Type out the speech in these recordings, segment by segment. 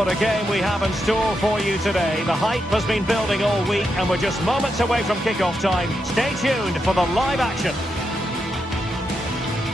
what a game we have in store for you today. The hype has been building all week and we're just moments away from kick-off time. Stay tuned for the live action.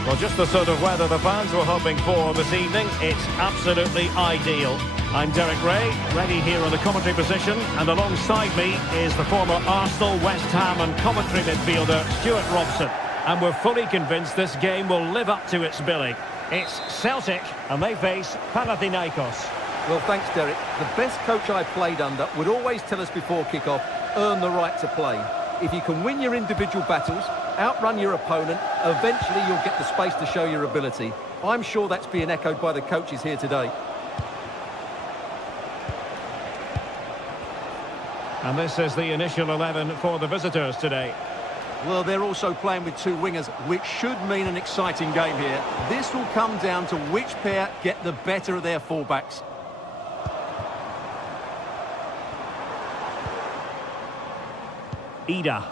Well, just the sort of weather the fans were hoping for this evening. It's absolutely ideal. I'm Derek Ray, ready here in the commentary position, and alongside me is the former Arsenal, West Ham and commentary midfielder Stuart Robson. And we're fully convinced this game will live up to its billing. It's Celtic, and they face Panathinaikos. Well, thanks, Derek. The best coach I played under would always tell us before kick-off, earn the right to play. If you can win your individual battles, outrun your opponent, eventually you'll get the space to show your ability. I'm sure that's being echoed by the coaches here today. And this is the initial 11 for the visitors today. Well, they're also playing with two wingers, which should mean an exciting game here. This will come down to which pair get the better of their fullbacks. Ida.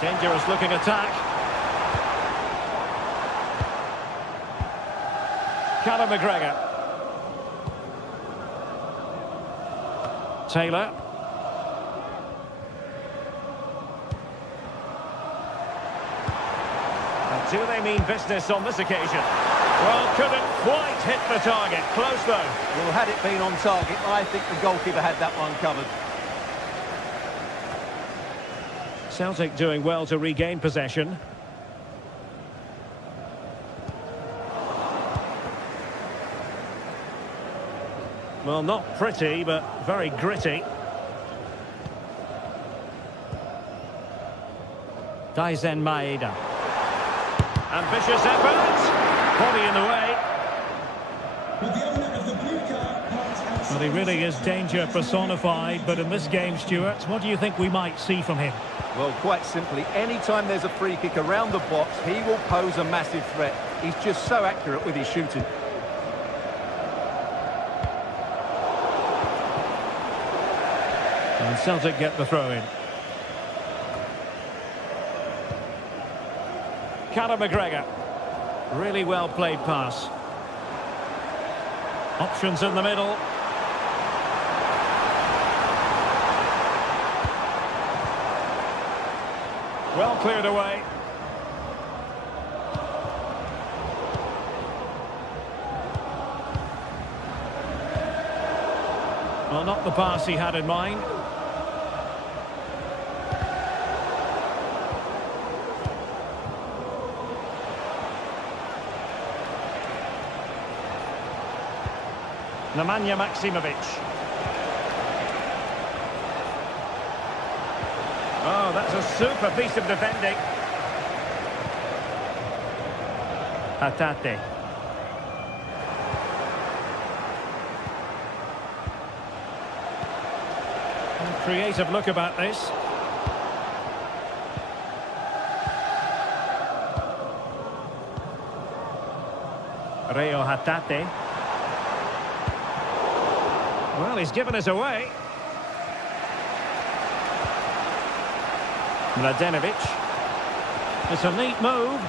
Dangerous looking attack. Callum McGregor. Taylor. And do they mean business on this occasion? Well, couldn't quite hit the target. Close though. Well, had it been on target, I think the goalkeeper had that one covered. Celtic doing well to regain possession. Well, not pretty, but very gritty. Daizen Maeda. Ambitious effort. Body in the way. Well, he really is danger personified, but in this game, Stuart, what do you think we might see from him? Well, quite simply, anytime there's a free kick around the box, he will pose a massive threat. He's just so accurate with his shooting. And Celtic get the throw-in. Callum McGregor. Really well played pass. Options in the middle. Well cleared away. Well, not the pass he had in mind. Nemanja Maksimovic. Oh, that's a super piece of defending. Hatate. Creative look about this. Reo Hatate. Well, he's given us away. Mladenovic. It's a neat move.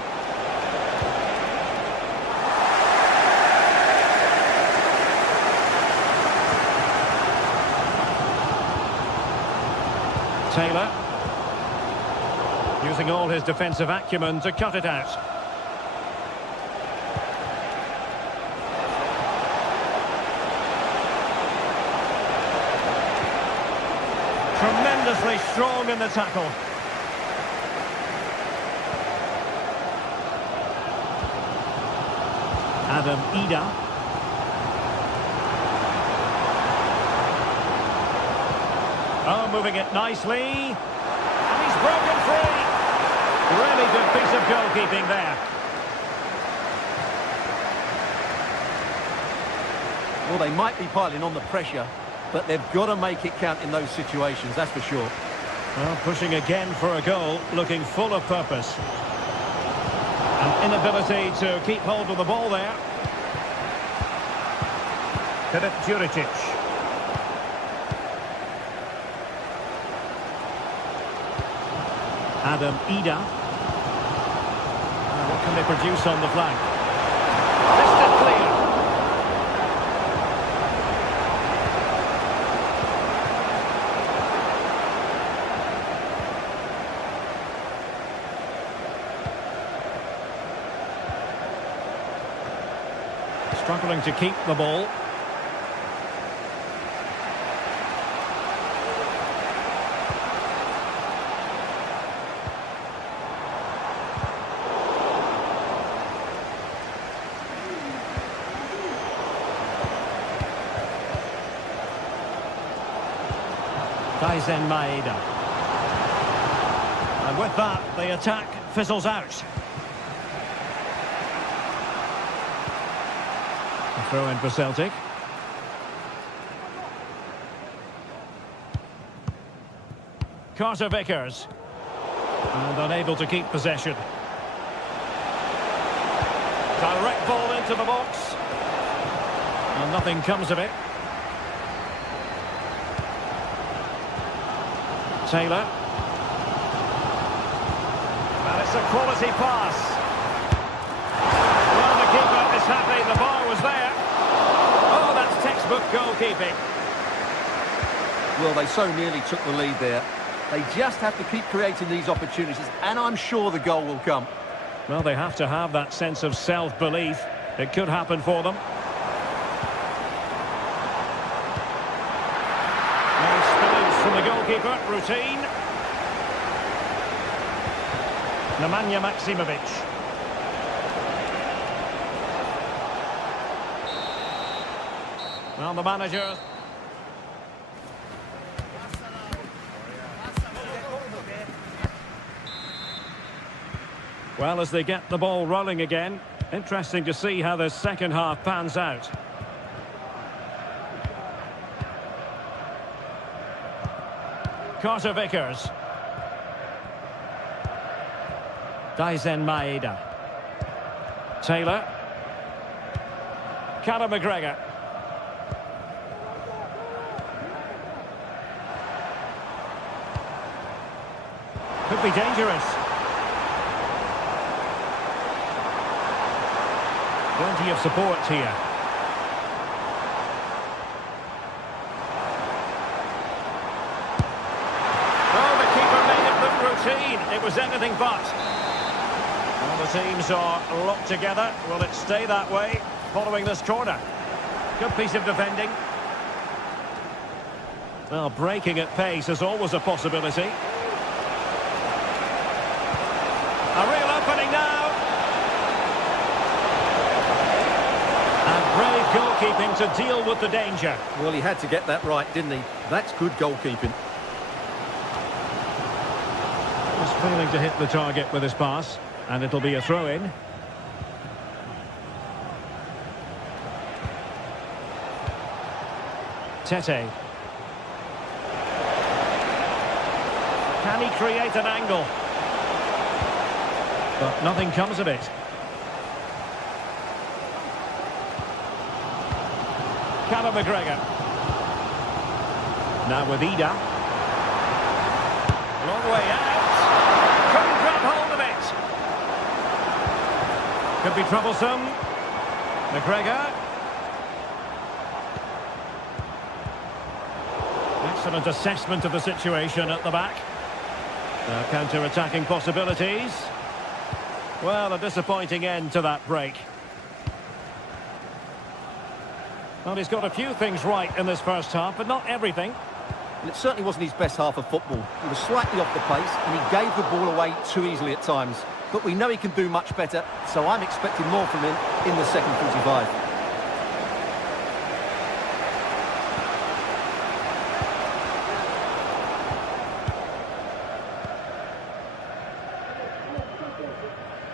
Taylor. Using all his defensive acumen to cut it out. Tremendously strong in the tackle. Adam Ida. Oh, moving it nicely. And he's broken free. Really good piece of goalkeeping there. Well, they might be piling on the pressure, but they've got to make it count in those situations, that's for sure. Well, pushing again for a goal, looking full of purpose. An inability to keep hold of the ball there. Filip Juricic. Adam Ida. What can they produce on the flank? Distant clear. Struggling to keep the ball. Tyson Maeda. And with that, the attack fizzles out. A throw in for Celtic. Carter Vickers. And unable to keep possession. Direct ball into the box. And nothing comes of it. Taylor. And it's a quality pass. Well, the keeper is happy the bar was there. Oh, that's textbook goalkeeping. Well, they so nearly took the lead there. They just have to keep creating these opportunities, and I'm sure the goal will come. Well, they have to have that sense of self-belief. It could happen for them. From the goalkeeper, routine. Nemanja Maksimovic. Well, the manager. Well, as they get the ball rolling again, interesting to see how the second half pans out. Carter Vickers. Tyson Maeda. Taylor. Conor McGregor. Could be dangerous. Plenty of support here. It was anything but. Well, the teams are locked together. Will it stay that way following this corner? Good piece of defending. Well, breaking at pace is always a possibility. A real opening now. And brave goalkeeping to deal with the danger. Well, he had to get that right, didn't he? That's good goalkeeping. Just failing to hit the target with his pass, and it'll be a throw-in. Tete. Can he create an angle? But nothing comes of it. Conor McGregor. Now with Ida. Long way out. Couldn't grab hold of it. Could be troublesome. McGregor. Excellent assessment of the situation at the back. Now counter-attacking possibilities. Well, a disappointing end to that break. Well, he's got a few things right in this first half, but not everything. And it certainly wasn't his best half of football. He was slightly off the pace and he gave the ball away too easily at times. But we know he can do much better, so I'm expecting more from him in the second 45.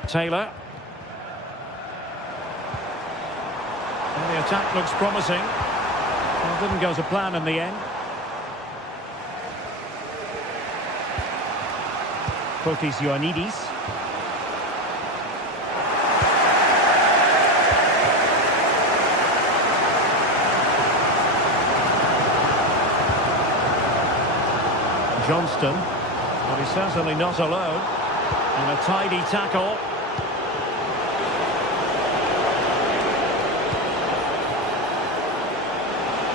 Taylor. Well, the attack looks promising. Well, it didn't go to plan in the end. Fotis Ioannidis. Johnston. Well, he's certainly not alone. And a tidy tackle.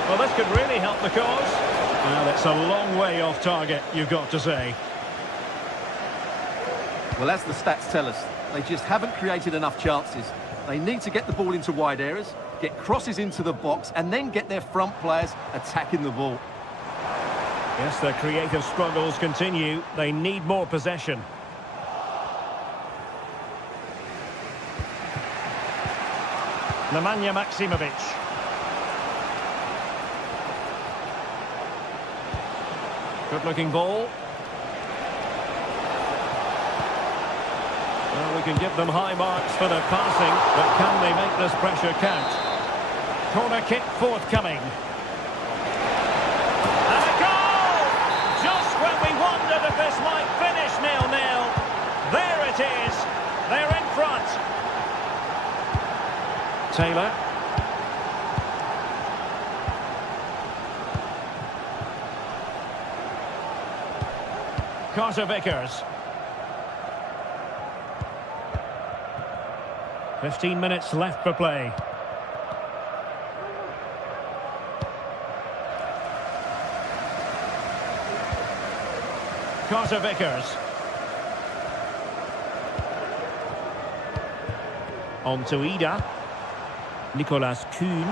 Well, this could really help the cause. Well, it's a long way off target, you've got to say. Well, as the stats tell us, they just haven't created enough chances. They need to get the ball into wide areas, get crosses into the box and then get their front players attacking the ball. Yes, their creative struggles continue. They need more possession. Nemanja Maksimovic. Good-looking ball. Well, we can give them high marks for their passing, but can they make this pressure count? Corner kick forthcoming. And a goal! Just when we wondered if this might finish 0-0. There it is. They're in front. Taylor. Carter Vickers. 15 minutes left for play. Carter Vickers. On to Ida. Nicolas Kuhn.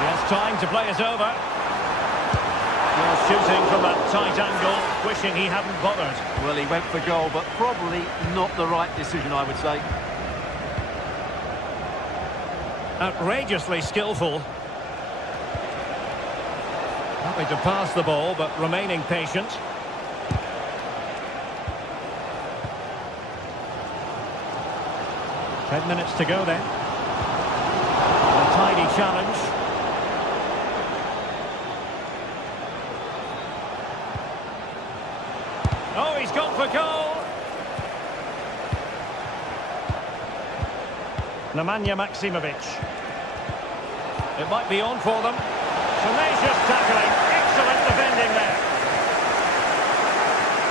Yes, time to play is over. Well, shooting from that tight angle, wishing he hadn't bothered. Well, he went for goal, but probably not the right decision, I would say. Outrageously skillful. Happy to pass the ball, but remaining patient. Ten minutes to go then. A tidy challenge. Oh, he's gone for goal. Nemanja Maksimovic. It might be on for them. Tenacious tackling. Excellent defending there.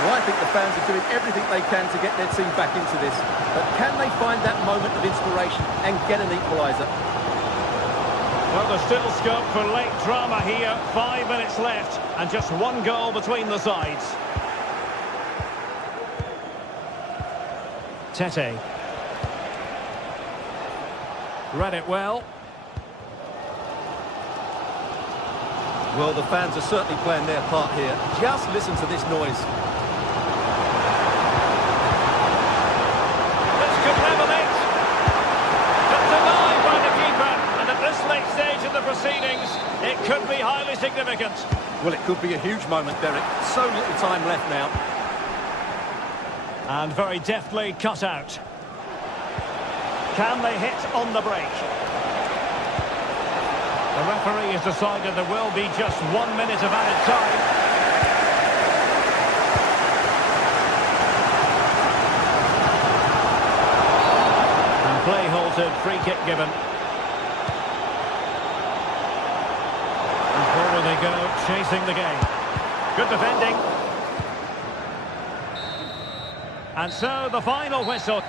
Well, I think the fans are doing everything they can to get their team back into this. But can they find that moment of inspiration and get an equaliser? Well, there's still scope for late drama here. 5 minutes left and just one goal between the sides. Tete. Read it well. Well, the fans are certainly playing their part here. Just listen to this noise. This could level it. But denied by the keeper. And at this late stage of the proceedings, it could be highly significant. Well, it could be a huge moment, Derek. So little time left now. And very deftly cut out. Can they hit on the break? The referee has decided there will be just 1 minute of added time. And play halted, free kick given. And forward they go, chasing the game. Good defending. And so the final whistle.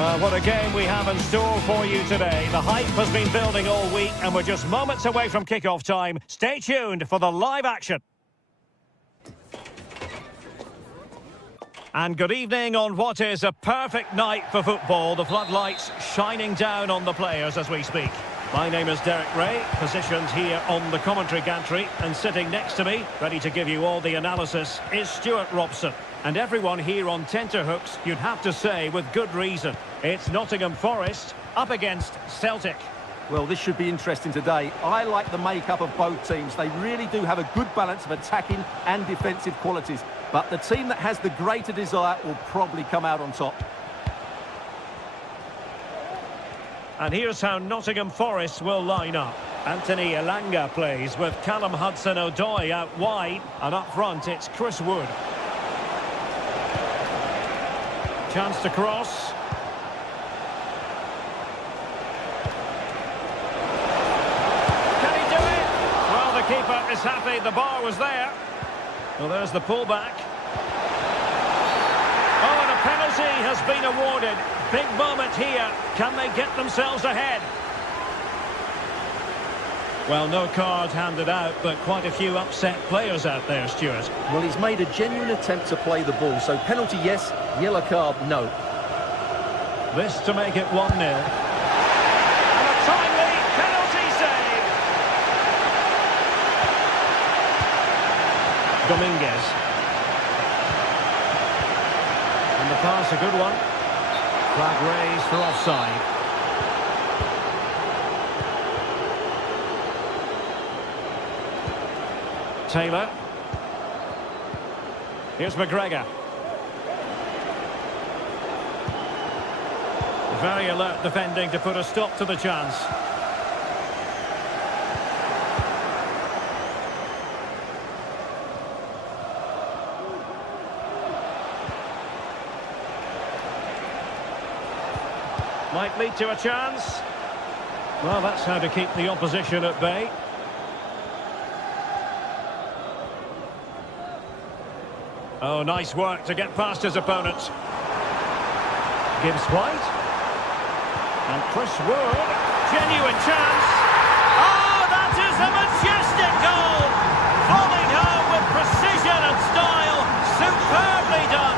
Well, what a game we have in store for you today. The hype has been building all week and we're just moments away from kick-off time. Stay tuned for the live action. And good evening on what is a perfect night for football. The floodlights shining down on the players as we speak. My name is Derek Ray, positioned here on the commentary gantry, and sitting next to me, ready to give you all the analysis, is Stuart Robson. And everyone here on tenterhooks, you'd have to say with good reason. It's Nottingham Forest up against Celtic. Well, this should be interesting today. I like the makeup of both teams. They really do have a good balance of attacking and defensive qualities. But the team that has the greater desire will probably come out on top. And here's how Nottingham Forest will line up. Anthony Elanga plays with Callum Hudson-Odoi out wide. And up front, it's Chris Wood. Chance to cross. Can he do it? Well, the keeper is happy the bar was there. Well, there's the pullback. Oh, and a penalty has been awarded. Big moment here. Can they get themselves ahead? Well, no card handed out, but quite a few upset players out there, Stuart. Well, he's made a genuine attempt to play the ball, so penalty yes, yellow card no. This to make it 1-0. And a timely penalty save. Dominguez. And the pass, a good one. Flag raised for offside. Taylor. Here's McGregor. Very alert defending to put a stop to the chance. Might lead to a chance. Well, that's how to keep the opposition at bay. Oh, nice work to get past his opponent. Gibbs White. And Chris Wood. Genuine chance. Oh, that is a majestic goal. Falling home with precision and style. Superbly done.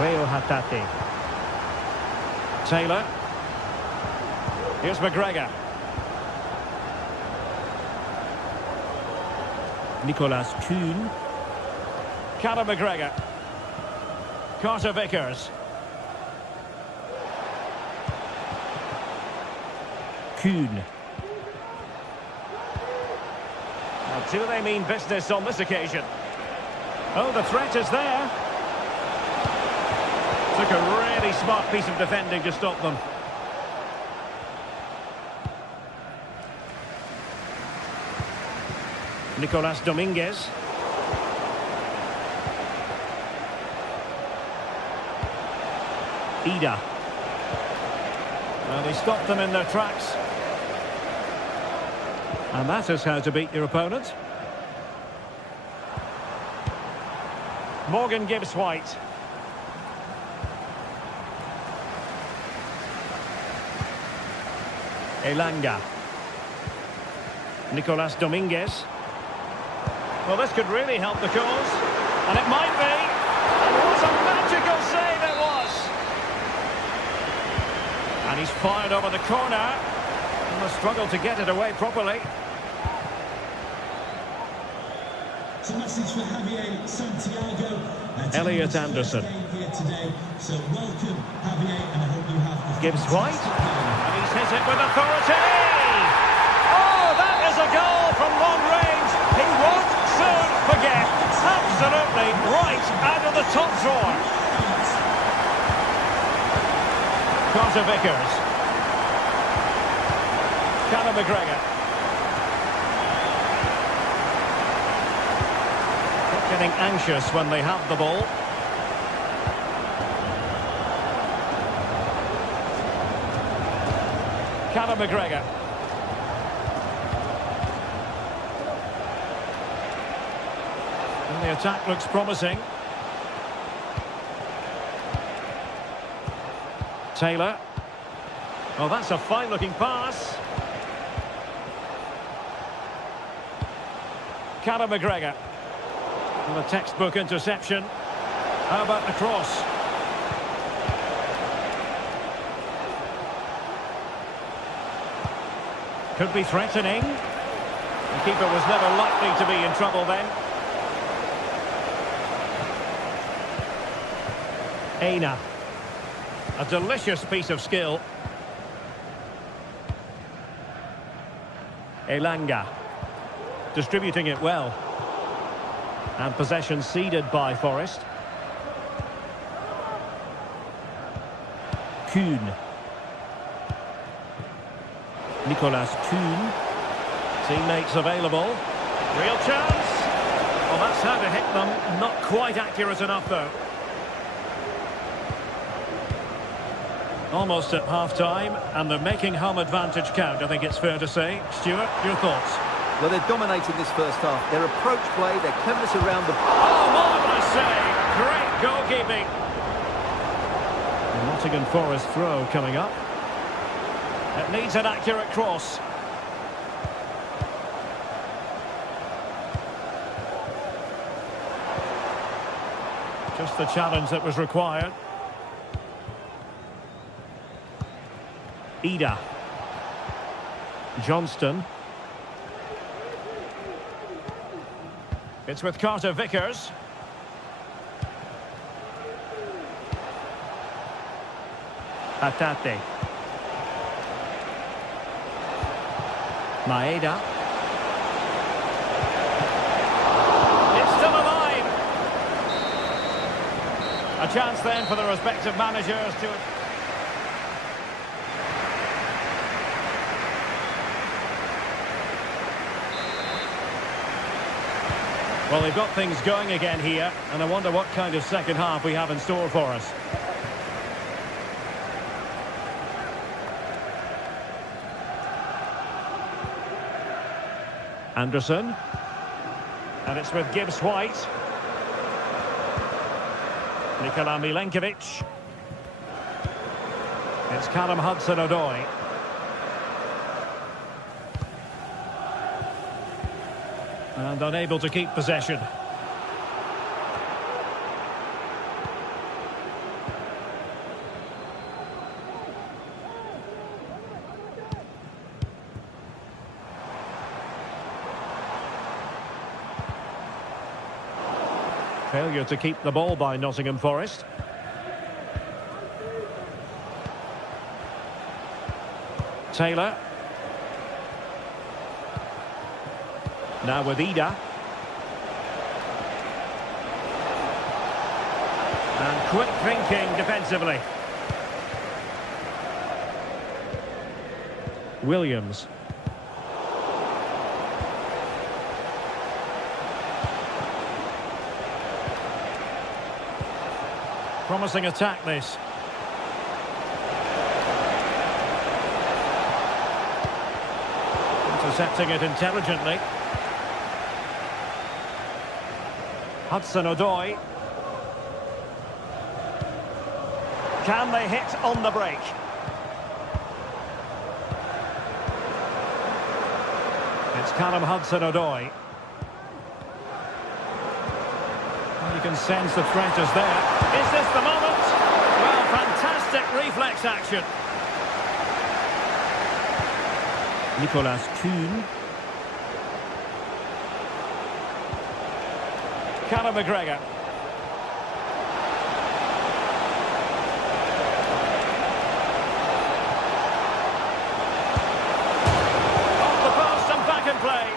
Reo Hatate. Taylor. Here's McGregor. Nicolas Kuhn. Callum McGregor. Carter Vickers. Kuhn. Now, do they mean business on this occasion? Oh, the threat is there. Took a really smart piece of defending to stop them. Nicolas Dominguez. Ida. Well, they stopped them in their tracks. And that is how to beat your opponent. Morgan Gibbs White. Elanga. Nicolas Dominguez. Well, this could really help the cause. And it might be. And what a magical save it was. And he's fired over the corner. And the struggle to get it away properly. It's a message for Javier Santiago. Elliot Anderson. Here today. So welcome, Javier, and I hope you have Gibbs White. And he's hit it with authority. Oh, that is a goal from long range. He won't soon forget. Absolutely right out of the top drawer. Carter Vickers. Callum McGregor. Getting anxious when they have the ball. Callum McGregor. The attack looks promising. Taylor. Oh, that's a fine-looking pass. Callum McGregor. And a textbook interception. How about the cross? Could be threatening. The keeper was never likely to be in trouble then. Aina. A delicious piece of skill. Elanga. Distributing it well. And possession ceded by Forest. Kuhn. Nicolas Kuhn. Teammates available. Real chance. Well, that's how to hit them. Not quite accurate enough, though. Almost at half-time, and they're making home advantage count, I think it's fair to say. Stuart, your thoughts? Well, they're dominating this first half. Their approach play, their cleverness around the... Oh, marvellous save! Great goalkeeping. Nottingham Forest throw coming up. It needs an accurate cross. Just the challenge that was required. Ida. Johnston. It's with Carter Vickers. Atate. Maeda. It's still alive. A chance then for the respective managers to... Well, they've got things going again here, and I wonder what kind of second half we have in store for us. Anderson. And it's with Gibbs White. Nikola Milenkovic. It's Callum Hudson-Odoi. And unable to keep possession. Failure to keep the ball by Nottingham Forest. Taylor. Now with Ida. And quick thinking defensively. Williams. Promising attack, this. Intercepting it intelligently. Hudson-Odoi. Can they hit on the break? It's Callum Hudson-Odoi. You can sense the threat is there. Is this the moment? Well, fantastic reflex action. Nicolas Kuhn. Callum McGregor. Off the post and back in play.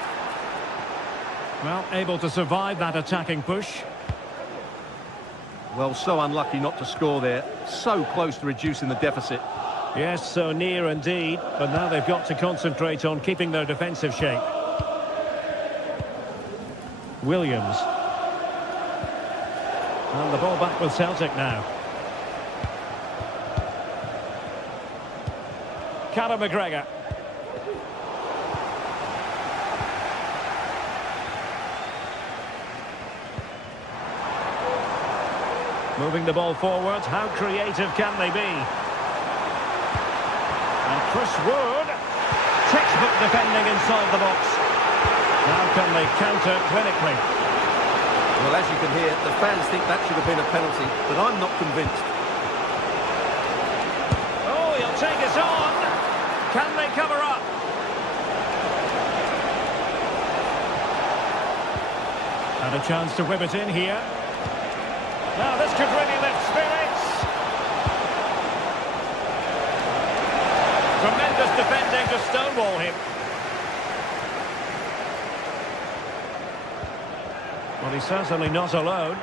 Well, able to survive that attacking push. Well, so unlucky not to score there. So close to reducing the deficit. Yes, so near indeed. But now they've got to concentrate on keeping their defensive shape. Williams. And the ball back with Celtic now. Callum McGregor. Moving the ball forward, how creative can they be? And Chris Wood, textbook defending inside the box. How can they counter clinically? Well, as you can hear, the fans think that should have been a penalty, but I'm not convinced. Oh, he'll take it on. Can they cover up? And a chance to whip it in here. Now this could really lift spirits. Tremendous defending to stonewall him. Well, he's certainly not alone.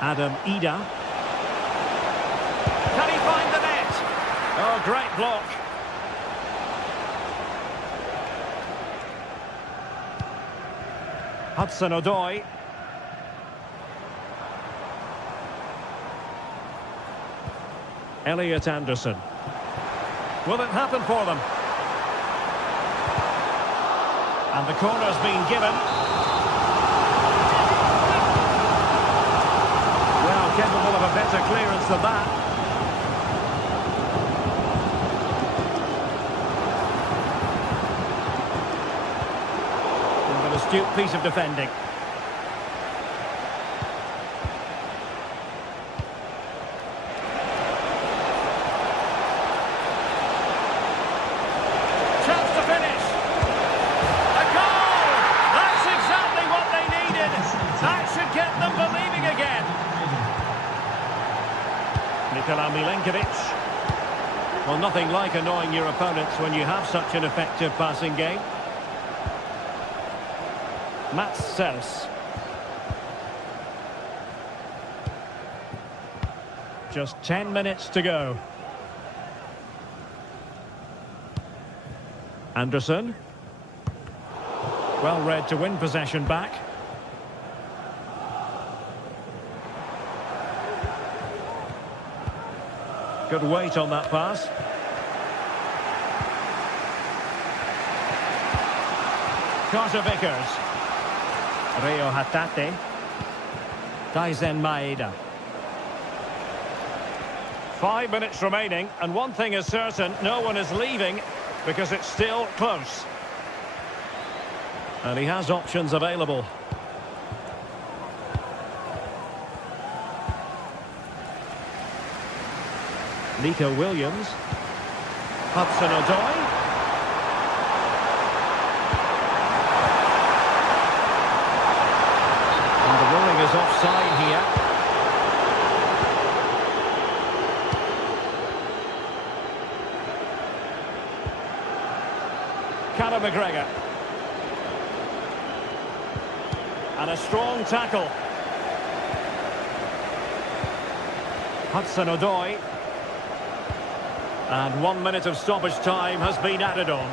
Adam Ida. Can he find the net? Oh, great block. Hudson-Odoi. Elliot Anderson. Will it happen for them? And the corner's been given. Well, capable of a better clearance than that. And an astute piece of defending. Chance to finish. A goal! That's exactly what they needed. That should get them believing again. Nikola Milenkovic. Well, nothing like annoying your opponents when you have such an effective passing game. Mats Sels. Just 10 minutes to go. Anderson. Well read to win possession back. Good weight on that pass. Carter Vickers. Reo Hatate. Daizen Maeda. 5 minutes remaining, and one thing is certain, no one is leaving because it's still close. And he has options available. Nico Williams. Hudson-Odoi. And the ruling is offside here. Conor McGregor. And a strong tackle. Hudson-Odoi. And 1 minute of stoppage time has been added on.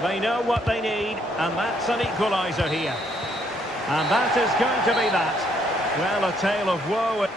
They know what they need, and that's an equaliser here. And that is going to be that. Well, a tale of woe.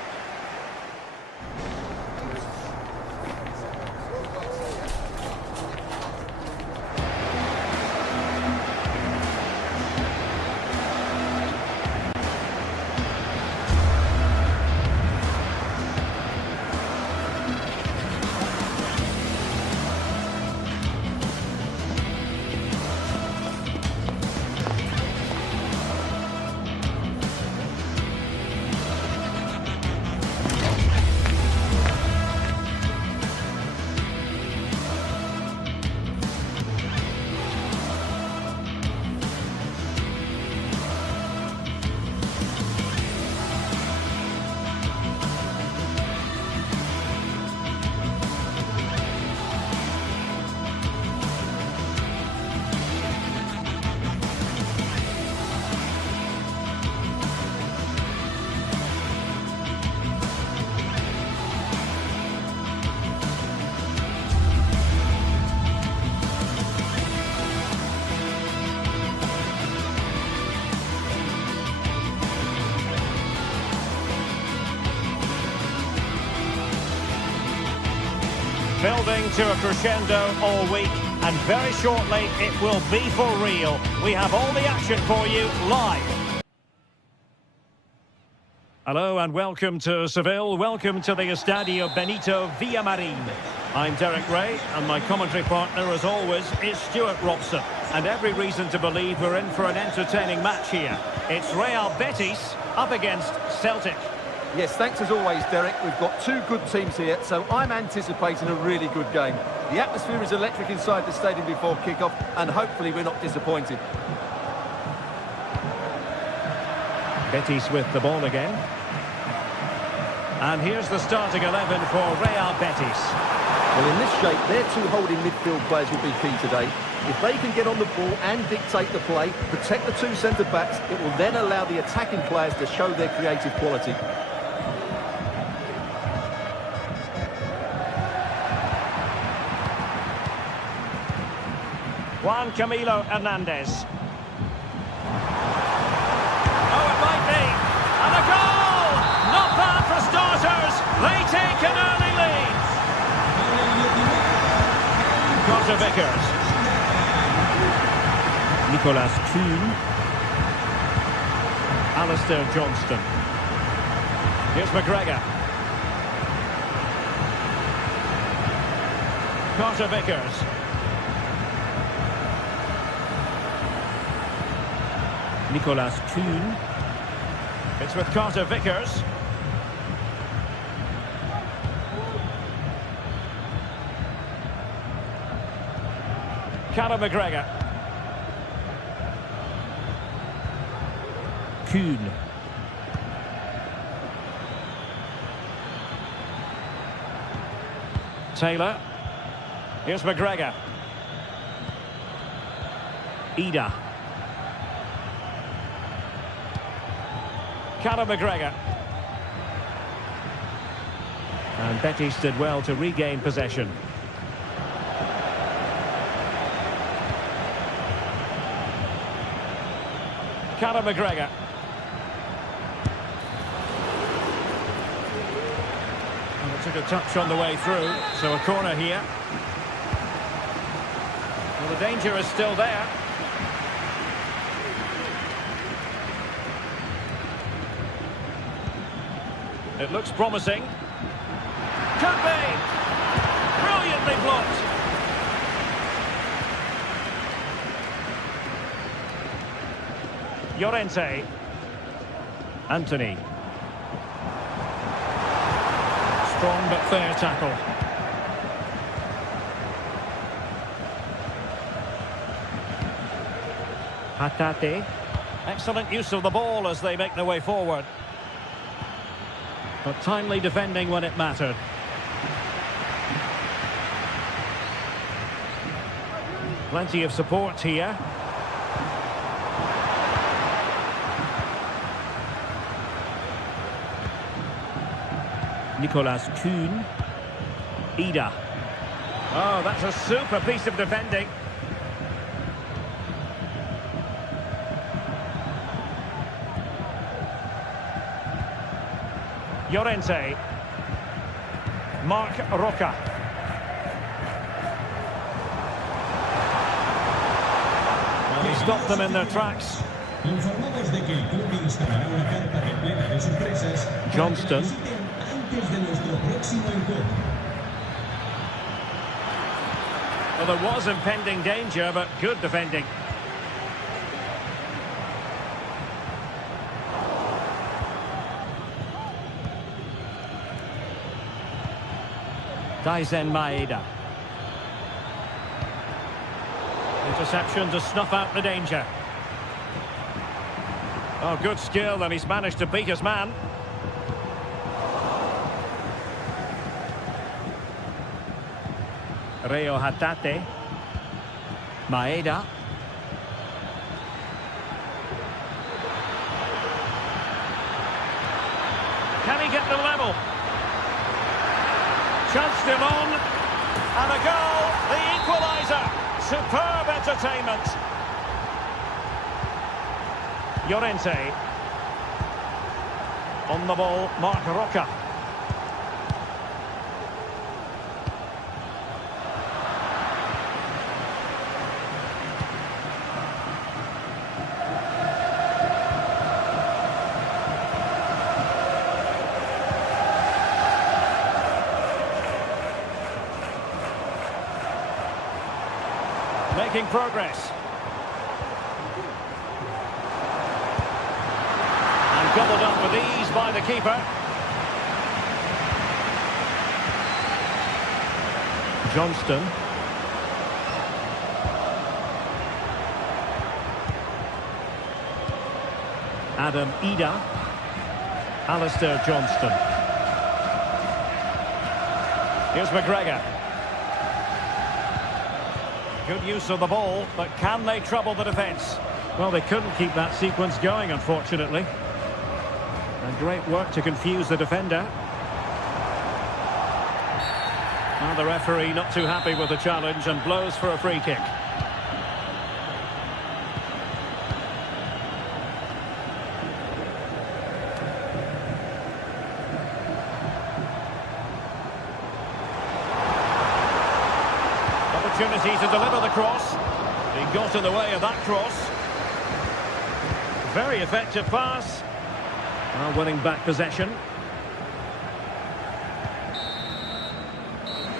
Building to a crescendo all week, and very shortly it will be for real. We have all the action for you live. Hello and welcome to Seville. Welcome to the Estadio Benito Villamarin. I'm Derek Ray and my commentary partner, as always, is Stuart Robson. And every reason to believe we're in for an entertaining match here. It's Real Betis up against Celtic. Yes, thanks as always, Derek. We've got two good teams here, so I'm anticipating a really good game. The atmosphere is electric inside the stadium before kick-off, and hopefully we're not disappointed. Betis with the ball again. And here's the starting 11 for Real Betis. Well, in this shape, their two holding midfield players will be key today. If they can get on the ball and dictate the play, protect the two centre-backs, it will then allow the attacking players to show their creative quality. Juan Camilo Hernandez. Oh, it might be. And a goal! Not bad for starters. They take an early lead. Carter Vickers. Nicolas Kuhn. Alistair Johnston. Here's McGregor. Carter Vickers. Nicolas Kuhn. It's with Carter Vickers. Callum McGregor. Kuhn. Taylor. Here's McGregor. Ida. Callum McGregor. And Betis did well to regain possession. Callum McGregor. And it took a touch on the way through, so a corner here. Well, the danger is still there. It looks promising. Could be! Brilliantly blocked. Llorente. Anthony. Strong but fair tackle. Hatate. Excellent use of the ball as they make their way forward. But timely defending when it mattered. Plenty of support here. Nicolas Kuhn. Ida. Oh, that's a super piece of defending. Llorente. Marc Roca. Well, he stopped them in their tracks. Informados de que el club instalará una carta repleta de sorpresas Johnston. antes de nuestro próximo encuentro. Well, there was impending danger, but good defending. Daizen Maeda. Interception to snuff out the danger. Oh, good skill, and he's managed to beat his man. Reo Hatate. Maeda. Can he get the level? Chance still on, and a goal, the equaliser. Superb entertainment. Llorente. On the ball, Marc Roca. Making progress. And gobbled up with ease by the keeper. Johnston. Adam Ida. Alistair Johnston. Here's McGregor. Good use of the ball, but can they trouble the defence? Well, they couldn't keep that sequence going, unfortunately. And great work to confuse the defender. And the referee not too happy with the challenge and blows for a free kick. Opportunity to deliver the cross. He got in the way of that cross. Very effective pass. Well, winning back possession.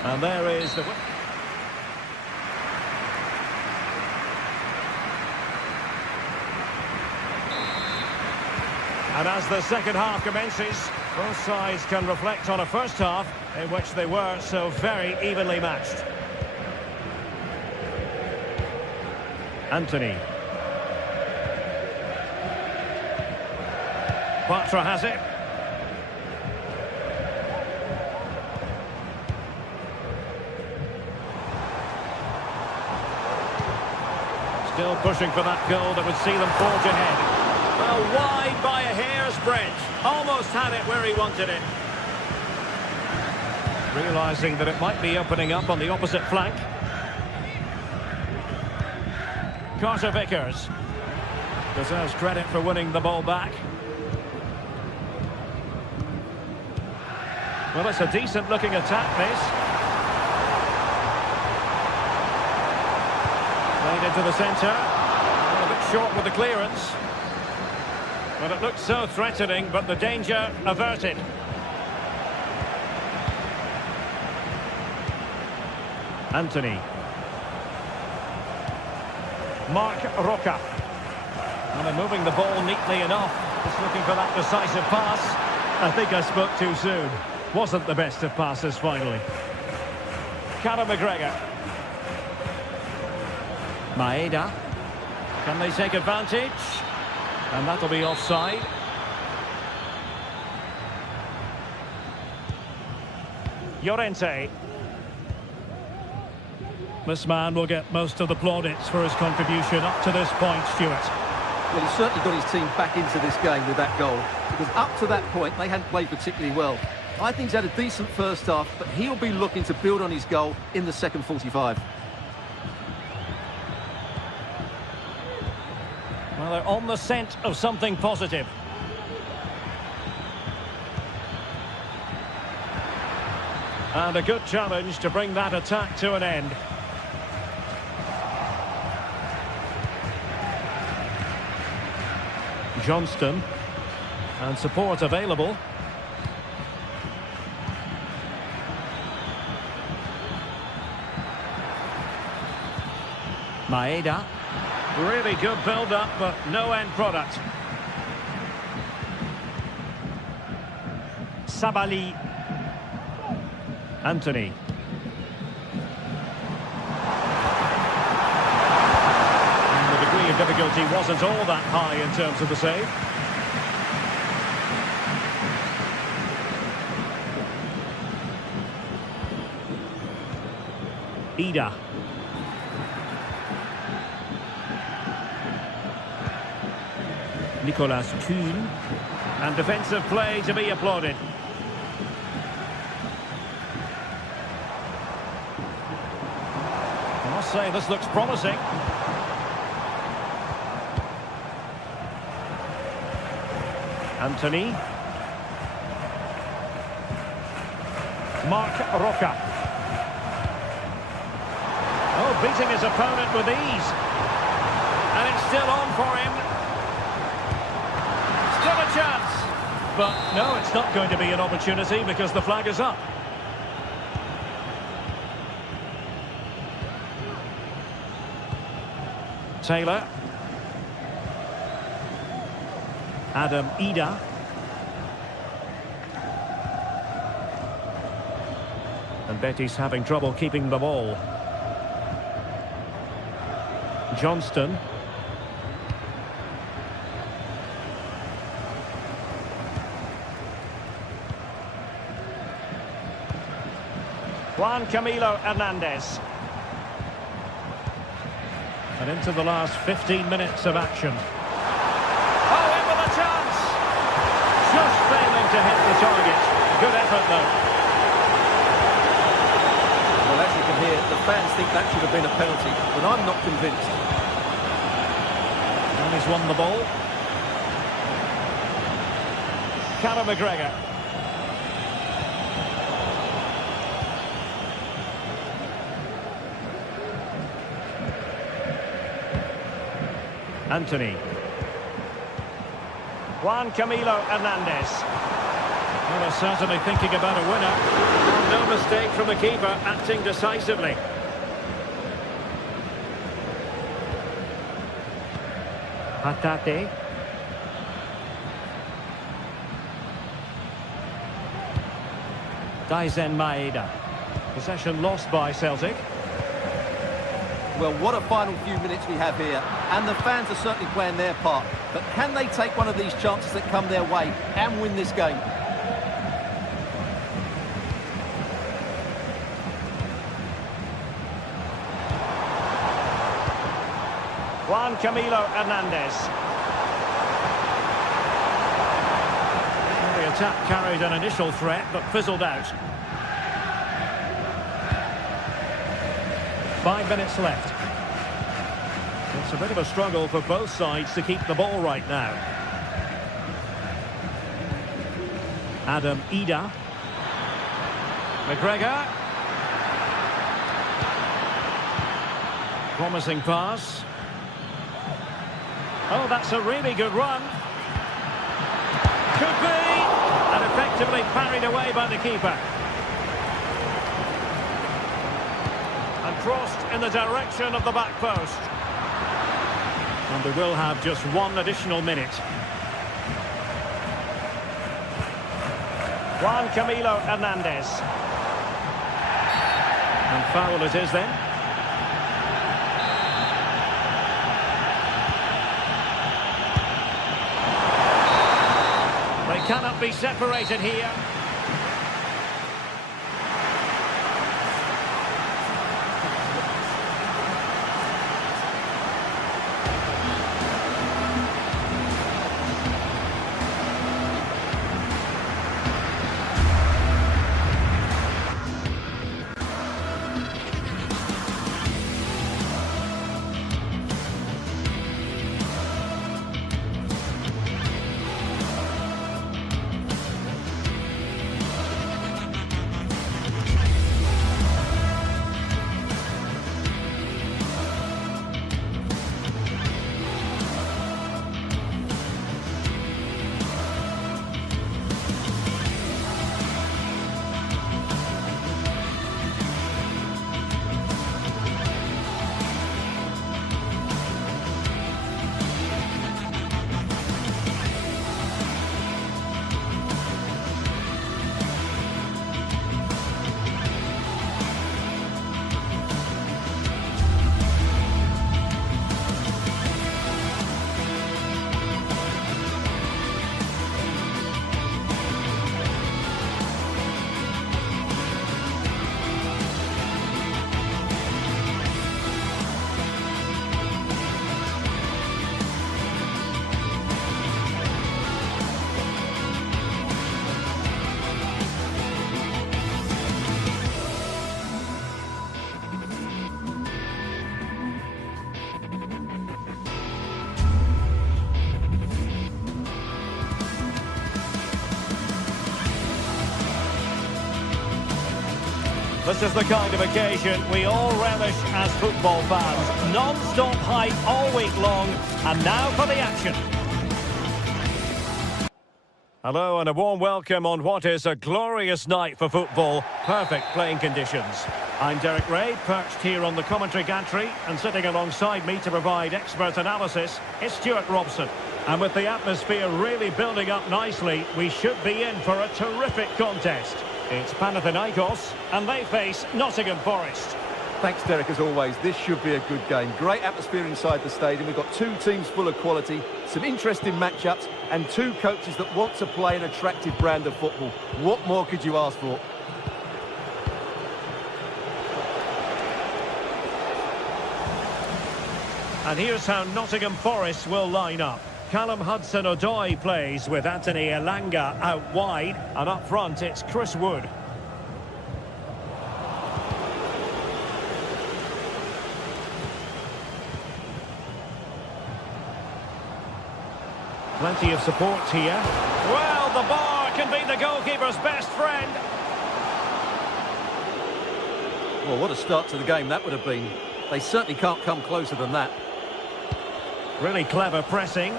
And there is the... And as the second half commences, both sides can reflect on a first half in which they were so very evenly matched. Anthony. Batra has it. Still pushing for that goal that would see them forge ahead. Well, wide by a hair's breadth. Almost had it where he wanted it. Realising that it might be opening up on the opposite flank. Carter Vickers deserves credit for winning the ball back. Well, it's a decent looking attack, this. Played into the centre. A bit short with the clearance. But it looked so threatening, but the danger averted. Anthony. Mark Roca. And they're moving the ball neatly enough. Just looking for that decisive pass. I think I spoke too soon. Wasn't the best of passes finally. Conor McGregor. Maeda. Can they take advantage? And that'll be offside. Llorente. This man will get most of the plaudits for his contribution up to this point, Stuart. Well, he's certainly got his team back into this game with that goal, because up to that point, they hadn't played particularly well. I think he's had a decent first half, but he'll be looking to build on his goal in the second 45. Well, they're on the scent of something positive. And a good challenge to bring that attack to an end. Johnston. And support available. Maeda. Really good build-up, but no end product. Sabali. Anthony. And the degree of difficulty wasn't all that high in terms of the save. Ida. Nicolas Kuhn. And defensive play to be applauded. I must say this looks promising. Anthony. Mark Roca. Oh, beating his opponent with ease. And it's still on for him. Still a chance. But no, it's not going to be an opportunity because the flag is up. Taylor. Adam Ida. And Betty's having trouble keeping the ball. Johnston. Juan Camilo Hernandez. And into the last 15 minutes of action. Oh, in with a chance! Just failing to hit the target. Good effort, though. Well, as you can hear, the fans think that should have been a penalty, but I'm not convinced. And he's won the ball. Callum McGregor. Anthony. Juan Camilo Hernandez. Well, they're certainly thinking about a winner. No mistake from the keeper, acting decisively. Hatate. Daizen Maeda. Possession lost by Celtic. Well, what a final few minutes we have here, and the fans are certainly playing their part. But can they take one of these chances that come their way and win this game? Juan Camilo Hernandez. The attack carried an initial threat, but fizzled out. 5 minutes left. It's a bit of a struggle for both sides to keep the ball right now. Adam Ida. McGregor. Promising pass. Oh, that's a really good run. Could be! And effectively parried away by the keeper. And crossed in the direction of the back post. And they will have just one additional minute. Juan Camilo Hernandez. And foul it is then. They cannot be separated here. This is the kind of occasion we all relish as football fans. Non-stop hype all week long, and now for the action. Hello and a warm welcome on what is a glorious night for football. Perfect playing conditions. I'm Derek Ray, perched here on the commentary gantry, and sitting alongside me to provide expert analysis is Stuart Robson. And with the atmosphere really building up nicely, we should be in for a terrific contest. It's Panathinaikos, and they face Nottingham Forest. Thanks, Derek, as always. This should be a good game. Great atmosphere inside the stadium. We've got two teams full of quality, some interesting matchups, and two coaches that want to play an attractive brand of football. What more could you ask for? And here's how Nottingham Forest will line up. Callum Hudson-Odoi plays with Anthony Elanga out wide, and up front it's Chris Wood. Plenty of support here. Well, the bar can be the goalkeeper's best friend. Well, what a start to the game that would have been. They certainly can't come closer than that. Really clever pressing.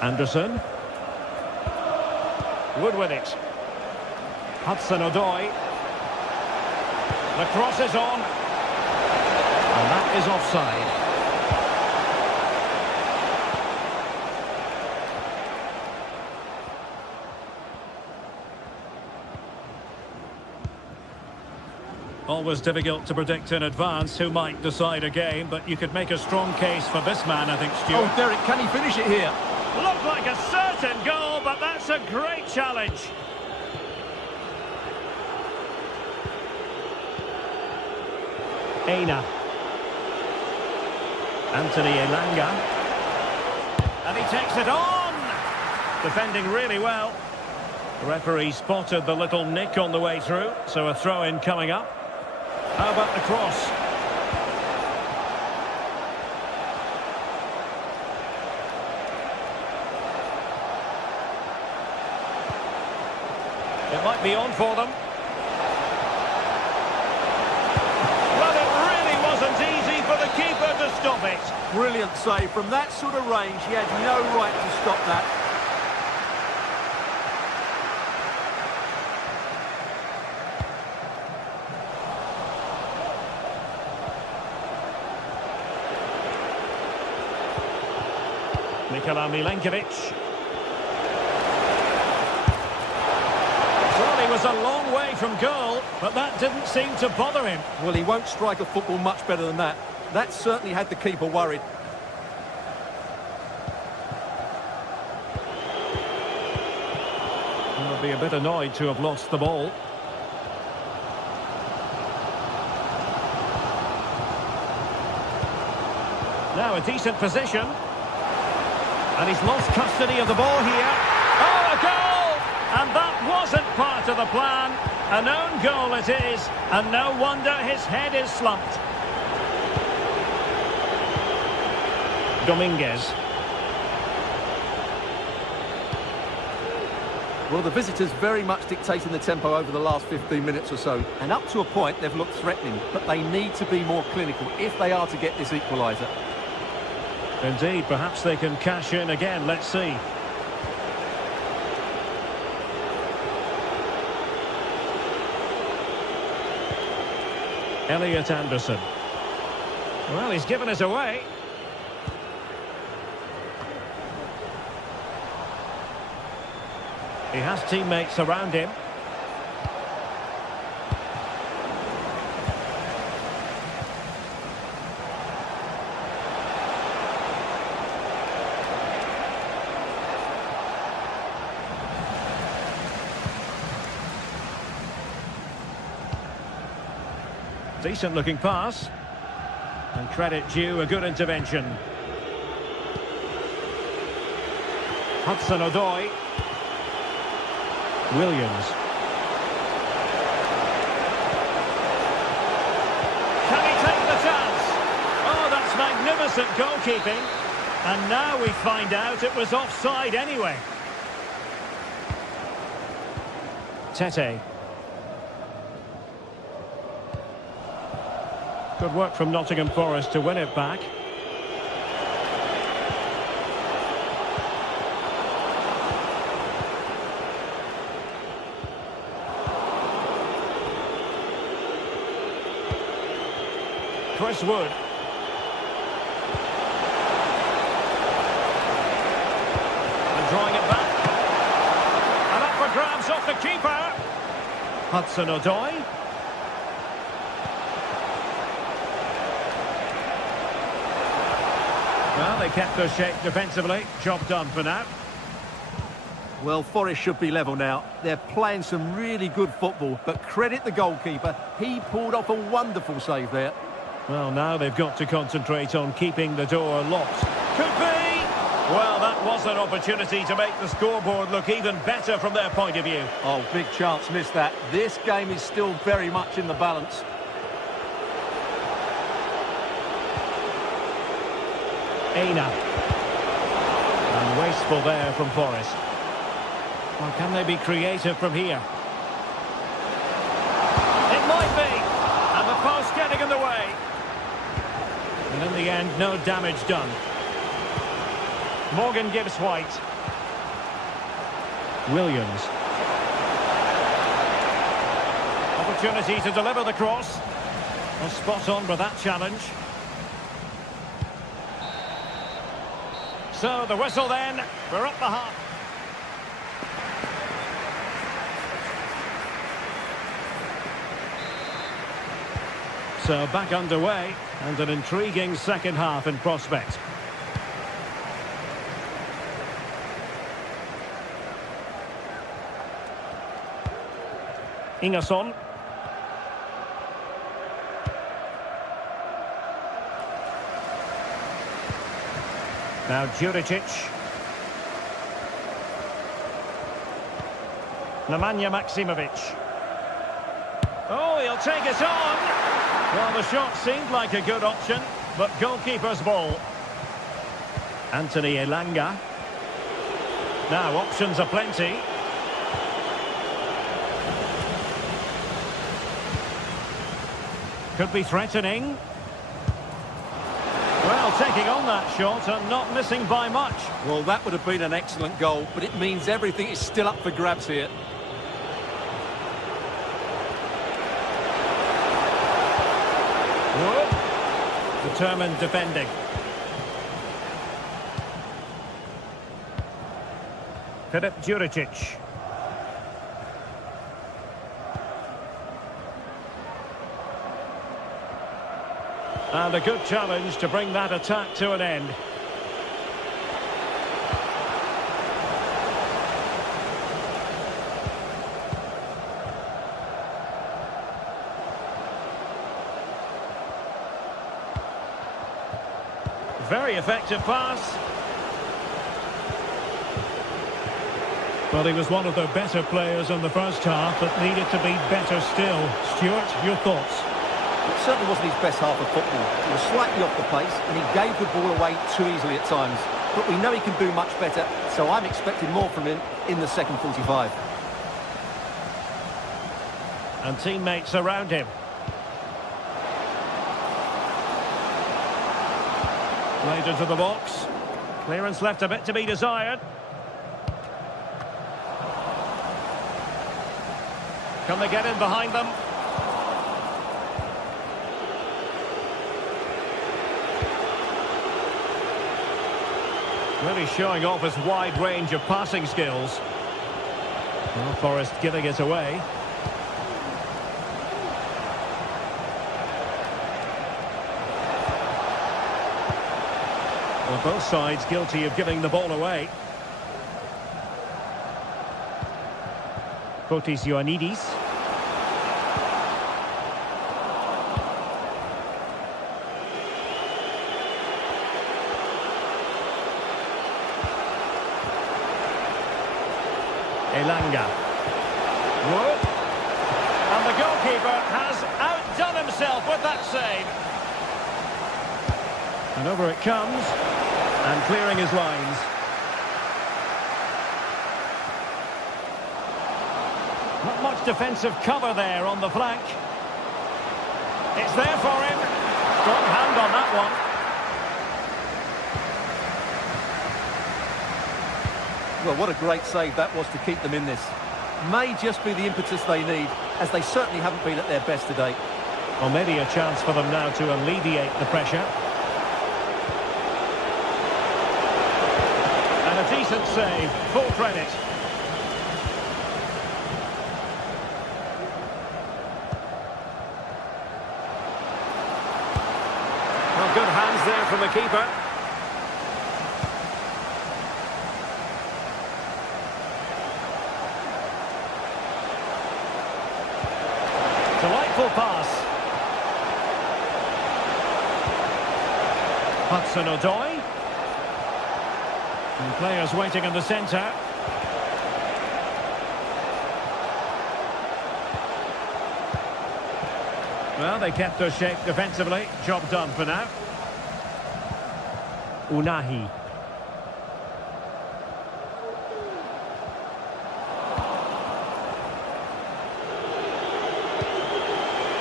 Anderson. Wood with it. Hudson-Odoi. The cross is on. And that is offside. Always difficult to predict in advance who might decide a game, but you could make a strong case for this man, I think, Stuart. Oh, Derek, can he finish it here? Looked like a certain goal, but that's a great challenge. Aina. Anthony Elanga. And he takes it on! Defending really well. The referee spotted the little nick on the way through, so a throw-in coming up. How about the cross? It might be on for them. Well, it really wasn't easy for the keeper to stop it. Brilliant save. From that sort of range, he had no right to stop that. Nikola Milenkovic. Well, he was a long way from goal, but that didn't seem to bother him. Well, he won't strike a football much better than that. That certainly had the keeper worried. He'll be a bit annoyed to have lost the ball. Now a decent position. And he's lost custody of the ball here. Oh, a goal! And that wasn't part of the plan. An own goal it is, and no wonder his head is slumped. Dominguez. Well, the visitors very much dictating the tempo over the last 15 minutes or so. And up to a point, they've looked threatening. But they need to be more clinical if they are to get this equaliser. Indeed, perhaps they can cash in again. Let's see. Elliot Anderson. Well, he's given us away. He has teammates around him. Decent looking pass. And credit due, a good intervention. Hudson-Odoi. Williams. Can he take the chance? Oh, that's magnificent goalkeeping. And now we find out it was offside anyway. Tete. Good work from Nottingham Forest to win it back. Chris Wood. And drawing it back. And up for grabs off the keeper. Hudson-Odoi. Well, they kept their shape defensively. Job done for now. Well, Forest should be level now. They're playing some really good football, but credit the goalkeeper. He pulled off a wonderful save there. Well, now they've got to concentrate on keeping the door locked. Could be! Well, that was an opportunity to make the scoreboard look even better from their point of view. Oh, big chance missed that. This game is still very much in the balance. Aina. And wasteful there from Forest. Or can they be creative from here? It might be! And the post getting in the way. And in the end, no damage done. Morgan gives White. Williams. Opportunity to deliver the cross. Well, spot on with that challenge. So the whistle then, we're up the half. So back underway, and an intriguing second half in prospect. Ingerson. Now Juricic. Nemanja Maksimovic. Oh, he'll take it on. Well, the shot seemed like a good option, but goalkeeper's ball. Anthony Elanga. Now, options are plenty. Could be threatening. Well, taking on that shot and not missing by much. Well, that would have been an excellent goal, but it means everything is still up for grabs here. Wood. Determined defending. Filip Juricic. And a good challenge to bring that attack to an end. Very effective pass. Well, he was one of the better players in the first half, but needed to be better still. Stuart, your thoughts? It certainly wasn't his best half of football. He was slightly off the pace, and he gave the ball away too easily at times. But we know he can do much better, so I'm expecting more from him in the second 45. And teammates around him. Played into the box. Clearance left a bit to be desired. Can they get in behind them? Really showing off his wide range of passing skills. Well, Forest giving it away. Well, both sides guilty of giving the ball away. Fotis Ioannidis. Elanga. Wood. And the goalkeeper has outdone himself with that save. And over it comes. And clearing his lines. Not much defensive cover there on the flank. It's there for him. Strong hand on that one. Well, what a great save that was to keep them in this. May just be the impetus they need, as they certainly haven't been at their best today. Well, maybe a chance for them now to alleviate the pressure. And a decent save, full credit. Well, good hands there from the keeper. Delightful pass. Hudson-Odoi. And players waiting in the centre. Well, they kept their shape defensively. Job done for now. Unahi.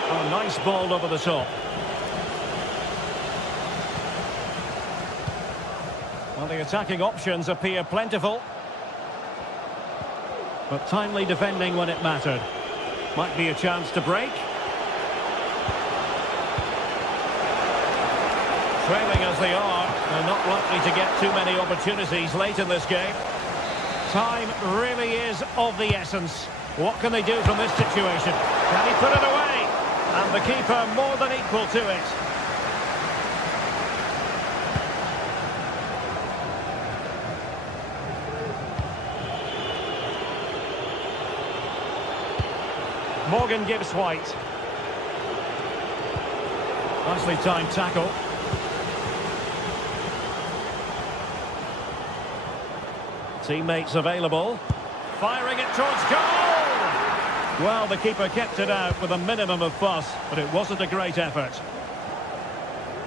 Oh, nice ball over the top. Well, the attacking options appear plentiful. But timely defending when it mattered. Might be a chance to break. Trailing as they are, they're not likely to get too many opportunities late in this game. Time really is of the essence. What can they do from this situation? Can he put it away? And the keeper more than equal to it. Morgan gives White. Nicely timed tackle. Teammates available. Firing it towards goal! Well, the keeper kept it out with a minimum of fuss, but it wasn't a great effort.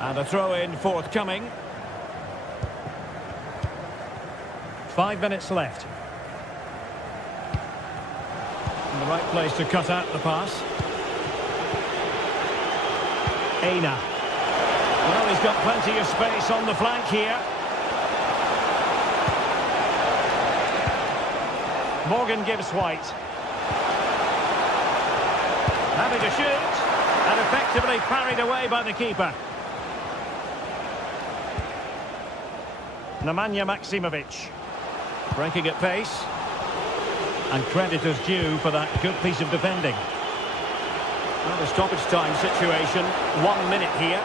And a throw-in forthcoming. 5 minutes left. In the right place to cut out the pass. Aina. Well, he's got plenty of space on the flank here. Morgan gives White. Having to shoot. And effectively parried away by the keeper. Nemanja Maksimovic. Breaking at pace. And credit is due for that good piece of defending. Well, the stoppage time situation, 1 minute here.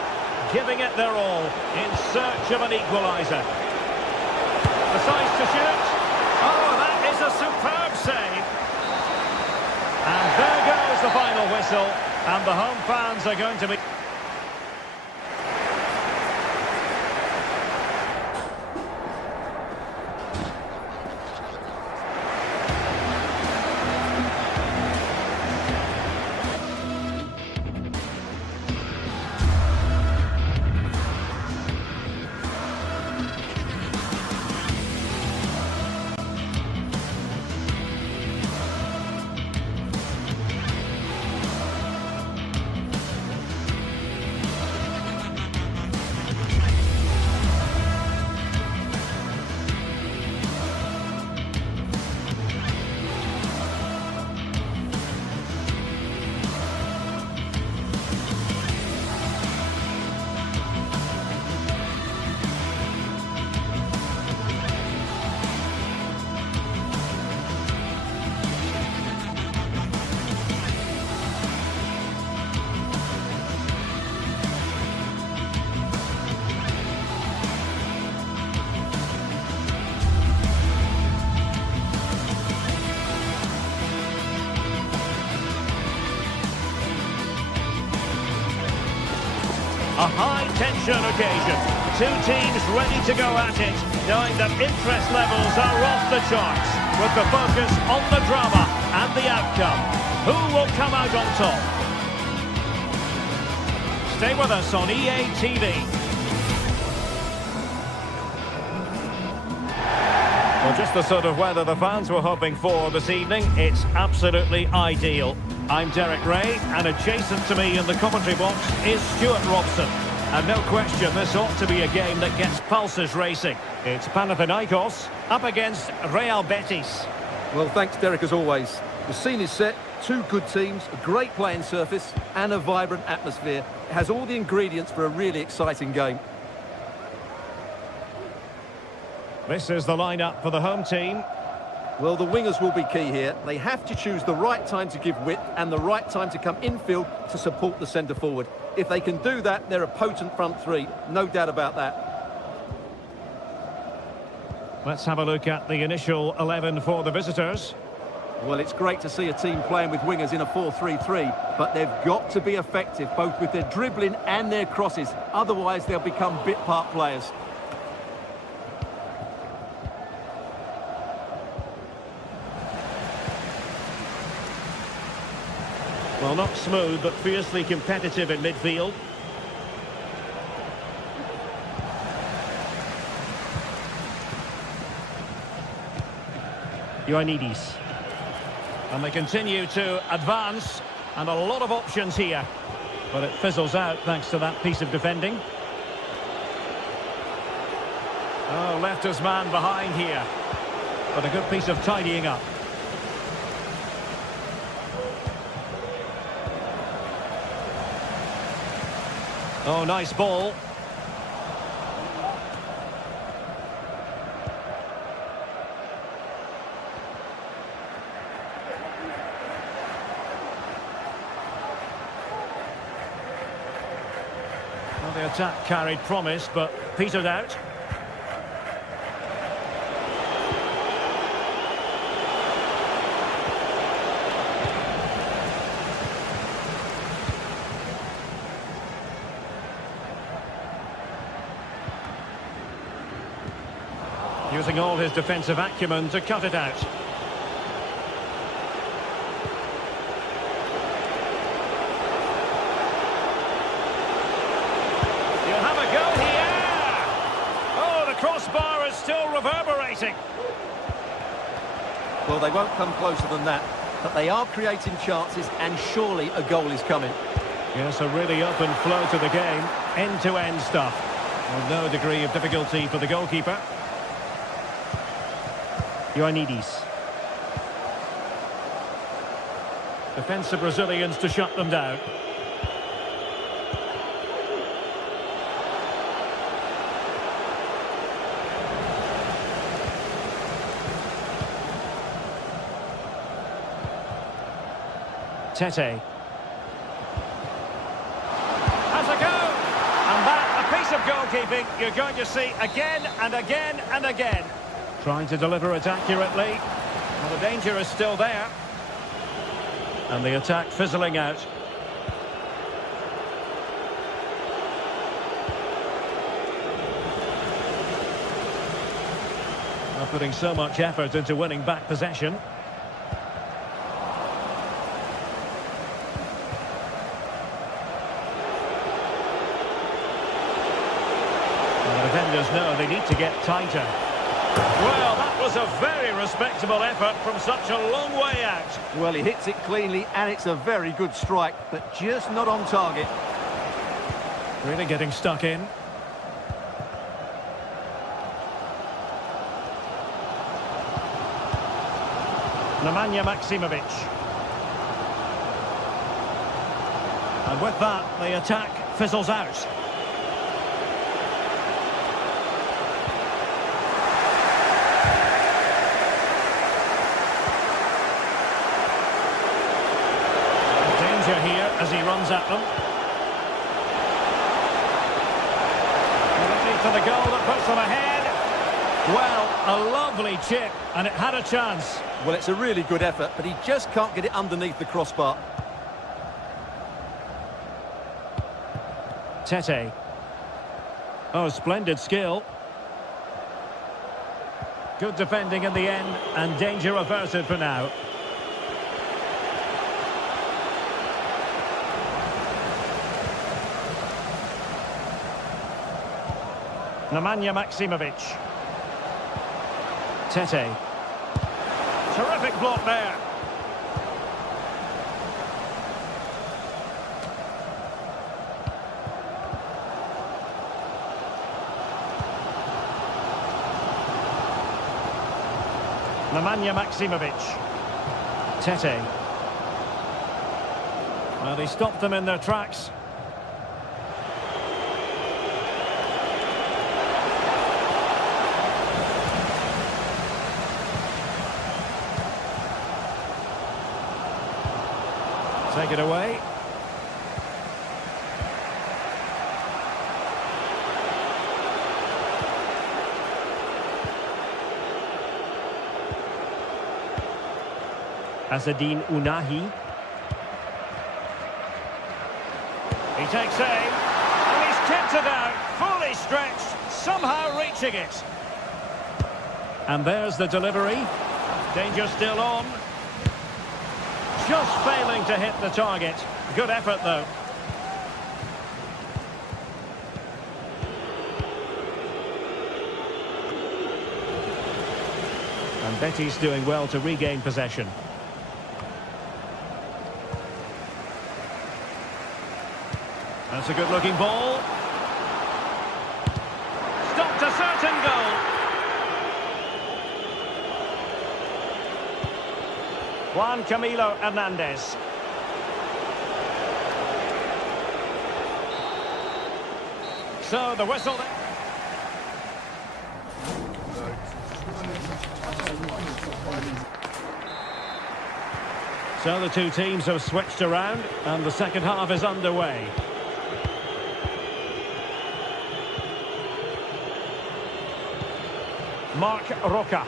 Giving it their all in search of an equaliser. Decides to shoot. Oh, that is a superb save. And there goes the final whistle. And the home fans are going to be... A high-tension occasion. Two teams ready to go at it, knowing that interest levels are off the charts, with the focus on the drama and the outcome. Who will come out on top? Stay with us on EA TV. Well, just the sort of weather the fans were hoping for this evening. It's absolutely ideal. I'm Derek Ray, and adjacent to me in the commentary box is Stuart Robson. And no question, this ought to be a game that gets pulses racing. It's Panathinaikos up against Real Betis. Well, thanks, Derek, as always. The scene is set. Two good teams, a great playing surface and a vibrant atmosphere. It has all the ingredients for a really exciting game. This is the lineup for the home team. Well, the wingers will be key here. They have to choose the right time to give width and the right time to come infield to support the centre-forward. If they can do that, they're a potent front three. No doubt about that. Let's have a look at the initial 11 for the visitors. Well, it's great to see a team playing with wingers in a 4-3-3, but they've got to be effective, both with their dribbling and their crosses. Otherwise, they'll become bit-part players. Well, not smooth, but fiercely competitive in midfield. Ioannidis. And they continue to advance, and a lot of options here. But it fizzles out thanks to that piece of defending. Oh, left his man behind here. But a good piece of tidying up. Oh, nice ball. Well, the attack carried promise, but petered out. Using all his defensive acumen to cut it out. You'll have a go here! Oh, the crossbar is still reverberating. Well, they won't come closer than that, but they are creating chances, and surely a goal is coming. Yes, a really open flow to the game. End-to-end stuff. With no degree of difficulty for the goalkeeper. Ioannidis. Defensive Brazilians to shut them down. Tete. Has a go! And that, a piece of goalkeeping you're going to see again and again and again. Trying to deliver it accurately. Well, the danger is still there. And the attack fizzling out. Not putting so much effort into winning back possession. The defenders know they need to get tighter. Well, that was a very respectable effort from such a long way out. Well, he hits it cleanly, and it's a very good strike, but just not on target. Really getting stuck in. Nemanja Maksimovic. And with that, the attack fizzles out. Here as he runs at them. Looking for the goal that puts them ahead. Well, a lovely chip, and it had a chance. Well, it's a really good effort, but he just can't get it underneath the crossbar. Tete. Oh, splendid skill. Good defending in the end, and danger averted for now. Nemanja Maksimovic. Tete. Terrific block there. Nemanja Maksimovic. Tete. Well, they stopped them in their tracks. Take it away. Azzedine Ounahi. He takes aim, and he's kicked it out, fully stretched, somehow reaching it. And there's the delivery. Danger still on. Just failing to hit the target. Good effort, though. And Betis doing well to regain possession. That's a good-looking ball. Stopped a certain goal. Juan Camilo Hernandez. So the whistle. So the two teams have switched around and the second half is underway. Marc Roca.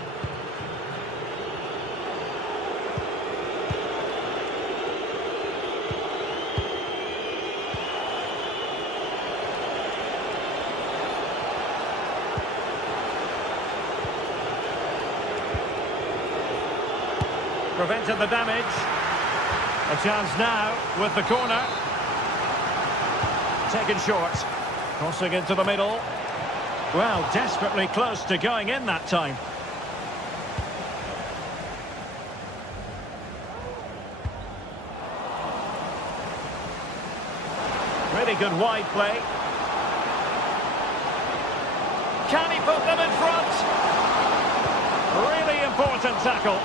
Prevented the damage. A chance now with the corner. Taken short. Crossing into the middle. Well, desperately close to going in that time. Really good wide play. Can he put them in front? Really important tackle.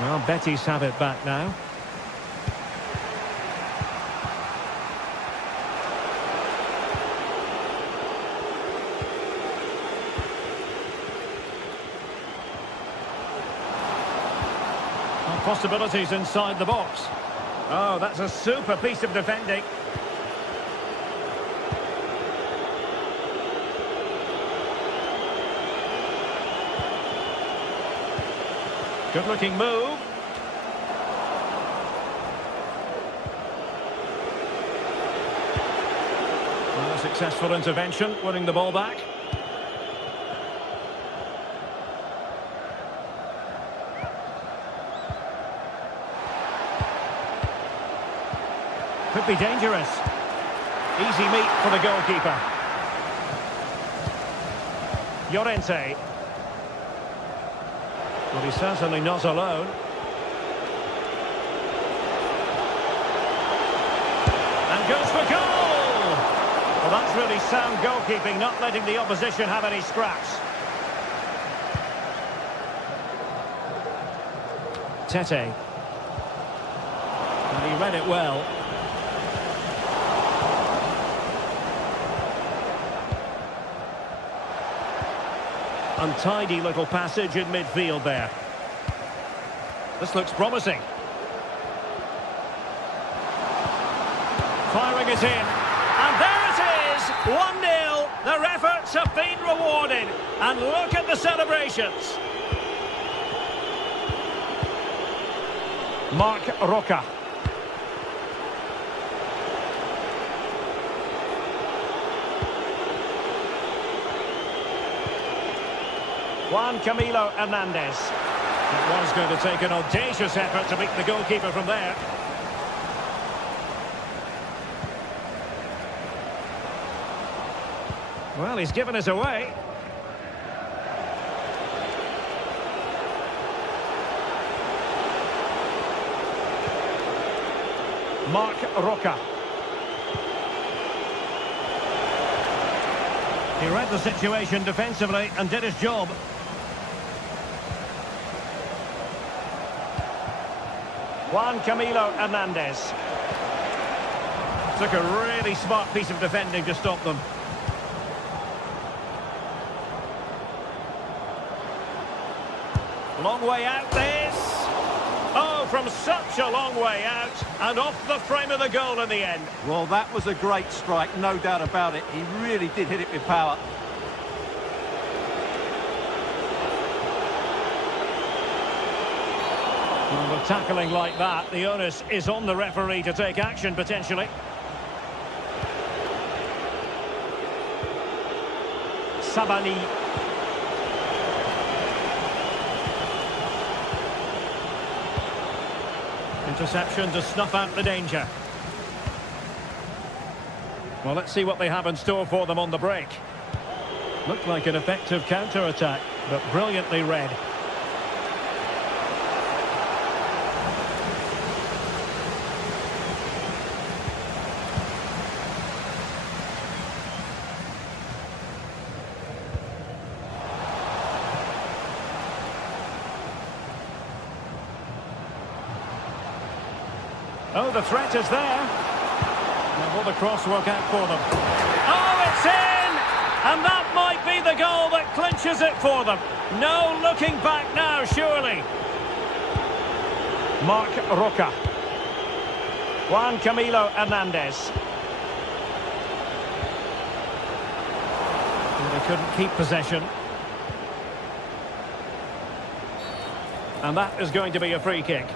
Well, Betis have it back now. Well, possibilities inside the box. Oh, that's a super piece of defending. Good-looking move. Well, a successful intervention, winning the ball back. Could be dangerous. Easy meet for the goalkeeper. Llorente. Well, he's certainly not alone. And goes for goal! Well, that's really sound goalkeeping, not letting the opposition have any scraps. Tete. And he read it well. Untidy little passage in midfield there. This looks promising. Firing it in. And there it is! 1-0. Their efforts have been rewarded. And look at the celebrations. Marc Roca. Juan Camilo Hernandez. It was going to take an audacious effort to beat the goalkeeper from there. Well, he's given us away. Marc Roca. He read the situation defensively and did his job. Juan Camilo Hernandez. Took a really smart piece of defending to stop them. Long way out this. Oh, from such a long way out. And off the frame of the goal in the end. Well, that was a great strike, no doubt about it. He really did hit it with power. Well, with tackling like that, the onus is on the referee to take action, potentially. Sabani. Interception to snuff out the danger. Well, let's see what they have in store for them on the break. Looked like an effective counter-attack, but brilliantly read. Oh, the threat is there. Now, will the cross work out for them? Oh, it's in! And that might be the goal that clinches it for them. No looking back now, surely. Marc Roca. Juan Camilo Hernandez. And they couldn't keep possession. And that is going to be a free kick.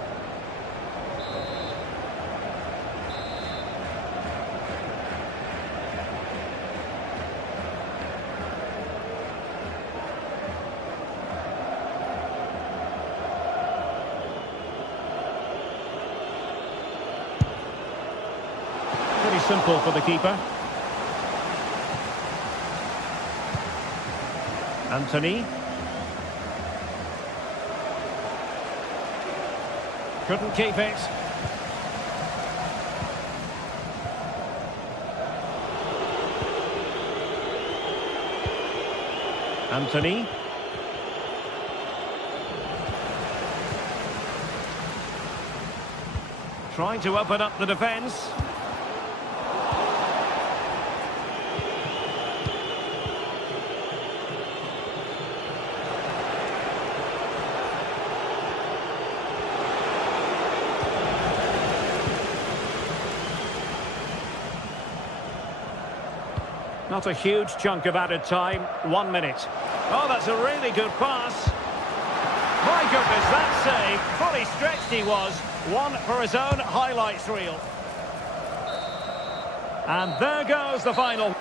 Pretty simple for the keeper. Anthony. Couldn't keep it. Anthony. Trying to open up the defence. Not a huge chunk of added time, 1 minute. Oh, that's a really good pass. My goodness, that save, fully stretched he was. One for his own highlights reel. And there goes the final.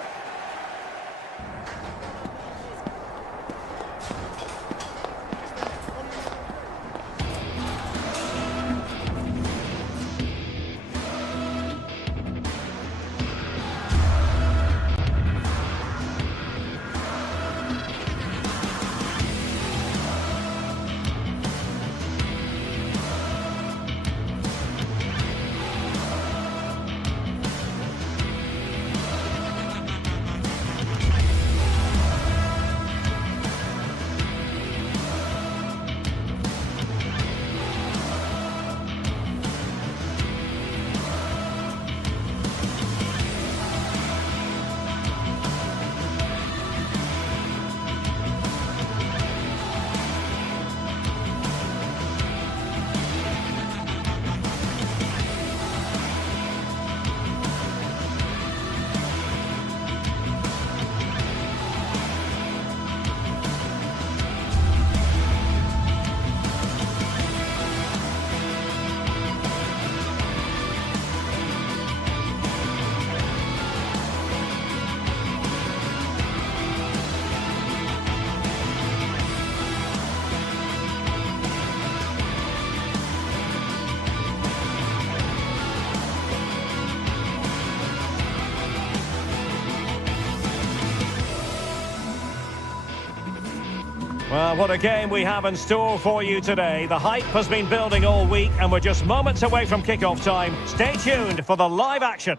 Well, what a game we have in store for you today. The hype has been building all week and we're just moments away from kick-off time. Stay tuned for the live action.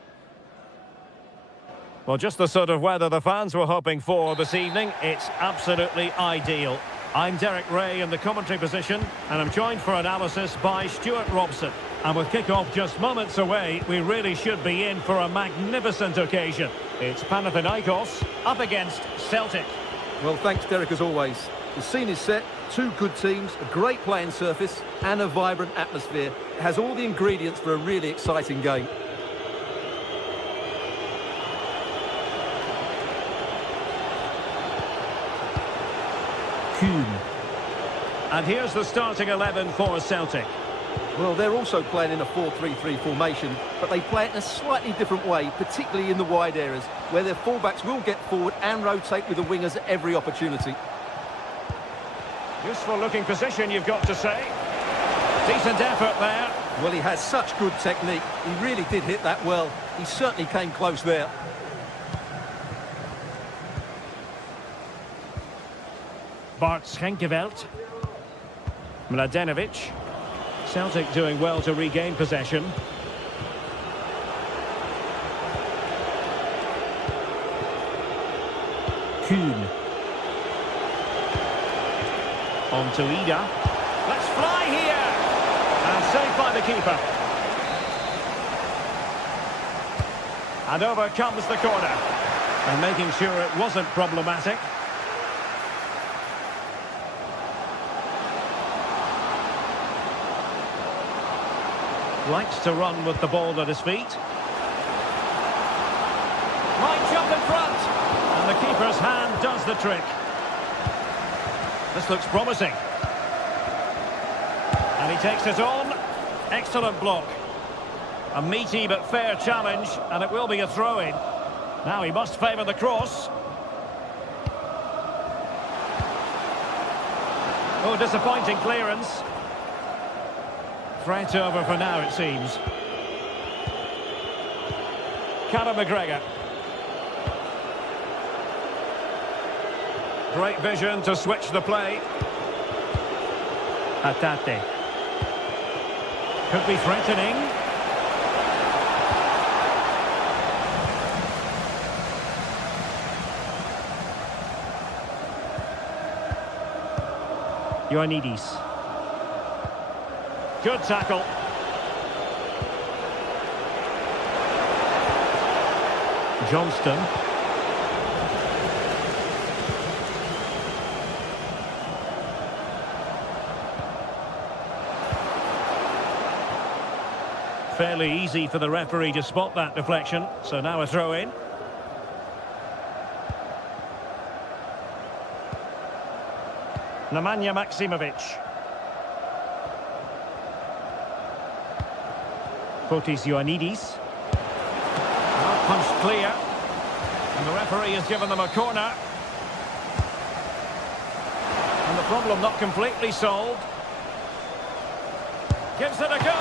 Well, just the sort of weather the fans were hoping for this evening. It's absolutely ideal. I'm Derek Ray in the commentary position, and I'm joined for analysis by Stuart Robson. And with kick-off just moments away, we really should be in for a magnificent occasion. It's Panathinaikos up against Celtic. Well, thanks, Derek, as always. The scene is set, two good teams, a great playing surface, and a vibrant atmosphere. It has all the ingredients for a really exciting game. And here's the starting 11 for Celtic. Well, they're also playing in a 4-3-3 formation, but they play it in a slightly different way, particularly in the wide areas, where their fullbacks will get forward and rotate with the wingers at every opportunity. Useful looking position, you've got to say. Decent effort there. Well, he has such good technique. He really did hit that well. He certainly came close there. Bart Schenkeveld. Mladenovic. Celtic doing well to regain possession. Kuhn. On to Ida. Let's fly here! And saved by the keeper. And over comes the corner. And making sure it wasn't problematic. Likes to run with the ball at his feet. Might jump in front. And the keeper's hand does the trick. This looks promising. And he takes it on. Excellent block. A meaty but fair challenge, and it will be a throw-in. Now he must favour the cross. Oh, disappointing clearance. Threat over for now, it seems. Callum McGregor. Great vision to switch the play. Hatate. Could be threatening. Ioannidis. Good tackle. Johnston. Fairly easy for the referee to spot that deflection, so now a throw-in. Nemanja Maksimovic. Fotis Ioannidis. Punched clear. And the referee has given them a corner. And the problem not completely solved. Gives it a go.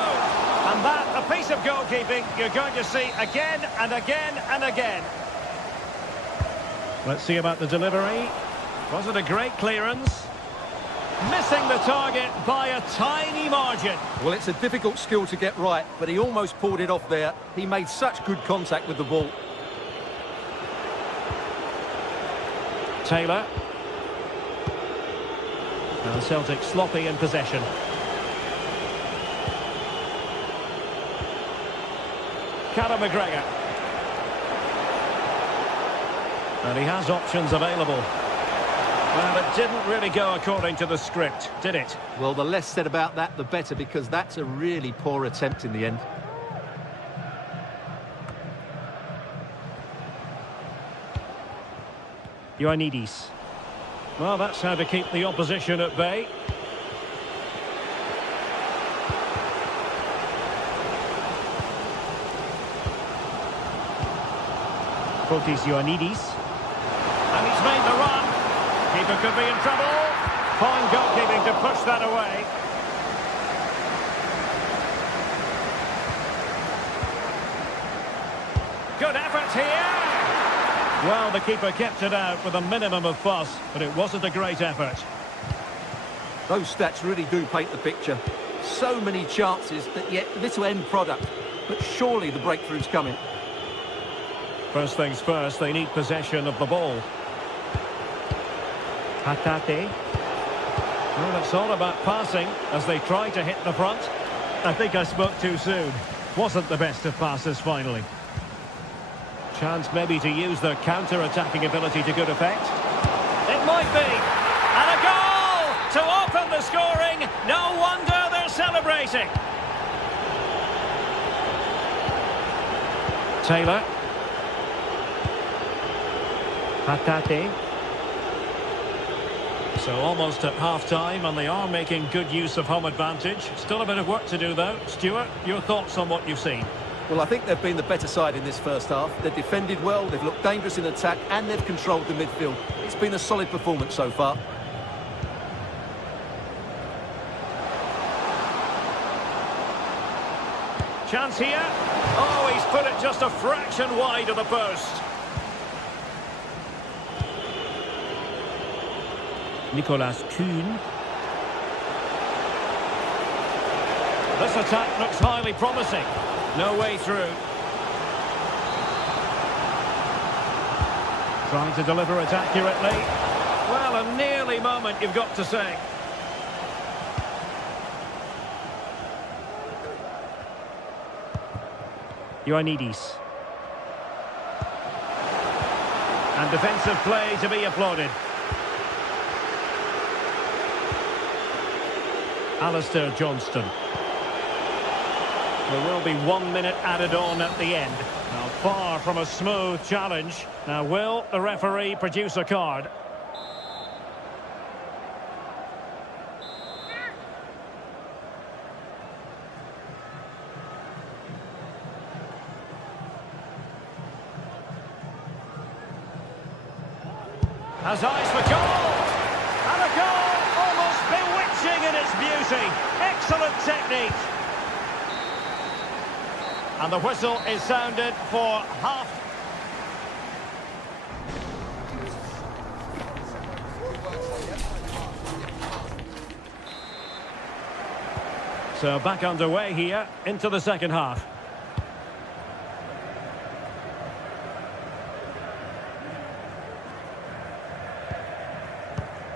And that, a piece of goalkeeping you're going to see again and again and again. Let's see about the delivery. Was it a great clearance? Missing the target by a tiny margin. Well, it's a difficult skill to get right, but he almost pulled it off there. He made such good contact with the ball. Taylor. Now Celtic sloppy in possession. Callum McGregor. And he has options available. Well, it didn't really go according to the script, did it? Well, the less said about that, the better, because that's a really poor attempt in the end. Ioannidis. Well, that's how to keep the opposition at bay. Fotis Ioannidis. And he's made the run. Keeper could be in trouble. Fine goalkeeping to push that away. Good effort here. Well, the keeper kept it out with a minimum of fuss, but it wasn't a great effort. Those stats really do paint the picture. So many chances, but yet little end product. But surely the breakthrough's coming. First things first, they need possession of the ball. Hatate. Well, it's all about passing as they try to hit the front. I think I spoke too soon. Wasn't the best of passes finally. Chance maybe to use their counter-attacking ability to good effect. It might be. And a goal to open the scoring. No wonder they're celebrating. Taylor. Hatate. So almost at half-time, and they are making good use of home advantage. Still a bit of work to do, though. Stuart, your thoughts on what you've seen? Well, I think they've been the better side in this first half. They've defended well, they've looked dangerous in attack, and they've controlled the midfield. It's been a solid performance so far. Chance here. Oh, he's put it just a fraction wide of the post. Nicolas Kuhn. This attack looks highly promising. No way through. Trying to deliver it accurately. Well, a nearly moment, you've got to say. Ioannidis. And defensive play to be applauded. Alistair Johnston. There will be 1 minute added on at the end. Now, far from a smooth challenge. Now, will the referee produce a card? Has eyes for goal! And a goal almost bewitching in its beauty. Excellent technique. And the whistle is sounded for half. So back underway here into the second half.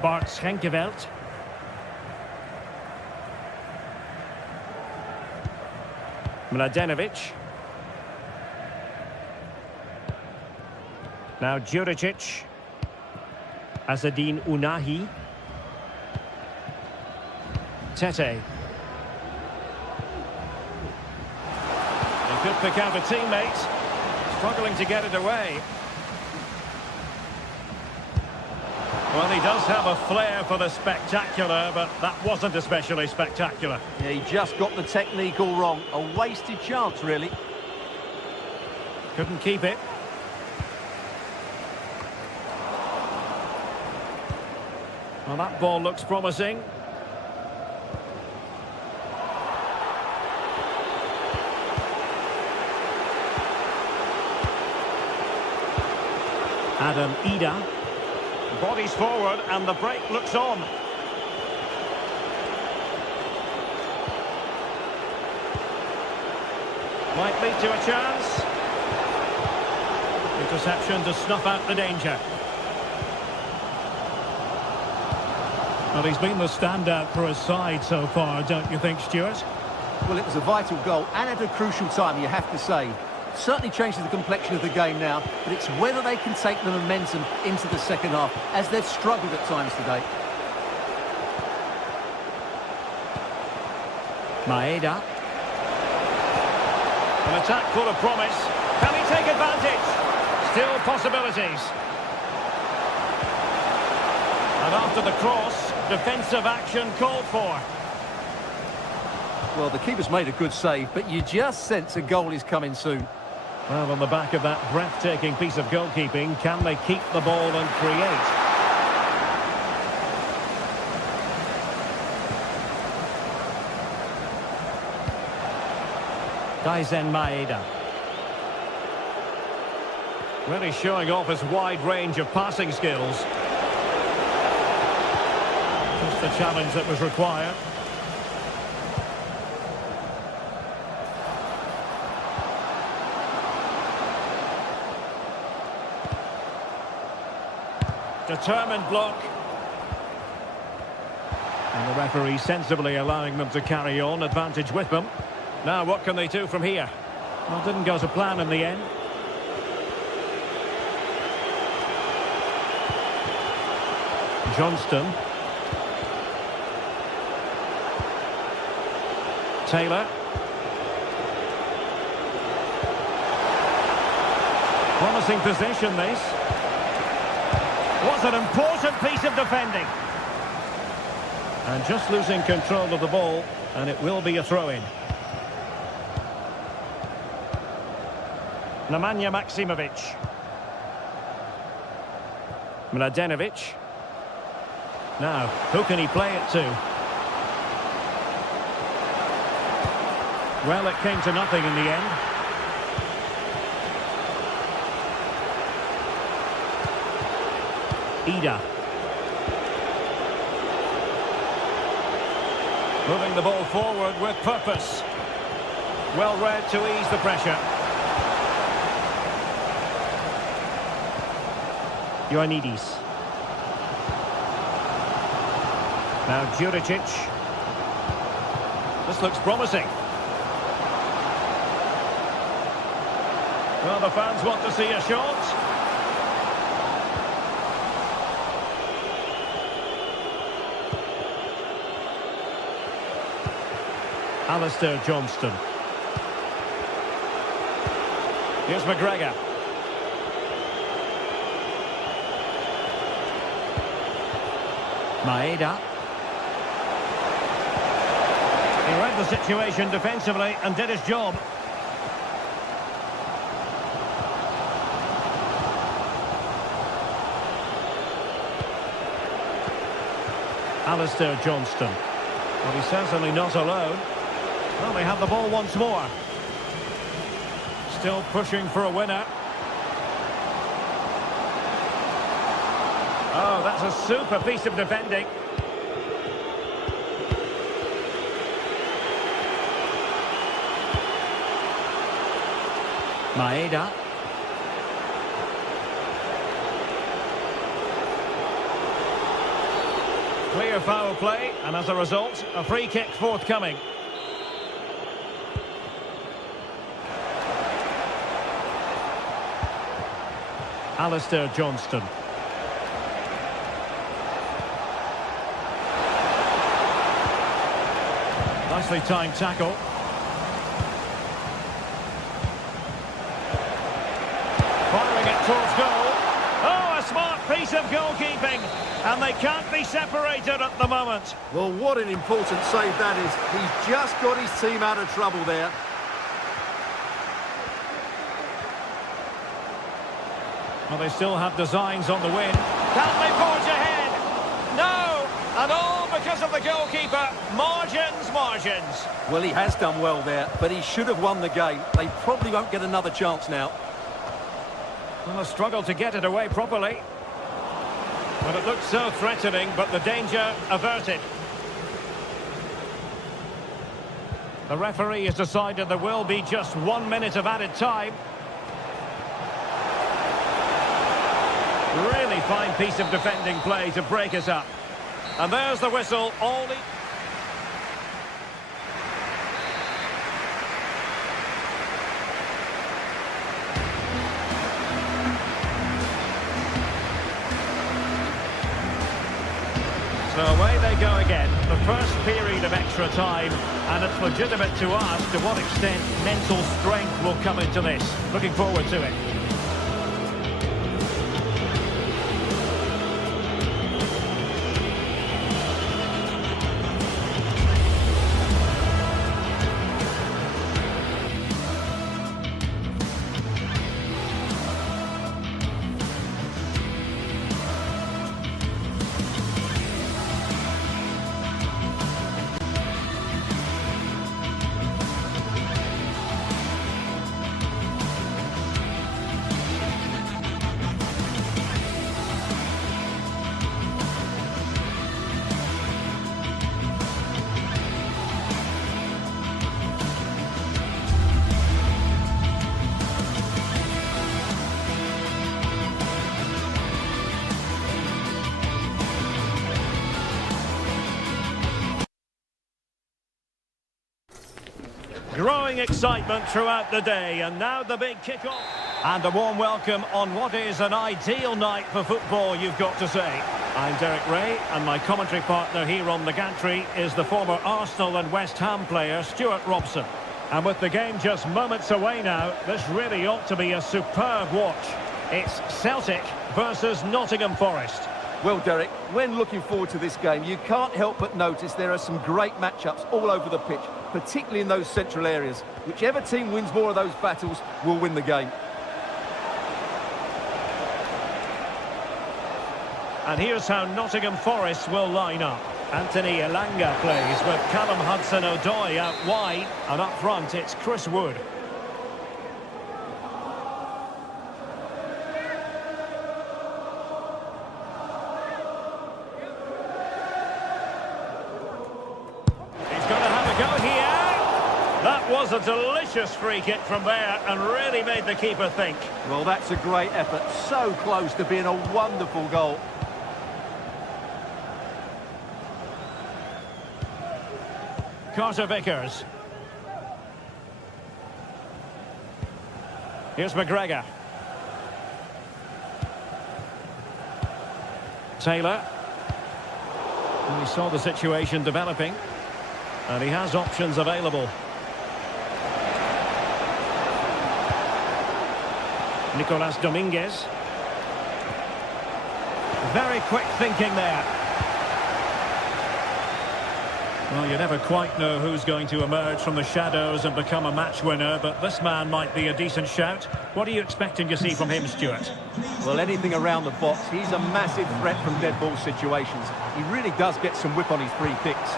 Bart Schenkeveld. Mladenovic. Now Djuricic. Azzedine Ounahi. Tete. He could pick out a teammate. Struggling to get it away. Well, he does have a flair for the spectacular, but that wasn't especially spectacular. Yeah, he just got the technique all wrong. A wasted chance, really. Couldn't keep it. Well, that ball looks promising. Adam Ida. Bodies forward and the break looks on. Might lead to a chance. Interception to snuff out the danger. Well, he's been the standout for his side so far, don't you think, Stuart? Well, it was a vital goal and at a crucial time, you have to say. Certainly changes the complexion of the game now, but it's whether they can take the momentum into the second half, as they've struggled at times today. Maeda. An attack full of promise. Can he take advantage? Still possibilities. And after the cross, defensive action called for. Well, the keeper's made a good save, but you just sense a goal is coming soon. Well, on the back of that breathtaking piece of goalkeeping, can they keep the ball and create? Daizen Maeda. Really showing off his wide range of passing skills. Just the challenge that was required. Determined block. And the referee sensibly allowing them to carry on, advantage with them. Now, what can they do from here? Well, didn't go to plan in the end. Johnston. Taylor. Promising position, this. Was an important piece of defending. And just losing control of the ball, and it will be a throw-in. Nemanja Maksimovic. Mladenovic. Now, who can he play it to? Well, it came to nothing in the end. Ida. Moving the ball forward with purpose. Well read to ease the pressure. Ioannidis. Now Juricic. This looks promising. Well, the fans want to see a shot. Alistair Johnston. Here's McGregor. Maeda. He read the situation defensively and did his job. Alistair Johnston. Well, he's certainly not alone. Well, they have the ball once more. Still pushing for a winner. Oh, that's a super piece of defending. Maeda. Clear foul play, and as a result, a free kick forthcoming. Alistair Johnston. Nicely timed tackle. Firing it towards goal. Oh, a smart piece of goalkeeping. And they can't be separated at the moment. Well, what an important save that is. He's just got his team out of trouble there. Well, they still have designs on the win. Can they forge ahead? No! And all because of the goalkeeper. Margins, margins. Well, he has done well there, but he should have won the game. They probably won't get another chance now. Well, a struggle to get it away properly. But it looked so threatening, but the danger averted. The referee has decided there will be just 1 minute of added time. Really fine piece of defending play to break us up. And there's the whistle. So away they go again. The first period of extra time. And it's legitimate to ask to what extent mental strength will come into this. Looking forward to it. growing excitement throughout the day, and now the big kick-off. And a warm welcome on what is an ideal night for football, you've got to say. I'm Derek Ray, and my commentary partner here on the gantry is the former Arsenal and West Ham player, Stuart Robson. And with the game just moments away now, this really ought to be a superb watch. It's Celtic versus Nottingham Forest. Well, Derek, when looking forward to this game, you can't help but notice there are some great matchups all over the pitch, particularly in those central areas. Whichever team wins more of those battles will win the game. And here's how Nottingham Forest will line up. Anthony Elanga plays with Callum Hudson-Odoi out wide, and up front it's Chris Wood. He's going to have a go here. That was a delicious free kick from there and really made the keeper think. Well, that's a great effort. So close to being a wonderful goal. Carter Vickers. Here's McGregor. Taylor. And he saw the situation developing. And he has options available. Nicolas Dominguez. Very quick thinking there. Well, you never quite know who's going to emerge from the shadows and become a match winner, but this man might be a decent shout. What are you expecting to see from him, Stuart? Well, anything around the box. He's a massive threat from dead ball situations. He really does get some whip on his free kicks.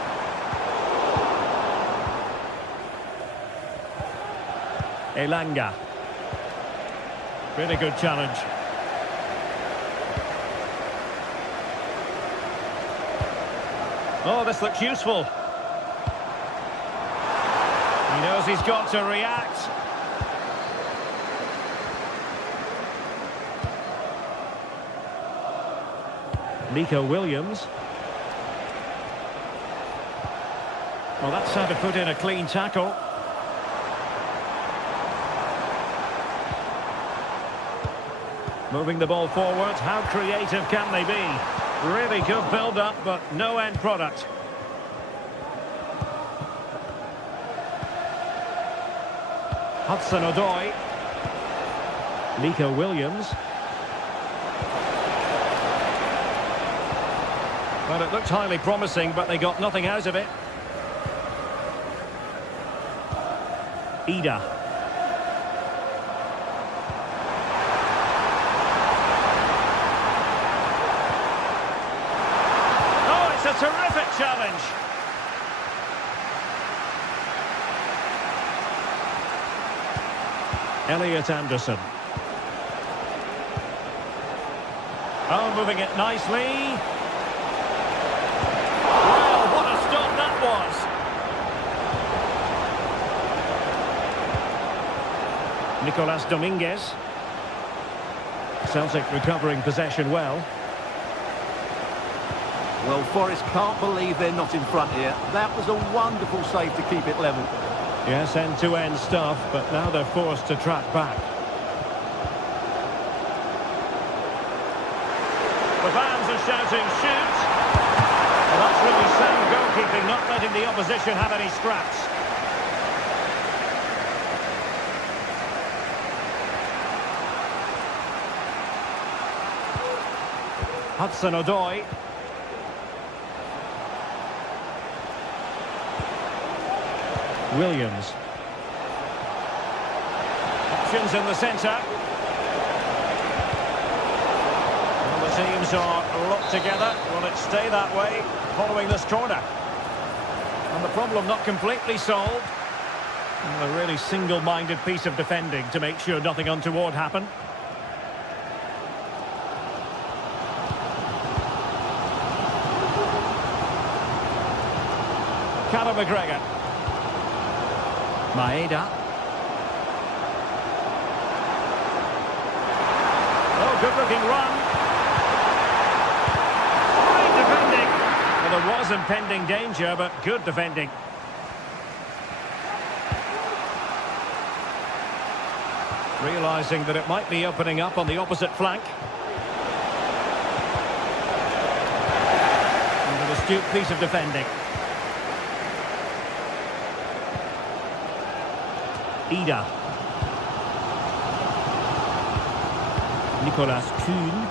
Elanga. Really good challenge. Oh, this looks useful. He knows he's got to react. Nico Williams. Well, that's how to put in a clean tackle. Moving the ball forward. How creative can they be? Really good build-up, but no end product. Hudson-Odoi. Nico Williams. Well, it looked highly promising, but they got nothing out of it. Ida. Oh, it's a terrific challenge. Elliot Anderson. Oh, moving it nicely. Well, what a stop that was. Nicolas Dominguez. Celtic recovering possession well. Well, Forest can't believe they're not in front here. That was a wonderful save to keep it level. Yes, end-to-end stuff, but now they're forced to track back. The fans are shouting, shoot! Well, that's really sound goalkeeping, not letting the opposition have any scraps. Hudson-Odoi. Williams. Options in the centre. Well, the teams are locked together. Will it stay that way following this corner? And the problem not completely solved. And a really single-minded piece of defending to make sure nothing untoward happened. Callum McGregor. Maeda. Oh, good-looking run. Great defending. Well, there was impending danger, but good defending. Realising that it might be opening up on the opposite flank. And an astute piece of defending. Ida. Nicolas Kuhn.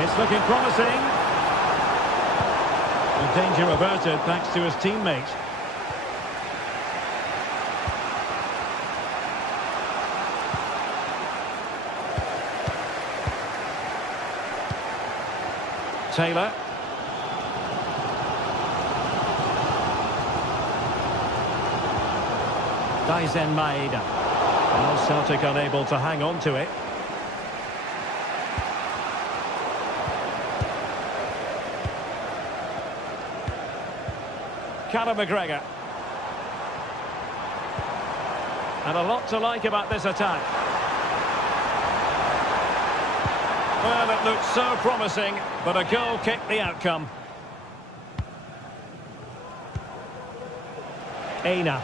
It's looking promising. The danger averted thanks to his teammate. Taylor. Daisen Maeda. Well, Celtic unable to hang on to it. Callum McGregor. And a lot to like about this attack. Well, it looked so promising, but a goal kicked the outcome. Aina.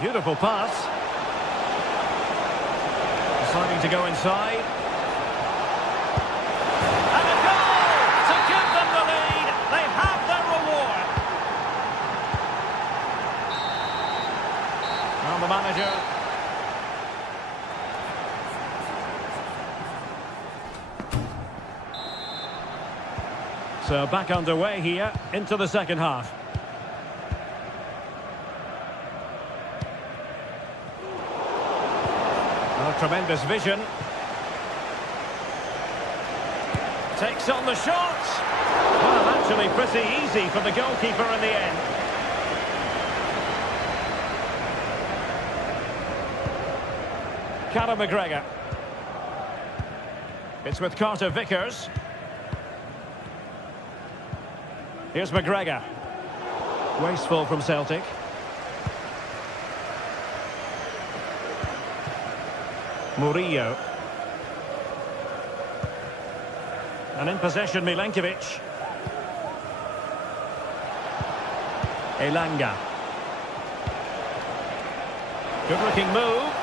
Beautiful pass. Deciding to go inside. And a goal to give them the lead. They have their reward. And the manager. So back underway here into the second half. Oh, tremendous vision. Takes on the shot. Well, actually pretty easy for the goalkeeper in the end. Callum McGregor. It's with Carter Vickers. Here's McGregor. Wasteful from Celtic. Murillo. And in possession, Milenkovic. Elanga. Good-looking move.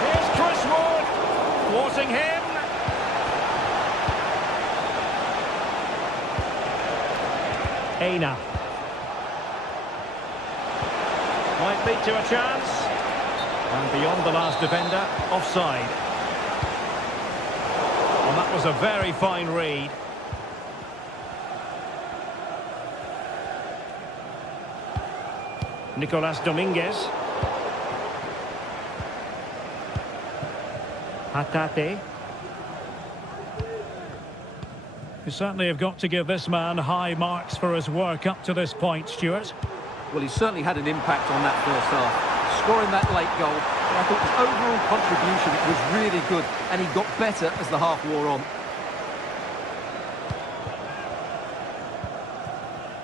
Here's Chris Wood. Thwarting him. Aina. Might lead to a chance. And beyond the last defender, offside. And that was a very fine read. Nicolas Dominguez. Hatate. You certainly have got to give this man high marks for his work up to this point, Stuart. Well, he certainly had an impact on that first half. Scoring that late goal, I thought his overall contribution was really good, and he got better as the half wore on.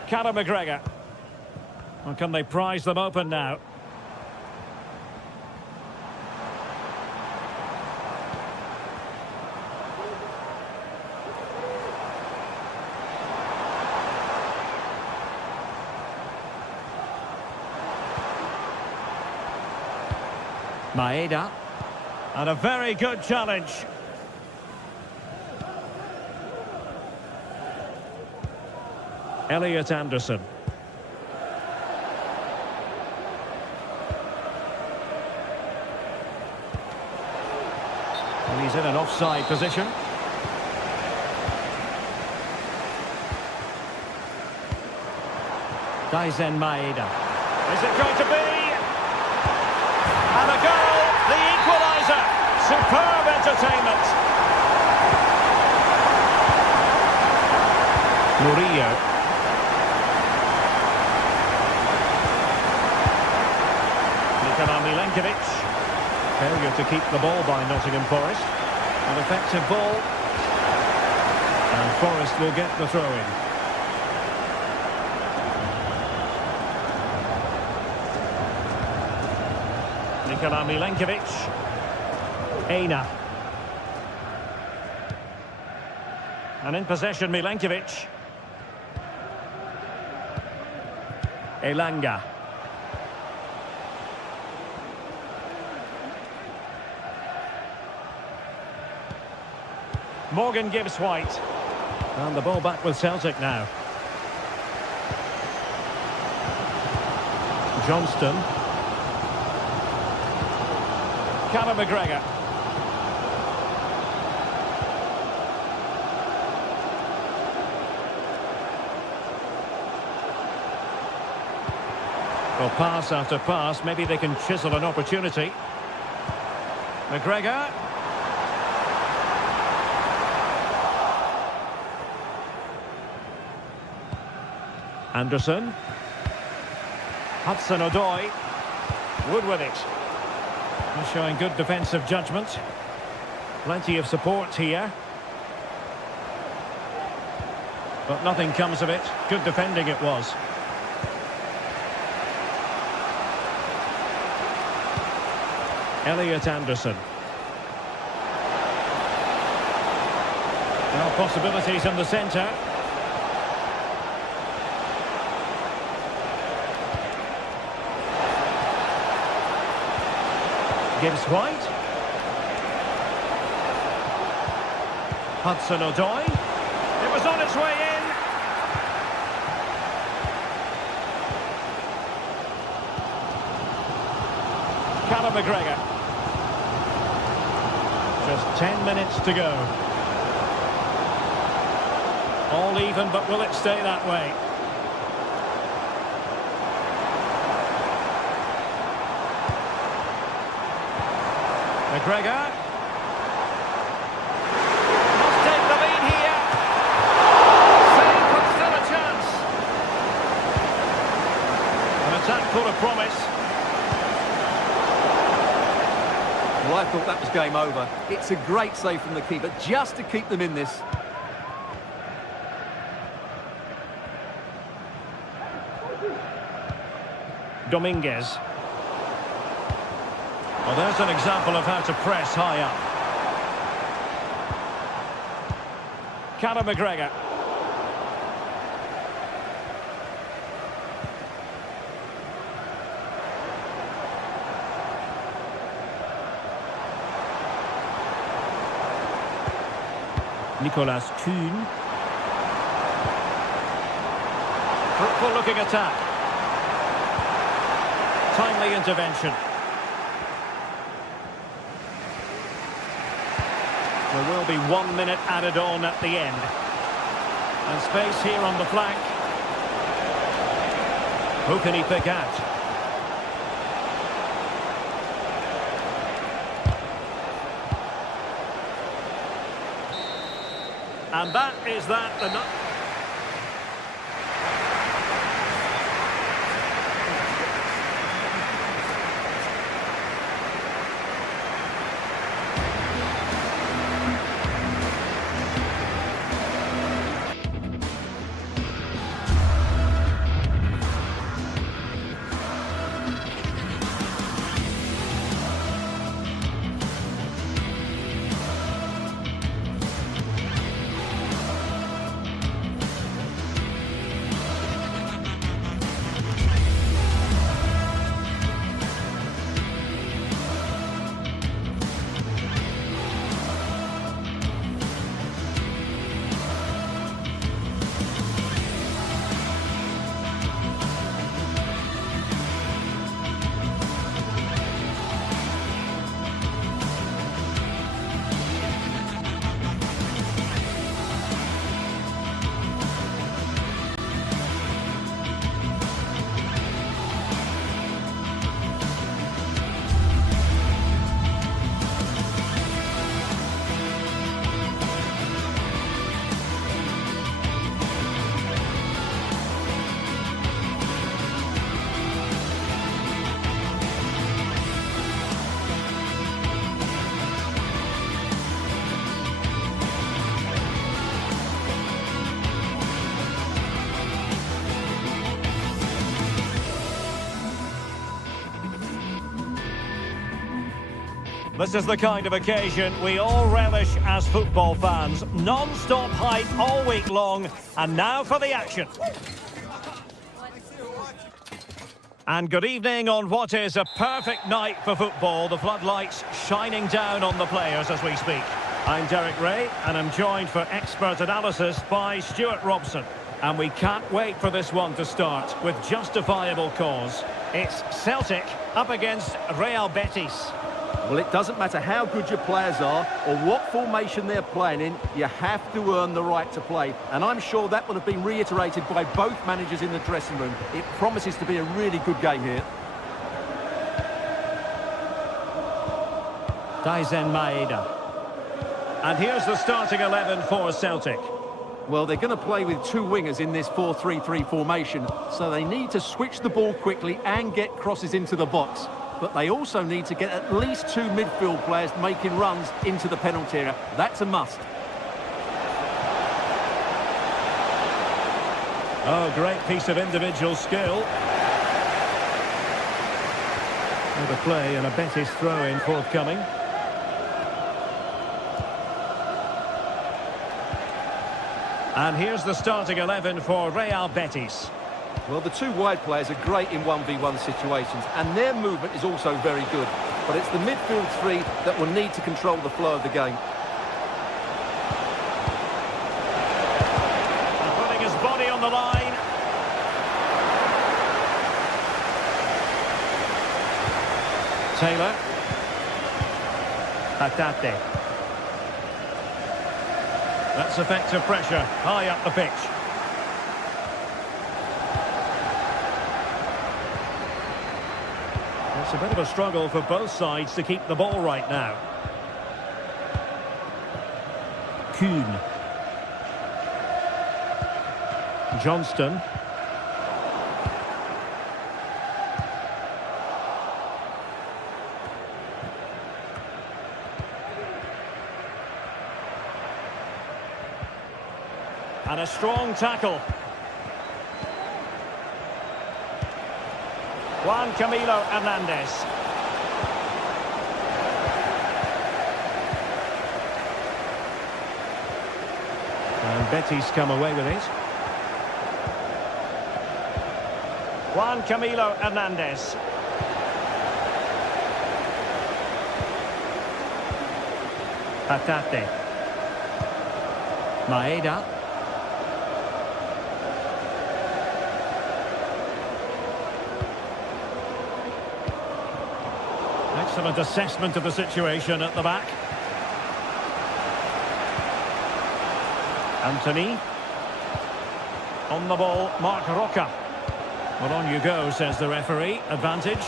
Callum McGregor. Well, can they prize them open now? Maeda. And a very good challenge. Elliot Anderson. And he's in an offside position. Daisen Maeda. Is it going to be? And a goal, the equaliser. Superb entertainment. Murillo. Milenkovic. Failure to keep the ball by Nottingham Forest. An effective ball. And Forest will get the throw-in. Milenkovic. Aina. And in possession, Milenkovic. Elanga. Morgan gives White. And the ball back with Celtic now. Johnston. Callum McGregor. Well, pass after pass, maybe they can chisel an opportunity. McGregor. Anderson. Hudson-Odoi. Wood with it. He's showing good defensive judgment. Plenty of support here. But nothing comes of it. Good defending it was. Elliot Anderson. Now possibilities in the centre. Gives White. Hudson-Odoi. It was on its way in. Callum McGregor. Just 10 minutes to go. All even, but will it stay that way? McGregor. Must take the lead here. Save, but still a chance. An attack full of promise. Well, I thought that was game over. It's a great save from the keeper, just to keep them in this. Dominguez. Well, there's an example of how to press high up. Callum McGregor. Nicolas Kuhn. Fruitful looking attack. Timely intervention. There will be 1 minute added on at the end. And space here on the flank. Who can he pick out? And that is that. This is the kind of occasion we all relish as football fans. Non-stop hype all week long, and now for the action. And good evening on what is a perfect night for football. The floodlights shining down on the players as we speak. I'm Derek Ray, and I'm joined for expert analysis by Stuart Robson. And we can't wait for this one to start with justifiable cause. It's Celtic up against Real Betis. Well, it doesn't matter how good your players are or what formation they're playing in, you have to earn the right to play. And I'm sure that will have been reiterated by both managers in the dressing room. It promises to be a really good game here. Daizen Maeda. And here's the starting 11 for Celtic. Well, they're going to play with two wingers in this 4-3-3 formation, so they need to switch the ball quickly and get crosses into the box. But they also need to get at least two midfield players making runs into the penalty area. That's a must. Oh, great piece of individual skill. With a play and a Betis throw-in forthcoming. And here's the starting 11 for Real Betis. Well, the two wide players are great in 1v1 situations, and their movement is also very good. But it's the midfield three that will need to control the flow of the game. And putting his body on the line. Taylor. Hatate. That's effective pressure, high up the pitch. It's a bit of a struggle for both sides to keep the ball right now. Kuhn. Johnston. And a strong tackle. Juan Camilo Hernandez. And Betis come away with it. Juan Camilo Hernandez. Hatate. Maeda. Excellent assessment of the situation at the back. Anthony. On the ball, Mark Roca. Well, on you go, says the referee. Advantage.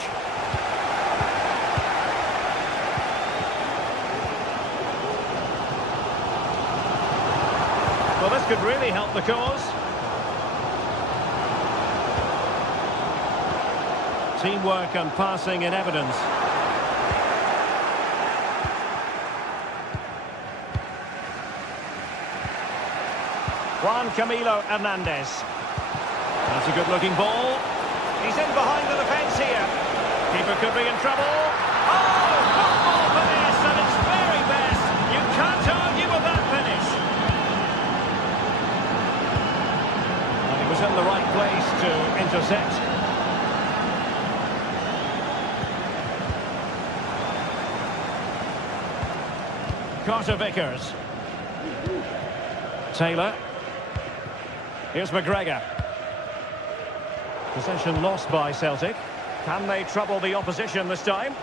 Well, this could really help the cause. Teamwork and passing in evidence. Juan Camilo Hernandez. That's a good-looking ball. He's in behind the defence here. Keeper could be in trouble. Oh, football finish at its very best. You can't argue with that finish. And he was in the right place to intercept. Carter Vickers. Taylor. Here's McGregor. Possession lost by Celtic. Can they trouble the opposition this time?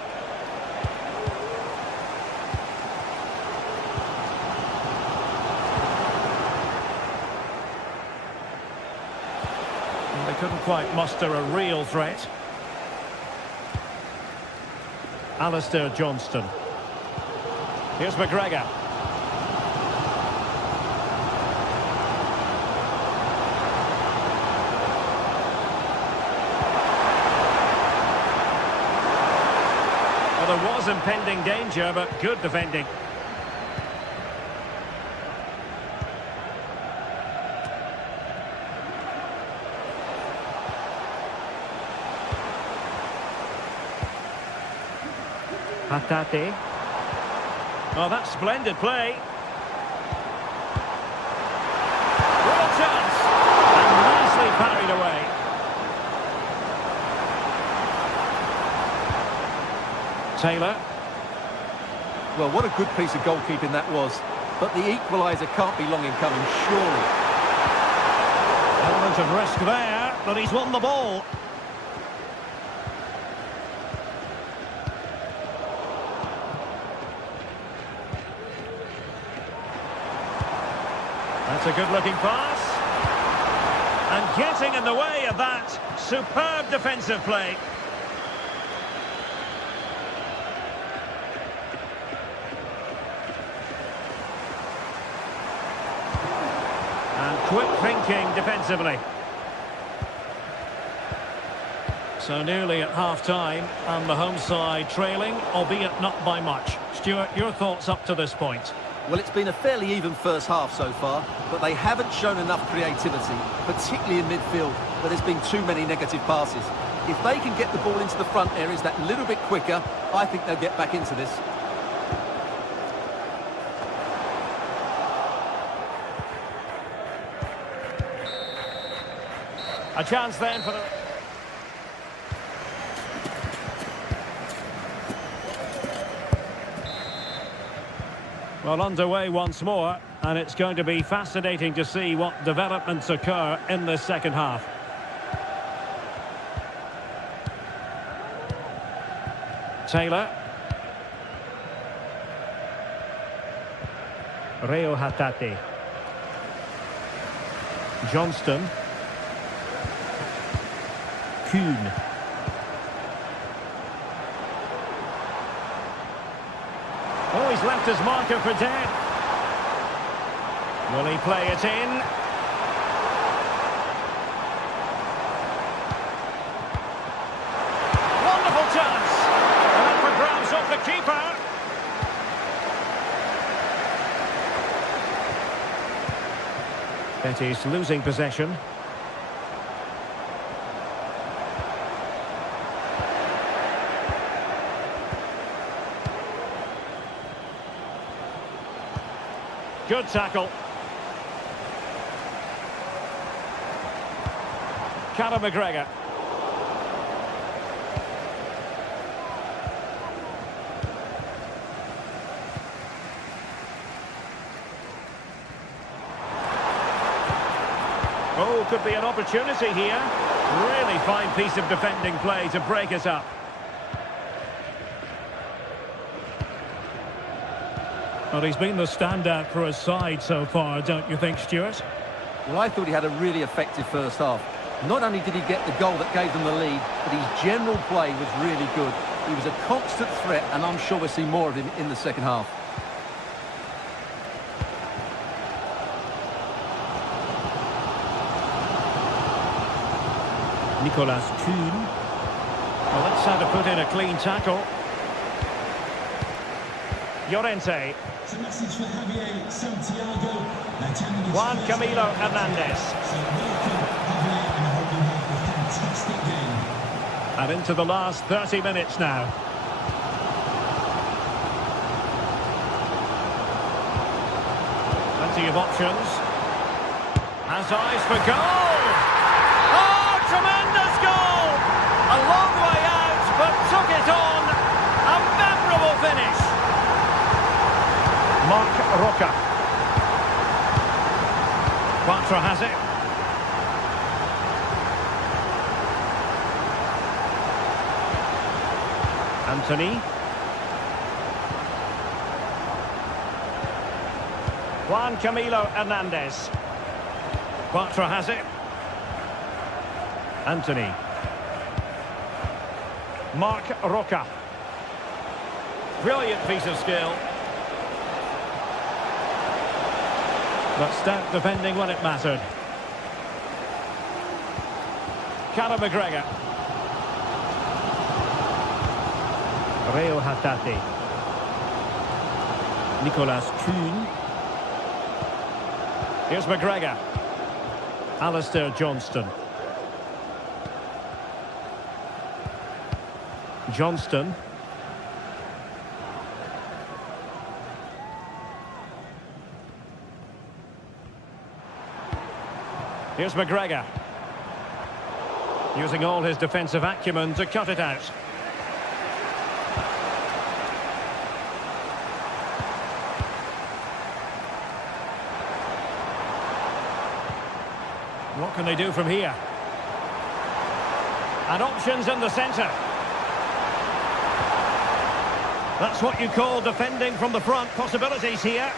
And they couldn't quite muster a real threat. Alistair Johnston. Here's McGregor. Well, there was impending danger, but good defending. Hatate. Oh, that's splendid play. Real chance. And nicely parried away. Taylor. Well, what a good piece of goalkeeping that was. But the equaliser can't be long in coming, surely. Element of risk there, but he's won the ball. That's a good-looking pass. And getting in the way of that. Superb defensive play. And quick thinking defensively. So nearly at half-time, and the home side trailing, albeit not by much. Stuart, your thoughts up to this point? Well, it's been a fairly even first half so far, but they haven't shown enough creativity, particularly in midfield, where there's been too many negative passes. If they can get the ball into the front areas that little bit quicker, I think they'll get back into this. A chance then for the... Well, underway once more, and it's going to be fascinating to see what developments occur in this second half. Taylor. Reo Hatate. Johnston. Kuhn. Oh, he's left his marker for dead. Will he play it in? Wonderful chance. And up for grabs off the keeper. Betis losing possession. Good tackle. Callum McGregor. Oh, could be an opportunity here. Really fine piece of defending play to break us up. Well, he's been the standout for his side so far, don't you think, Stuart? Well, I thought he had a really effective first half. Not only did he get the goal that gave them the lead, but his general play was really good. He was a constant threat, and I'm sure we'll see more of him in the second half. Nicolas Kuhn. Well, that's how to put in a clean tackle. Llorente. It's a message for Javier Santiago. Juan Camilo Hernandez. So welcome, Javier, and I hope you have a fantastic game. And into the last 30 minutes now. Plenty of options. Has eyes for goal. Oh, tremendous goal! A long way out, but took it on. A memorable finish. Marc Roca. Quattro has it. Anthony. Juan Camilo Hernandez. Quattro has it. Anthony. Marc Roca. Brilliant piece of skill. But stout defending when it mattered. Callum McGregor. Reo Hatate. Nicolas Kuhn. Here's McGregor. Alistair Johnston. Johnston. Here's McGregor. Using all his defensive acumen to cut it out. What can they do from here? And options in the centre. That's what you call defending from the front. Possibilities here.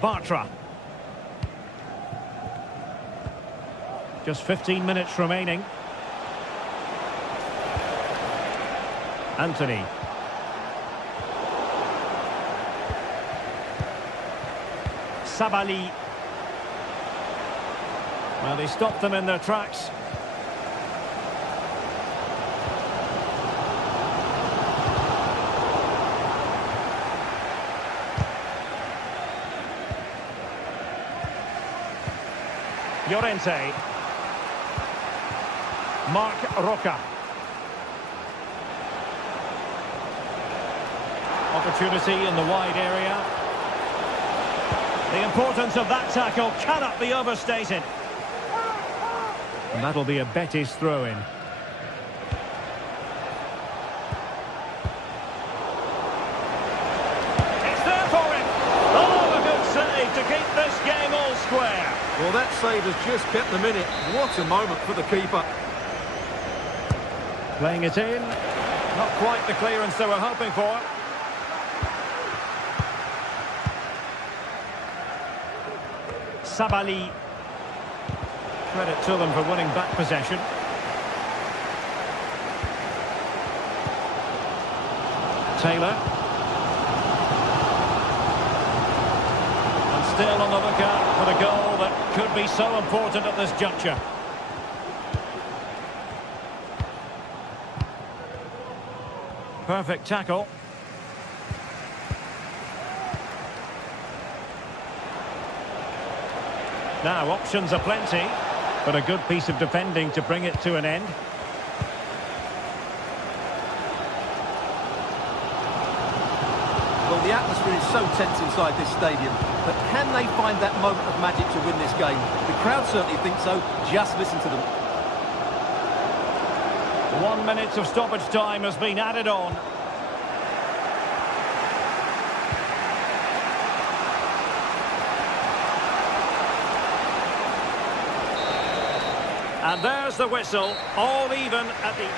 Bartra. Just 15 minutes remaining. Anthony. Sabali. Well, they stopped them in their tracks. Llorente. Marc Roca. Opportunity in the wide area. The importance of that tackle cannot be overstated. And that'll be a Betis throw-in. It's there for him. Oh, a good save to keep this game all square. Well, that save has just kept them in it. What a moment for the keeper. Playing it in. Not quite the clearance they were hoping for. Sabali. Credit to them for winning back possession. Taylor. And still on the lookout for the goal that could be so important at this juncture. Perfect tackle. Now, options are plenty, but a good piece of defending to bring it to an end. Well, the atmosphere is so tense inside this stadium, but can they find that moment of magic to win this game? The crowd certainly think so. Just listen to them. 1 minute of stoppage time has been added on. And there's the whistle, all even at the...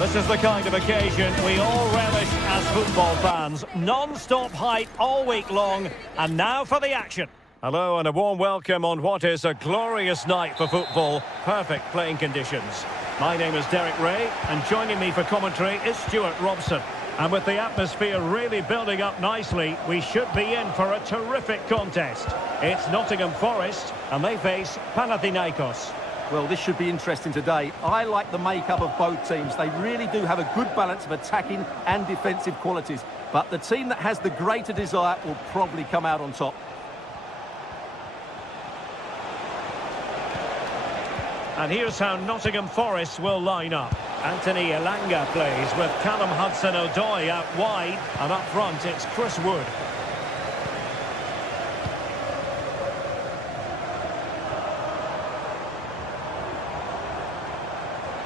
This is the kind of occasion we all relish as football fans. Non-stop hype all week long, and now for the action. Hello and a warm welcome on what is a glorious night for football. Perfect playing conditions. My name is Derek Ray, and joining me for commentary is Stuart Robson. And with the atmosphere really building up nicely, we should be in for a terrific contest. It's Nottingham Forest, and they face Panathinaikos. Well, this should be interesting today. I like the makeup of both teams. They really do have a good balance of attacking and defensive qualities. But the team that has the greater desire will probably come out on top. And here's how Nottingham Forest will line up. Anthony Elanga plays with Callum Hudson-Odoi out wide, and up front it's Chris Wood.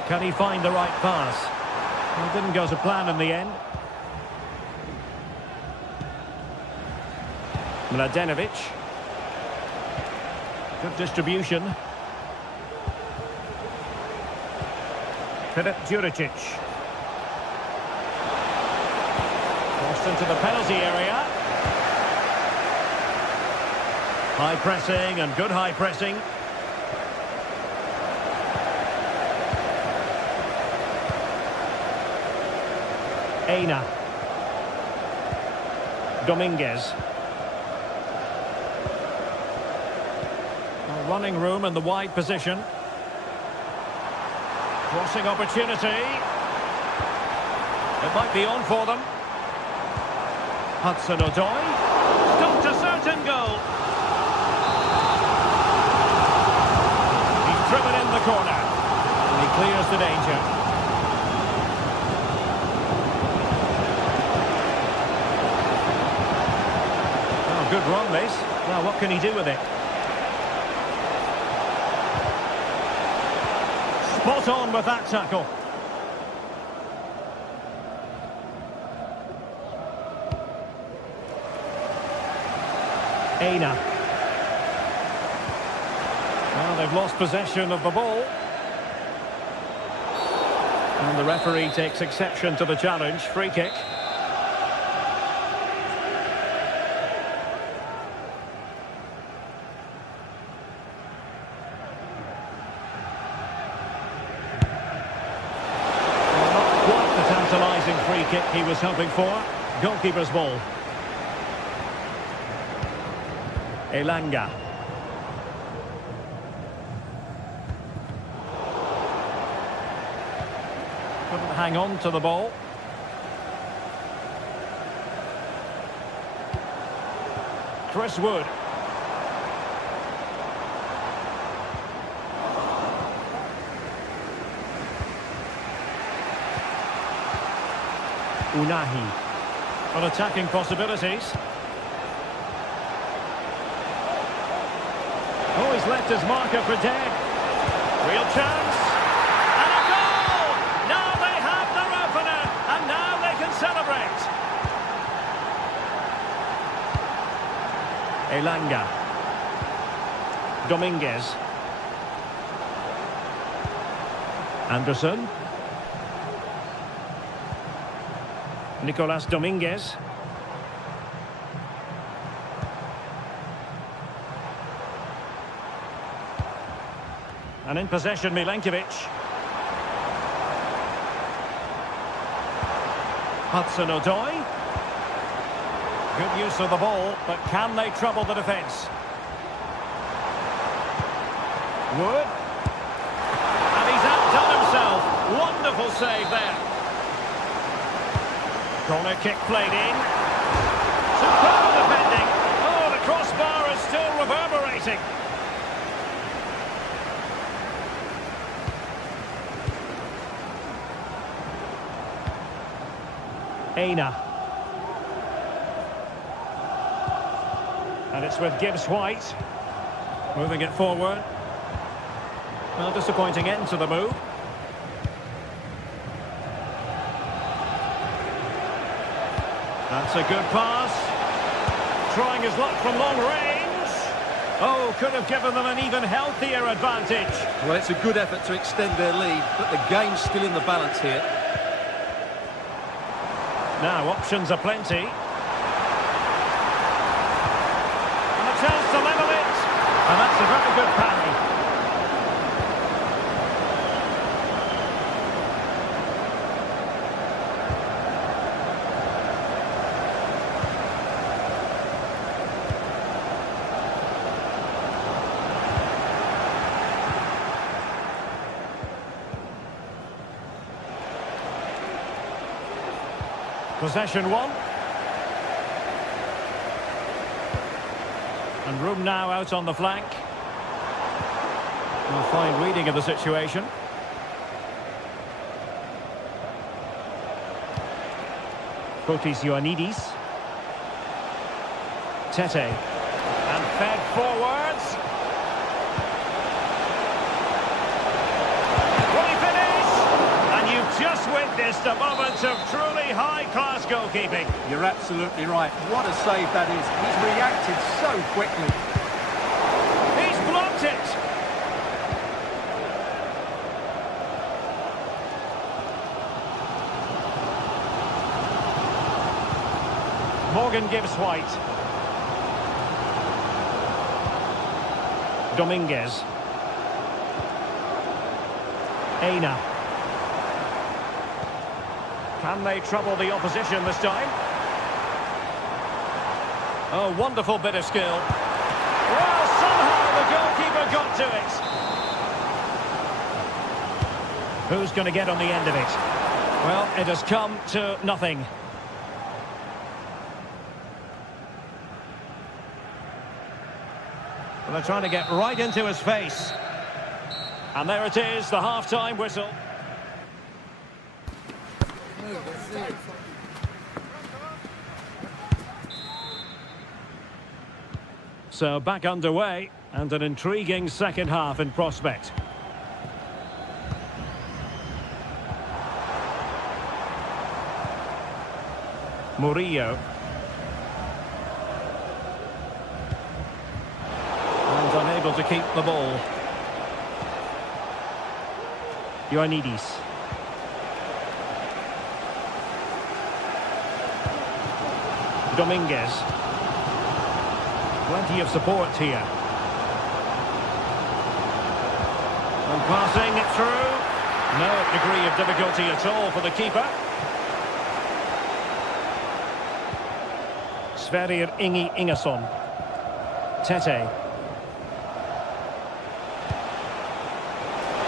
Can he find the right pass? Well, it didn't go to plan in the end. Mladenovic. Good distribution. Filip Djuricic. Crossed into the penalty area. High pressing and good high pressing. Aina. Dominguez. Running room in the wide position. Crossing opportunity. It might be on for them. Hudson-Odoi. Stopped a certain goal. He's driven in the corner. And he clears the danger. Oh, good run this. Now what can he do with it? Spot on with that tackle. Aina. Well, they've lost possession of the ball. And the referee takes exception to the challenge. Free kick. Tantalising free kick he was hoping for. Goalkeeper's ball. Elanga. Couldn't hang on to the ball. Chris Wood. Unahi. On attacking possibilities. Oh, he's left his marker for dead. Real chance. And a goal! Now they have their opener. And now they can celebrate. Elanga. Dominguez. Anderson. Nicolas Dominguez. And in possession, Milenkovic. Hudson-Odoi. Good use of the ball, but can they trouble the defence? Wood. And he's outdone himself. Wonderful save there. Corner kick played in. Superb defending. Oh, the crossbar is still reverberating. Aina. And it's with Gibbs-White. Moving it forward. Well, disappointing end to the move. That's a good pass. Trying his luck from long range. Oh, could have given them an even healthier advantage. Well, it's a good effort to extend their lead, but the game's still in the balance here. Now, options are plenty. And a chance to level it. And that's a very good parry. Possession one. And room now out on the flank. A fine reading of the situation. Ioannidis. Tete. And fed forwards. Will he finish? And you've just witnessed a moment of truly high-class goalkeeping. You're absolutely right. What a save that is. He's reacted so quickly. He's blocked it. Morgan gives White. Dominguez. Aina. Can they trouble the opposition this time? A wonderful bit of skill. Well, somehow the goalkeeper got to it. Who's going to get on the end of it? Well, it has come to nothing. Well, they're trying to get right into his face. And there it is, the half-time whistle. So back underway, and an intriguing second half in prospect. Murillo. And unable to keep the ball. Ioannidis. Dominguez. Plenty of support here. And passing it through. No degree of difficulty at all for the keeper. Sverrir Ingi Ingesson. Tete.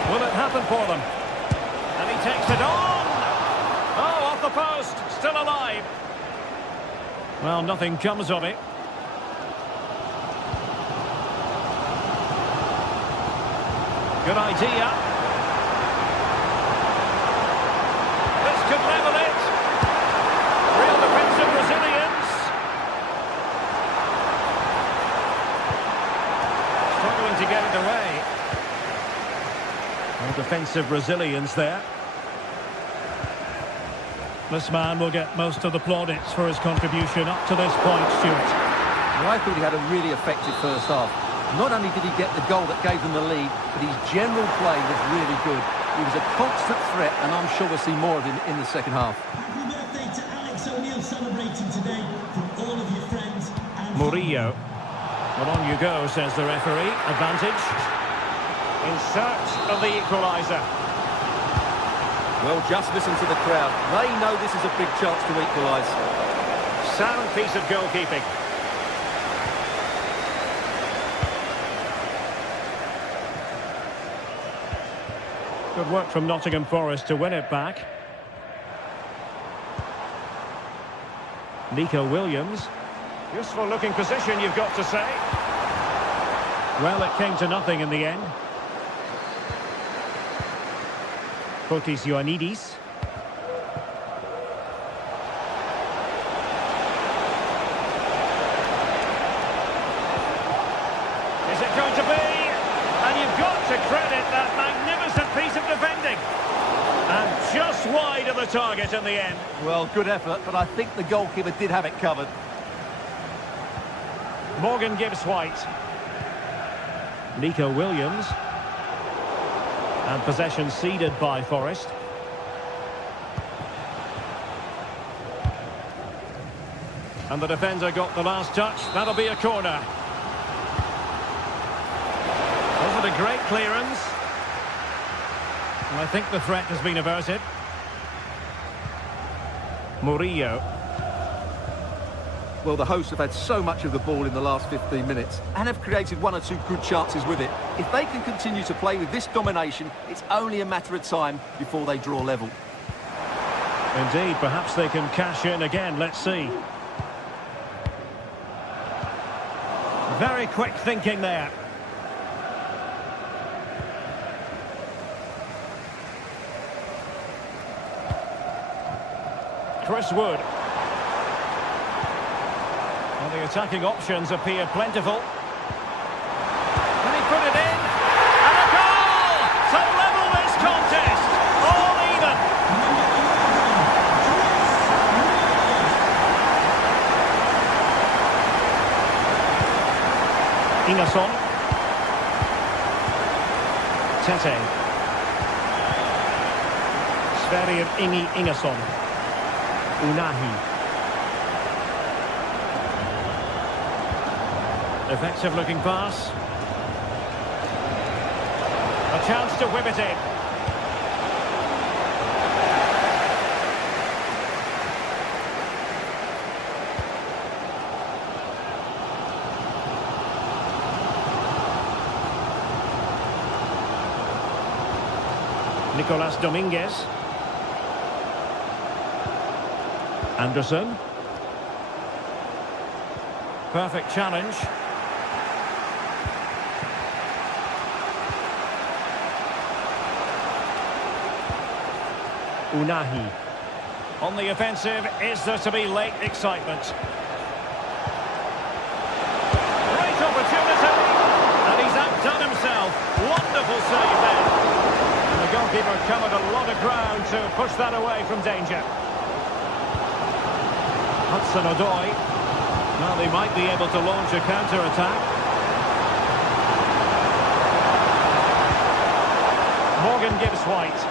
Will it happen for them? And he takes it on! Oh, off the post, still alive. Well, nothing comes of it. Good idea. This could level it. Real defensive resilience. Struggling to get it away. Well, defensive resilience there. This man will get most of the plaudits for his contribution up to this point, Stuart. Well, I thought he had a really effective first half. Not only did he get the goal that gave them the lead, but his general play was really good. He was a constant threat, and I'm sure we'll see more of him in the second half. Happy birthday to Alex O'Neill celebrating today from all of your friends and Murillo. Well, on you go, says the referee. Advantage. In search of the equaliser. Well, just listen to the crowd. They know this is a big chance to equalise. Sound piece of goalkeeping. Good work from Nottingham Forest to win it back. Nico Williams. Useful looking position, you've got to say. Well, it came to nothing in the end. Ioannidis. Is it going to be? And you've got to credit that magnificent piece of defending. And just wide of the target in the end. Well, good effort, but I think the goalkeeper did have it covered. Morgan gives White. Nico Williams. And possession ceded by Forest. And the defender got the last touch. That'll be a corner. Wasn't a great clearance. And I think the threat has been averted. Murillo. Well, the hosts have had so much of the ball in the last 15 minutes and have created one or two good chances with it. If they can continue to play with this domination, it's only a matter of time before they draw level. Indeed, perhaps they can cash in again. Let's see. Very quick thinking there. Chris Wood. Well, the attacking options appear plentiful. Can he put it in? And a goal to level this contest. All even. Ingerson. Tete. Sverrir Ingi Ingerson. Unahi. Effective looking pass. A chance to whip it in. Nicolas Dominguez. Anderson. Perfect challenge. Unahi. On the offensive, is there to be late excitement? Great opportunity! And he's outdone himself. Wonderful save there. And the goalkeeper covered a lot of ground to push that away from danger. Hudson-Odoi. Now they might be able to launch a counter-attack. Morgan gives White.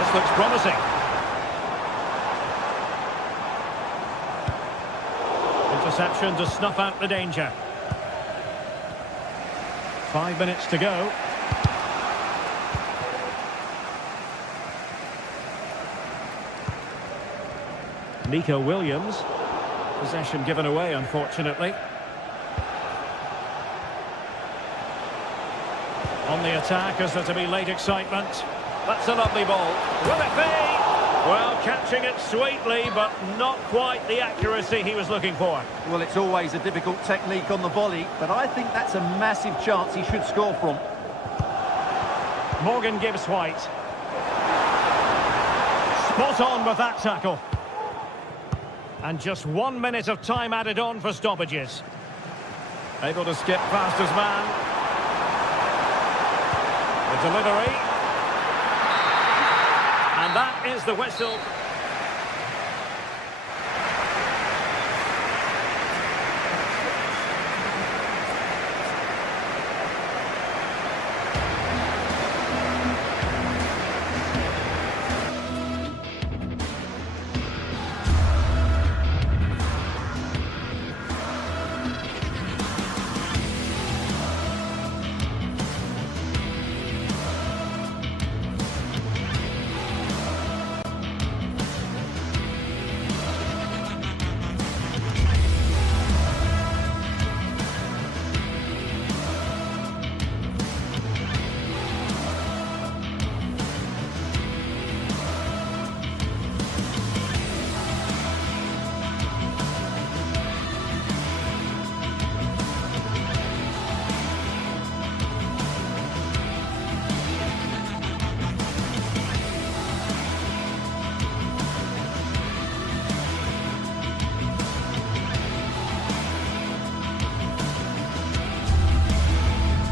This looks promising. Interception to snuff out the danger. 5 minutes to go. Nico Williams. Possession given away, unfortunately. On the attack, is there to be late excitement? That's a lovely ball. Will it be? Well, catching it sweetly, but not quite the accuracy he was looking for. Well, it's always a difficult technique on the volley, but I think that's a massive chance he should score from. Morgan gives White. Spot on with that tackle. And just 1 minute of time added on for stoppages. Able to skip past his man. The delivery. And that is the whistle.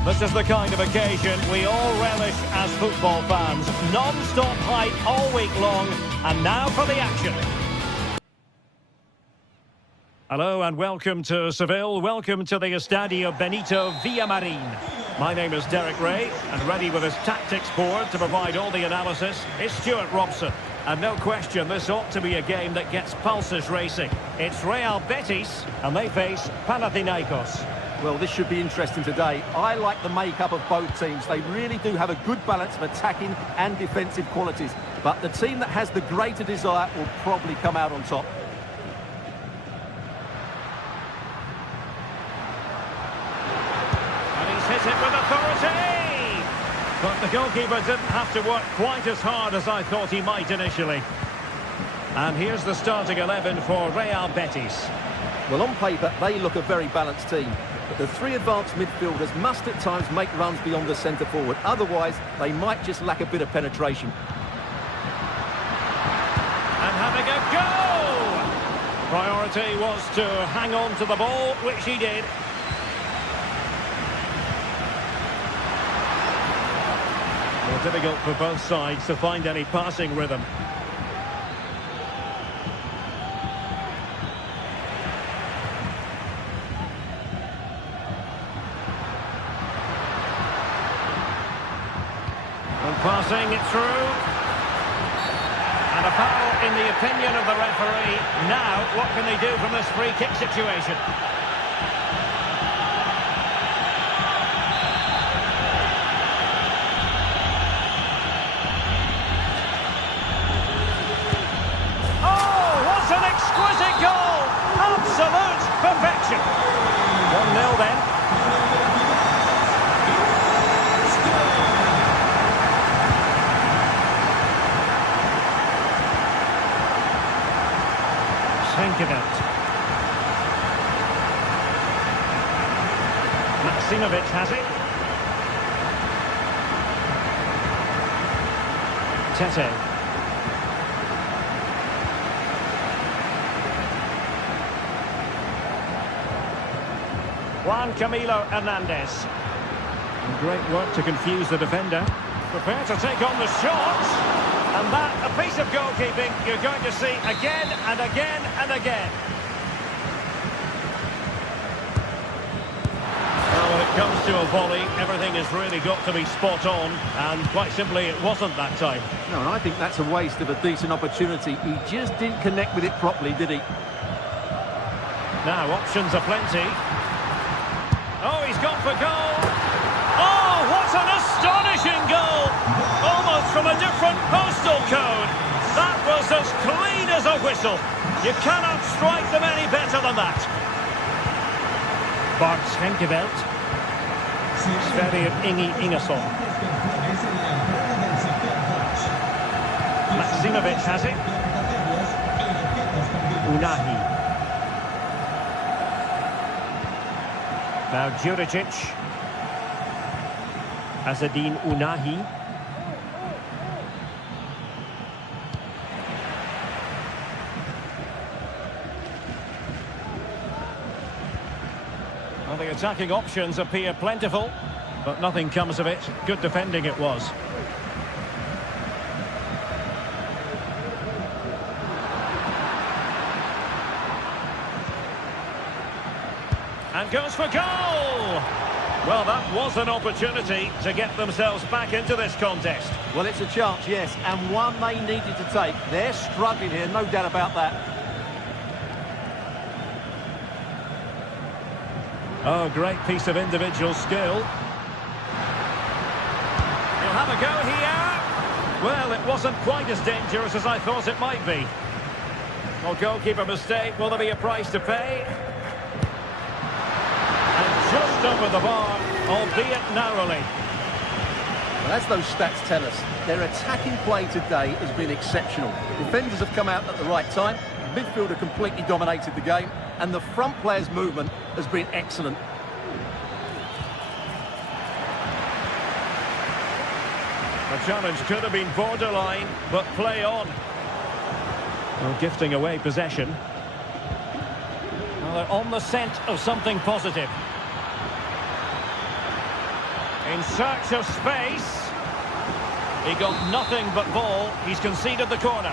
This is the kind of occasion we all relish as football fans. Non-stop hype all week long, and now for the action. Hello and welcome to Seville. Welcome to the Estadio Benito Villamarin. My name is Derek Ray, and ready with his tactics board to provide all the analysis is Stuart Robson. And no question, this ought to be a game that gets pulses racing. It's Real Betis, and they face Panathinaikos. Well, this should be interesting today. I like the makeup of both teams. They really do have a good balance of attacking and defensive qualities. But the team that has the greater desire will probably come out on top. And he's hit takes it with authority! But the goalkeeper didn't have to work quite as hard as I thought he might initially. And here's the starting 11 for Real Betis. Well, on paper, they look a very balanced team. But the three advanced midfielders must at times make runs beyond the centre forward. Otherwise, they might just lack a bit of penetration. And having a go! Priority was to hang on to the ball, which he did. Well, difficult for both sides to find any passing rhythm. And passing it through. And a foul in the opinion of the referee. Now, what can they do from this free kick situation? Oh, what an exquisite goal! Absolute perfection. 1-0 then. Maximovic has it. Tete. Juan Camilo Hernandez. And great work to confuse the defender. Prepared to take on the shot. And that, a piece of goalkeeping you're going to see again and again and again. Well, when it comes to a volley, everything has really got to be spot on. And quite simply, it wasn't that time. No, and I think that's a waste of a decent opportunity. He just didn't connect with it properly, did he? Now, options are plenty. Oh, he's gone for goal. Oh, what an astonishing goal! Almost from a different postal code. That was as clean as a whistle. You cannot strike them any better than that. Bart Schenkeveld. Sverrir Ingi Ingersson. Maximovic has it. Unahi. Now Juricic. Azadine Unahi. Well, the attacking options appear plentiful, but nothing comes of it. Good defending it was. And goes for goal! Well, that was an opportunity to get themselves back into this contest. Well, it's a chance, yes, and one they needed to take. They're struggling here, no doubt about that. Oh, great piece of individual skill. He'll have a go here. Well, it wasn't quite as dangerous as I thought it might be. Well, goalkeeper mistake. Will there be a price to pay? And just over the bar, albeit narrowly. Well, as those stats tell us, their attacking play today has been exceptional. Defenders have come out at the right time, the midfielder completely dominated the game, and the front player's movement has been excellent. The challenge could have been borderline, but play on. Well, gifting away possession. Well, they're on the scent of something positive. In search of space. He got nothing but ball. He's conceded the corner.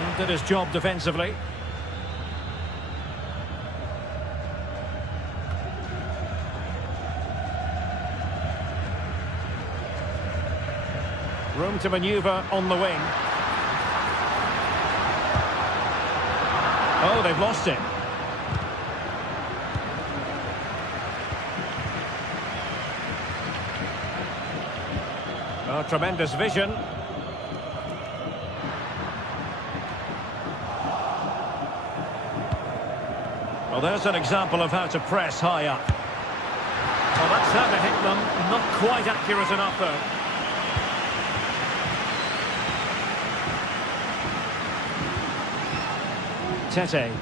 And did his job defensively. Room to manoeuvre on the wing. Oh, they've lost it. Oh, tremendous vision. Well, there's an example of how to press high up. Well, that's how to hit them. Not quite accurate enough, though. Tete.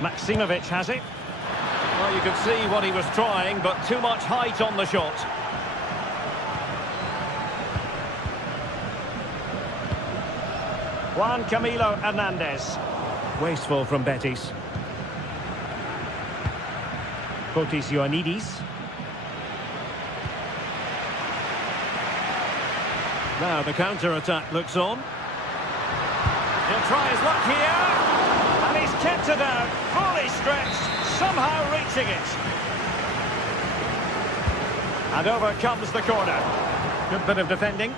Maksimovic has it. Well, you could see what he was trying, but too much height on the shot. Juan Camilo Hernandez. Wasteful from Betis. Fotis Ioannidis. Now the counter-attack looks on. He'll try his luck here. And he's kept it out. Fully stretched. Somehow reaching it. And over comes the corner. Good bit of defending.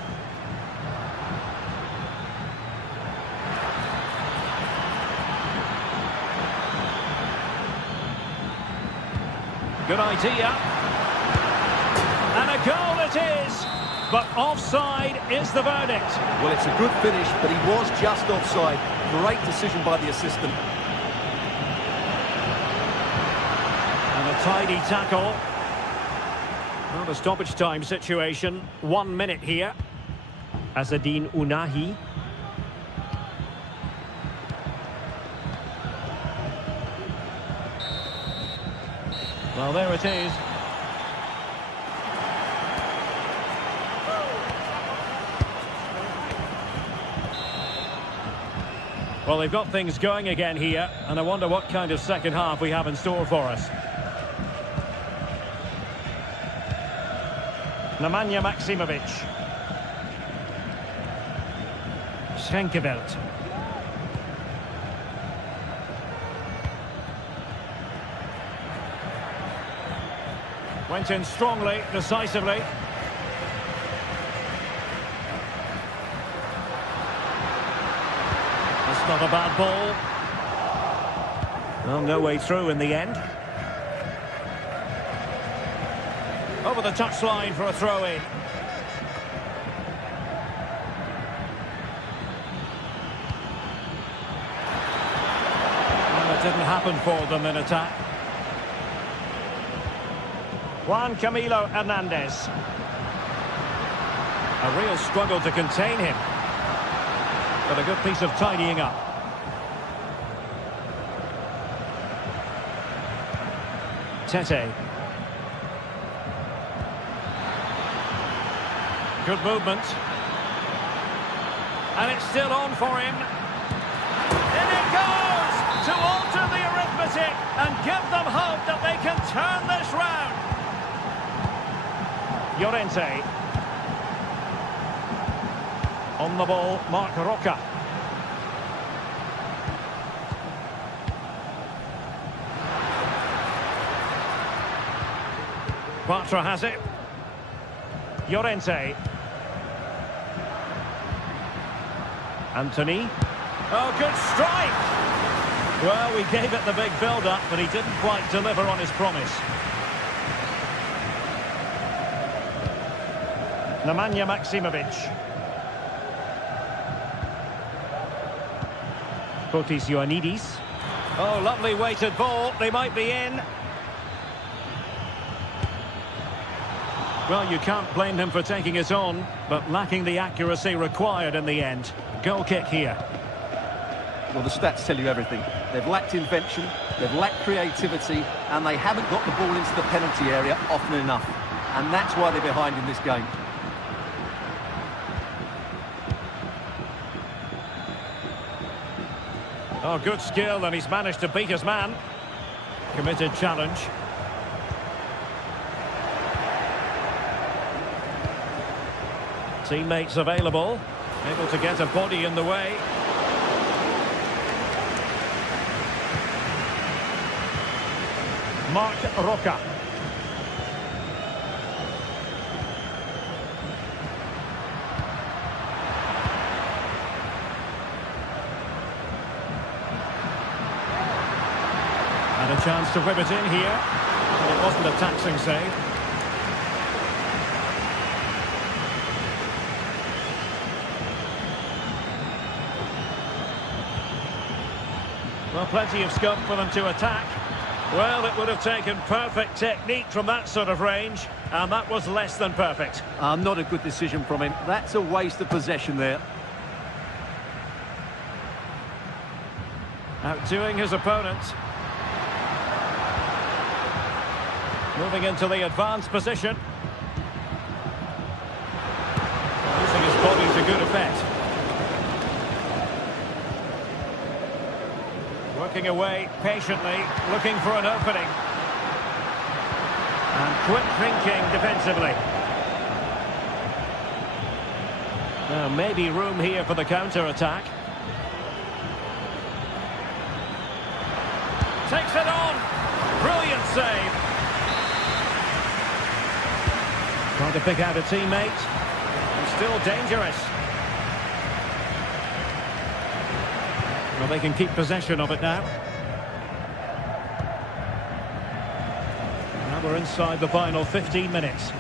Good idea. And a goal it is. But offside is the verdict. Well, it's a good finish, but he was just offside. Great decision by the assistant. And a tidy tackle. Well, the stoppage time situation. 1 minute here. Azzedine Ounahi. Well, there it is. Well, they've got things going again here, and I wonder what kind of second half we have in store for us. Nemanja Maksimovic. Schenkeveld. Went in strongly, decisively. That's not a bad ball. Well, no way through in the end. Over the touchline for a throw-in. Well, it didn't happen for them in attack. Juan Camilo Hernandez. A real struggle to contain him. But a good piece of tidying up. Tete. Good movement. And it's still on for him. In it goes! To alter the arithmetic and give them hope that they can turn this round. Llorente. On the ball, Marc Roca. Bartra has it. Llorente. Anthony. Oh, good strike! Well, we gave it the big build-up, but he didn't quite deliver on his promise. Nemanja Maksimovic. Fotis Ioannidis. Oh, lovely weighted ball. They might be in. Well, you can't blame him for taking it on, but lacking the accuracy required in the end. Goal kick here. Well, the stats tell you everything. They've lacked invention, they've lacked creativity, and they haven't got the ball into the penalty area often enough. And that's why they're behind in this game. Oh, good skill, and he's managed to beat his man. Committed challenge. Teammates available. Able to get a body in the way. Marc Roca. And a chance to whip it in here. But it wasn't a taxing save. Well, plenty of scope for them to attack. Well, it would have taken perfect technique from that sort of range, and that was less than perfect. Not a good decision from him. That's a waste of possession there. Outdoing his opponent. Moving into the advanced position. Using his body to good effect. Working away patiently, looking for an opening. And quick thinking defensively. Now, maybe room here for the counter-attack. Takes it on. Brilliant save. Trying to pick out a teammate. And still dangerous. Well, they can keep possession of it now. Now we're inside the final 15 minutes.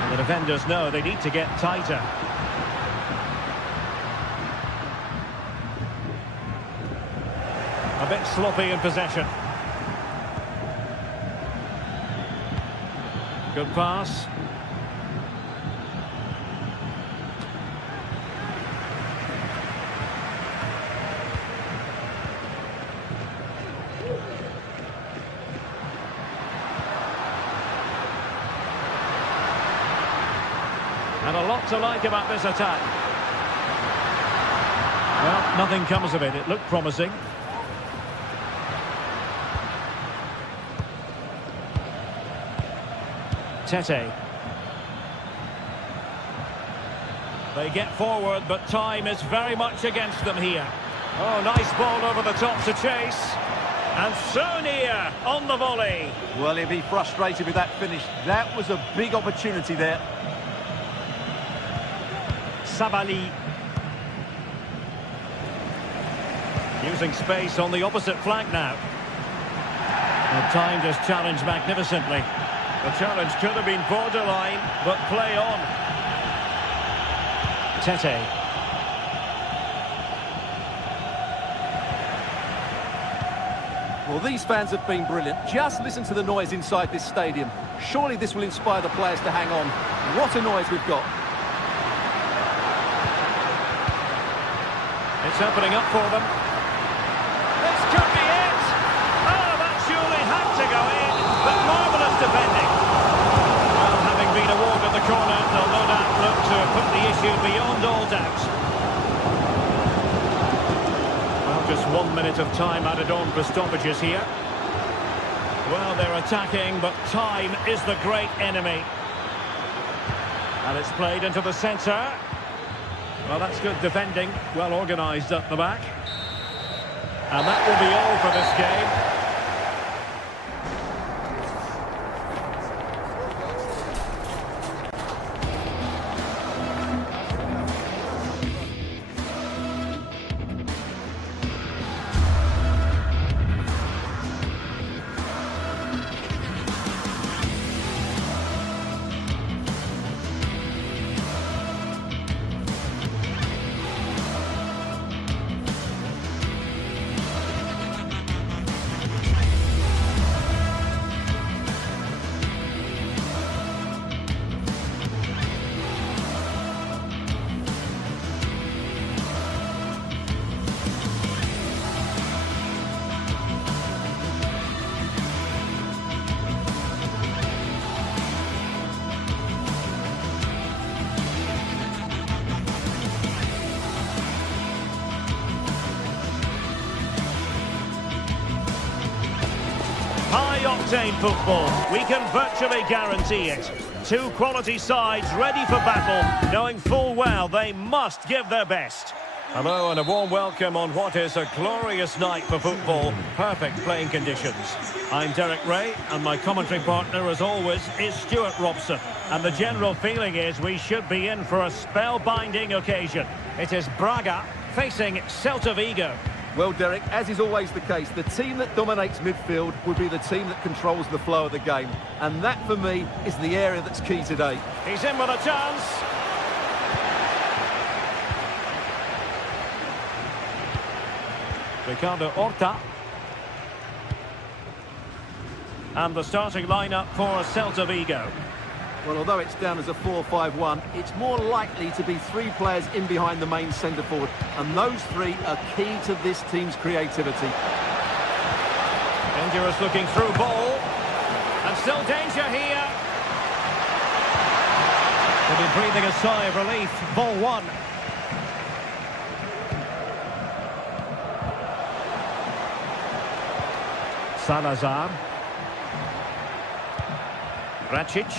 And the defenders know they need to get tighter. A bit sloppy in possession. Good pass. And a lot to like about this attack. Well, nothing comes of it. It looked promising. Tete. They get forward, but time is very much against them here. Oh, nice ball over the top to chase. And so near on the volley. Well, he'll be frustrated with that finish. That was a big opportunity there. Sabali. Using space on the opposite flank now. And timed his challenge magnificently. The challenge could have been borderline, but play on. Tete. Well, these fans have been brilliant. Just listen to the noise inside this stadium. Surely this will inspire the players to hang on. What a noise we've got. It's opening up for them. This could be it! Oh, that surely had to go in, but marvellous defending. Well, having been awarded the corner, they'll no doubt look to put the issue beyond all doubt. Well, just 1 minute of time added on for stoppages here. Well, they're attacking, but time is the great enemy. And it's played into the centre. Well, that's good defending, well organised up the back. And that will be all for this game. High-octane football, we can virtually guarantee it. Two quality sides ready for battle, knowing full well they must give their best. Hello and a warm welcome on what is a glorious night for football. Perfect playing conditions. I'm Derek Ray, and my commentary partner, as always, is Stuart Robson. And the general feeling is we should be in for a spellbinding occasion. It is Braga facing Celta Vigo. Well, Derek, as is always the case, the team that dominates midfield will be the team that controls the flow of the game. And that, for me, is the area that's key today. He's in with a chance. Ricardo Horta. And the starting lineup for Celta Vigo. Well, although it's down as a 4-5-1, it's more likely to be 3 players in behind the main centre-forward. And those 3 are key to this team's creativity. Dangerous looking through ball. And still danger here. They'll be breathing a sigh of relief. Ball 1. Salazar. Racic.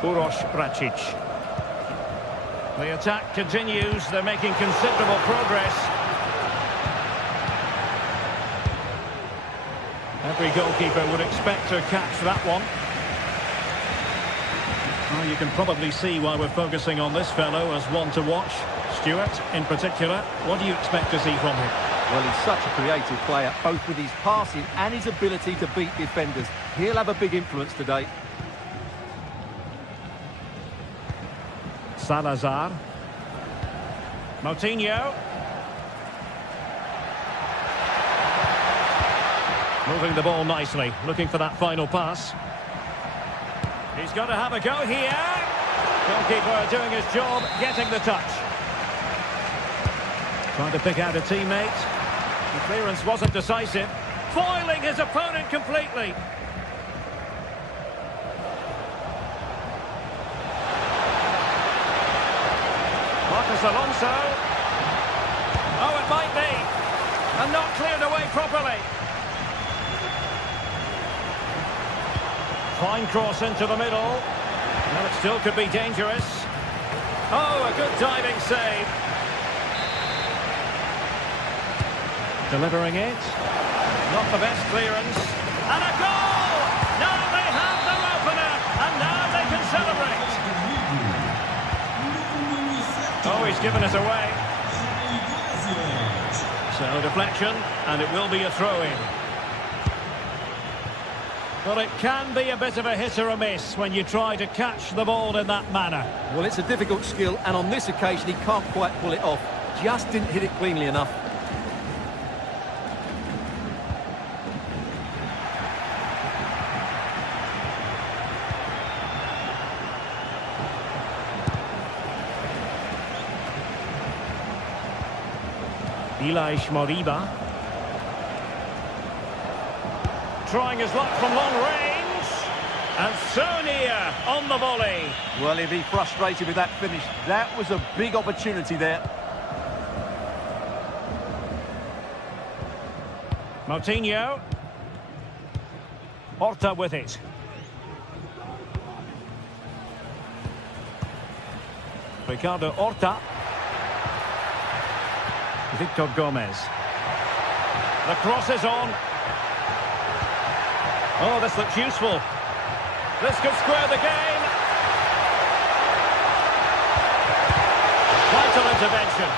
Uroš Racic. The attack continues. They're making considerable progress. Every goalkeeper would expect to catch that one. Well, you can probably see why we're focusing on this fellow as one to watch. Stuart, in particular, what do you expect to see from him? Well, he's such a creative player, both with his passing and his ability to beat defenders. He'll have a big influence today. Salazar. Moutinho. Moving the ball nicely, looking for that final pass. He's got to have a go here. Goalkeeper doing his job, getting the touch. Trying to pick out a teammate. The clearance wasn't decisive. Foiling his opponent completely. Marcos Alonso. Oh, it might be. And not cleared away properly. Fine cross into the middle. Well, it still could be dangerous. Oh, a good diving save. Delivering it. Not the best clearance. And a goal! Now they have their opener. And now they can celebrate. Oh, he's given it away. So deflection, and it will be a throw-in. Well, it can be a bit of a hit or a miss when you try to catch the ball in that manner. Well, it's a difficult skill, and on this occasion he can't quite pull it off. Just didn't hit it cleanly enough. Ilaix Moriba. Trying his luck from long range. And so near on the volley. Well, he'll be frustrated with that finish. That was a big opportunity there. Moutinho. Horta with it. Ricardo Horta. Victor Gomez. The cross is on. Oh, this looks useful. This could square the game. Vital intervention.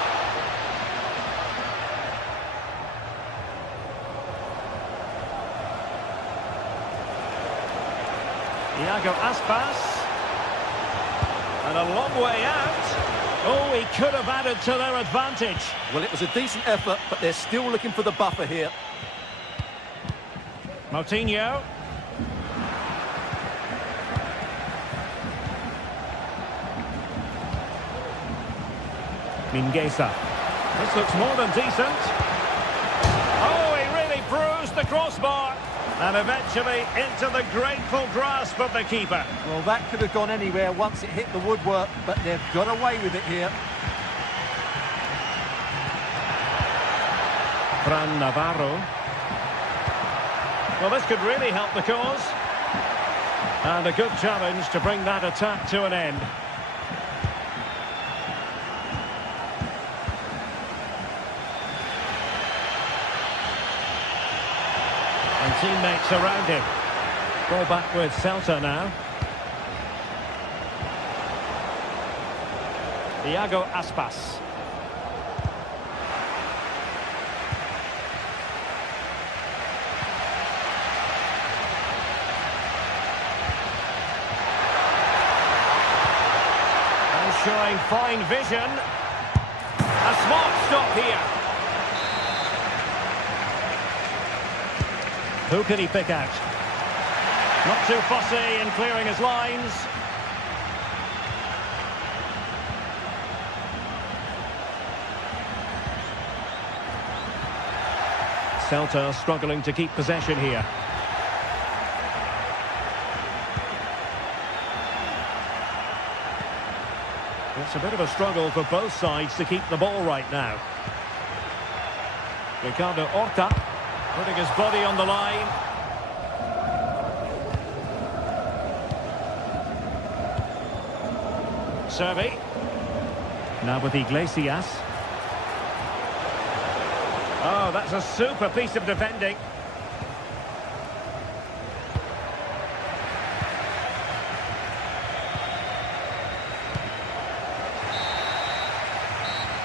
Iago Aspas. And a long way out. Oh, he could have added to their advantage. Well, it was a decent effort, but they're still looking for the buffer here. Moutinho. Mingueza. This looks more than decent. Oh, he really bruised the crossbar. And eventually into the grateful grasp of the keeper. Well, that could have gone anywhere once it hit the woodwork, but they've got away with it here. Fran Navarro. Well, this could really help the cause. And a good challenge to bring that attack to an end. And teammates around him. Ball back with Celta now. Iago Aspas. And showing fine vision. A smart stop here. Who can he pick out? Not too fussy in clearing his lines. Celta struggling to keep possession here. It's a bit of a struggle for both sides to keep the ball right now. Ricardo Horta putting his body on the line. Servi. Now with Iglesias. Oh, that's a super piece of defending.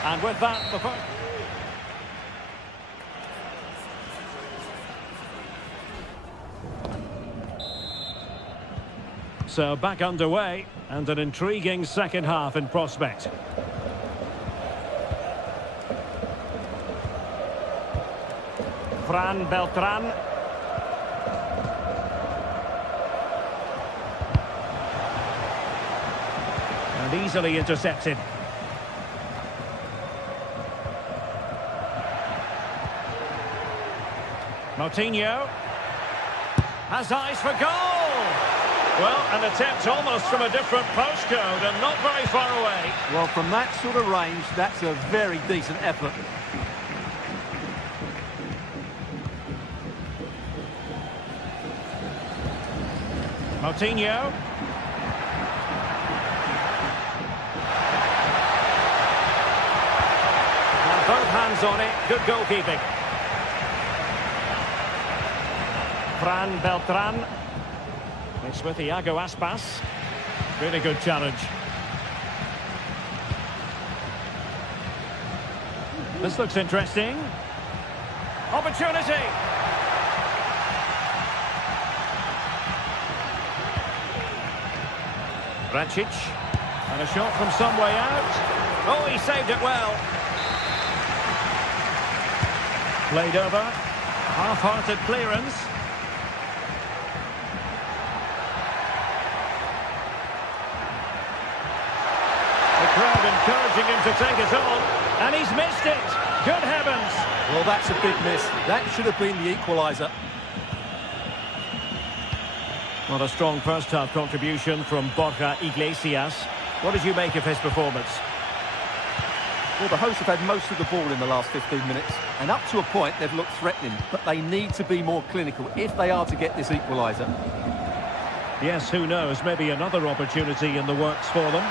And with that, the first... So back underway, and an intriguing second half in prospect. Fran Beltran. And easily intercepted. Moutinho has eyes for goal. Well, an attempt almost from a different postcode and not very far away. Well, from that sort of range, that's a very decent effort. Moutinho. And both hands on it. Good goalkeeping. Fran Beltran. It's with Iago Aspas. Really good challenge. This looks interesting. Opportunity. Racic. And a shot from some way out. Oh, he saved it well. Played over. Half-hearted clearance. Crowd encouraging him to take it on, and he's missed it. Good heavens. Well, that's a big miss. That should have been the equaliser. Well, a strong first-half contribution from Borja Iglesias. What did you make of his performance? Well, the hosts have had most of the ball in the last 15 minutes, and up to a point they've looked threatening, but they need to be more clinical if they are to get this equaliser. Yes, who knows, maybe another opportunity in the works for them.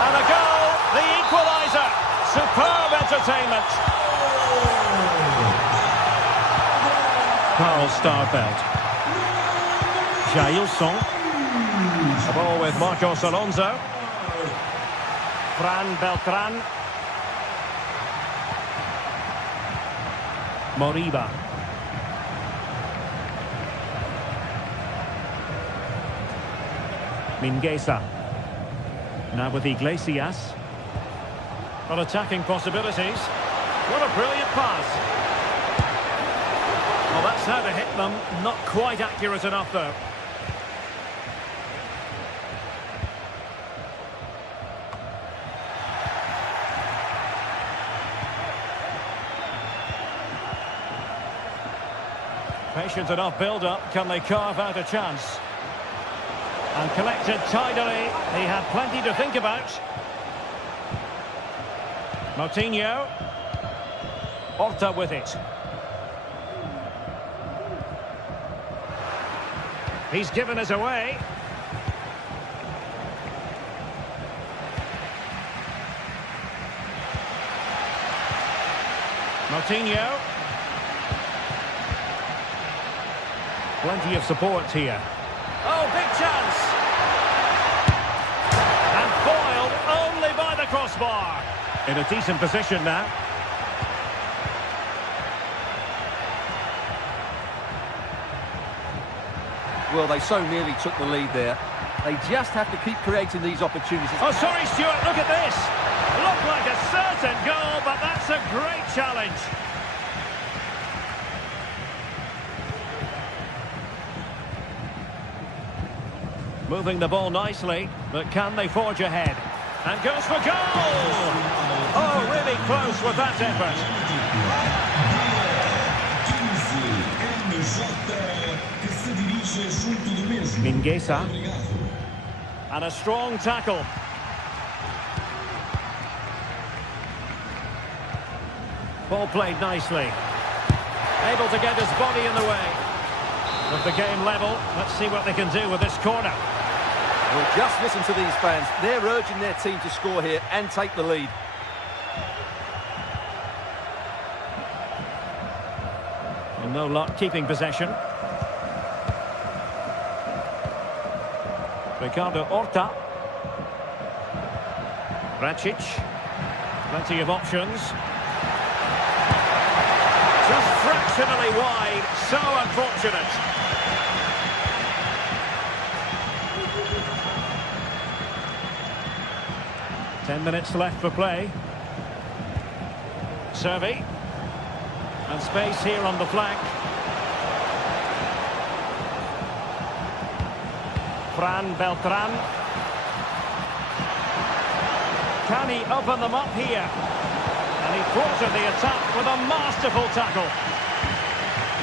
And a goal, the equaliser. Superb entertainment. Carl Starfelt. Jailson. The ball with Marcos Alonso. Fran Beltran. Moriba. Mingueza. Now with Iglesias. Well, attacking possibilities. What a brilliant pass. Well, that's how to hit them. Not quite accurate enough, though. Patient enough build-up. Can they carve out a chance? And collected tidily. He had plenty to think about. Moutinho. Horta with it. He's given us away. Moutinho. Plenty of support here. Oh, big chance! And foiled only by the crossbar. In a decent position now. Well, they so nearly took the lead there. They just have to keep creating these opportunities. Oh, sorry, Stuart, look at this. Look like a certain goal, but that's a great challenge. Moving the ball nicely, but can they forge ahead? And goes for goal! Oh, really close with that effort. Mingueza. And a strong tackle. Ball played nicely. Able to get his body in the way. With the game level, let's see what they can do with this corner. Well, just listen to these fans. They're urging their team to score here and take the lead. And no luck keeping possession. Ricardo Horta. Racic. Plenty of options. Just fractionally wide. So unfortunate. Ten minutes left for play. Servi. And space here on the flank. Fran Beltran. Can he open them up here? And he thwarted the attack with a masterful tackle.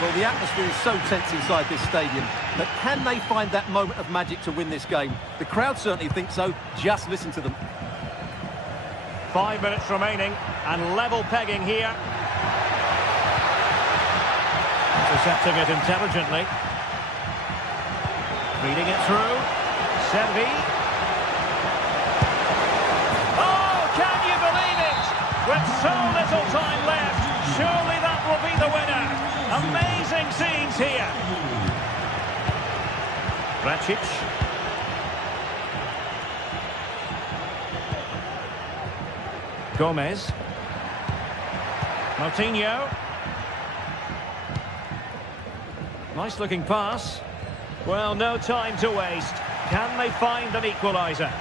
Well, the atmosphere is so tense inside this stadium, but can they find that moment of magic to win this game? The crowd certainly think so. Just listen to them. 5 minutes remaining, and level pegging here. Intercepting it intelligently. Reading it through. Servi. Oh, can you believe it? With so little time left, surely that will be the winner. Amazing scenes here. Racic. Gomez. Moutinho. Nice looking pass. Well, no time to waste. Can they find an equaliser?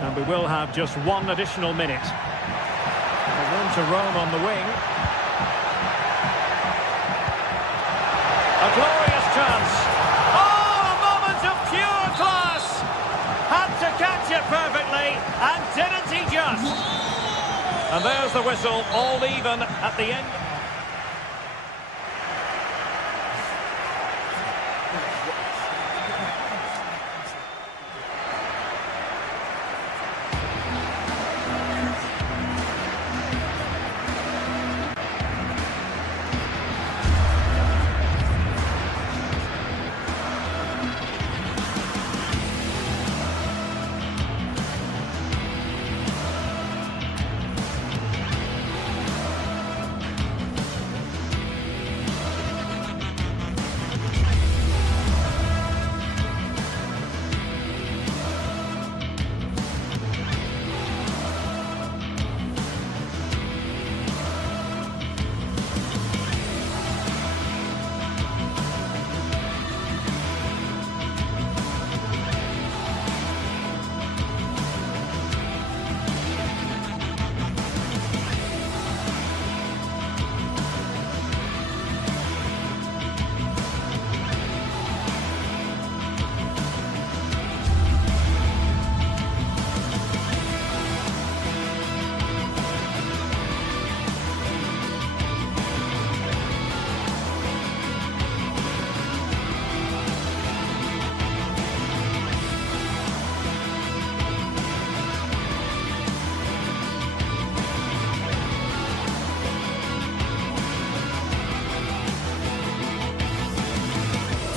And we will have just one additional minute. Room to roam on the wing. A glorious chance. Oh, a moment of pure class. Had to catch it perfectly, and didn't he just? And there's the whistle, all even at the end.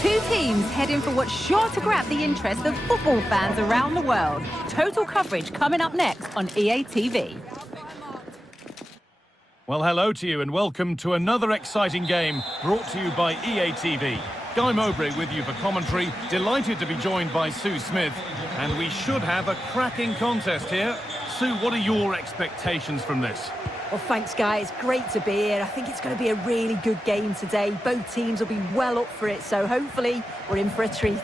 Two teams heading for what's sure to grab the interest of football fans around the world. Total coverage coming up next on EA TV. Well, hello to you and welcome to another exciting game brought to you by EA TV. Guy Mowbray with you for commentary. Delighted to be joined by Sue Smith. And we should have a cracking contest here. Sue, what are your expectations from this? Well, thanks, guys. Great to be here. I think it's going to be a really good game today. Both teams will be well up for it, so hopefully we're in for a treat.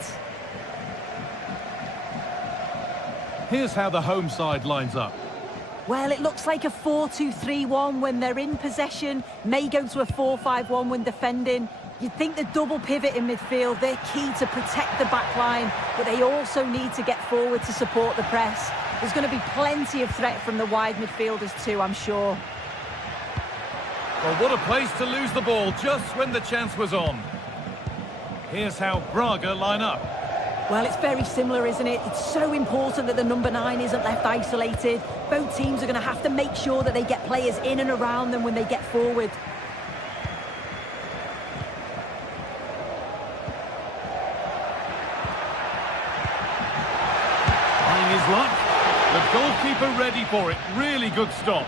Here's how the home side lines up. Well, it looks like a 4-2-3-1 when they're in possession. May go to a 4-5-1 when defending. You'd think the double pivot in midfield, they're key to protect the back line, but they also need to get forward to support the press. There's going to be plenty of threat from the wide midfielders too, I'm sure. Well, what a place to lose the ball just when the chance was on. Here's how Braga line up. Well, it's very similar, isn't it? It's so important that the number 9 isn't left isolated. Both teams are going to have to make sure that they get players in and around them when they get forward. Trying his luck. The goalkeeper ready for it. Really good stop.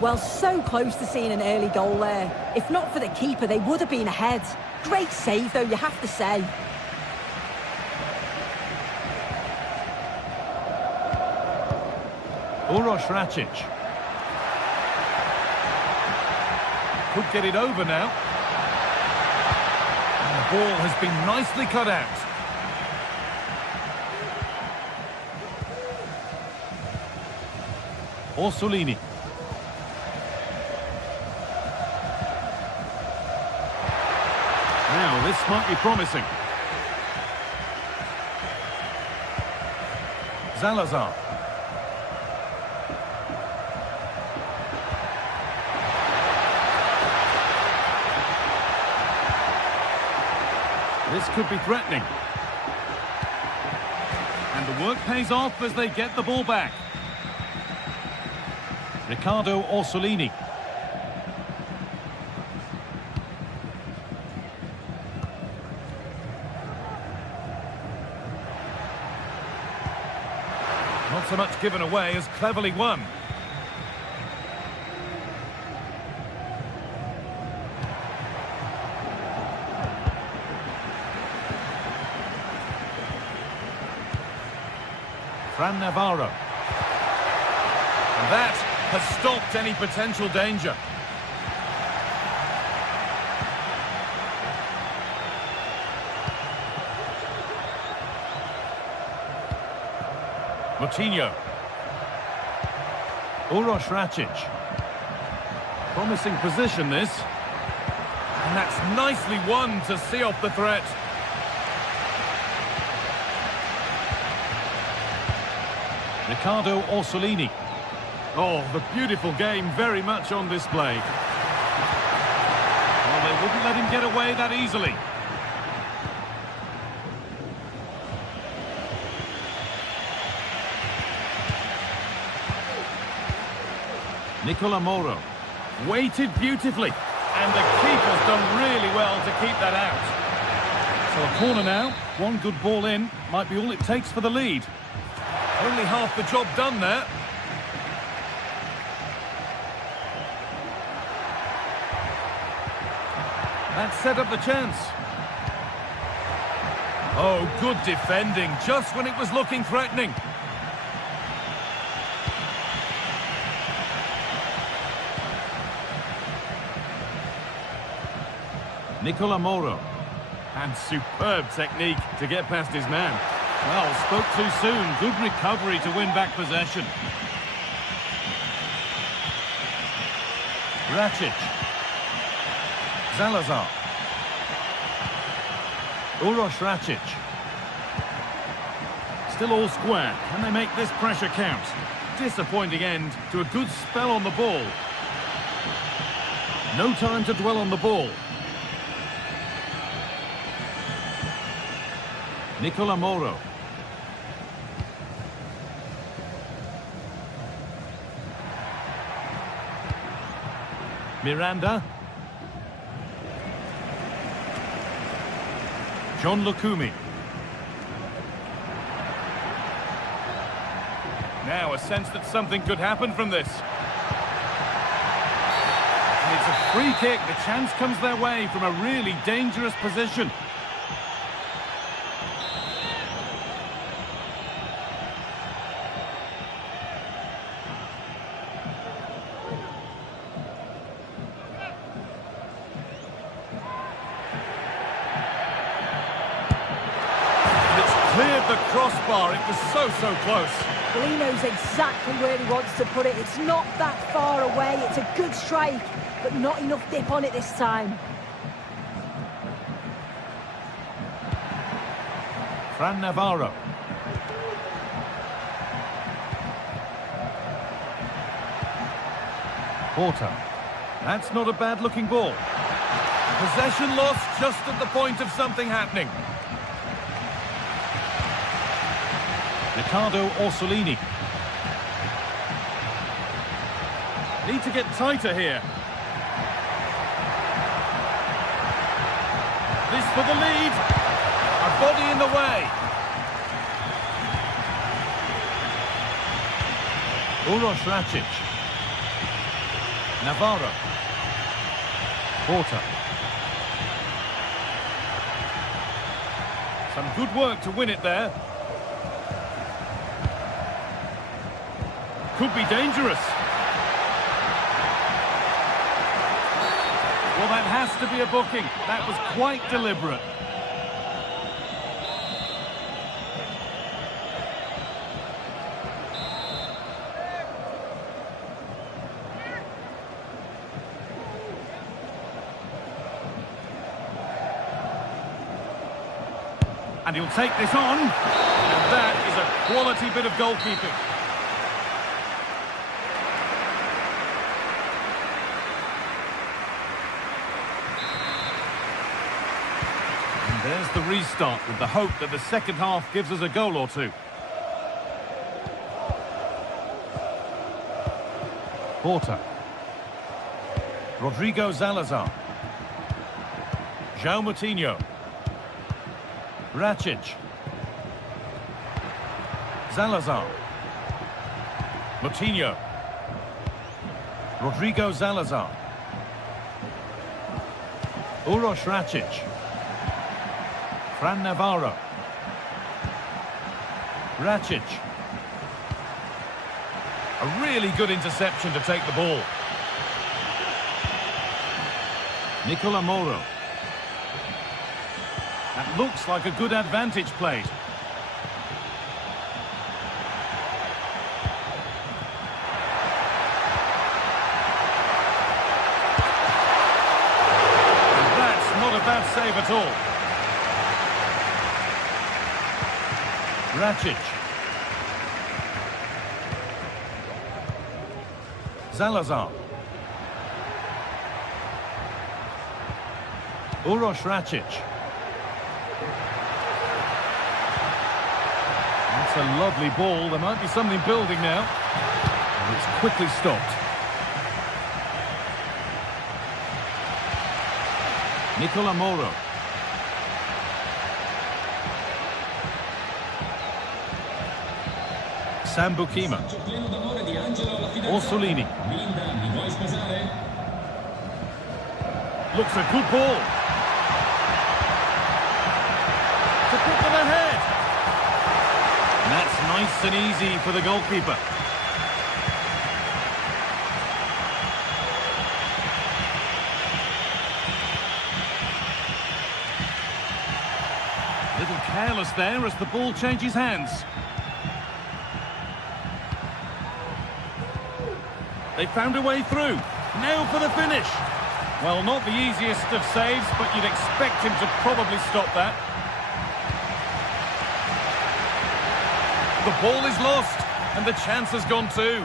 Well, so close to seeing an early goal there. If not for the keeper, they would have been ahead. Great save, though, you have to say. Uroš Račić. Could get it over now. And the ball has been nicely cut out. Orsolini. Now, this might be promising. Salazar. This could be threatening. And the work pays off as they get the ball back. Ricardo Orsolini. Not so much given away as cleverly won. Fran Navarro. And that has stopped any potential danger. Moutinho. Uroš Račić. Promising position, this. And that's nicely won to see off the threat. Ricardo Orsolini. Oh, the beautiful game very much on display. Well, they wouldn't let him get away that easily. Nicola Moro. Waited beautifully. And the keeper's done really well to keep that out. So a corner now. One good ball in. Might be all it takes for the lead. Only half the job done there. That set up the chance. Oh, good defending, just when it was looking threatening. Nicola Moro. And superb technique to get past his man. Well, spoke too soon. Good recovery to win back possession. Račić. Salazar. Uroš Račić. Still all square. Can they make this pressure count? Disappointing end to a good spell on the ball. No time to dwell on the ball. Nicola Moro. Miranda. John Lukumi. Now a sense that something could happen from this. And it's a free kick. The chance comes their way from a really dangerous position. crossbar. It was so close. Well, he knows exactly where he wants to put it. It's not that far away. It's a good strike, but not enough dip on it this time. Fran Navarro. Porter. That's not a bad-looking ball. Possession lost just at the point of something happening. Riccardo Orsolini. Need to get tighter here. This for the lead. A body in the way. Uroš Račić. Navarro. Porter. Some good work to win it there. Could be dangerous. Well, that has to be a booking. That was quite deliberate. And he'll take this on. And that is a quality bit of goalkeeping. And there's the restart with the hope that the second half gives us a goal or two. Porter. Rodrigo Salazar. João Moutinho. Račić. Salazar. Moutinho. Rodrigo Salazar. Uroš Račić. Fran Navarro. Račić. A really good interception to take the ball. Nicola Moro. That looks like a good advantage played. And that's not a bad save at all. Račić. Salazar. Uroš Račić. That's a lovely ball. There might be something building now. And it's quickly stopped. Nicola Moro. Sambukima. Orsolini. Looks a good ball. To put them ahead. And that's nice and easy for the goalkeeper. A little careless there as the ball changes hands. They found a way through. Now for the finish. Well, not the easiest of saves, but you'd expect him to probably stop that. The ball is lost, and the chance has gone too.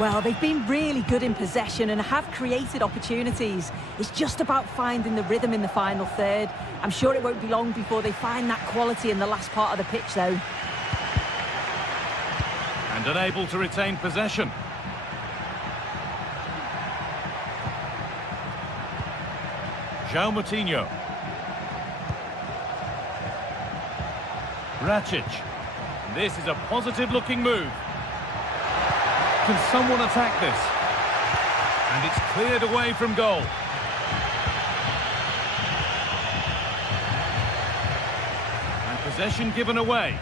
Well, they've been really good in possession and have created opportunities. It's just about finding the rhythm in the final third. I'm sure it won't be long before they find that quality in the last part of the pitch, though. And unable to retain possession. João Moutinho. Račić. This is a positive-looking move. Can someone attack this? And it's cleared away from goal. And possession given away.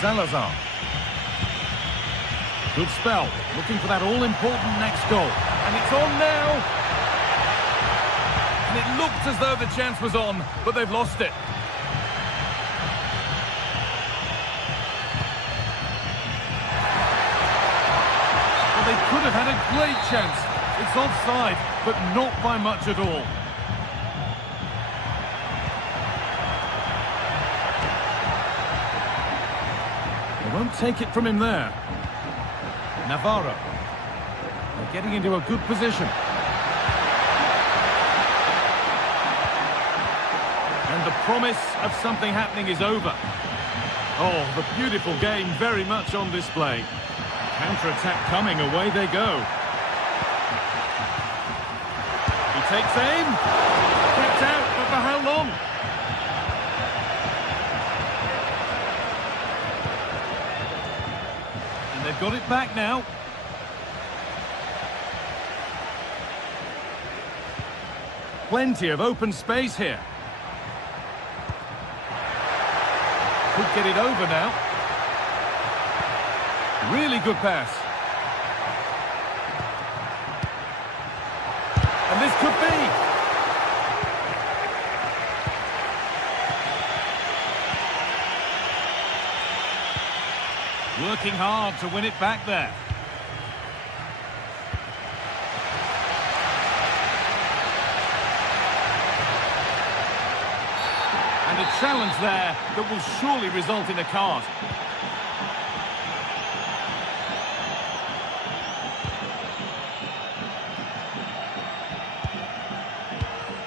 Salazar. Good spell, looking for that all-important next goal. And it's on now. And it looked as though the chance was on, but they've lost it. Well, they could have had a great chance. It's offside, but not by much at all. They won't take it from him there. Navarro. They're getting into a good position. And the promise of something happening is over. Oh, the beautiful game very much on display. Counter-attack coming, away they go. He takes aim. Kept out, but for how long? And they've got it back now. Plenty of open space here. Could get it over now. Really good pass. And this could be. Working hard to win it back there. And a challenge there that will surely result in a card.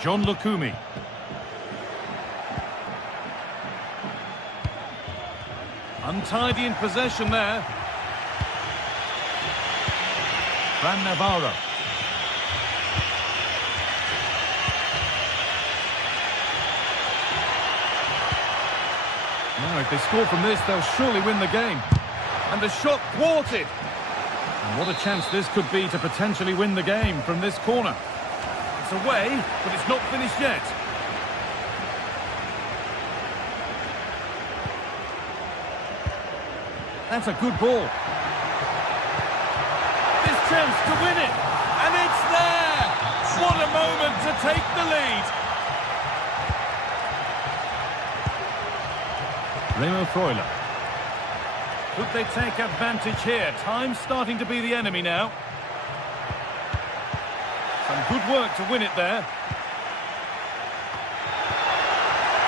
John Lukumi. Untidy in possession there. Fran Navarro. Now, if they score from this, they'll surely win the game. And the shot thwarted. And what a chance this could be to potentially win the game from this corner. It's away, but it's not finished yet. That's a good ball. This chance to win it. And it's there! What a moment to take the lead. Remo Freuler. Could they take advantage here? Time's starting to be the enemy now. Some good work to win it there.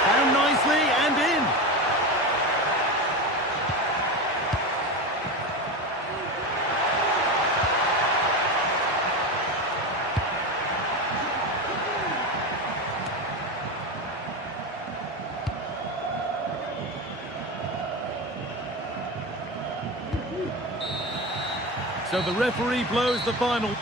Down nicely and in. So the referee blows the final.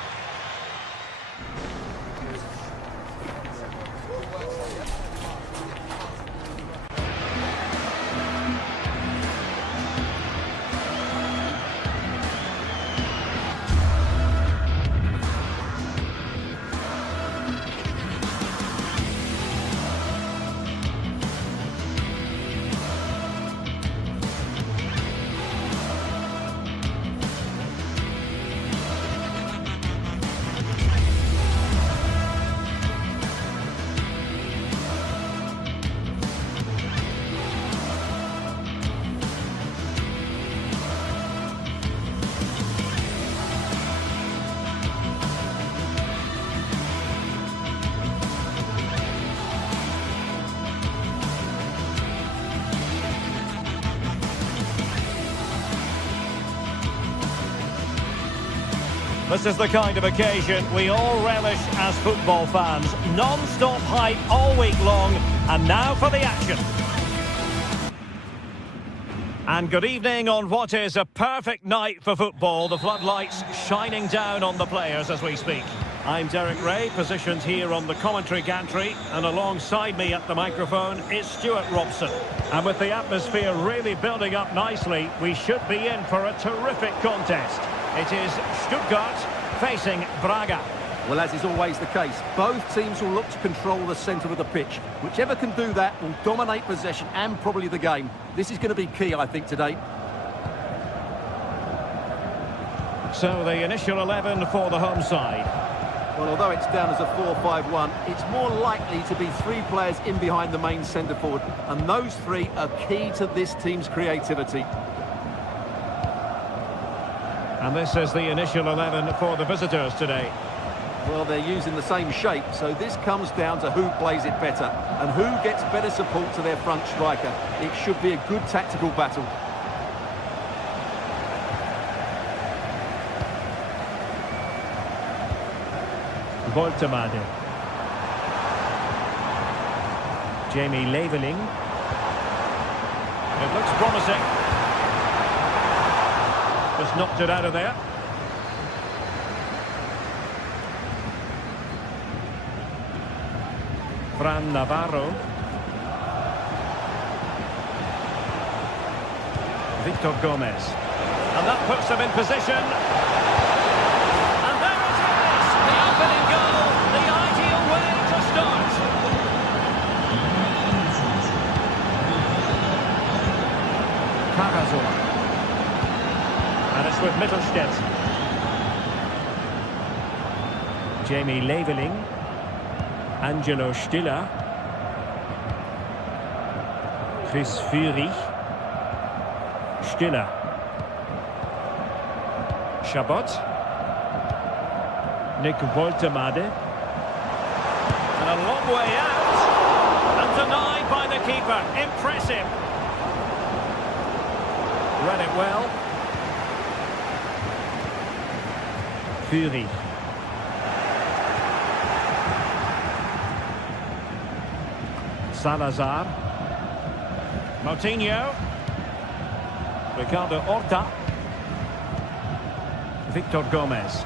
This is the kind of occasion we all relish as football fans. Non-stop hype all week long, and now for the action. And good evening on what is a perfect night for football. The floodlights shining down on the players as we speak. I'm Derek Ray, positioned here on the commentary gantry, and alongside me at the microphone is Stuart Robson. And with the atmosphere really building up nicely, we should be in for a terrific contest. It is Stuttgart facing Braga. Well, as is always the case, both teams will look to control the centre of the pitch. Whichever can do that will dominate possession and probably the game. This is going to be key, I think, today. So the initial 11 for the home side. Well, although it's down as a 4-5-1, it's more likely to be 3 players in behind the main centre forward, and those 3 are key to this team's creativity. And this is the initial 11 for the visitors today. Well, they're using the same shape, so this comes down to who plays it better and who gets better support to their front striker. It should be a good tactical battle. Woltemade. Jamie Leveling. It looks promising. Just knocked it out of there. Fran Navarro. Victor Gomez. And that puts them in position. And there it is! The opening goal! The ideal way to start! Cagazor. And it's with Mittelstädt. Jamie Leveling. Angelo Stiller. Chris Führig. Stiller. Chabot. Nick Woltemade. And a long way out. And denied by the keeper. Impressive. Read it well. Führig. Salazar. Moutinho. Ricardo Horta. Victor Gomez.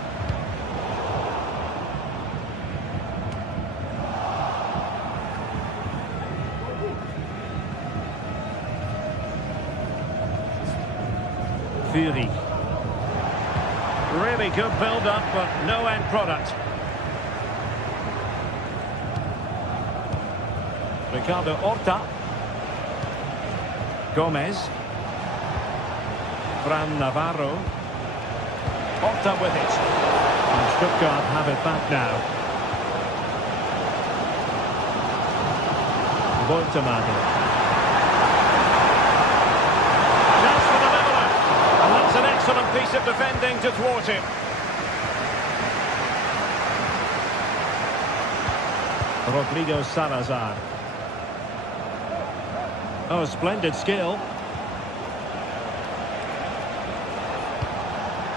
Führig. Really good build-up, but no end product. Ricardo Horta. Gomez. Fran Navarro. Horta with it. And Stuttgart have it back now. Woltemade. Chance for the leveller. And that's an excellent piece of defending to thwart him. Rodrigo Salazar. Oh, splendid skill.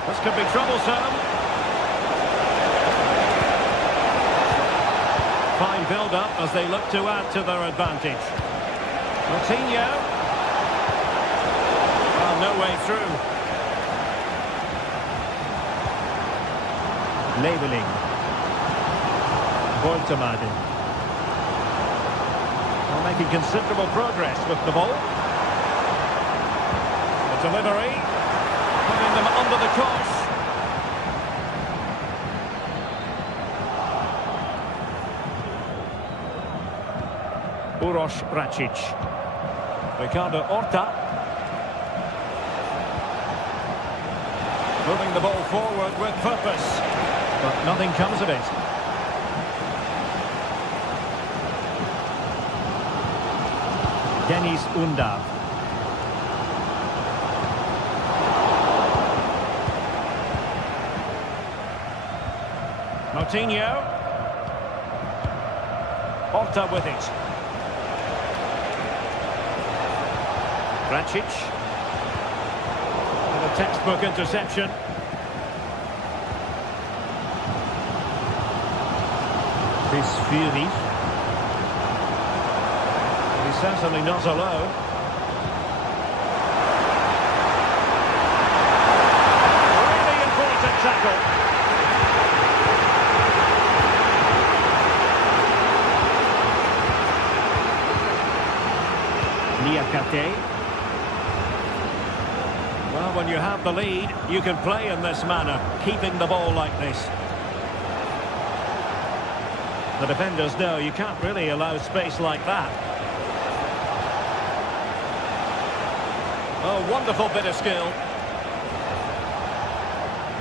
This could be troublesome. Fine build-up as they look to add to their advantage. Moutinho. Oh, no way through. Leveling. Woltemade. Making considerable progress with the ball. The delivery, putting them under the cross. Uroš Račić. Ricardo Horta. Moving the ball forward with purpose. But nothing comes of it. Dennis Undav. Moutinho. Horta with it. Račić. And a textbook interception. Chris Führig. He's certainly not alone. Really important tackle. Niakate. Well, when you have the lead, you can play in this manner, keeping the ball like this. The defenders know you can't really allow space like that. Oh, wonderful bit of skill.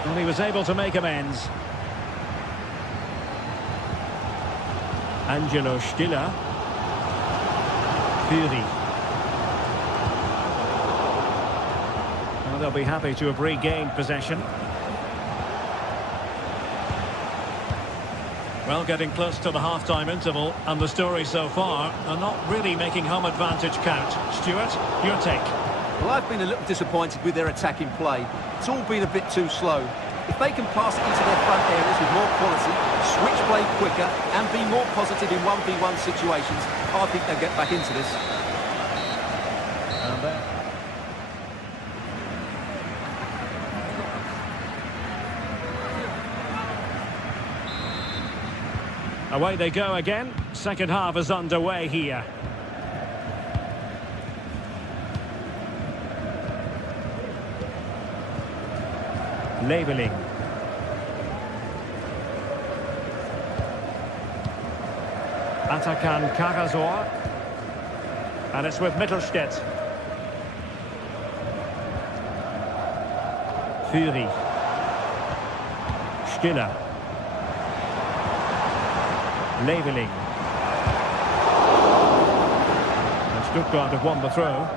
And he was able to make amends. Angelo Stiller. Fury. Well, they'll be happy to have regained possession. Well, getting close to the half-time interval, and the story so far are not really making home advantage count. Stuart, your take? Well, I've been a little disappointed with their attacking play. It's all been a bit too slow. If they can pass it into their front areas with more quality, switch play quicker, and be more positive in 1v1 situations, I think they'll get back into this. And there. Away they go again. Second half is underway here. Labeling. Atakan Karasor. And it's with Mittelstädt. Fury. Stiller. Labeling. And Stuttgart have won the throw.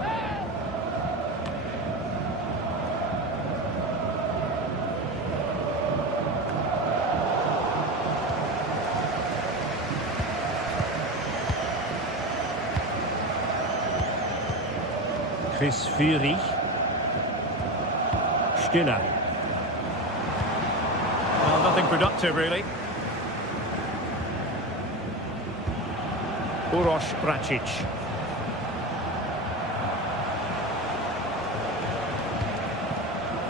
Chris Fury. Stiller. Well, nothing productive, really. Uroš Bračić.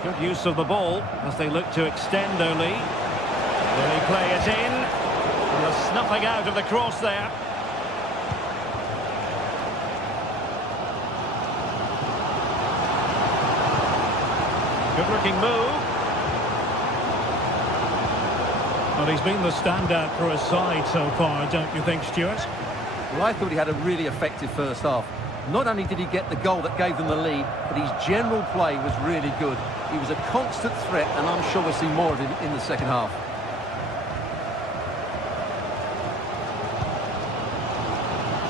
Good use of the ball as they look to extend only. Will he play it in? And the snuffing out of the cross there. Good looking move. Well, he's been the standout for his side so far, don't you think, Stuart? Well, I thought he had a really effective first half. Not only did he get the goal that gave them the lead, but his general play was really good. He was a constant threat, and I'm sure we'll see more of him in the second half.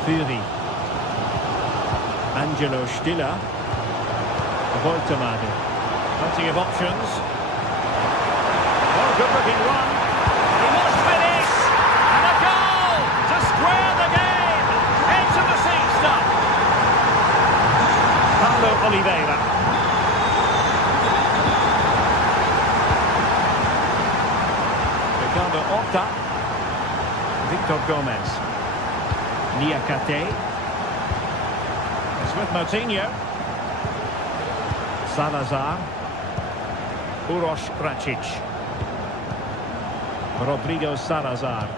Fury. Angelo Stiller. Woltemade. Plenty of options. Oh, good looking one. He must finish! And a goal to square the game! Into the seat stop. Paulo Oliveira. Ricardo Horta. Victor Gomez. Niakate. It's with Moutinho. Salazar. Uroš Bračić. Rodrigo Salazar.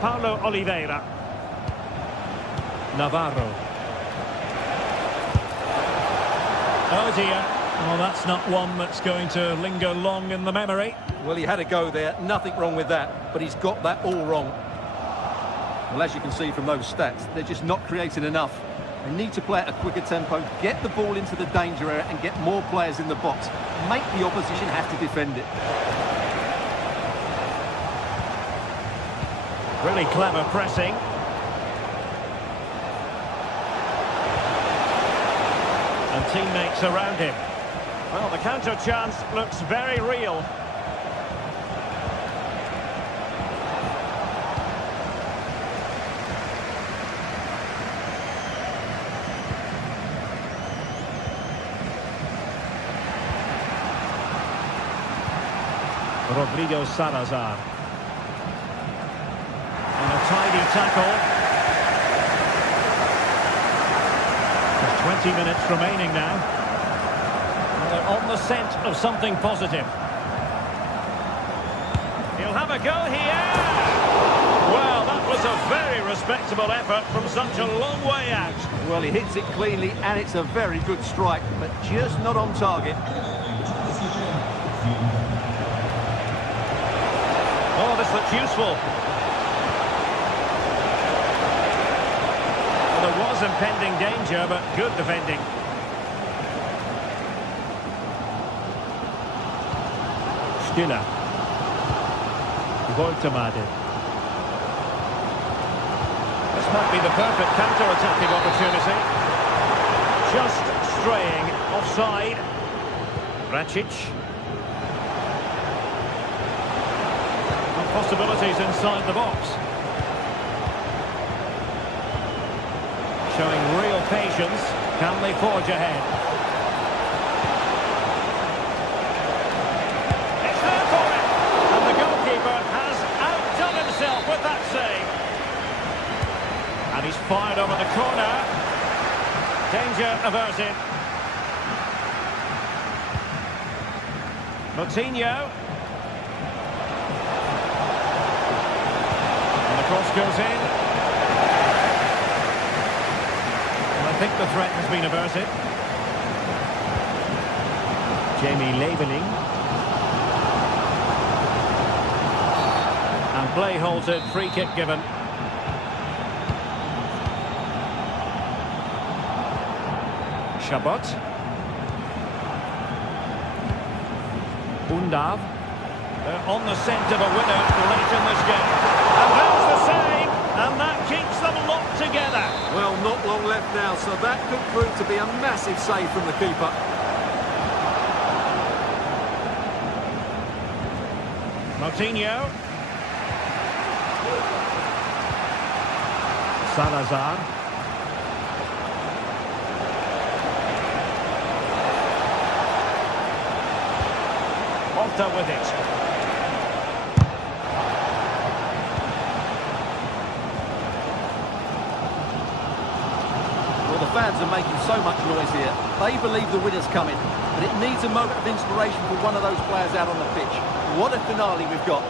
Paulo Oliveira. Navarro. Oh dear. Well, that's not one that's going to linger long in the memory. Well, he had a go there. Nothing wrong with that. But he's got that all wrong. Well, as you can see from those stats, they're just not creating enough. They need to play at a quicker tempo, get the ball into the danger area and get more players in the box. Make the opposition have to defend it. Really clever pressing. And teammates around him. Well, the counter chance looks very real. Rodrigo Salazar. And a tidy tackle. There's 20 minutes remaining now. Well, they're on the scent of something positive. He'll have a go here. Well, that was a very respectable effort from such a long way out. Well, he hits it cleanly and it's a very good strike, but just not on target. Oh, this looks useful. Well, there was impending danger, but good defending. Stiller. Woltemade. This might be the perfect counter-attacking opportunity. Just straying offside. Racic. Possibilities inside the box. Showing real patience. Can they forge ahead? It's there for it! And the goalkeeper has outdone himself with that save. And he's fired over the corner. Danger averted. Moutinho. Cross goes in. And I think the threat has been averted. Jamie Leveling. And play halted, free kick given. Chabot. Undav. They're on the scent of a winner late in this game. And that's the save, and that keeps them locked together. Well, not long left now, so that could prove to be a massive save from the keeper. Moutinho. Salazar. Horta with it. The fans are making so much noise here. They believe the winner's coming, but it needs a moment of inspiration for one of those players out on the pitch. What a finale we've got.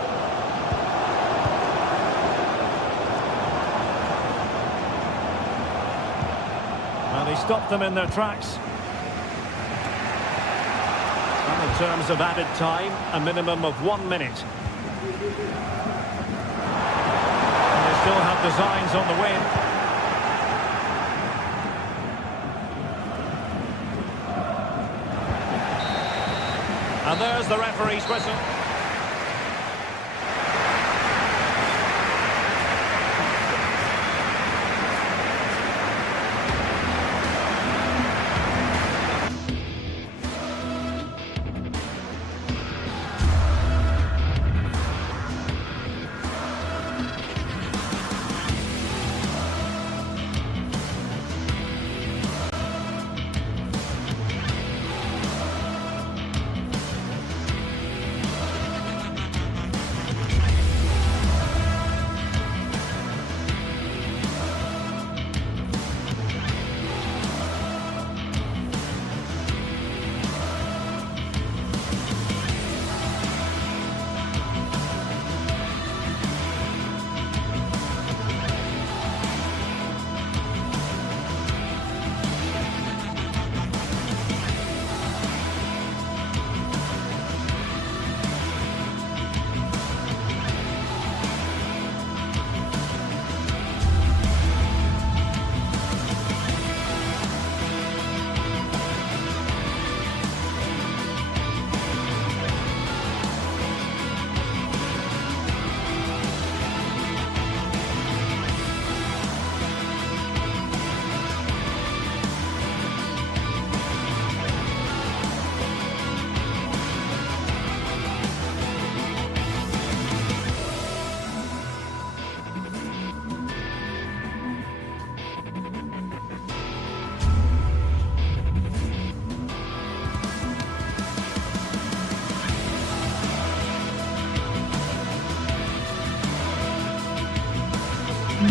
Well, he stopped them in their tracks. And in terms of added time, a minimum of 1 minute. And they still have designs on the win. And there's the referee's whistle.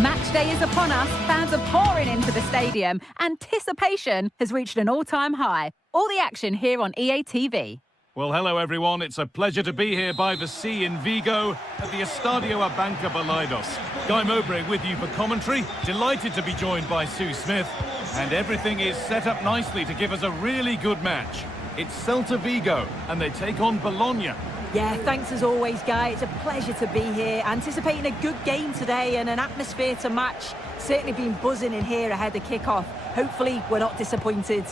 Match day is upon us. Fans are pouring into the stadium. Anticipation has reached an all-time high. All the action here on EA TV. Well, hello everyone. It's a pleasure to be here by the sea in Vigo at the Estadio Abanca Balaidos. Guy Mowbray with you for commentary. Delighted to be joined by Sue Smith. And everything is set up nicely to give us a really good match. It's Celta Vigo and they take on Bologna. Yeah, thanks as always, Guy. It's a pleasure to be here. Anticipating a good game today and an atmosphere to match. Certainly been buzzing in here ahead of kick-off. Hopefully, we're not disappointed.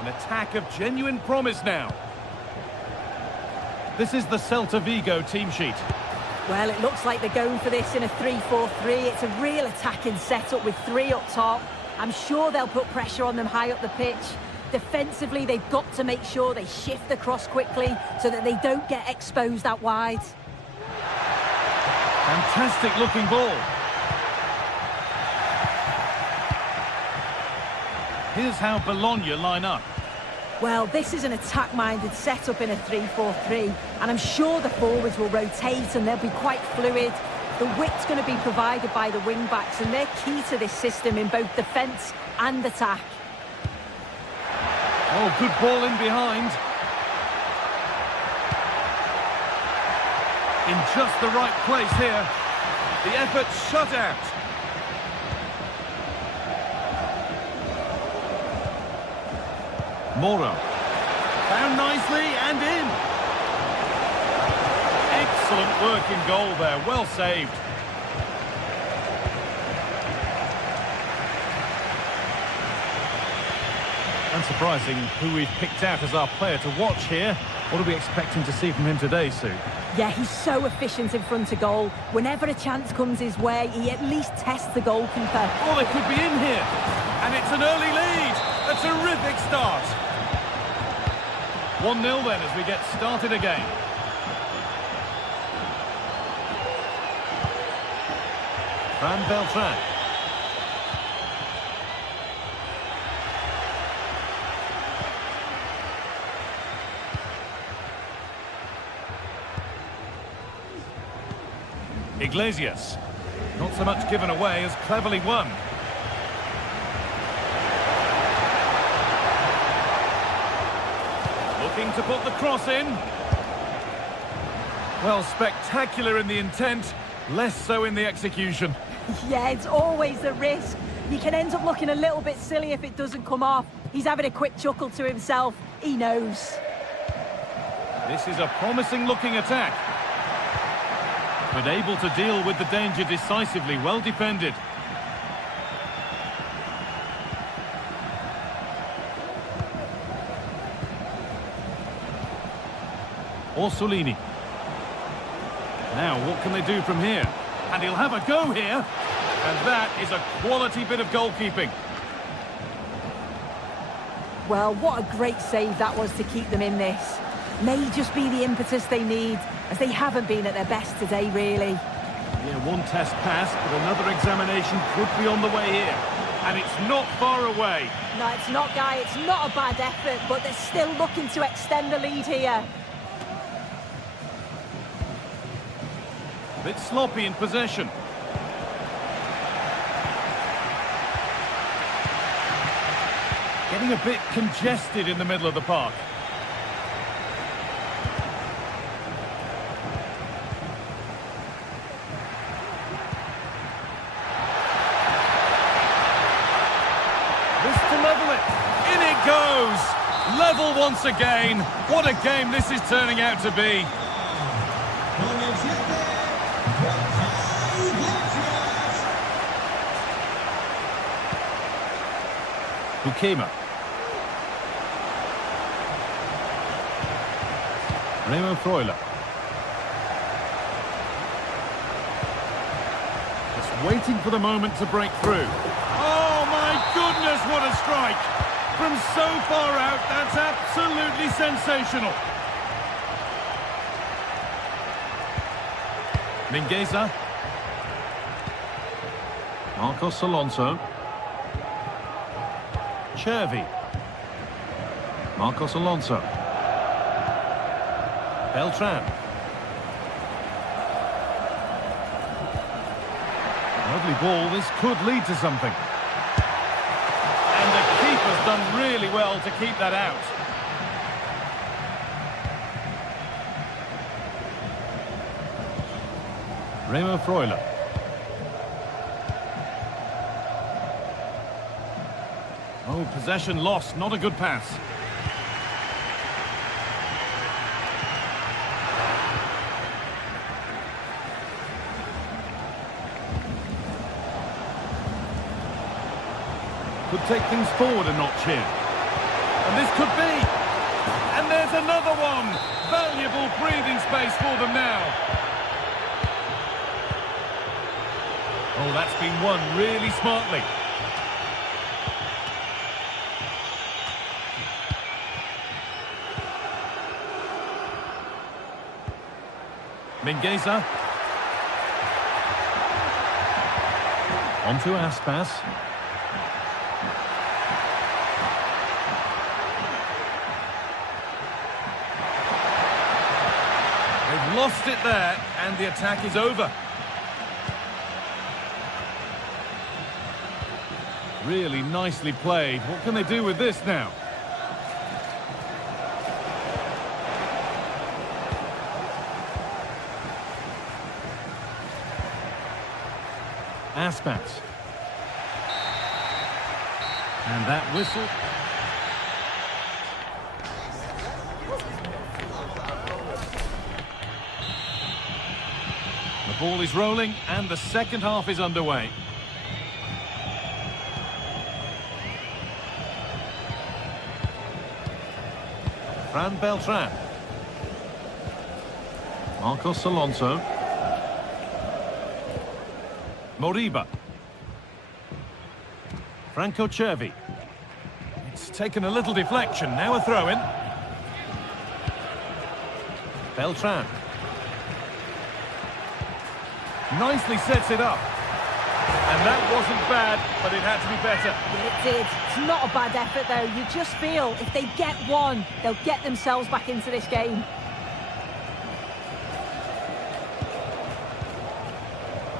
An attack of genuine promise now. This is the Celta Vigo team sheet. Well, it looks like they're going for this in a 3-4-3. It's a real attacking setup with 3 up top. I'm sure they'll put pressure on them high up the pitch. Defensively, they've got to make sure they shift the cross quickly so that they don't get exposed out wide. Fantastic looking ball. Here's how Bologna line up. Well, this is an attack-minded setup in a 3-4-3, and I'm sure the forwards will rotate and they'll be quite fluid. The width's going to be provided by the wing-backs, and they're key to this system in both defence and attack. Oh, good ball in behind. In just the right place here. The effort shut out. Moro. Found nicely and in. Excellent work in goal there. Well saved. Unsurprising who we've picked out as our player to watch here. What are we expecting to see from him today, Sue? Yeah, he's so efficient in front of goal. Whenever a chance comes his way, he at least tests the goalkeeper. Oh, they could be in here. And it's an early lead. A terrific start. 1-0 then as we get started again. Van Beltran. Iglesias. Not so much given away as cleverly won. Looking to put the cross in. Well, spectacular in the intent, less so in the execution. Yeah, it's always a risk. You can end up looking a little bit silly if it doesn't come off. He's having a quick chuckle to himself. He knows. This is a promising looking attack. But able to deal with the danger decisively, well defended. Orsolini. Now, what can they do from here? And he'll have a go here. And that is a quality bit of goalkeeping. Well, what a great save that was to keep them in this. May just be the impetus they need, as they haven't been at their best today, really. Yeah, one test pass, but another examination could be on the way here. And it's not far away. No, it's not, Guy. It's not a bad effort, but they're still looking to extend the lead here. A bit sloppy in possession. Getting a bit congested in the middle of the park. Level it. In it goes. Level once again. What a game this is turning out to be. Bukema. Remo Freuler. Just waiting for the moment to break through. Oh my goodness, what a strike! From so far out, that's absolutely sensational. Mingueza. Marcos Alonso. Chervi. Marcos Alonso. Beltran. Lovely ball, this could lead to something. And the keeper's done really well to keep that out. Remo Freuler. Oh, possession lost, not a good pass. Could take things forward a notch here. And this could be. And there's another one. Valuable breathing space for them now. Oh, that's been won really smartly. Mingueza. On to Aspas. They've lost it there, and the attack is over. Really nicely played. What can they do with this now? Aspas. And that whistle. The ball is rolling and the second half is underway. Fran Beltran. Marcos Alonso. Moriba. Franco Cervi. It's taken a little deflection, now a throw-in. Beltran. Nicely sets it up. And that wasn't bad, but it had to be better. It did. It's not a bad effort, though. You just feel if they get one, they'll get themselves back into this game.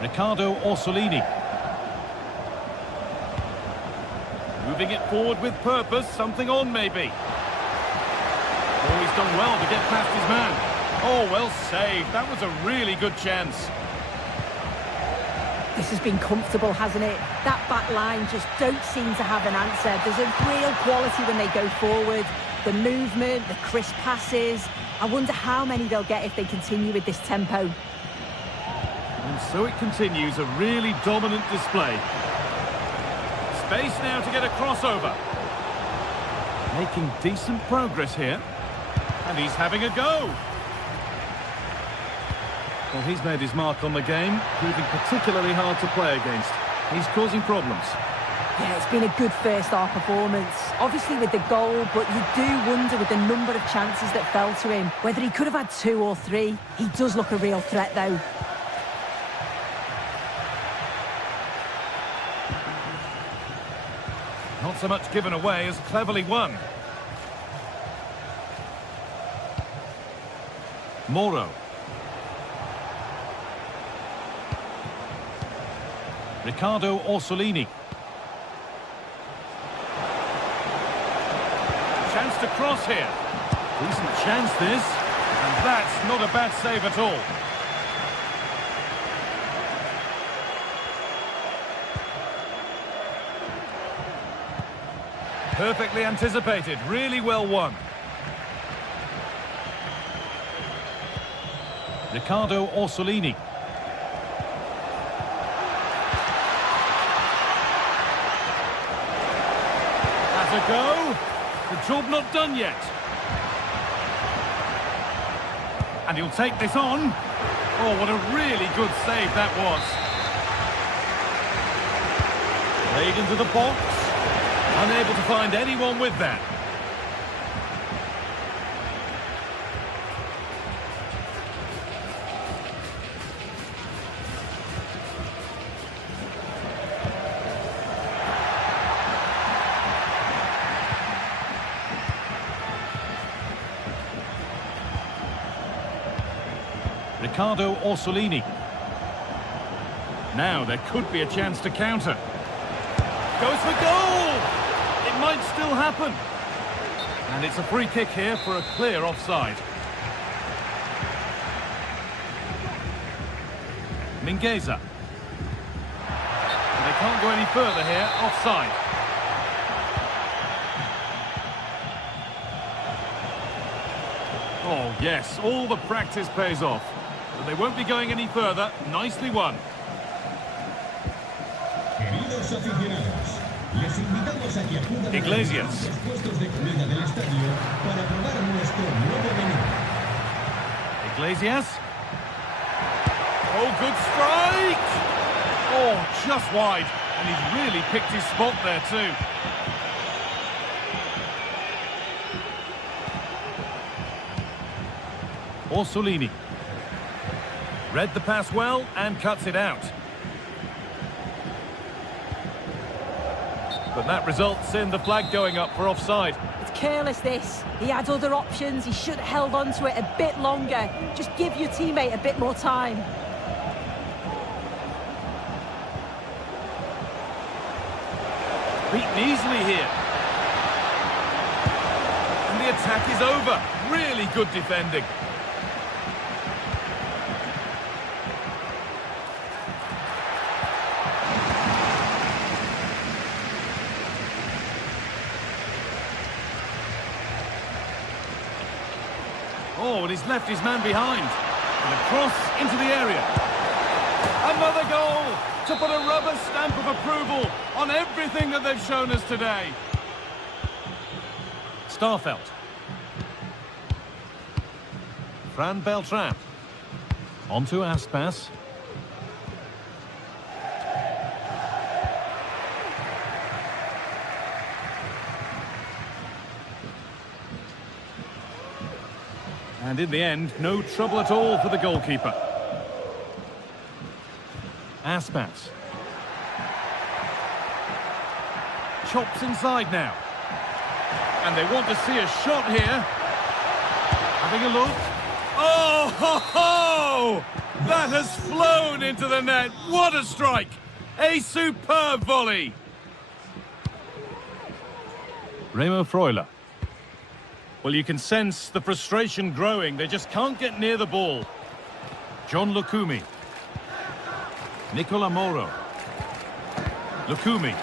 Riccardo Orsolini. Moving it forward with purpose, something on maybe. Oh, he's done well to get past his man. Oh, well saved. That was a really good chance. This has been comfortable, hasn't it? That back line just don't seem to have an answer. There's a real quality when they go forward. The movement, the crisp passes. I wonder how many they'll get if they continue with this tempo. And so it continues, a really dominant display. Space now to get a crossover. Making decent progress here. And he's having a go. Well, he's made his mark on the game, proving particularly hard to play against. He's causing problems. Yeah, it's been a good first half performance. Obviously with the goal, but you do wonder with the number of chances that fell to him, whether he could have had 2 or 3. He does look a real threat, though. Not so much given away as cleverly won. Moro. Riccardo Orsolini. Chance to cross here. Decent chance this. And that's not a bad save at all. Perfectly anticipated. Really well won. Riccardo Orsolini. A go. The job not done yet. And he'll take this on. Oh, what a really good save that was. Played into the box. Unable to find anyone with that. Riccardo Orsolini. Now there could be a chance to counter. Goes for goal! It might still happen. And it's a free kick here for a clear offside. Mingueza. They can't go any further here, offside. Oh yes, all the practice pays off. But they won't be going any further. Nicely won. Queridos aficionados, les invitamos a que acudan Iglesias. a los puestos de comida del estadio para probar nuestro nuevo menú. Iglesias. Oh, good strike! Oh, just wide. And he's really picked his spot there too. Orsolini. Read the pass well and cuts it out. But that results in the flag going up for offside. It's careless, this. He had other options. He should have held on to it a bit longer. Just give your teammate a bit more time. Beaten easily here. And the attack is over. Really good defending. Oh, and he's left his man behind. And a cross into the area. Another goal to put a rubber stamp of approval on everything that they've shown us today. Starfelt. Fran Beltran. On to Aspas. And in the end, no trouble at all for the goalkeeper. Aspas. Chops inside now. And they want to see a shot here. Having a look. Oh, ho, ho! That has flown into the net. What a strike! A superb volley. Remo Freuler. Well, you can sense the frustration growing. They just can't get near the ball. John Lukumi. Nicola Moro. Lukumi.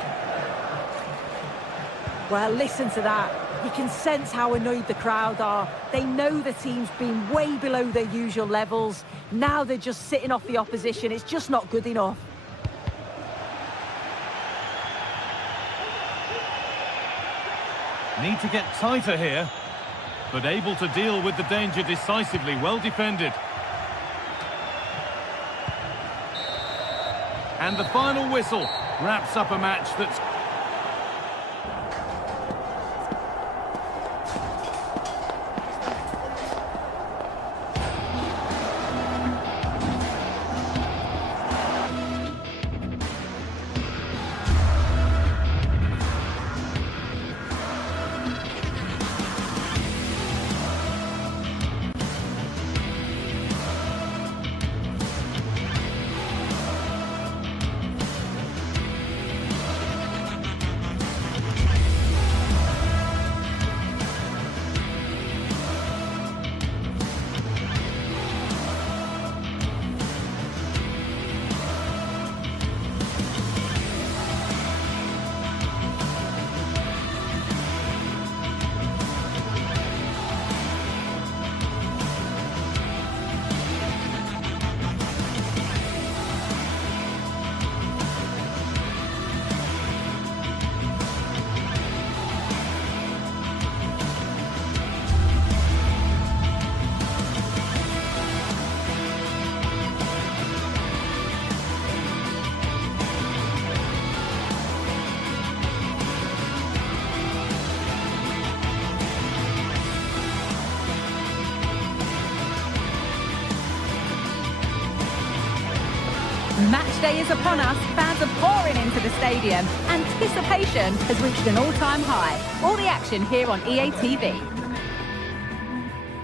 Well, listen to that. You can sense how annoyed the crowd are. They know the team's been way below their usual levels. Now they're just sitting off the opposition. It's just not good enough. Need to get tighter here, but able to deal with the danger decisively. Well defended. And the final whistle wraps up a match that's... Match day is upon us. Fans are pouring into the stadium. Anticipation has reached an all-time high. All the action here on EA TV.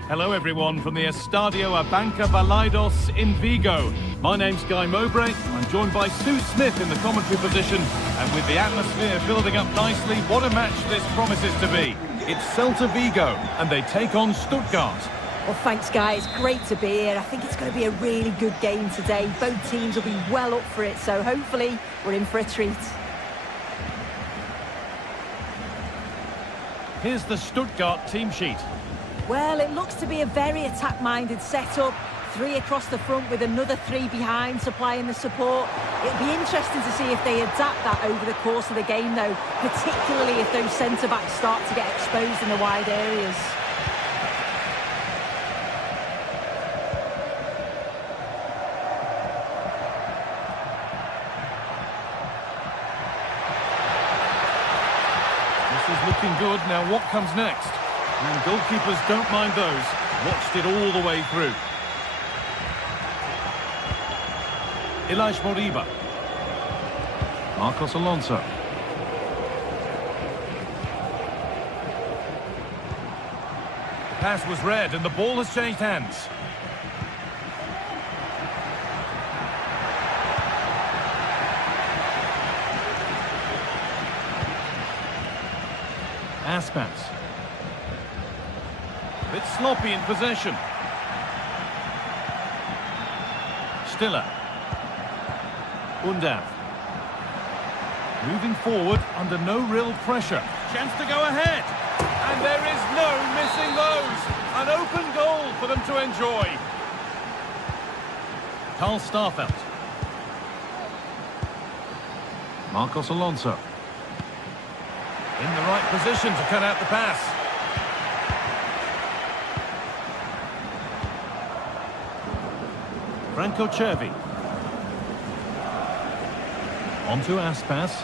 Hello everyone from the Estadio Abanca Balaidos in Vigo. My name's Guy Mowbray. I'm joined by Sue Smith in the commentary position. And with the atmosphere building up nicely, what a match this promises to be. It's Celta Vigo and they take on Stuttgart. Well, thanks, guys. Great to be here. I think it's going to be a really good game today. Both teams will be well up for it, so hopefully we're in for a treat. Here's the Stuttgart team sheet. Well, it looks to be a very attack-minded setup. 3 across the front with another 3 behind supplying the support. It'll be interesting to see if they adapt that over the course of the game, though, particularly if those centre-backs start to get exposed in the wide areas. looking good. Now what comes next? And goalkeepers don't mind those. Watched it all the way through. Elias Moriba. Marcos Alonso. The pass was read and the ball has changed hands. Aspas. A bit sloppy in possession. Stiller. Undav. Moving forward under no real pressure. Chance to go ahead. And there is no missing those. An open goal for them to enjoy. Karl Starfelt. Marcos Alonso. In the right position to cut out the pass. Franco Cervi. On to Aspas.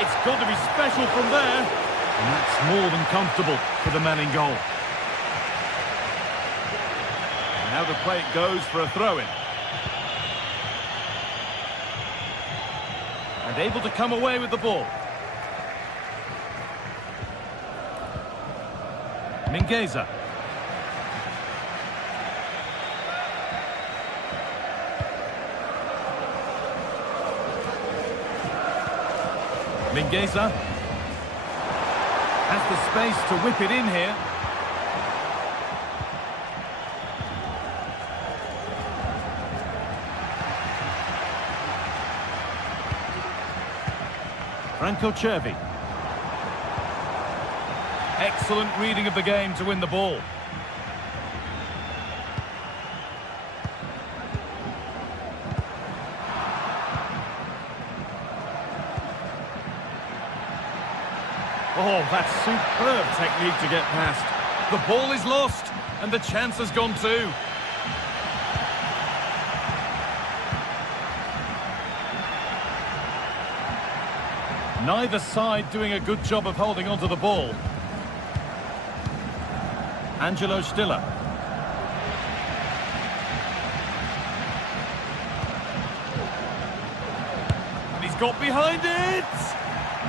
It's got to be special from there. And that's more than comfortable for the man in goal. Now the play it goes for a throw-in. And able to come away with the ball. Mingueza. Mingueza. Has the space to whip it in here. Franco Cervi. Excellent reading of the game to win the ball. Oh, that's superb technique to get past. The ball is lost, and the chance has gone too. Neither side doing a good job of holding onto the ball. Angelo Stiller. And he's got behind it!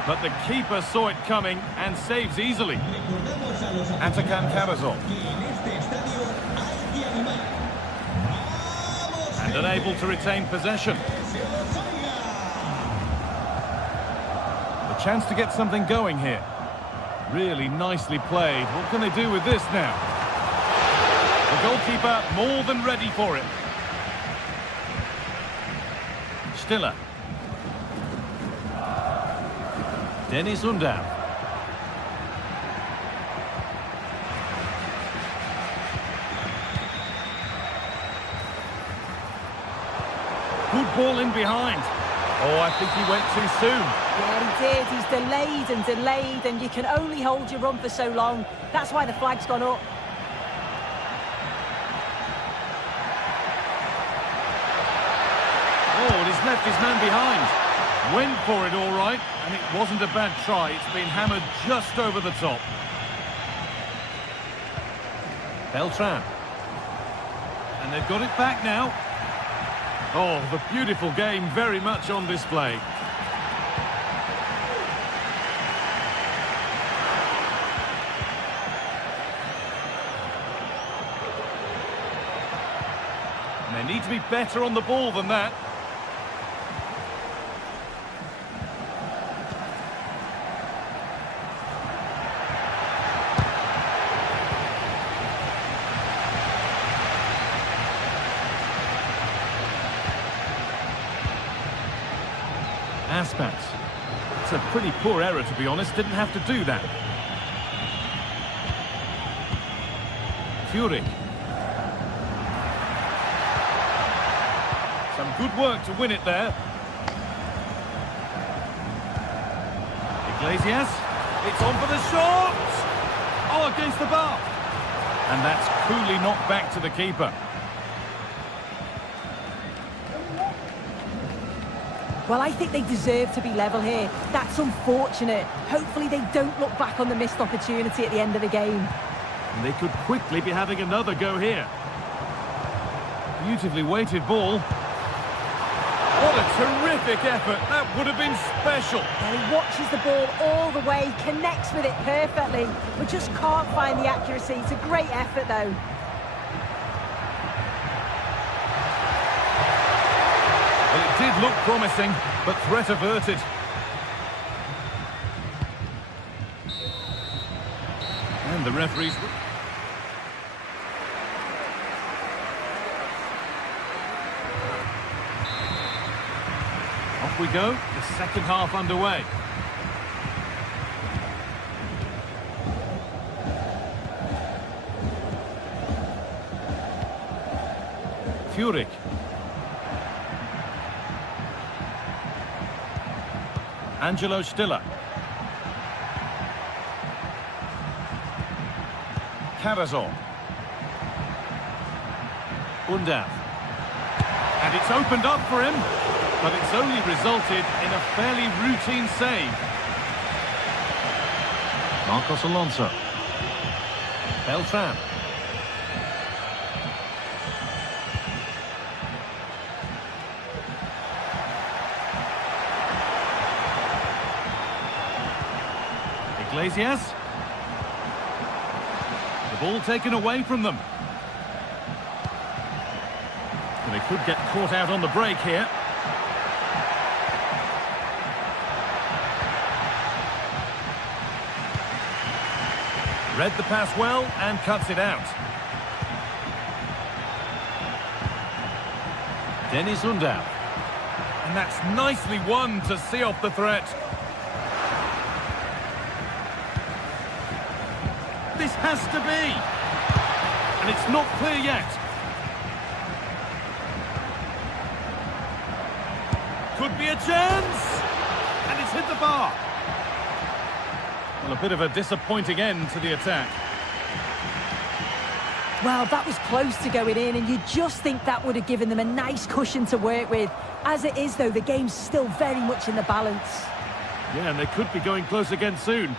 But the keeper saw it coming and saves easily. Atakan Karazov. And unable to retain possession. The chance to get something going here. Really nicely played. What can they do with this now? The goalkeeper more than ready for it. Stiller. Dennis Undav. Good ball in behind. Oh, I think he went too soon. Yeah, he did. He's delayed, and you can only hold your run for so long. That's why the flag's gone up. Oh, and he's left his man behind. Went for it all right, and it wasn't a bad try. It's been hammered just over the top. Beltran. And they've got it back now. Oh, the beautiful game very much on display. And they need to be better on the ball than that. Aspas. It's a pretty poor error, to be honest. Didn't have to do that. Fury. Some good work to win it there. Iglesias. It's on for the shot! Oh, against the bar. And that's coolly knocked back to the keeper. Well, I think they deserve to be level here. That's unfortunate. Hopefully they don't look back on the missed opportunity at the end of the game. And they could quickly be having another go here. Beautifully weighted ball. What a terrific effort. That would have been special. Well, he watches the ball all the way, connects with it perfectly, but just can't find the accuracy. It's a great effort, though. Well, it did look promising, but threat averted. And the referees... Off we go, the second half underway. Furyk. Angelo Stiller. Karazor. Undav. And it's opened up for him, but it's only resulted in a fairly routine save. Marcos Alonso. Beltran. Iglesias. The ball taken away from them. And they could get caught out on the break here. Read the pass well and cuts it out. Dennis Undav. And that's nicely won to see off the threat. This has to be. And it's not clear yet. Could be a chance. And it's hit the bar. Well, a bit of a disappointing end to the attack. Well, that was close to going in, and you just think that would have given them a nice cushion to work with. As it is, though, the game's still very much in the balance. Yeah, and they could be going close again soon.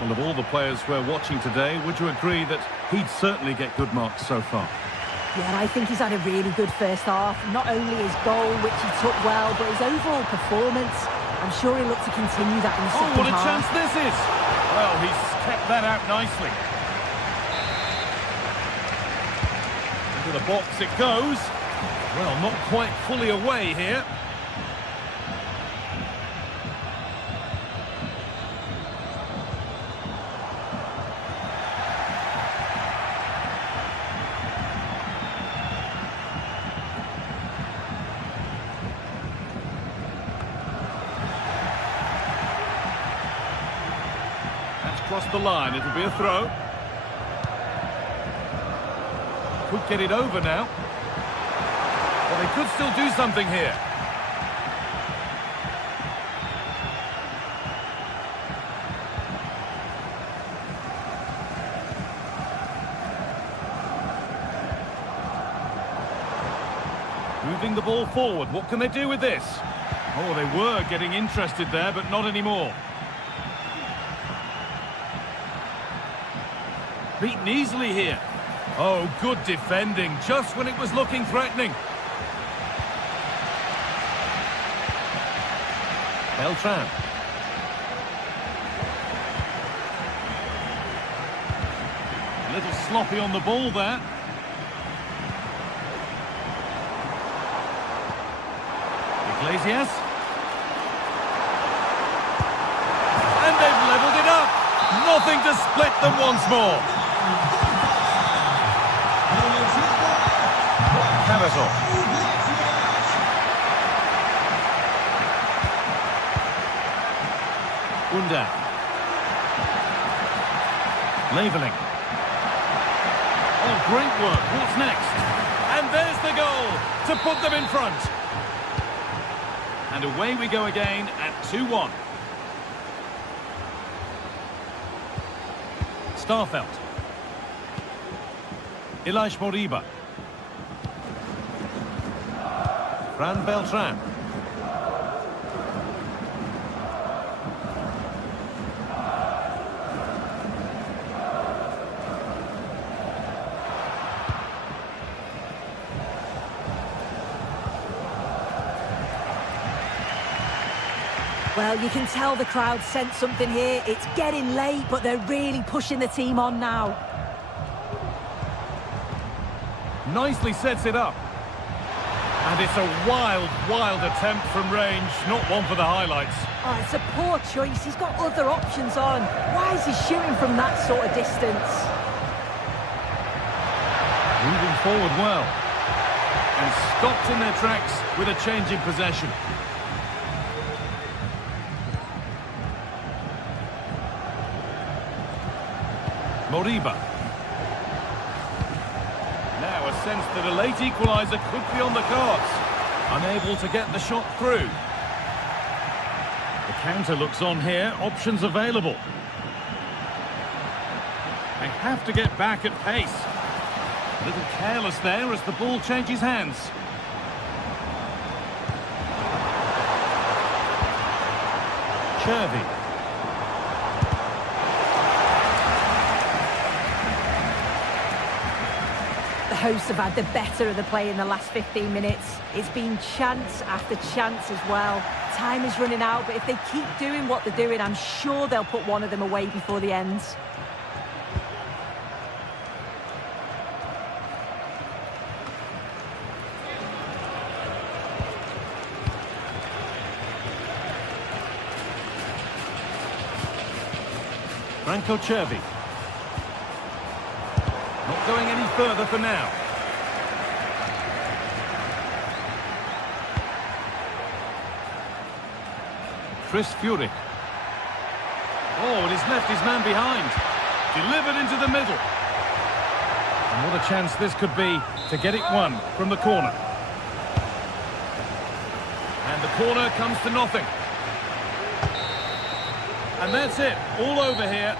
Well, of all the players we're watching today, would you agree that he'd certainly get good marks so far? Yeah, I think he's had a really good first half. Not only his goal, which he took well, but his overall performance. I'm sure he'll look to continue that in the second half. Oh, what a chance this is! Well, he's kept that out nicely. Into the box it goes. Well, not quite fully away here. Across the line, it'll be a throw. Could get it over now. Well, they could still do something here. Moving the ball forward, what can they do with this? Oh, they were getting interested there, but not anymore. Beaten easily here. Oh, good defending, just when it was looking threatening. Beltran. A little sloppy on the ball there. Iglesias. And they've levelled it up. Nothing to split them once more. Karazor. Undav. Leveling. Oh, great work. What's next? And there's the goal to put them in front. And away we go again at 2-1. Starfelt. Elias Moriba. Fran Beltran. Well, you can tell the crowd sensed something here. It's getting late, but they're really pushing the team on now. Nicely sets it up. And it's a wild, wild attempt from range. Not one for the highlights. Oh, it's a poor choice. He's got other options on. Why is he shooting from that sort of distance? Moving forward well. And stopped in their tracks with a change in possession. Moriba. Now a sense that a late equaliser could be on the cards. Unable to get the shot through. The counter looks on here. Options available. They have to get back at pace. A little careless there as the ball changes hands. Chervi. The hosts have had the better of the play in the last 15 minutes. It's been chance after chance as well. Time is running out, but if they keep doing what they're doing, I'm sure they'll put one of them away before the ends. Franco Chervi. Not going any further for now. Chris Furyk. Oh, and he's left his man behind. Delivered into the middle. And what a chance this could be to get it won from the corner. And the corner comes to nothing. And that's it, all over here.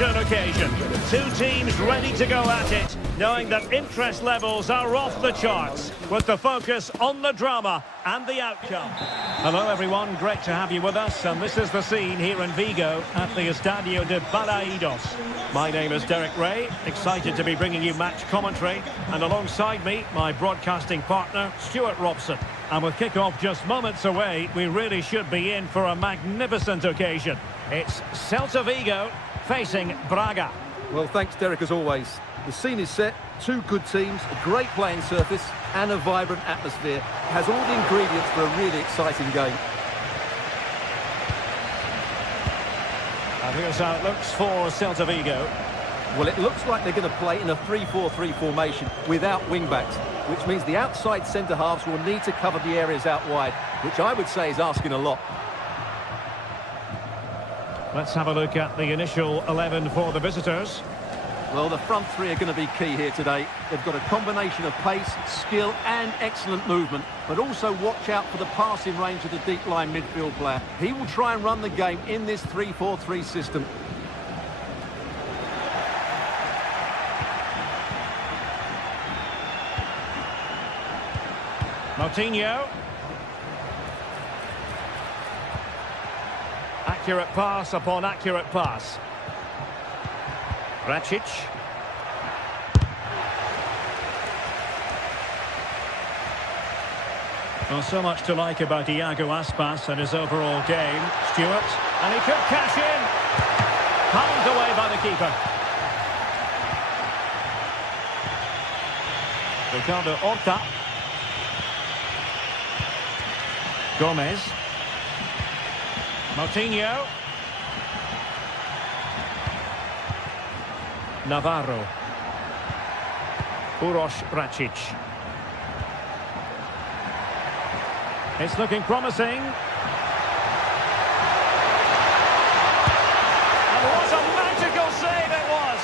exhibition occasion. Two teams ready to go at it, knowing that interest levels are off the charts, with the focus on the drama and the outcome. Hello everyone, great to have you with us, and this is the scene here in Vigo at the Estadio de Balaidos. My name is Derek Ray, excited to be bringing you match commentary, and alongside me, my broadcasting partner, Stuart Robson. And with kick-off just moments away, we really should be in for a magnificent occasion. It's Celta Vigo facing Braga. Well, thanks, Derek, as always. The scene is set, two good teams, a great playing surface, and a vibrant atmosphere. It has all the ingredients for a really exciting game. And here's how it looks for Celta Vigo. Well, it looks like they're going to play in a 3-4-3 formation without wing-backs, which means the outside centre-halves will need to cover the areas out wide, which I would say is asking a lot. Let's have a look at the initial 11 for the visitors. Well, the front three are going to be key here today. They've got a combination of pace, skill and excellent movement, but also watch out for the passing range of the deep-line midfield player. He will try and run the game in this 3-4-3 system. Moutinho. Accurate pass upon accurate pass. Racic. Well, so much to like about Iago Aspas and his overall game. Stuart, and he could cash in. Palmed away by the keeper. Ricardo Horta. Gomez. Moutinho. Navarro. Uroš Racic. It's looking promising. And what a magical save it was!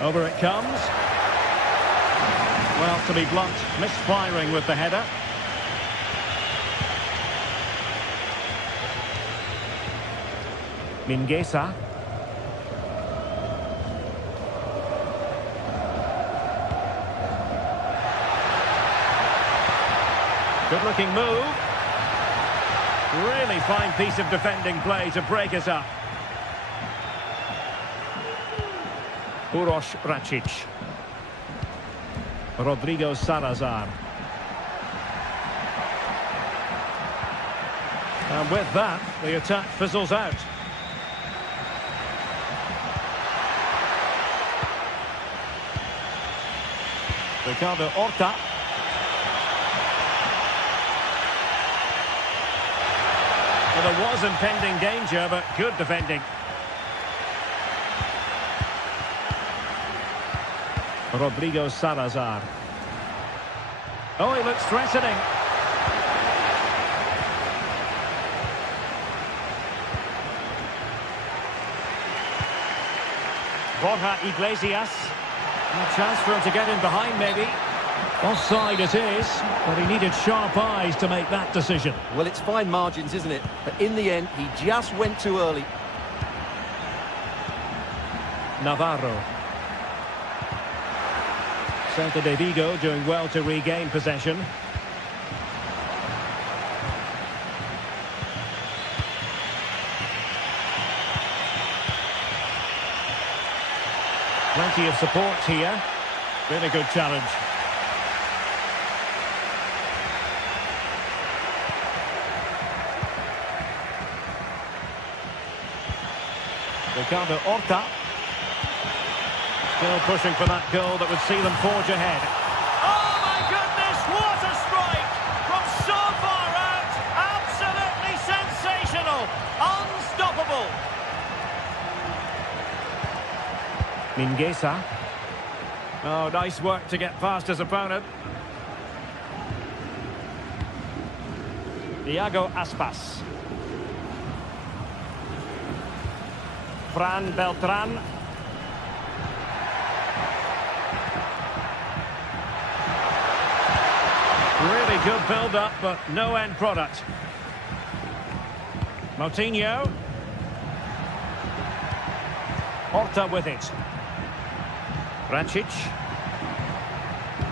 Over it comes. Well, to be blunt, misfiring with the header. Mingueza. Good-looking move. Really fine piece of defending play to break us up. Uroš Racic. Rodrigo Salazar. And with that, the attack fizzles out. Ricardo Horta. Well, there was impending danger, but good defending. Rodrigo Salazar. Oh, he looks threatening. Borja Iglesias. A chance for him to get in behind, maybe. Offside it is, but he needed sharp eyes to make that decision. Well, it's fine margins, isn't it? But in the end, he just went too early. Navarro. Celta de Vigo doing well to regain possession. Plenty of support here. Really good challenge. Ricardo Horta. Still pushing for that goal that would see them forge ahead. Oh my goodness, what a strike! From so far out, absolutely sensational, unstoppable. Mingueza. Oh, nice work to get past his opponent. Iago Aspas. Fran Beltran. Really good build-up, but no end product. Moutinho. Horta with it. Racic.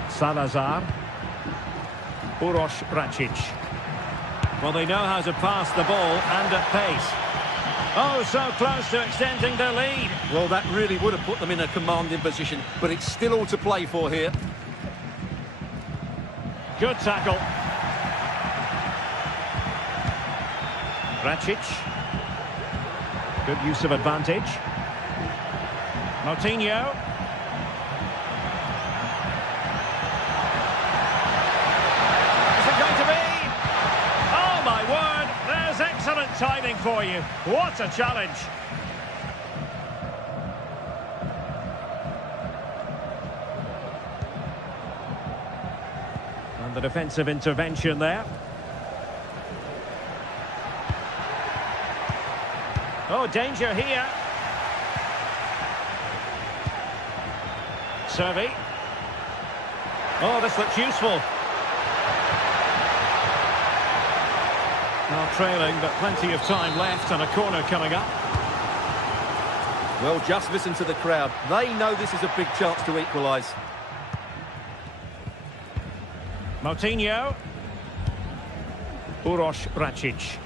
Salazar. Uroš Racic. Well, they know how to pass the ball and at pace. Oh, so close to extending their lead. Well, that really would have put them in a commanding position, but it's still all to play for here. Good tackle. Racic. Good use of advantage. Moutinho. Is it going to be? Oh, my word. There's excellent timing for you. What a challenge. And the defensive intervention there. Oh, danger here. Servi. Oh, this looks useful. Now trailing, but plenty of time left and a corner coming up. Well, just listen to the crowd. They know this is a big chance to equalise. Moutinho. Uroš Racic.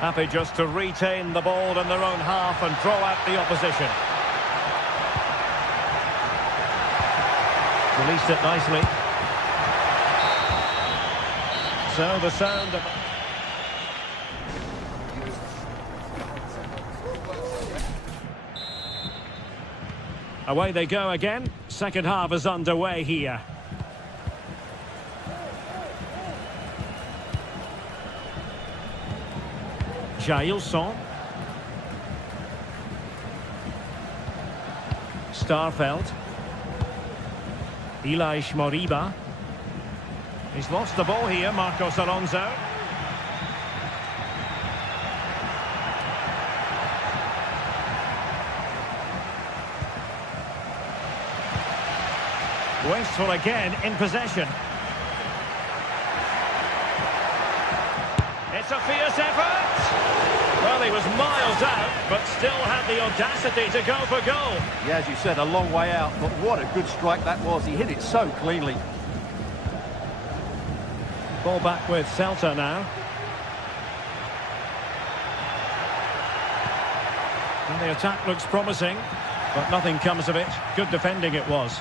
Happy just to retain the ball in their own half and draw out the opposition. Released it nicely. So the sound of... Away they go again. Second half is underway here. Jailson. Starfelt. Ilaix Moriba. He's lost the ball here, Marcos Alonso. Wasteful again in possession. It's a fierce effort. Well, he was miles out, but still had the audacity to go for goal. Yeah, as you said, a long way out, but what a good strike that was. He hit it so cleanly. Ball back with Celta now. And the attack looks promising, but nothing comes of it. Good defending it was.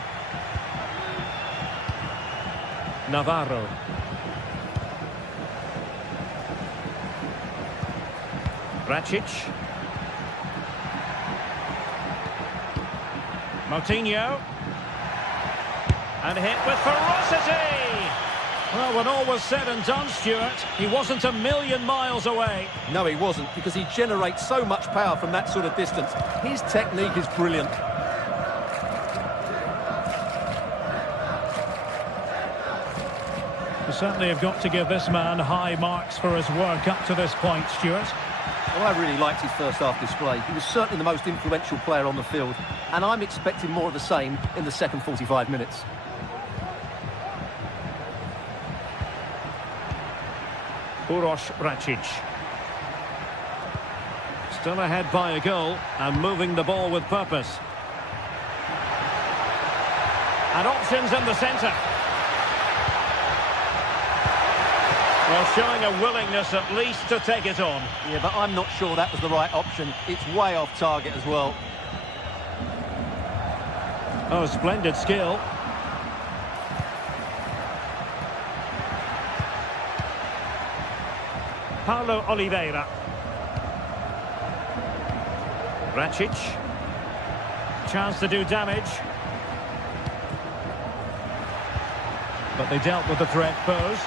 Navarro. Racic. Moutinho. And hit with ferocity. Well, when all was said and done, Stuart, he wasn't a million miles away. No, he wasn't, because he generates so much power from that sort of distance. His technique is brilliant. We certainly have got to give this man high marks for his work up to this point, Stuart. Well, I really liked his first half display. He was certainly the most influential player on the field, and I'm expecting more of the same in the second 45 minutes. Uroš Racic. Still ahead by a goal and moving the ball with purpose. And options in the centre. Well, showing a willingness at least to take it on. Yeah, but I'm not sure that was the right option. It's way off target as well. Oh, splendid skill. Paulo Oliveira. Racic. Chance to do damage. But they dealt with the threat posed.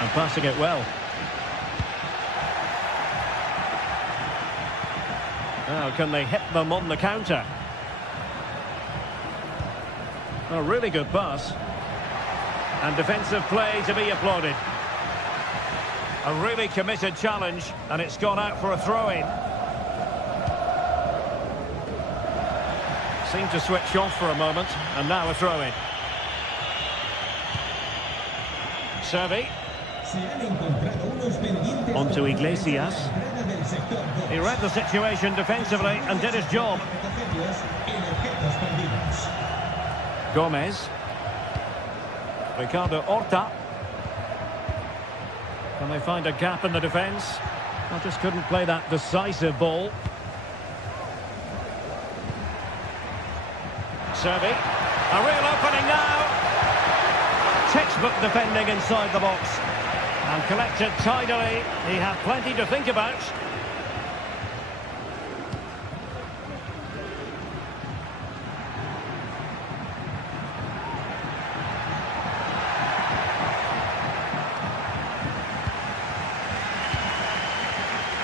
And passing it well. Now, can they hit them on the counter? A really good pass. And defensive play to be applauded. A really committed challenge, and it's gone out for a throw-in. Seemed to switch off for a moment, and now a throw-in. Se han encontrado una Onto Iglesias. He read the situation defensively and did his job. Gomez. Ricardo Horta. Can they find a gap in the defence? I just couldn't play that decisive ball. Servi. A real opening now. Textbook defending inside the box. And collected tidily. He had plenty to think about.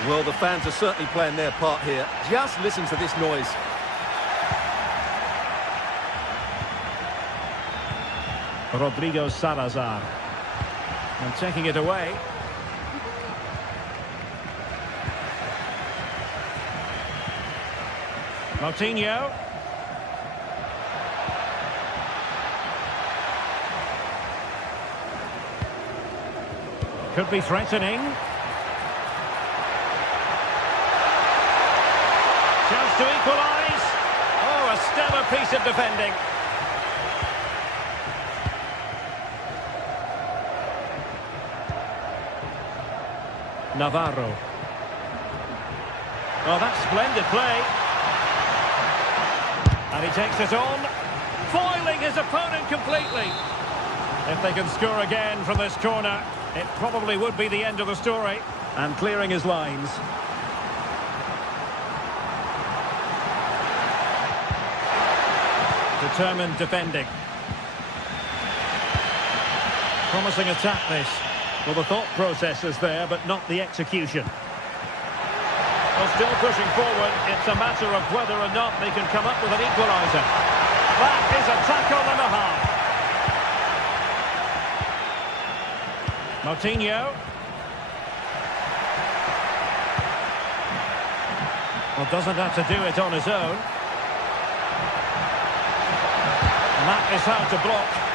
Well, the fans are certainly playing their part here. Just listen to this noise. Rodrigo Salazar. And taking it away. Moutinho. Could be threatening. Chance to equalise. Oh, a stellar piece of defending. Navarro. Oh, that's splendid play. And he takes it on, foiling his opponent completely. If they can score again from this corner, it probably would be the end of the story. And clearing his lines. Determined defending. Promising attack this. Well, the thought process is there, but not the execution. Well, still pushing forward. It's a matter of whether or not they can come up with an equaliser. That is a tackle and a half. Moutinho. Well, doesn't have to do it on his own. And that is how to block.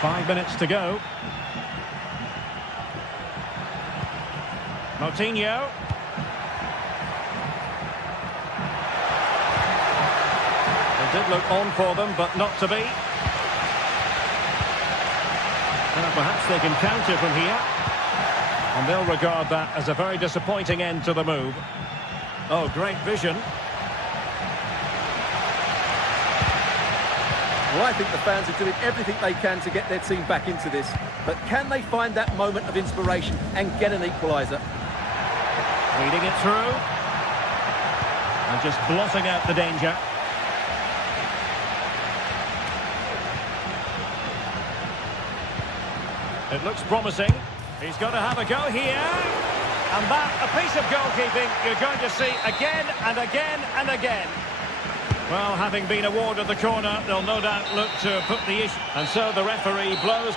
5 minutes to go. Moutinho. It did look on for them, but not to be. And perhaps they can counter from here. And they'll regard that as a very disappointing end to the move. Oh, great vision. Well, I think the fans are doing everything they can to get their team back into this. But can they find that moment of inspiration and get an equaliser? Feeding it through. And just blotting out the danger. It looks promising. He's got to have a go here. And that, a piece of goalkeeping you're going to see again and again and again. Well, having been awarded the corner, they'll no doubt look to put the issue. And so the referee blows.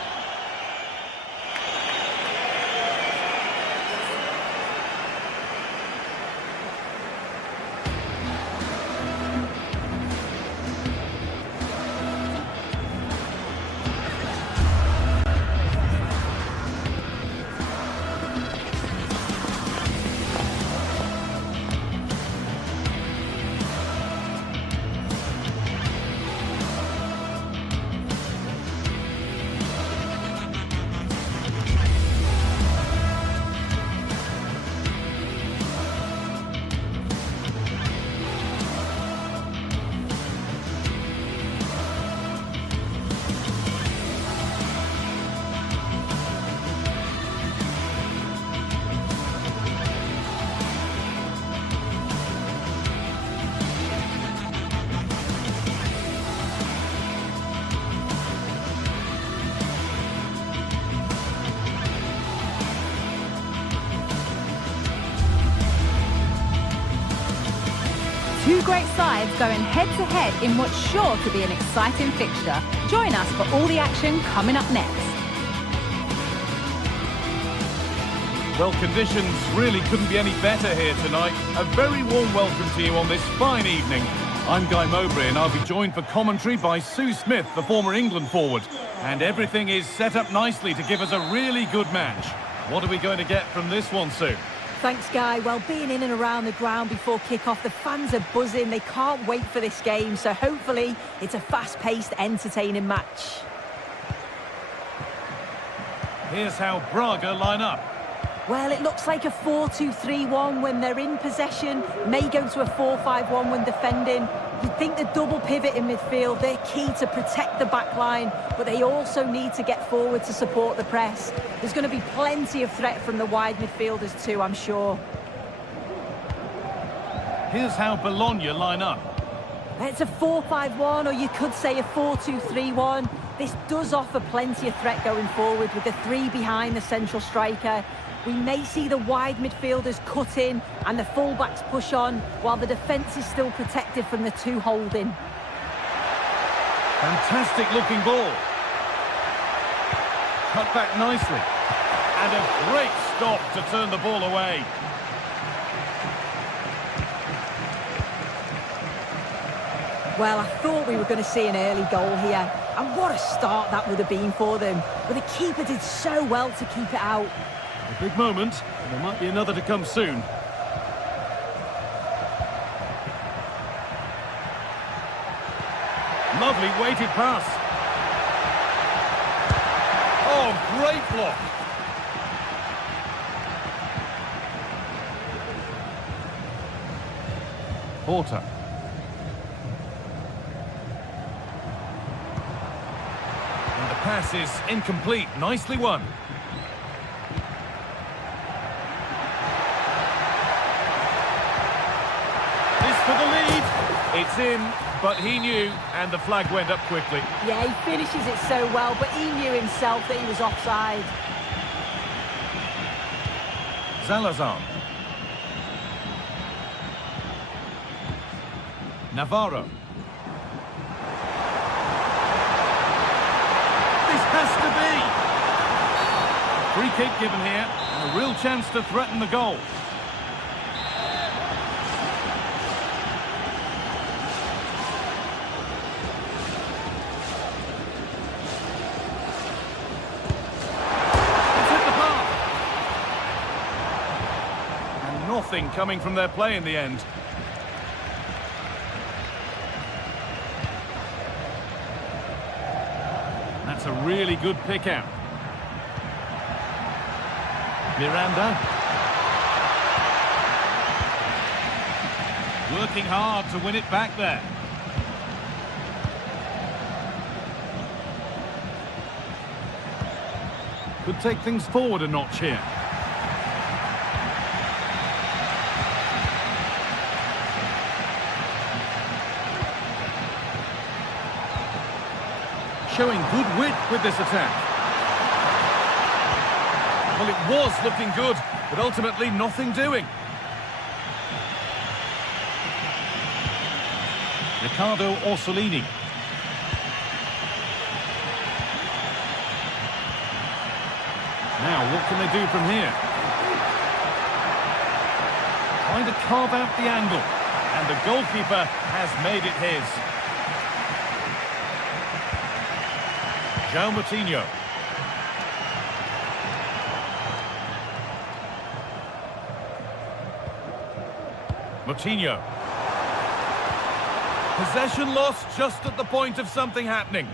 Two great sides going head-to-head in what's sure to be an exciting fixture. Join us for all the action coming up next. Well, conditions really couldn't be any better here tonight. A very warm welcome to you on this fine evening. I'm Guy Mowbray and I'll be joined for commentary by Sue Smith, the former England forward. And everything is set up nicely to give us a really good match. What are we going to get from this one, Sue? Thanks, Guy. Well, being in and around the ground before kick-off, the fans are buzzing. They can't wait for this game, so hopefully it's a fast-paced, entertaining match. Here's how Braga line up. Well, it looks like a 4-2-3-1 when they're in possession. May go to a 4-5-1 when defending. You'd think the double pivot in midfield, they're key to protect the back line, but they also need to get forward to support the press. There's going to be plenty of threat from the wide midfielders too, I'm sure. Here's how Bologna line up. It's a 4-5-1, or you could say a 4-2-3-1. This does offer plenty of threat going forward with the three behind the central striker. We may see the wide midfielders cut in and the fullbacks push on, while the defence is still protected from the two holding. Fantastic looking ball. Cut back nicely. And a great stop to turn the ball away. Well, I thought we were going to see an early goal here. And what a start that would have been for them. But the keeper did so well to keep it out. A big moment. There might be another to come soon. Lovely weighted pass. Oh, great block. Porter. And the pass is incomplete. Nicely won. This for the lead. It's in, but he knew, and the flag went up quickly. Yeah, he finishes it so well, but he knew himself that he was offside. Salazar. Navarro. This has to be. Free kick given here, and a real chance to threaten the goal. It's hit the bar. And nothing coming from their play in the end. That's a really good pick out. Miranda. Working hard to win it back there. Could take things forward a notch here. Showing good wit with this attack. Well, it was looking good, but ultimately nothing doing. Riccardo Orsolini. Now, what can they do from here? Trying to carve out the angle, and the goalkeeper has made it his. João Moutinho. Moutinho. Possession lost just at the point of something happening.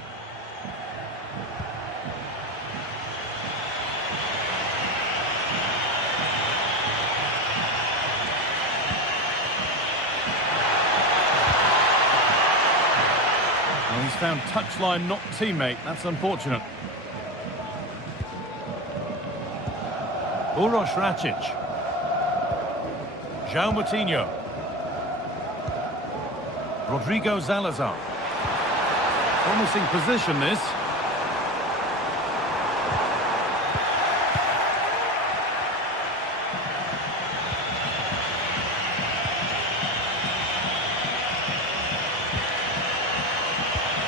Well, he's found touchline, not teammate. That's unfortunate. Uroš Račić. João Moutinho. Rodrigo Salazar. Promising position, this.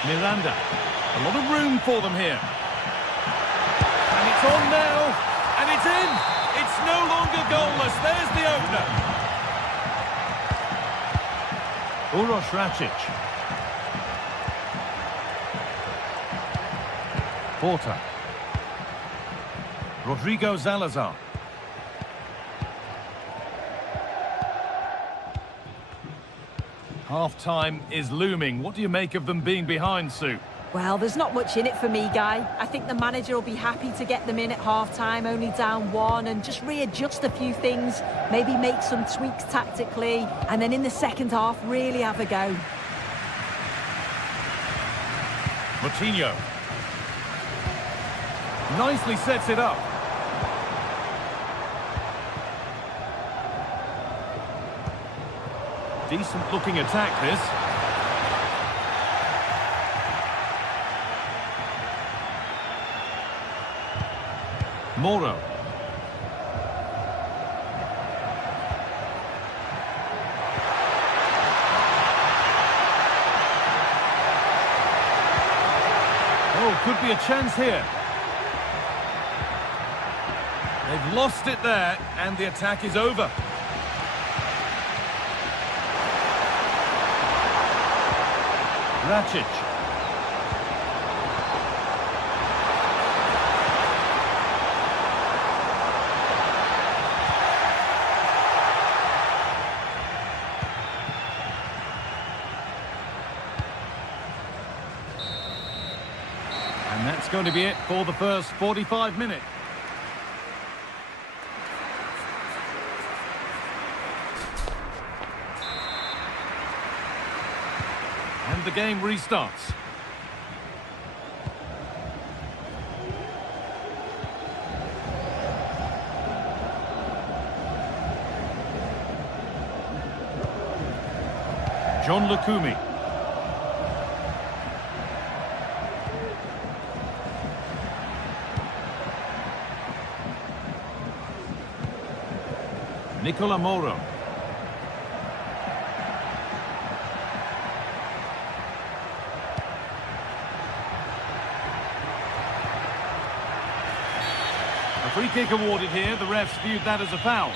Miranda. A lot of room for them here. And it's on now. And it's in. It's no longer goalless. There's the opener. Uroš Račić. Porta. Rodrigo Salazar. Half-time is looming. What do you make of them being behind, Sue? Well, there's not much in it for me, Guy. I think the manager will be happy to get them in at half-time, only down 1, and just readjust a few things, maybe make some tweaks tactically, and then in the second half, really have a go. Coutinho. Nicely sets it up. Decent looking attack, this. Moro. Oh, could be a chance here. They've lost it there, and the attack is over. Rakic. And that's going to be it for the first 45 minutes. And the game restarts. John Lukumi. Nicola Moro. A free kick awarded here. The refs viewed that as a foul.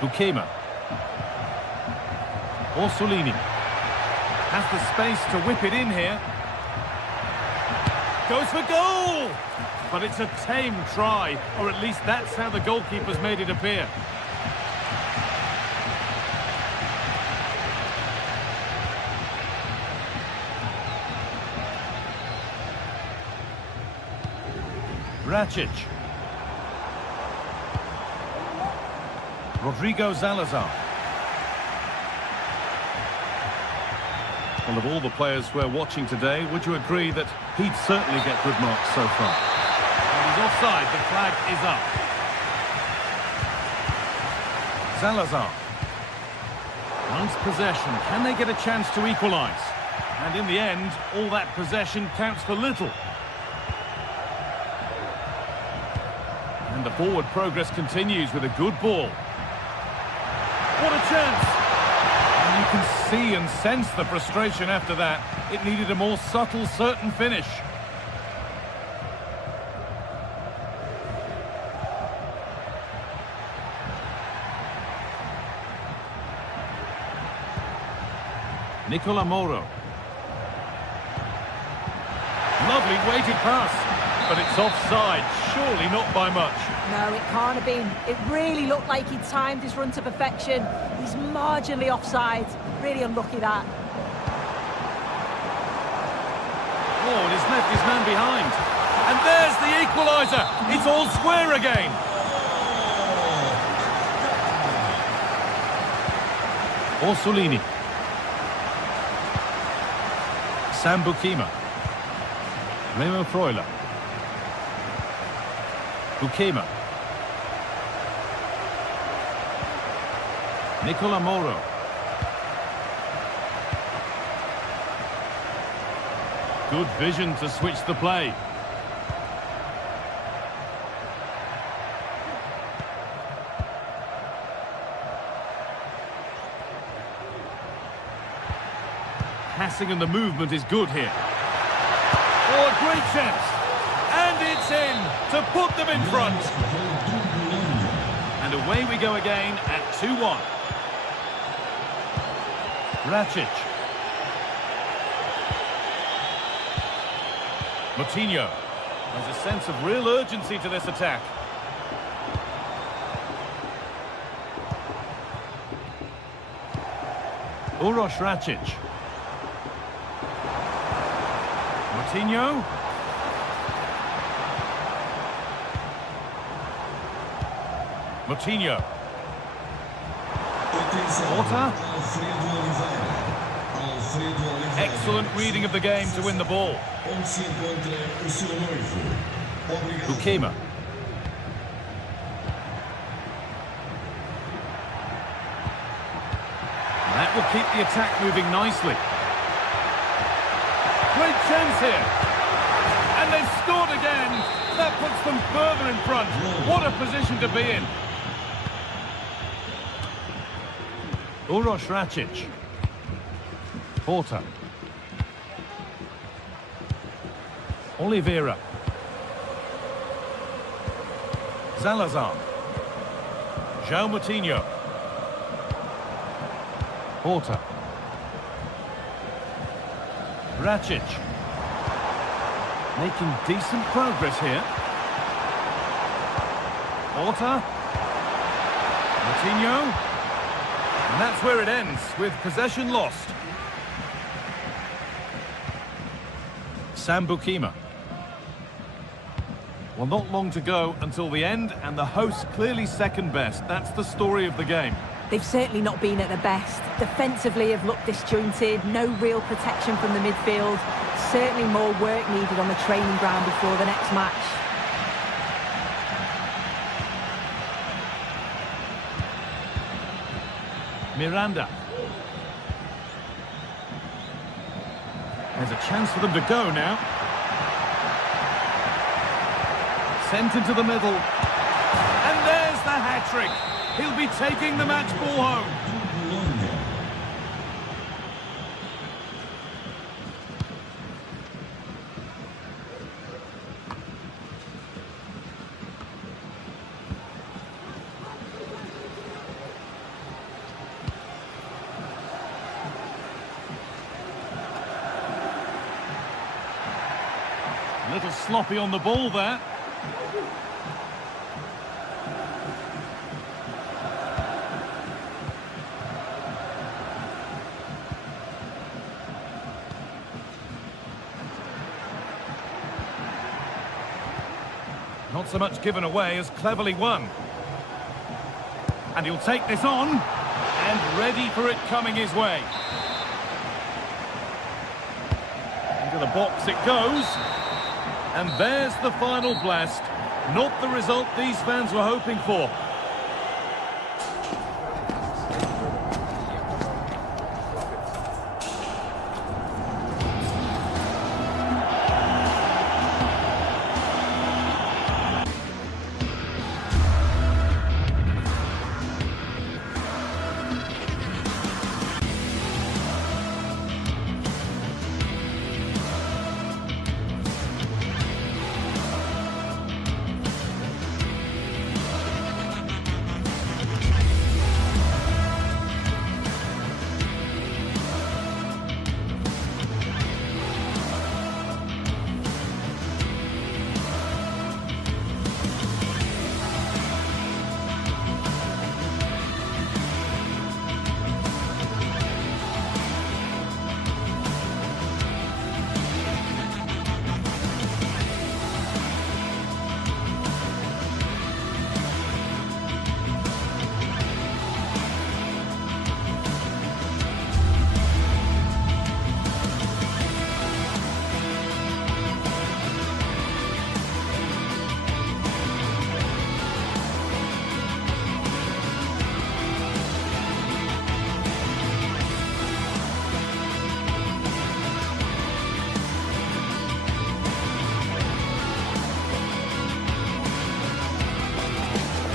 Bukema. Orsolini has the space to whip it in here. Goes for goal! But it's a tame try, or at least that's how the goalkeeper's made it appear. Rakic. Rodrigo Salazar. Well, of all the players we're watching today, would you agree that he'd certainly get good marks so far? And he's offside, the flag is up. Salazar. Once possession, can they get a chance to equalise? And in the end, all that possession counts for little. And the forward progress continues with a good ball. What a chance! And you can see and sense the frustration after that. It needed a more subtle, certain finish. Nicola Moro. Lovely weighted pass, but it's offside, surely not by much. No, it can't have been. It really looked like he timed his run to perfection. He's marginally offside. Really unlucky, that. Oh, and he's left his man behind. And there's the equaliser. It's all square again. Orsolini. Sam Bukema. Remo Freuler. Bukema. Nicola Moro. Good vision to switch the play. Passing and the movement is good here. Oh, a great chance. And it's in to put them in front. And away we go again at 2-1. Racic. Moutinho. There's a sense of real urgency to this attack. Uroš Racic. Moutinho. Moutinho. Porta. Excellent reading of the game to win the ball. Bukema. That will keep the attack moving nicely. Great chance here. And they've scored again. That puts them further in front. What a position to be in. Uroš Racic. Porta. Oliveira. Salazar. João Moutinho. Porta. Racic. Making decent progress here. Porta. Moutinho. And that's where it ends, with possession lost. Sam Bukema. Well, not long to go until the end, and the hosts clearly second best. That's the story of the game. They've certainly not been at their best. Defensively have looked disjointed, no real protection from the midfield. Certainly more work needed on the training ground before the next match. Miranda. There's a chance for them to go now. Sent into the middle. And there's the hat-trick. He'll be taking the match ball home. A little sloppy on the ball there. Not so much given away as cleverly won. And he'll take this on. And ready for it coming his way. Into the box it goes. And there's the final blast. Not the result these fans were hoping for.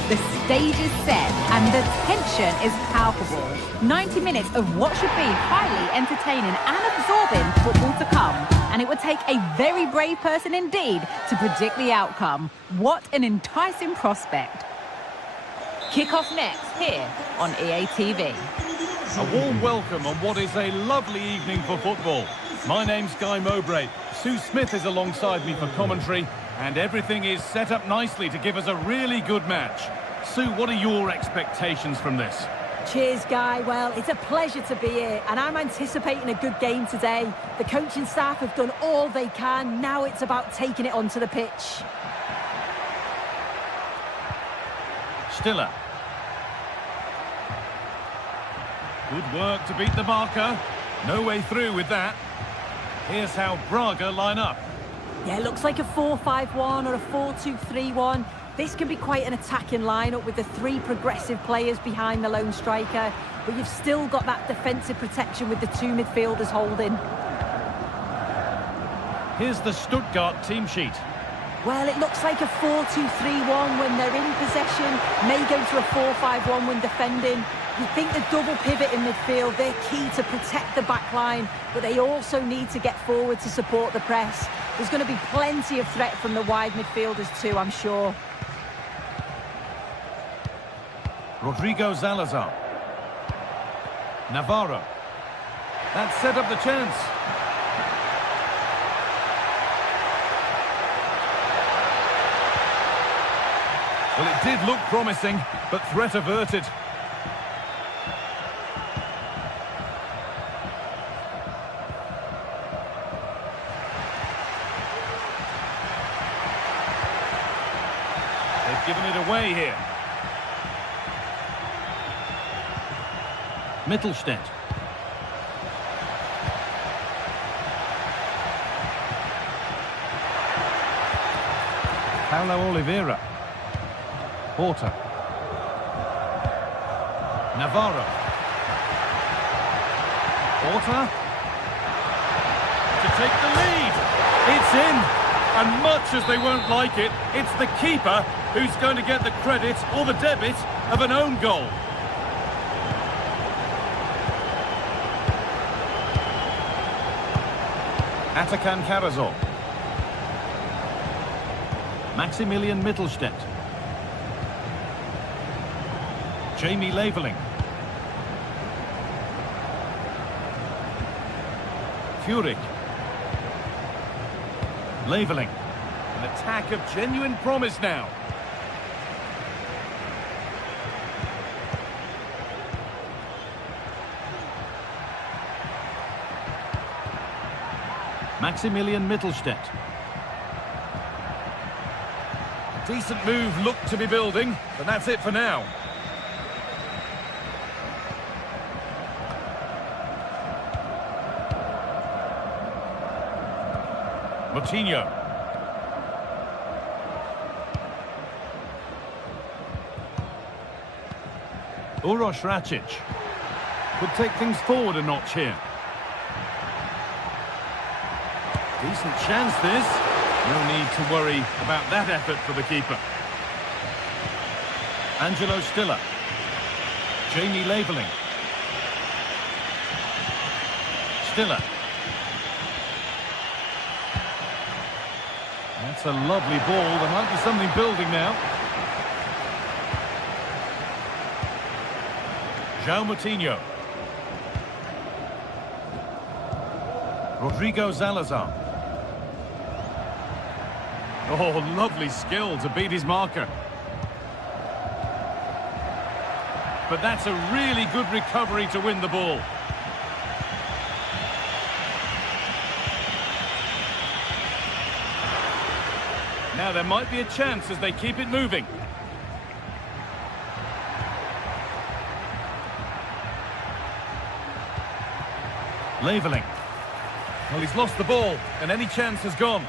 The stage is set and the tension is palpable. 90 minutes of what should be highly entertaining and absorbing football to come. and it would take a very brave person indeed to predict the outcome. What an enticing prospect. Kick-off next here on EA TV. A warm welcome on what is a lovely evening for football. My name's Guy Mowbray. Sue Smith is alongside me for commentary, and everything is set up nicely to give us a really good match. Sue, what are your expectations from this? Cheers, Guy. Well, it's a pleasure to be here, and I'm anticipating a good game today. The coaching staff have done all they can. Now it's about taking it onto the pitch. Stiller. Good work to beat the marker. No way through with that. Here's how Braga line up. Yeah, it looks like a 4-5-1 or a 4-2-3-1. This can be quite an attacking lineup with the three progressive players behind the lone striker, but you've still got that defensive protection with the two midfielders holding. Here's the Stuttgart team sheet. Well, it looks like a 4-2-3-1 when they're in possession, may go to a 4-5-1 when defending. You think the double pivot in midfield, they're key to protect the back line, but they also need to get forward to support the press. There's going to be plenty of threat from the wide midfielders too, I'm sure. Rodrigo Salazar. Navarro. That set up the chance. Well, it did look promising, but threat averted. They've given it away here. Mittelstädt. Paulo Oliveira. Porter. Navarro. Porter. To take the lead. It's in. And much as they won't like it, it's the keeper who's going to get the credit or the debit of an own goal. Atakan Karazor. Maximilian Mittelstädt. Jamie Laveling. Furyk. Laveling. An attack of genuine promise now. Maximilian Mittelstädt. A decent move looked to be building, but that's it for now. Moutinho. Uroš Račić could take things forward a notch here. Decent chance this. No need to worry about that effort for the keeper. Angelo Stiller. Jamie Laveling. Stiller. That's a lovely ball. There might be something building now. João Moutinho. Rodrigo Salazar. Oh, lovely skill to beat his marker. But that's a really good recovery to win the ball. Now there might be a chance as they keep it moving. Laveling. Well, he's lost the ball, and any chance has gone.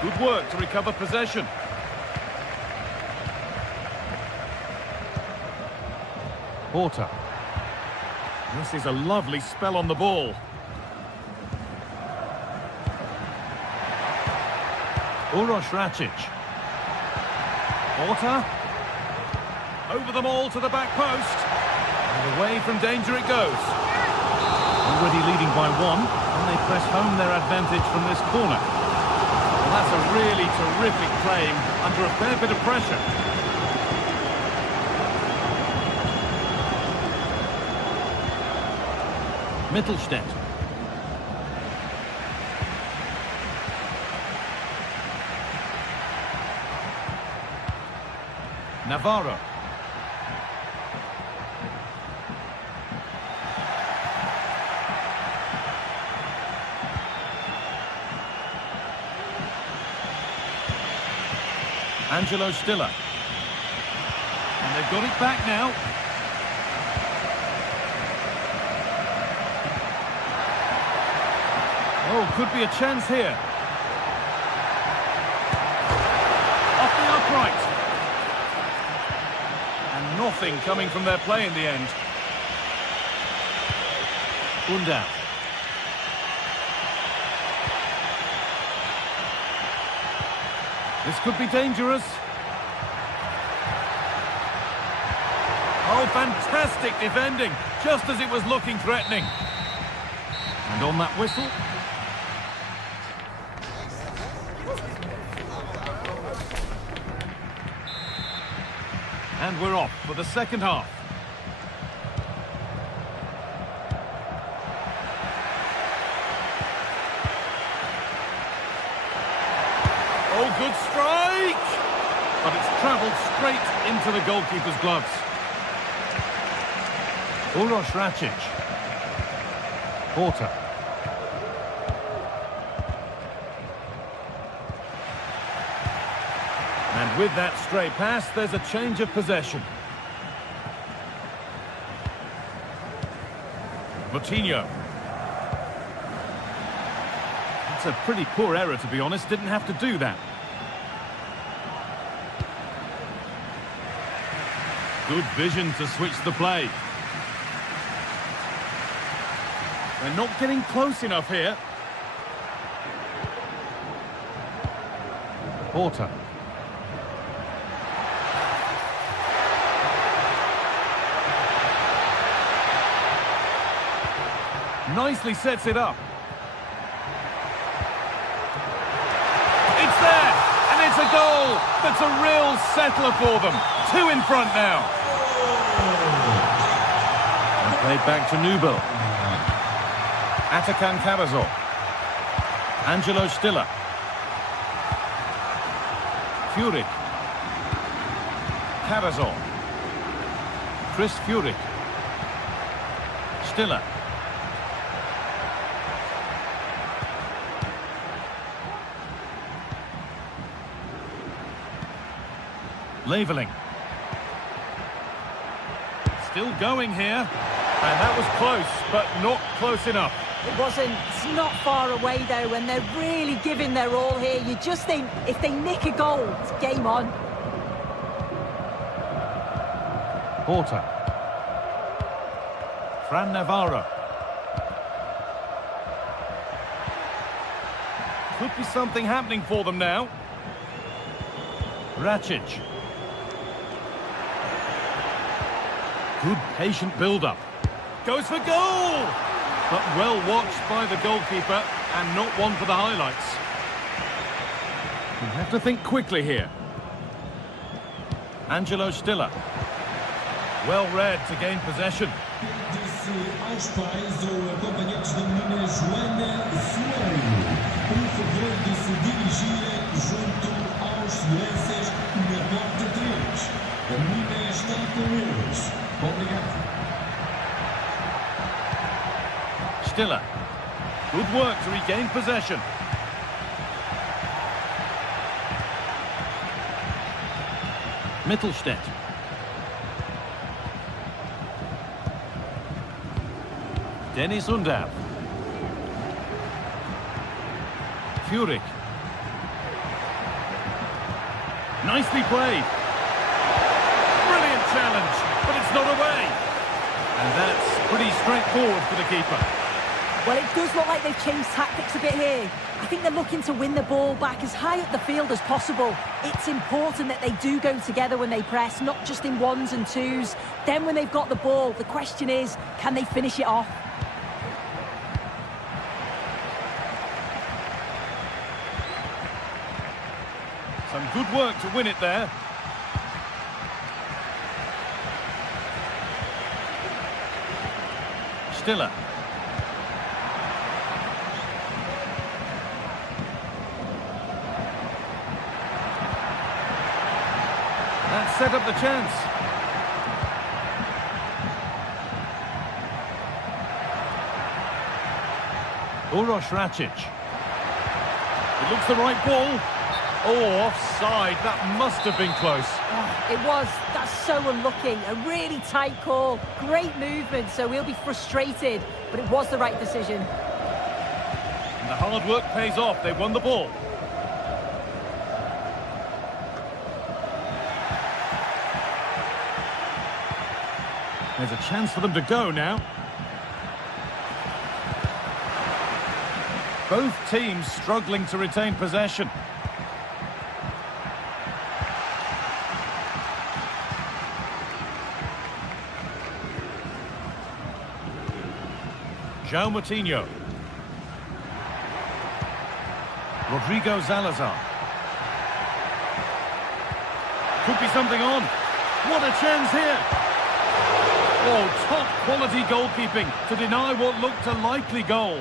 Good work to recover possession. Porter. This is a lovely spell on the ball. Uroš Račić. Porter. Over them all to the back post. And away from danger it goes. Already leading by one, and they press home their advantage from this corner. Well, that's a really terrific claim under a fair bit of pressure. Mittelstädt. Navarro. Angelo Stiller. And they've got it back now. Oh, could be a chance here. Off the upright. And nothing coming from their play in the end. Undaf. This could be dangerous. Oh, fantastic defending, just as it was looking threatening. And on that whistle. And we're off for the second half. Oh, good strike! But it's travelled straight into the goalkeeper's gloves. Uroš Račić. Porter. And with that stray pass, there's a change of possession. Moutinho. That's a pretty poor error, to be honest. Didn't have to do that. Good vision to switch the play. They're not getting close enough here. Porter. Nicely sets it up. It's there, and it's a goal. That's a real settler for them. 2 in front now. And played back to Nubel. Atakan Karazor. Angelo Stiller. Furyk. Karazor. Chris Furyk. Stiller. Leveling. Still going here. And that was close, but not close enough. It wasn't. It's not far away, though, and they're really giving their all here. You just think, if they nick a goal, it's game on. Porter. Fran Navarro. Could be something happening for them now. Račić. Good patient build-up. Goes for goal! But well watched by the goalkeeper and not one for the highlights. You have to think quickly here. Angelo Stiller. Well read to gain possession. Disse aos pais ou acompanhantes da menina Joana Soeiro, favor de se dirigir junto aos seguranças na porta 3. A menina está com eles. Obrigado. Stiller. Good work to regain possession. Mittelstädt. Dennis Undaf. Furyk. Nicely played. Brilliant challenge, but it's not away. And that's pretty straightforward for the keeper. Well, it does look like they've changed tactics a bit here. I think they're looking to win the ball back as high up the field as possible. It's important that they do go together when they press, not just in ones and twos. Then when they've got the ball, the question is, can they finish it off? Some good work to win it there. Stiller. That set up the chance. Uroš Račić. It looks the right ball. Oh, offside. That must have been close. Oh, it was. That's so unlucky. A really tight call. Great movement, so we'll be frustrated. But it was the right decision. And the hard work pays off. They won the ball. There's a chance for them to go now. Both teams struggling to retain possession. João Moutinho. Rodrigo Salazar. Could be something on. What a chance here. Oh, top quality goalkeeping to deny what looked a likely goal.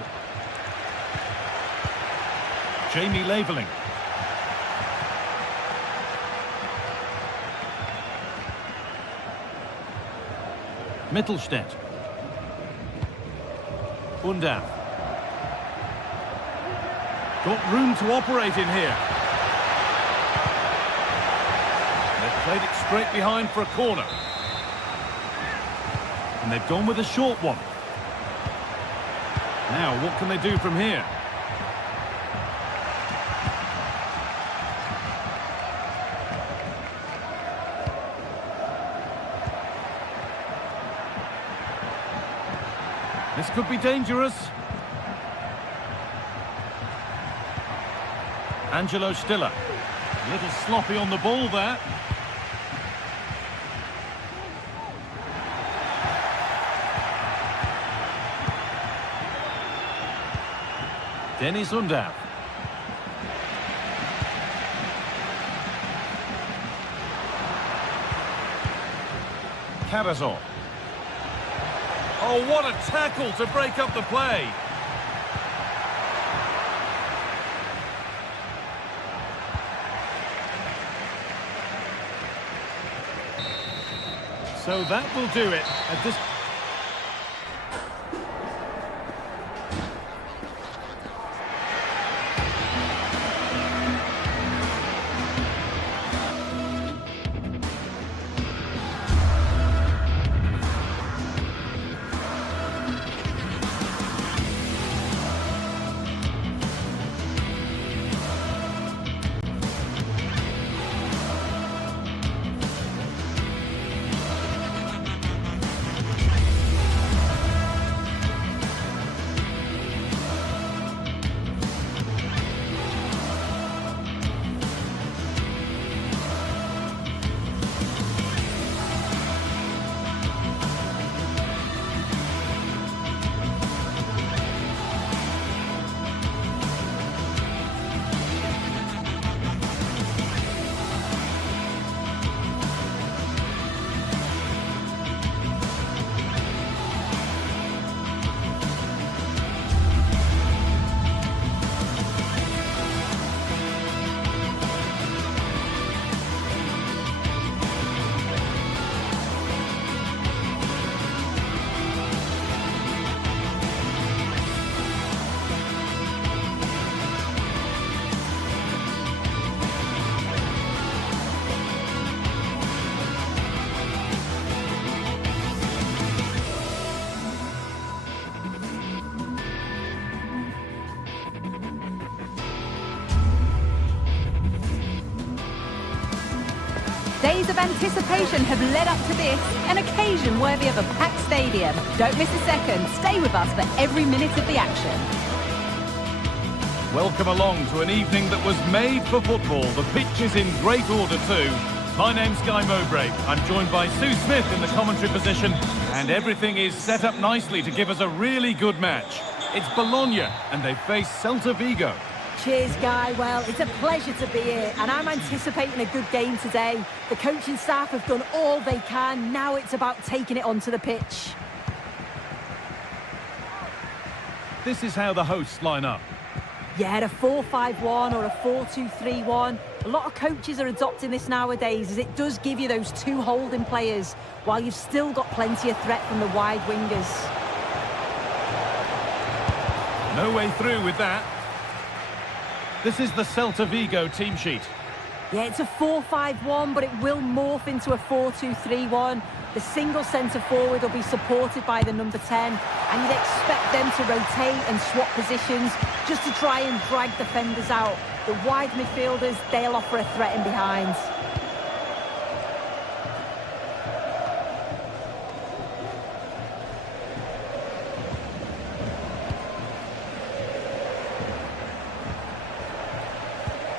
Jamie Laveling. Mittelstädt. Undav. Got room to operate in here. They've played it straight behind for a corner. And they've gone with a short one. Now, what can they do from here? This could be dangerous. Angelo Stiller. A little sloppy on the ball there. Denis Undav. Karazor. Oh, what a tackle to break up the play. So that will do it at this... Days of anticipation have led up to this, an occasion worthy of a packed stadium. Don't miss a second. Stay with us for every minute of the action. Welcome along to an evening that was made for football. The pitch is in great order too. My name's Guy Mowbray. I'm joined by Sue Smith in the commentary position, and everything is set up nicely to give us a really good match. It's Bologna, and they face Celta Vigo. Cheers, Guy. Well, it's a pleasure to be here, and I'm anticipating a good game today. The coaching staff have done all they can. Now it's about taking it onto the pitch. This is how the hosts line up. Yeah, a 4-5-1 or a 4-2-3-1. A lot of coaches are adopting this nowadays, as it does give you those two holding players, while you've still got plenty of threat from the wide wingers. No way through with that. This is the Celta Vigo team sheet. Yeah, it's a 4-5-1, but it will morph into a 4-2-3-1. The single centre-forward will be supported by the number 10, and you'd expect them to rotate and swap positions just to try and drag defenders out. The wide midfielders, they'll offer a threat in behind.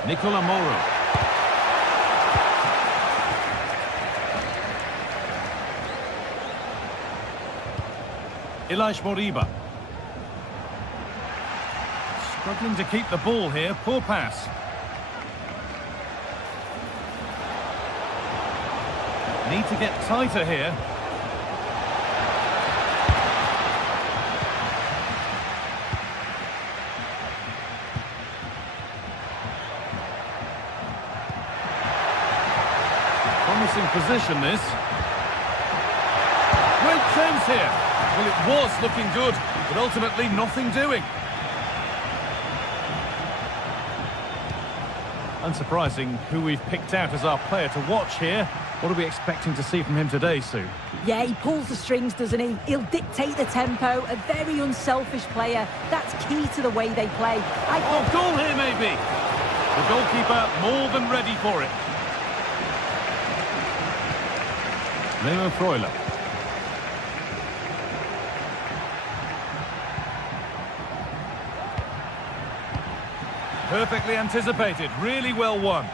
Nicola Moro. Ilaix Moriba. Struggling to keep the ball here. Poor pass. Need to get tighter here. Promising position, this. Great chance here. Well, it was looking good, but ultimately nothing doing. Unsurprising who we've picked out as our player to watch here. What are we expecting to see from him today, Sue? Yeah, he pulls the strings, doesn't he? He'll dictate the tempo, a very unselfish player. That's key to the way they play. Oh, goal here maybe. The goalkeeper more than ready for it. Leo Freuler. Perfectly anticipated, really well won.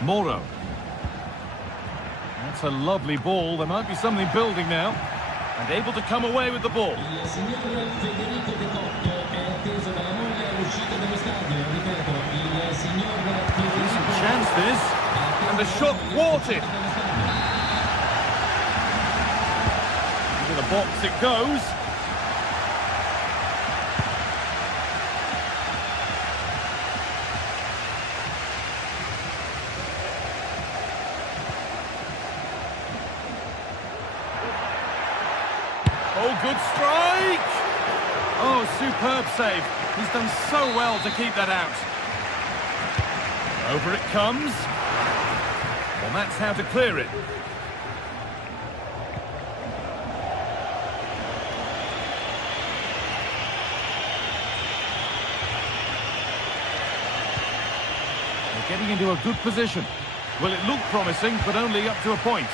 Moro. That's a lovely ball. There might be something building now. And able to come away with the ball. Decent chance this. And the shot thwarted. Into the box it goes. Oh, good strike! Oh, superb save. He's done so well to keep that out. Over it comes. Well, that's how to clear it. They're getting into a good position. Well, it looked promising, but only up to a point.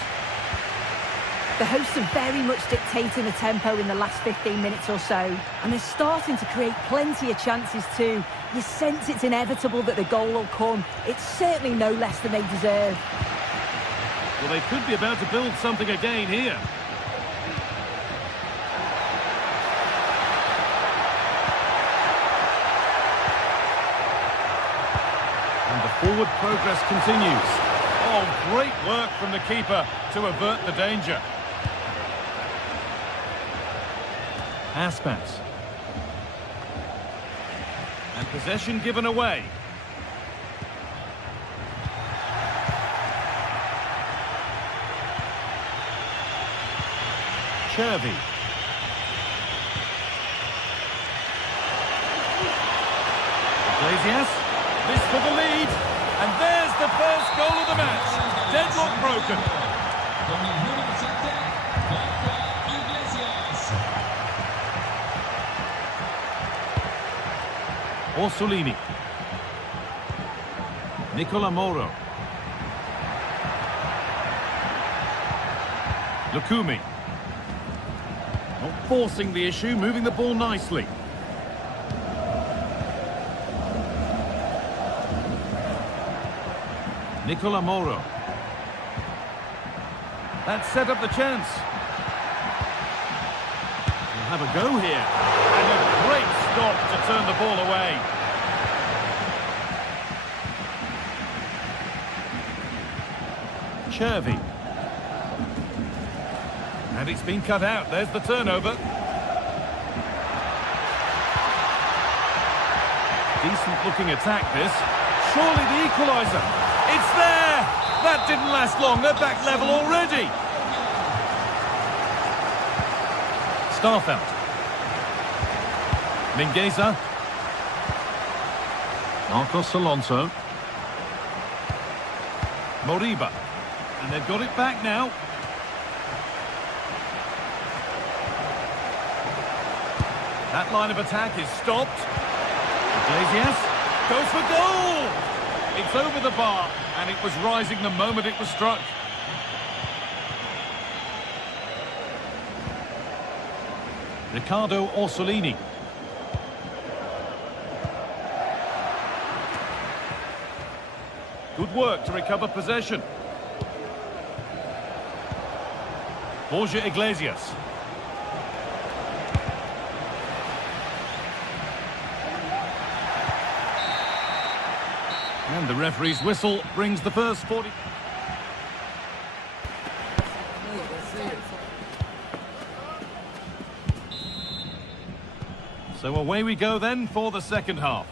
The hosts are very much dictating the tempo in the last 15 minutes or so, and they're starting to create plenty of chances too. You sense it's inevitable that the goal will come. It's certainly no less than they deserve. Well, they could be about to build something again here. And the forward progress continues. Oh, great work from the keeper to avert the danger. Aspas. And possession given away. Chervi. Iglesias. This for the lead. And there's the first goal of the match. Deadlock broken. Orsolini. Nicola Moro. Lukumi. Not forcing the issue, moving the ball nicely. Nicola Moro. That set up the chance. We'll have a go here. And a great stop to turn the ball away. Chervi. And it's been cut out. There's the turnover. Decent looking attack this. Surely the equaliser. It's there! That didn't last long. They're back level already. Starfelt. Mingueza. Marcos Alonso. Moriba. And they've got it back now. That line of attack is stopped. Iglesias goes for goal! It's over the bar, and it was rising the moment it was struck. Riccardo Orsolini. Good work to recover possession. Borja Iglesias. And the referee's whistle brings the first 40... So away we go then for the second half.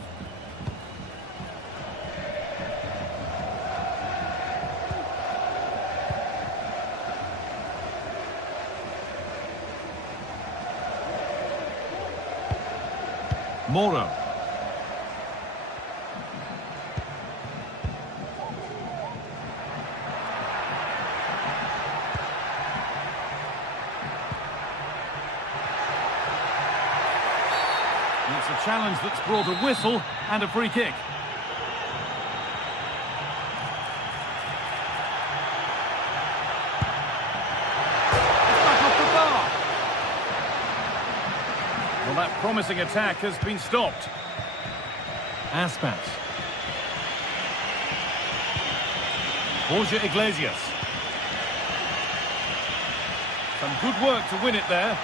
Moro. It's a challenge that's brought a whistle and a free kick. Back off the bar. Well, that promising attack has been stopped. Aspas. Borja Iglesias. Some good work to win it there.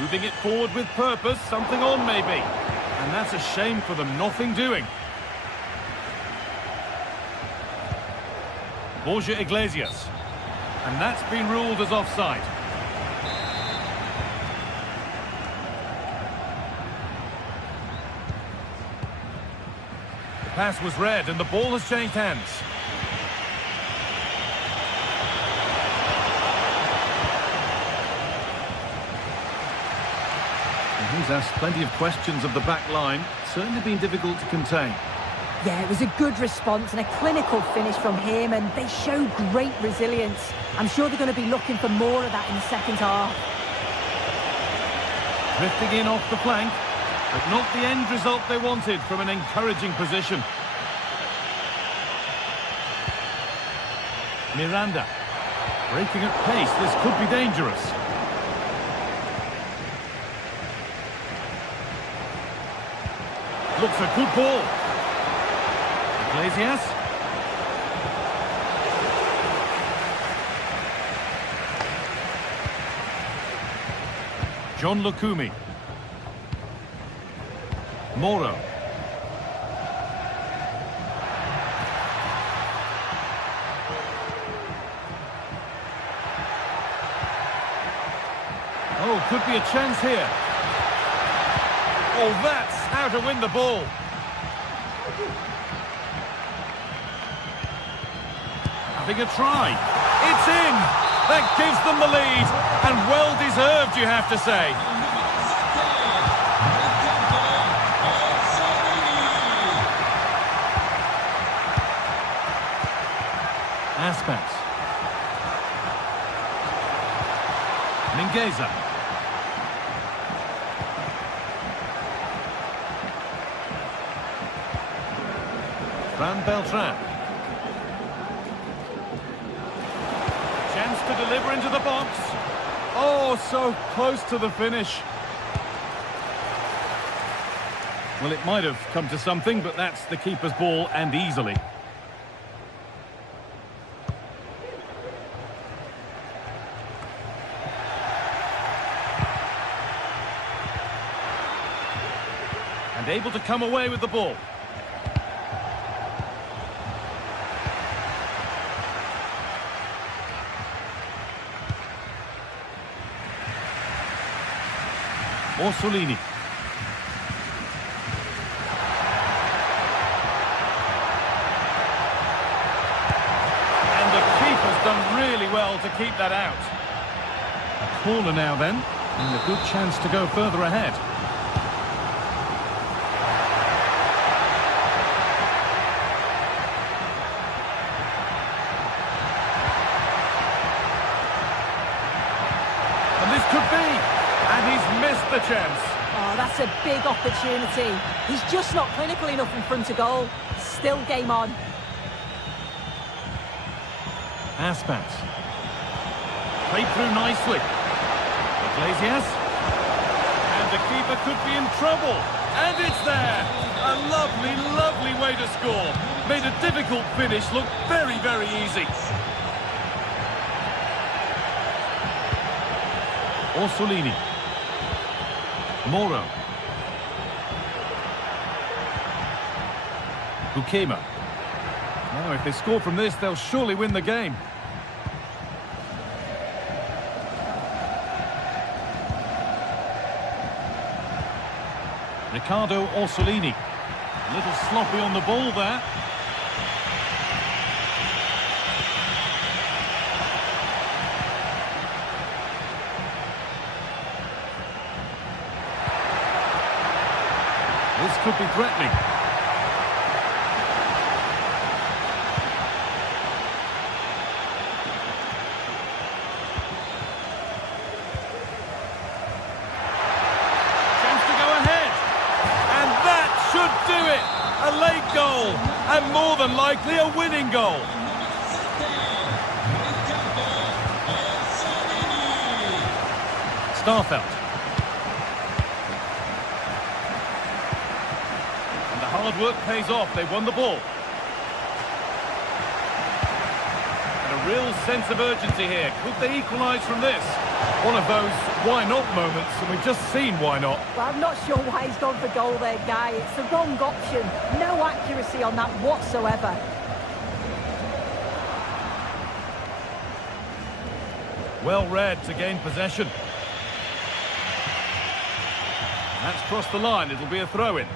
Moving it forward with purpose, something on maybe. And that's a shame for them, nothing doing. Borja Iglesias. And that's been ruled as offside. The pass was read and the ball has changed hands. He's asked plenty of questions of the back line. Certainly been difficult to contain. Yeah, it was a good response and a clinical finish from him, and they show great resilience. I'm sure they're going to be looking for more of that in the second half. Drifting in off the flank, but not the end result they wanted from an encouraging position. Miranda. Breaking at pace, this could be dangerous. Looks a good ball. Iglesias. John Lukumi. Moro. Oh, could be a chance here. Oh, that's how to win the ball. Having a try. It's in. That gives them the lead. And well deserved, you have to say. Aspas. Mingueza. Fran Beltran. Chance to deliver into the box. Oh, so close to the finish. Well, it might have come to something, but that's the keeper's ball, and easily. And able to come away with the ball. Orsolini. And the keeper's done really well to keep that out. A corner now then, and a good chance to go further ahead. And this could be. And he's missed the chance. Oh, that's a big opportunity. He's just not clinical enough in front of goal. Still game on. Aspas. Played through nicely. Iglesias. And the keeper could be in trouble. And it's there. A lovely, lovely way to score. Made a difficult finish look very, very easy. Orsolini. Moro. Bukema. Now, if they score from this, they'll surely win the game. Ricardo Orsolini. A little sloppy on the ball there. This could be threatening. Chance to go ahead. And that should do it. A late goal. And more than likely a winning goal. Starfelt. Hard work pays off. They won the ball. And a real sense of urgency here. Could they equalise from this? One of those why not moments, and we've just seen why not. Well, I'm not sure why he's gone for goal there, Guy. It's the wrong option. No accuracy on that whatsoever. Well read to gain possession. That's crossed the line. It'll be a throw-in.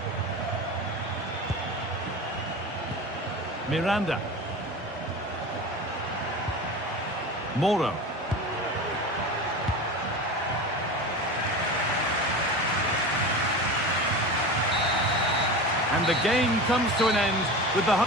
Miranda. Moro. And the game comes to an end with the...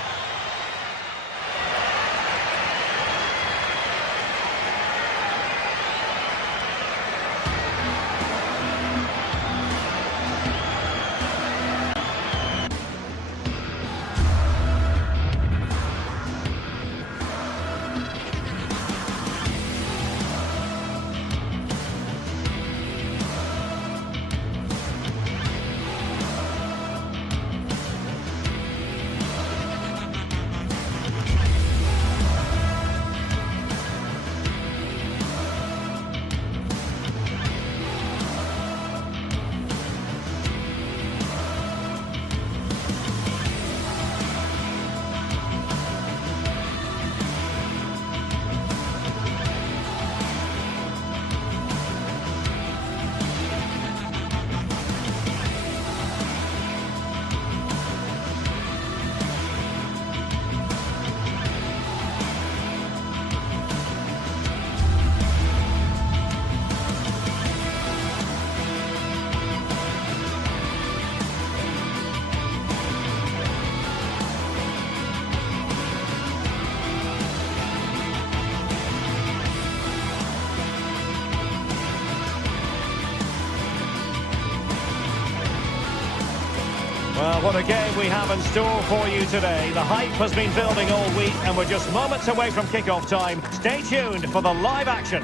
Well, what a game we have in store for you today. The hype has been building all week and we're just moments away from kick-off time. Stay tuned for the live action.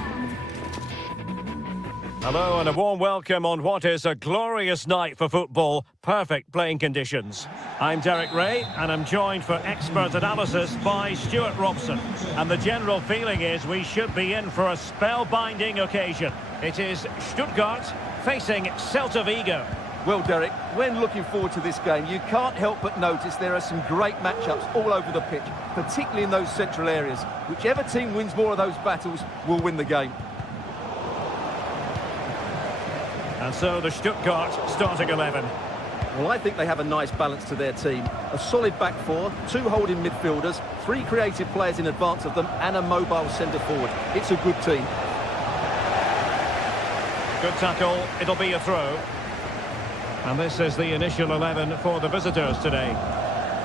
Hello and a warm welcome on what is a glorious night for football. Perfect playing conditions. I'm Derek Ray and I'm joined for expert analysis by Stuart Robson. And the general feeling is we should be in for a spellbinding occasion. It is Stuttgart facing Celta Vigo. Well, Derek, when looking forward to this game, you can't help but notice there are some great matchups all over the pitch, particularly in those central areas. Whichever team wins more of those battles will win the game. And so the Stuttgart starting 11. Well, I think they have a nice balance to their team. A solid back four, 2 holding midfielders, 3 creative players in advance of them, and a mobile centre-forward. It's a good team. Good tackle, it'll be a throw. And this is the initial 11 for the visitors today.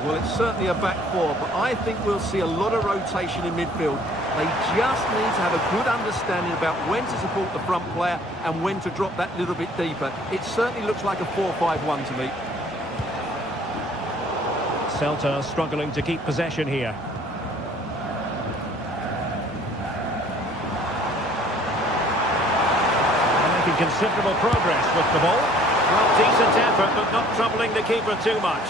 Well, it's certainly a back four, but I think we'll see a lot of rotation in midfield. They just need to have a good understanding about when to support the front player and when to drop that little bit deeper. It certainly looks like a 4-5-1 to me. Celta struggling to keep possession here. Making considerable progress with the ball. Well, decent effort, but not troubling the keeper too much.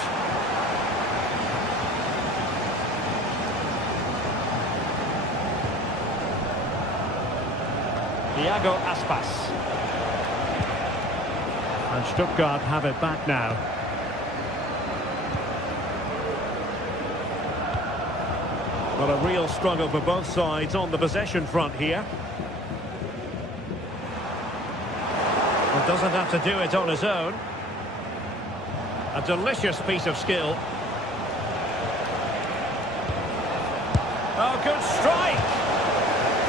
Iago Aspas. And Stuttgart have it back now. Well, a real struggle for both sides on the possession front here. Doesn't have to do it on his own. A delicious piece of skill. Oh, good strike!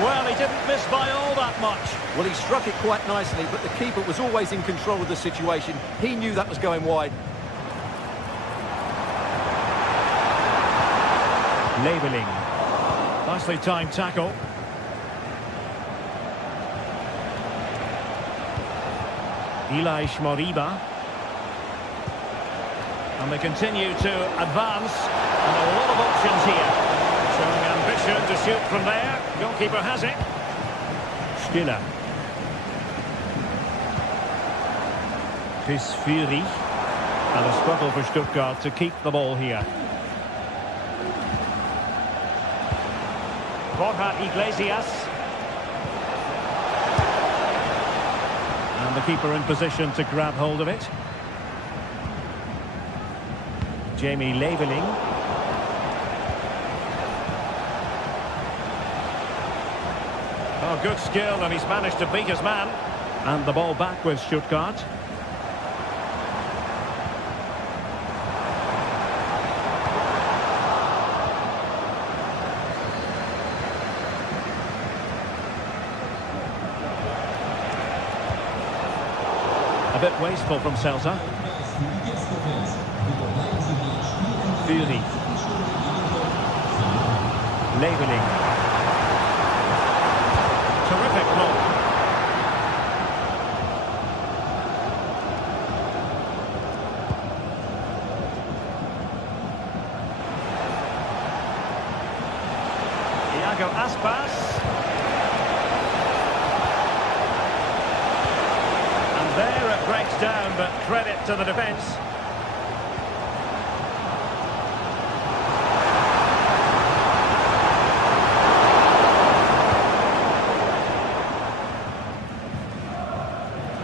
Well, he didn't miss by all that much. Well, he struck it quite nicely, but the keeper was always in control of the situation. He knew that was going wide. Labelling. Nicely timed tackle. Ilaix Moriba. And they continue to advance. And a lot of options here. Showing ambition to shoot from there. Goalkeeper has it. Stiller. Chris Fury. And a struggle for Stuttgart to keep the ball here. Borja Iglesias. And the keeper in position to grab hold of it. Jamie Labelling. Oh, good skill, and he's managed to beat his man. And the ball back with Stuttgart. A bit wasteful from Celta. Fury. Labelling. Terrific block. Iago Aspas. There it breaks down, but credit to the defence.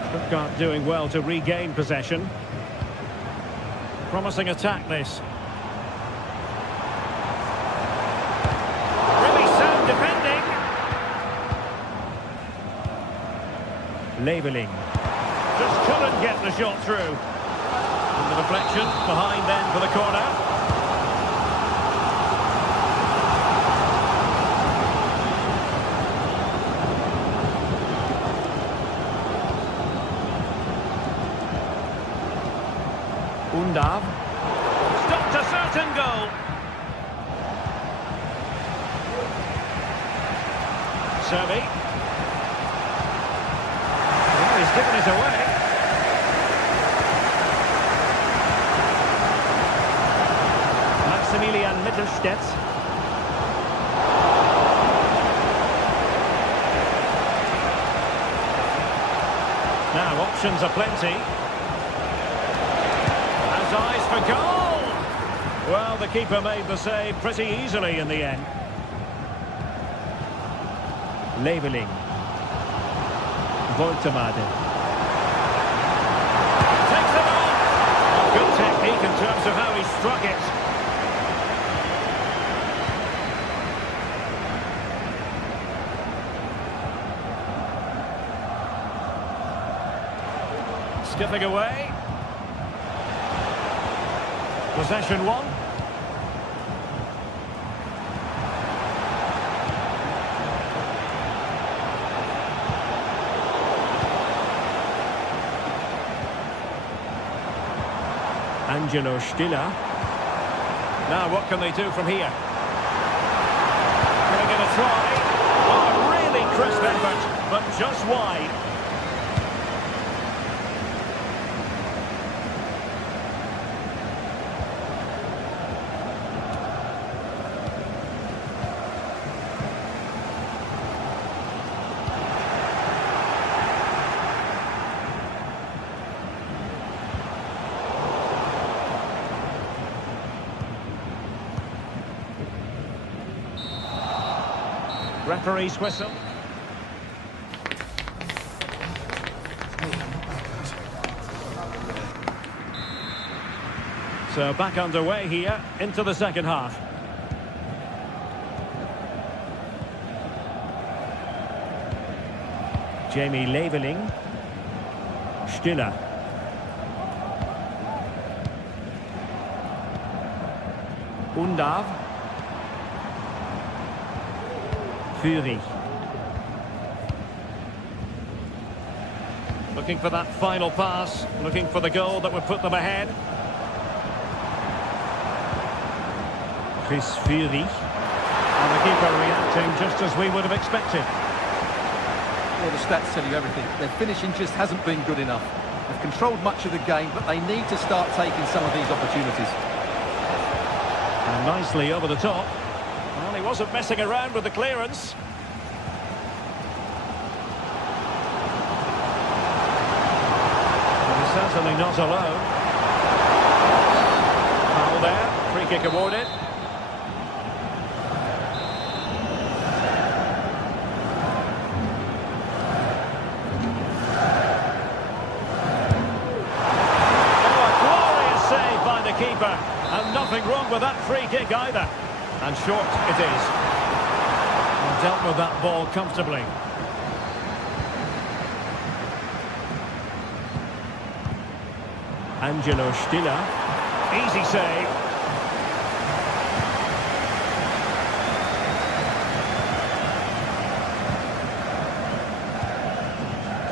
Stuttgart doing well to regain possession. Promising attack this. Really sound defending. Labelling. Just couldn't get the shot through. And the deflection behind then for the corner. Undav. Stopped a certain goal. Servi. Well, he's given it away. Maximilian Mittelstädt. Now options are plenty. Has eyes for goal. Well, the keeper made the save pretty easily in the end. Leveling. Woltemade. Takes it on. Good technique in terms of how he struck it. Skipping away. Possession one. Angelo Stiller. Now what can they do from here? Giving it a try. Oh, really crisp effort, but just wide. Referee's whistle. So back underway here into the second half. Jamie Leveling. Stiller. Undav. Fury. Looking for that final pass, looking for the goal that would put them ahead. Chris Fury. And the keeper reacting just as we would have expected. Well, the stats tell you everything. Their finishing just hasn't been good enough. They've controlled much of the game, but they need to start taking some of these opportunities. And nicely over the top. Well, he wasn't messing around with the clearance. And he's certainly not alone. Foul there. Free kick awarded. Keeper, and nothing wrong with that free kick either, and short it is, and dealt with that ball comfortably. Angelo Stiller, easy save.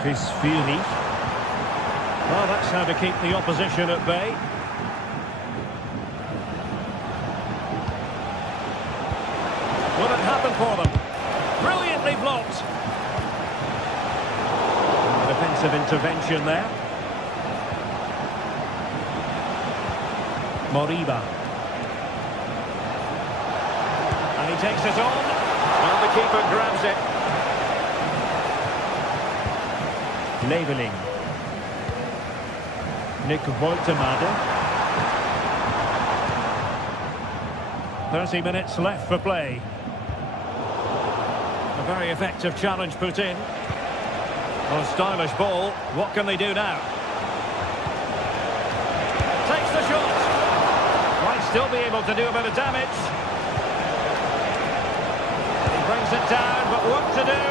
Chris Fury. Well, that's how to keep the opposition at bay. Will it happen for them? Brilliantly blocked. Defensive intervention there. Moriba. And he takes it on. And the keeper grabs it. Leveling. Nick Woltemade. 30 minutes left for play. A very effective challenge put in. Well, a stylish ball. What can they do now? Takes the shot. Might still be able to do a bit of damage. He brings it down, but what to do?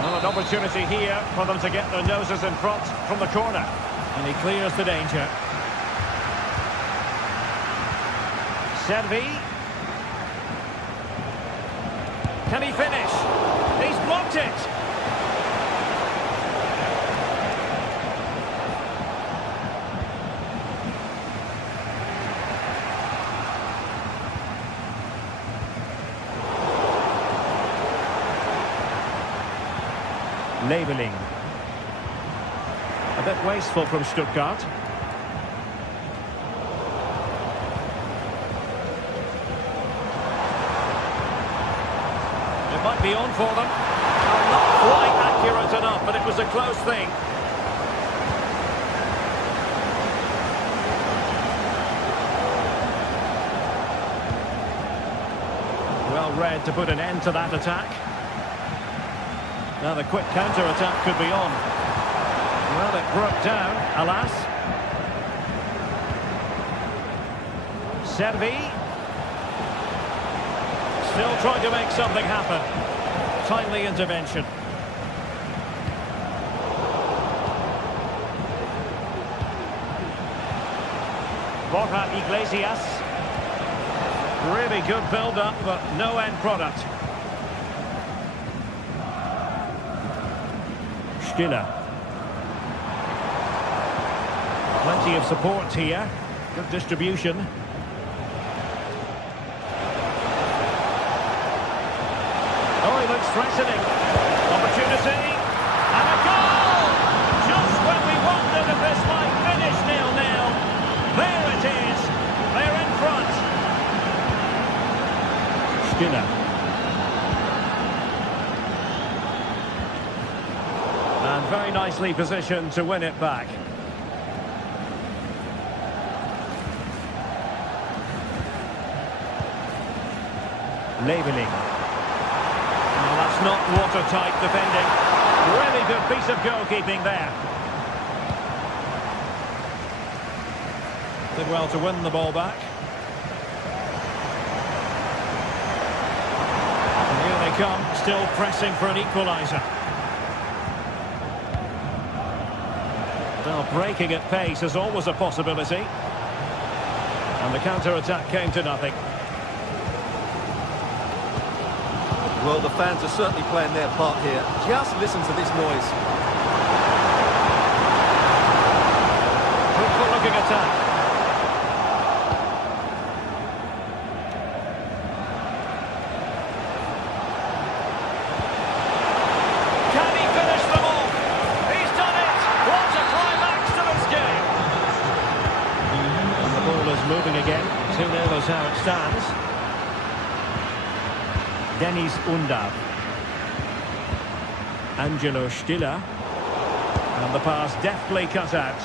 Well, an opportunity here for them to get their noses in front from the corner. And he clears the danger. Servi. Can he finish? He's blocked it. Leveling. A bit wasteful from Stuttgart. It might be on for them. Not quite accurate enough, but it was a close thing. Well read to put an end to that attack. Now the quick counter-attack could be on. Well, it broke down, alas. Servi. Still trying to make something happen. Timely intervention. Borja Iglesias. Really good build-up, but no end product. Stiller. Plenty of support here. Good distribution. Oh, he looks threatening. Opportunity. And a goal! Just when we wondered if this might finish 0-0. There it is. They're in front. Stiller. And very nicely positioned to win it back. Leveling. Well, that's not watertight defending. Really good piece of goalkeeping there. Did well to win the ball back. And here they come, still pressing for an equaliser. Well, breaking at pace is always a possibility. And the counter-attack came to nothing. Well, the fans are certainly playing their part here. Just listen to this noise. Fruitful-looking attack. Can he finish them off? He's done it! What a climax to this game! And the ball is moving again. 2-0 is how it stands. Dennis Undav. Angelo Stiller. And the pass deftly cut out.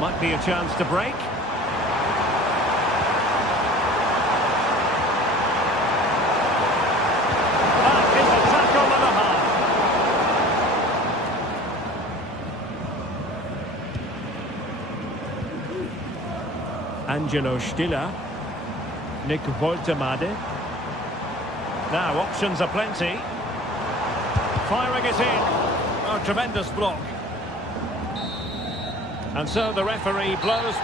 Might be a chance to break. That is a tackle and a half. Angelo Stiller. Nick Woltemade. Now options are plenty. Firing it in. Oh, tremendous block. And so the referee blows.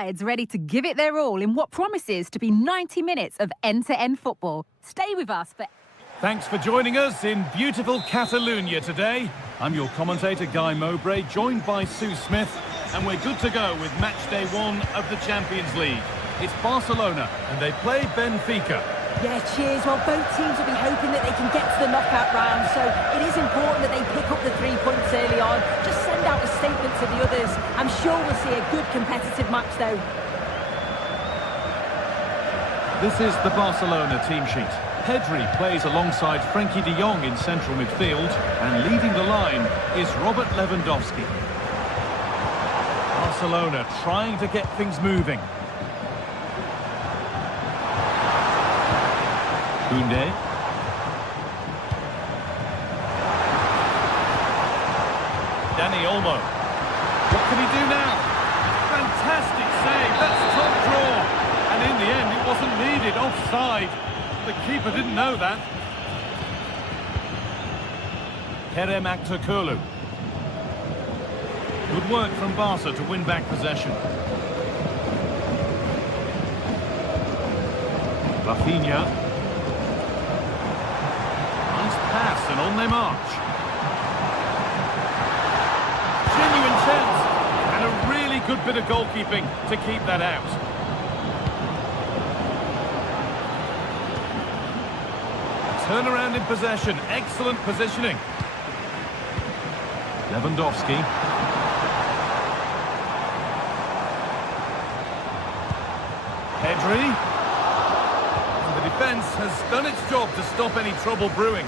sides ready to give it their all in what promises to be 90 minutes of end-to-end football. Stay with us for... Thanks for joining us in beautiful Catalonia today. I'm your commentator, Guy Mowbray, joined by Sue Smith, and we're good to go with match day 1 of the Champions League. It's Barcelona, and they play Benfica. Yeah, cheers. Well, both teams will be hoping that they can get to the knockout round, so it is important that they pick up the 3 points early on. Just send out a statement to the others. I'm sure we'll see a good competitive match, though. This is the Barcelona team sheet. Pedri plays alongside Frenkie de Jong in central midfield, and leading the line is Robert Lewandowski. Barcelona trying to get things moving. Koundé. Dani Olmo. What can he do now? Fantastic save. That's top draw. And in the end, it wasn't needed. Offside. The keeper didn't know that. Kerem Aktürkoğlu. Good work from Barca to win back possession. Rafinha. Pass and on they march. Genuine chance and a really good bit of goalkeeping to keep that out. Turnaround in possession, excellent positioning. Lewandowski. Pedri. And the defence has done its job to stop any trouble brewing.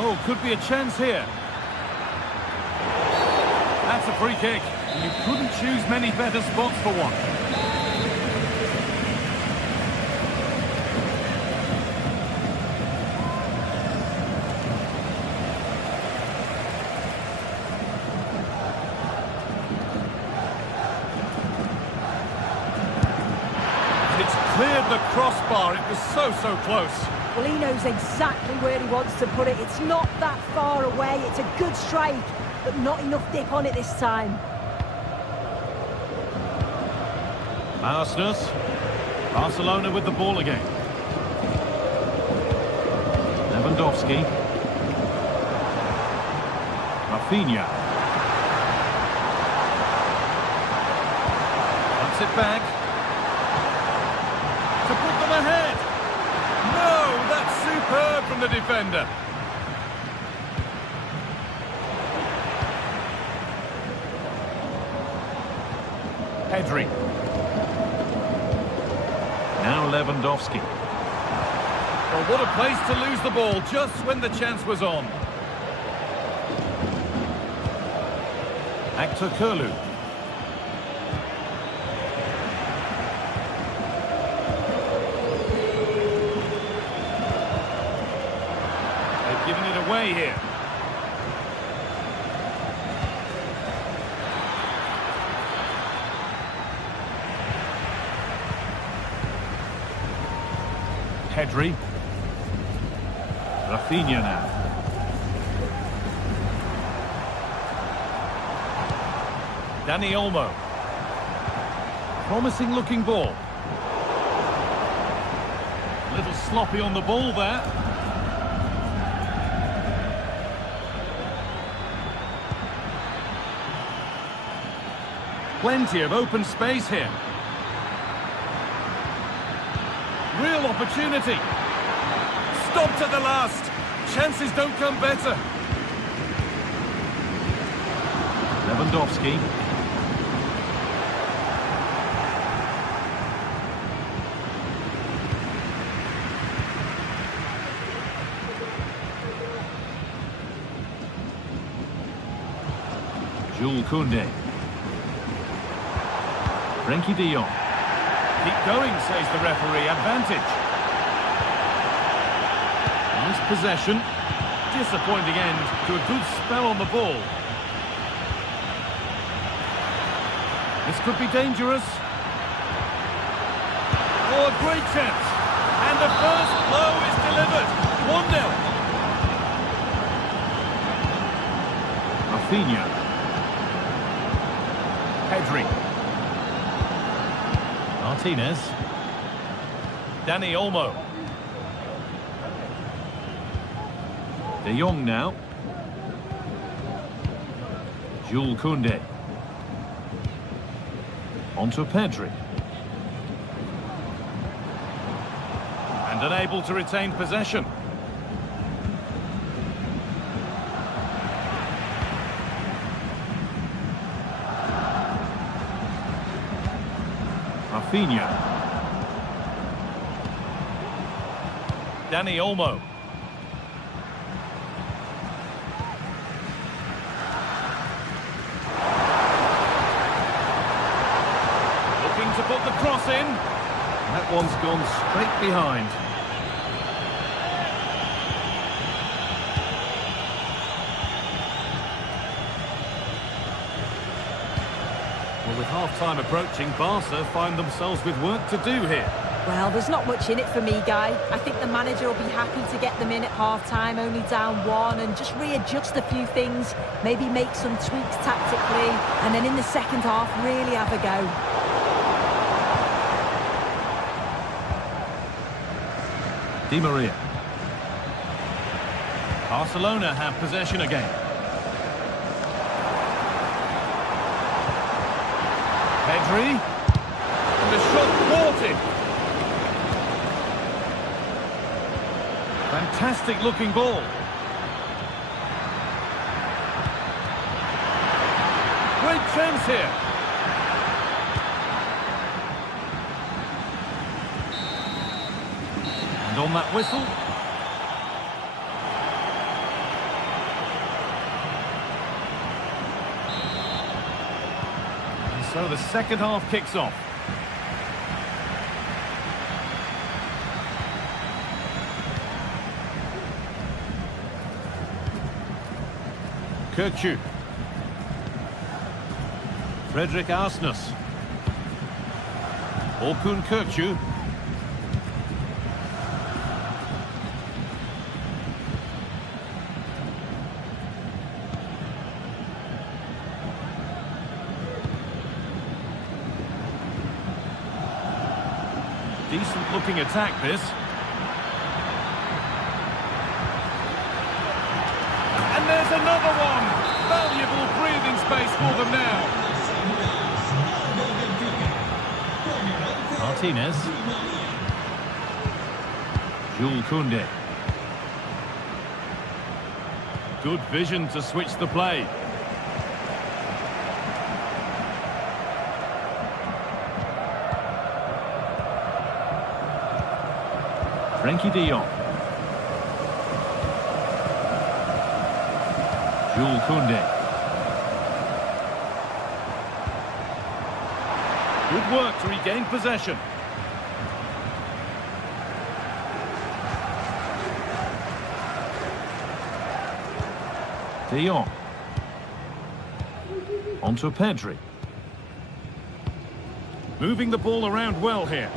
Oh, could be a chance here. That's a free kick. You couldn't choose many better spots for one. It's cleared the crossbar. It was so close. Well, he knows exactly where he wants to put it. It's not that far away. It's a good strike, but not enough dip on it this time. Marsness. Barcelona with the ball again. Lewandowski. Rafinha. Puts it back. To put them ahead. No, that's superb from the defender. Pedri. Now Lewandowski. Well, what a place to lose the ball just when the chance was on. Aktürkoğlu. Giving it away here. Pedri. Rafinha now. Dani Olmo. Promising looking ball. A little sloppy on the ball there. Plenty of open space here. Real opportunity. Stopped at the last. Chances don't come better. Lewandowski. Jules Koundé. Frenkie de Jong. Keep going, says the referee. Advantage. Nice possession. Disappointing end to a good spell on the ball. This could be dangerous. Oh, a great chance. And the first blow is delivered. 1-0. Rafinha. Pedri. Martinez. Dani Olmo. De Jong now. Jules Koundé. Onto Pedri. And unable to retain possession. Rafinha. Dani Olmo. Looking to put the cross in. That one's gone straight behind. Well, with half-time approaching, Barca find themselves with work to do here. Well, there's not much in it for me, Guy. I think the manager will be happy to get them in at half-time, only down 1, and just readjust a few things, maybe make some tweaks tactically, and then in the second half, really have a go. Di Maria. Barcelona have possession again. Pedri. And the shot thwarted. Fantastic looking ball. Great chance here. And on that whistle. And so the second half kicks off. Kökçü. Fredrik Arsnes. Orkun Kökçü. Decent looking attack this. And there's another one. Valuable breathing space for them now. Martinez. Jules Koundé. Good vision to switch the play. Frenkie de Jong. Jules Koundé. Good work to regain possession. De Jong. Onto Pedri. Moving the ball around well here.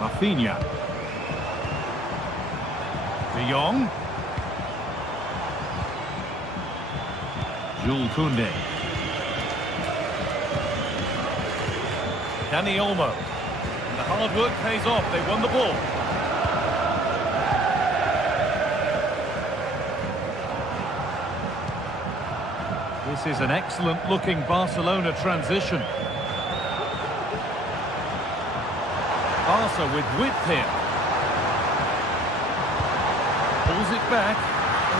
Rafinha. De Jong. Jules Koundé. Dani Olmo. The hard work pays off. They won the ball. This is an excellent looking Barcelona transition. Barca with width here. Pulls it back.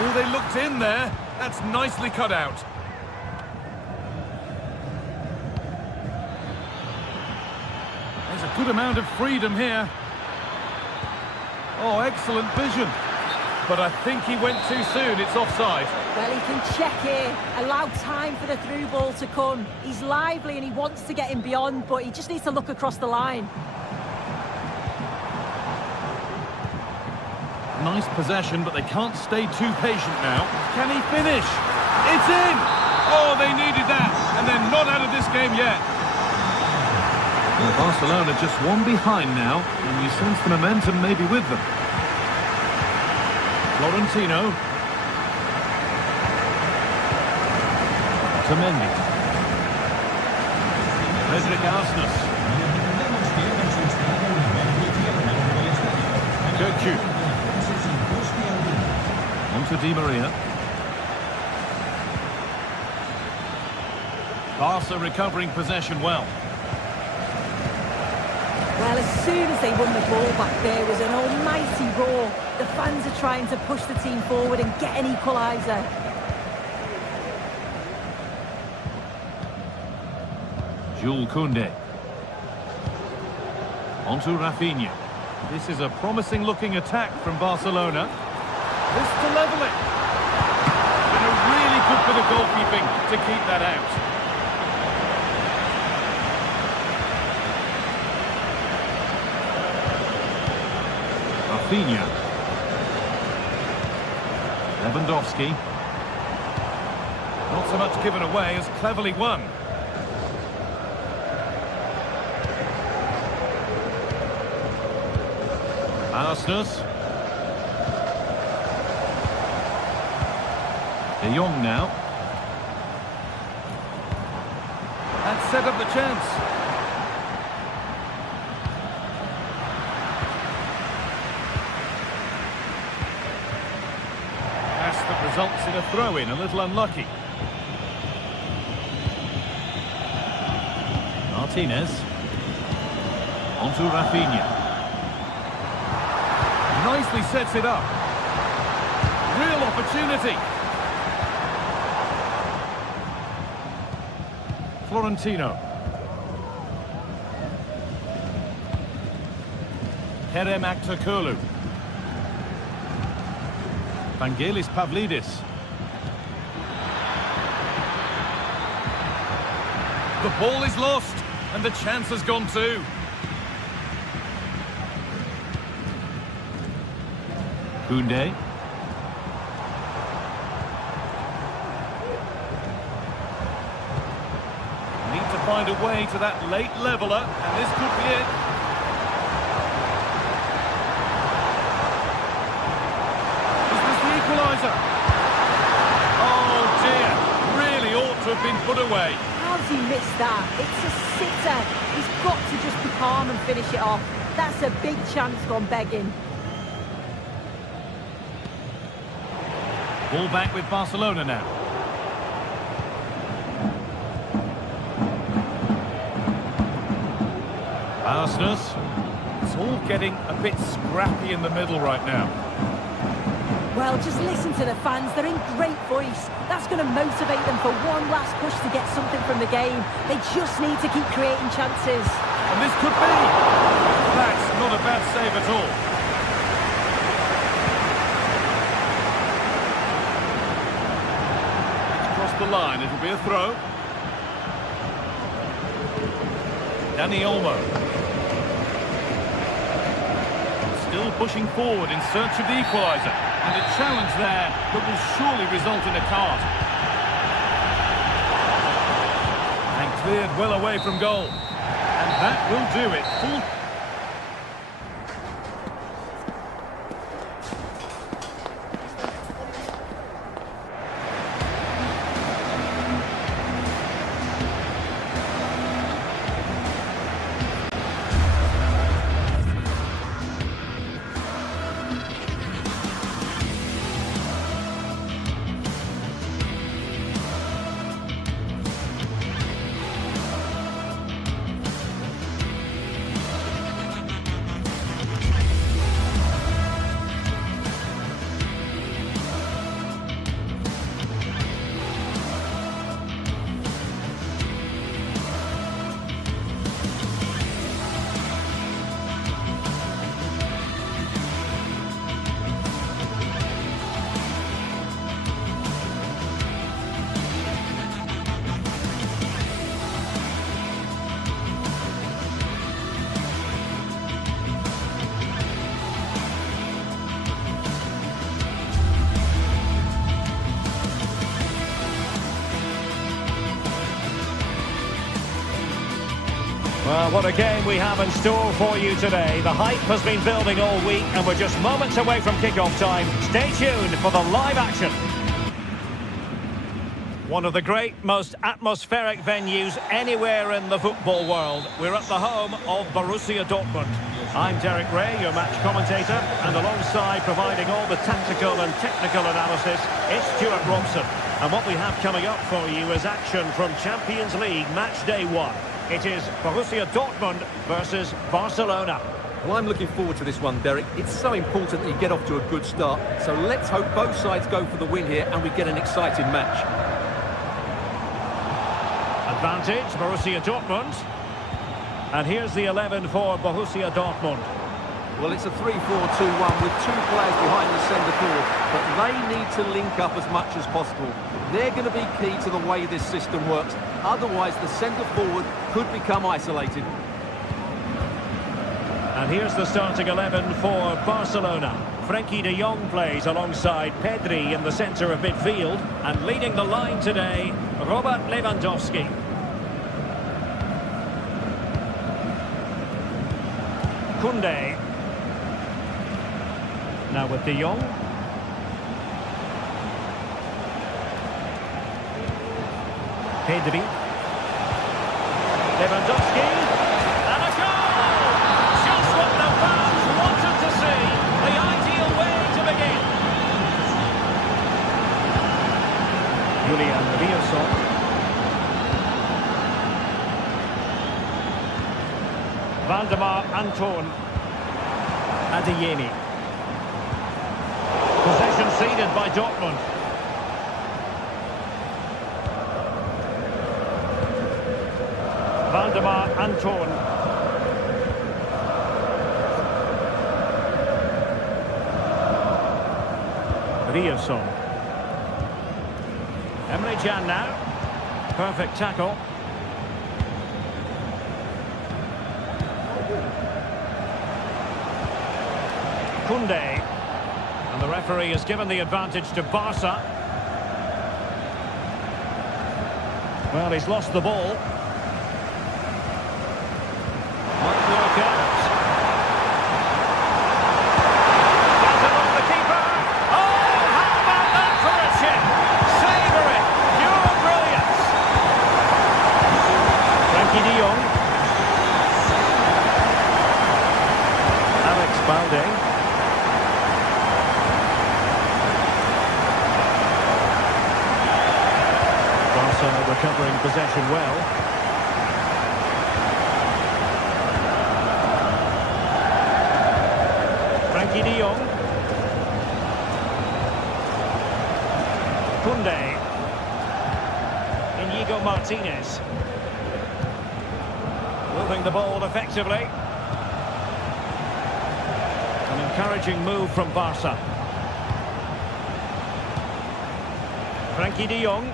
Oh, they looked in there. That's nicely cut out. There's a good amount of freedom here. Oh, excellent vision. But I think he went too soon. It's offside. Well, he can check here, allow time for the through ball to come. He's lively and he wants to get him beyond, but he just needs to look across the line. Nice possession, but they can't stay too patient now. Can he finish? It's in! Oh, they needed that, and they're not out of this game yet. Well, Barcelona just one behind now, and you sense the momentum maybe with them. Florentino. Otamendi. Frederick Arsnes. Gökçü. On to Di Maria. Barca recovering possession well. Well, as soon as they won the ball back, there was an almighty roar. The fans are trying to push the team forward and get an equaliser. Jules Koundé. On to Rafinha. This is a promising-looking attack from Barcelona. This to level it. And a really good bit of goalkeeping to keep that out. Rafinha. Lewandowski. Not so much given away as cleverly won. Arsnes. De Jong now. That set up the chance. Pass that results in a throw-in, a little unlucky. Martinez. On to Rafinha. Nicely sets it up. Real opportunity. Florentino. Kerem Aktürkoğlu. Vangelis Pavlidis. The ball is lost, and the chance has gone too. Koundé. Need to find a way to that late leveller, and this could be it. Is this the equaliser? Oh dear, really ought to have been put away. How's he missed that? It's a sitter. He's got to just be calm and finish it off. That's a big chance gone begging. Ball back with Barcelona now. Arsnes. It's all getting a bit scrappy in the middle right now. Well, just listen to the fans. They're in great voice. That's going to motivate them for one last push to get something from the game. They just need to keep creating chances. And this could be. That's not a bad save at all. The line, it'll be a throw. Dani Olmo. Still pushing forward in search of the equaliser. And a challenge there that will surely result in a card. And cleared well away from goal. And that will do it. Full. Well, what a game we have in store for you today. The hype has been building all week and we're just moments away from kick-off time. Stay tuned for the live action. One of the great, most atmospheric venues anywhere in the football world. We're at the home of Borussia Dortmund. I'm Derek Ray, your match commentator, and alongside providing all the tactical and technical analysis, it's Stuart Robson. And what we have coming up for you is action from Champions League match day 1. It is Borussia Dortmund versus Barcelona. Well, I'm looking forward to this one, Derek. It's so important that you get off to a good start. So let's hope both sides go for the win here and we get an exciting match. Advantage, Borussia Dortmund. And here's the 11 for Borussia Dortmund. Well, it's a 3-4-2-1 with two players behind the centre forward, but they need to link up as much as possible. They're going to be key to the way this system works. Otherwise, the centre forward could become isolated. And here's the starting 11 for Barcelona. Frenkie de Jong plays alongside Pedri in the centre of midfield. And leading the line today, Robert Lewandowski. Koundé. Now with de Jong. Pedri. Lewandowski. And a goal! Just what the fans wanted to see. The ideal way to begin. Julian Riosson. Valdemar Anton. Adeyemi. Possession ceded by Dortmund. Valdemar Anton. Riosson. Emre Can now. Perfect tackle. Koundé. And the referee has given the advantage to Barca. Well, he's lost the ball. Might work out. That's it off the keeper. Oh, how about that for a chip? Savoury, pure brilliance. Frenkie de Jong. Alex Balde. Recovering possession well. Frenkie de Jong. Koundé. Inigo Martinez. Moving the ball effectively. An encouraging move from Barca. Frenkie de Jong.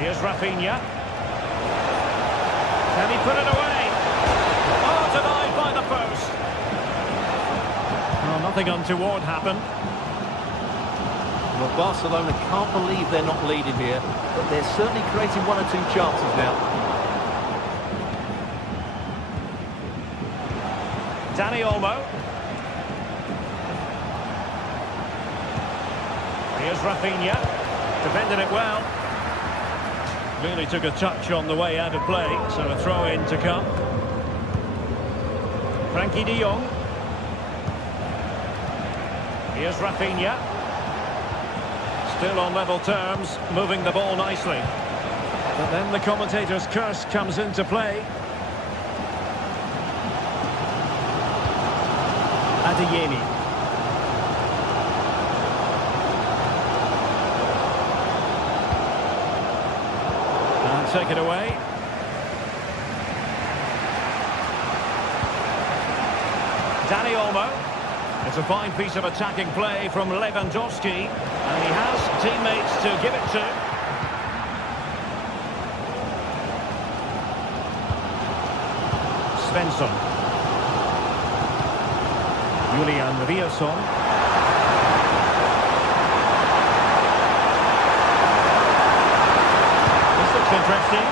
Here's Rafinha. Can he put it away? Oh, denied by the post. Well, nothing untoward happened. Well, Barcelona can't believe they're not leading here, but they're certainly creating one or two chances now. Dani Olmo. Here's Rafinha. Defended it well. Really took a touch on the way out of play, so a throw-in to come. Frenkie de Jong. Here's Rafinha. Still on level terms, moving the ball nicely. But then the commentator's curse comes into play. Adeyemi. Take it away. Dani Olmo. It's a fine piece of attacking play from Lewandowski, and he has teammates to give it to. Svensson. Julian Riosson. Interesting.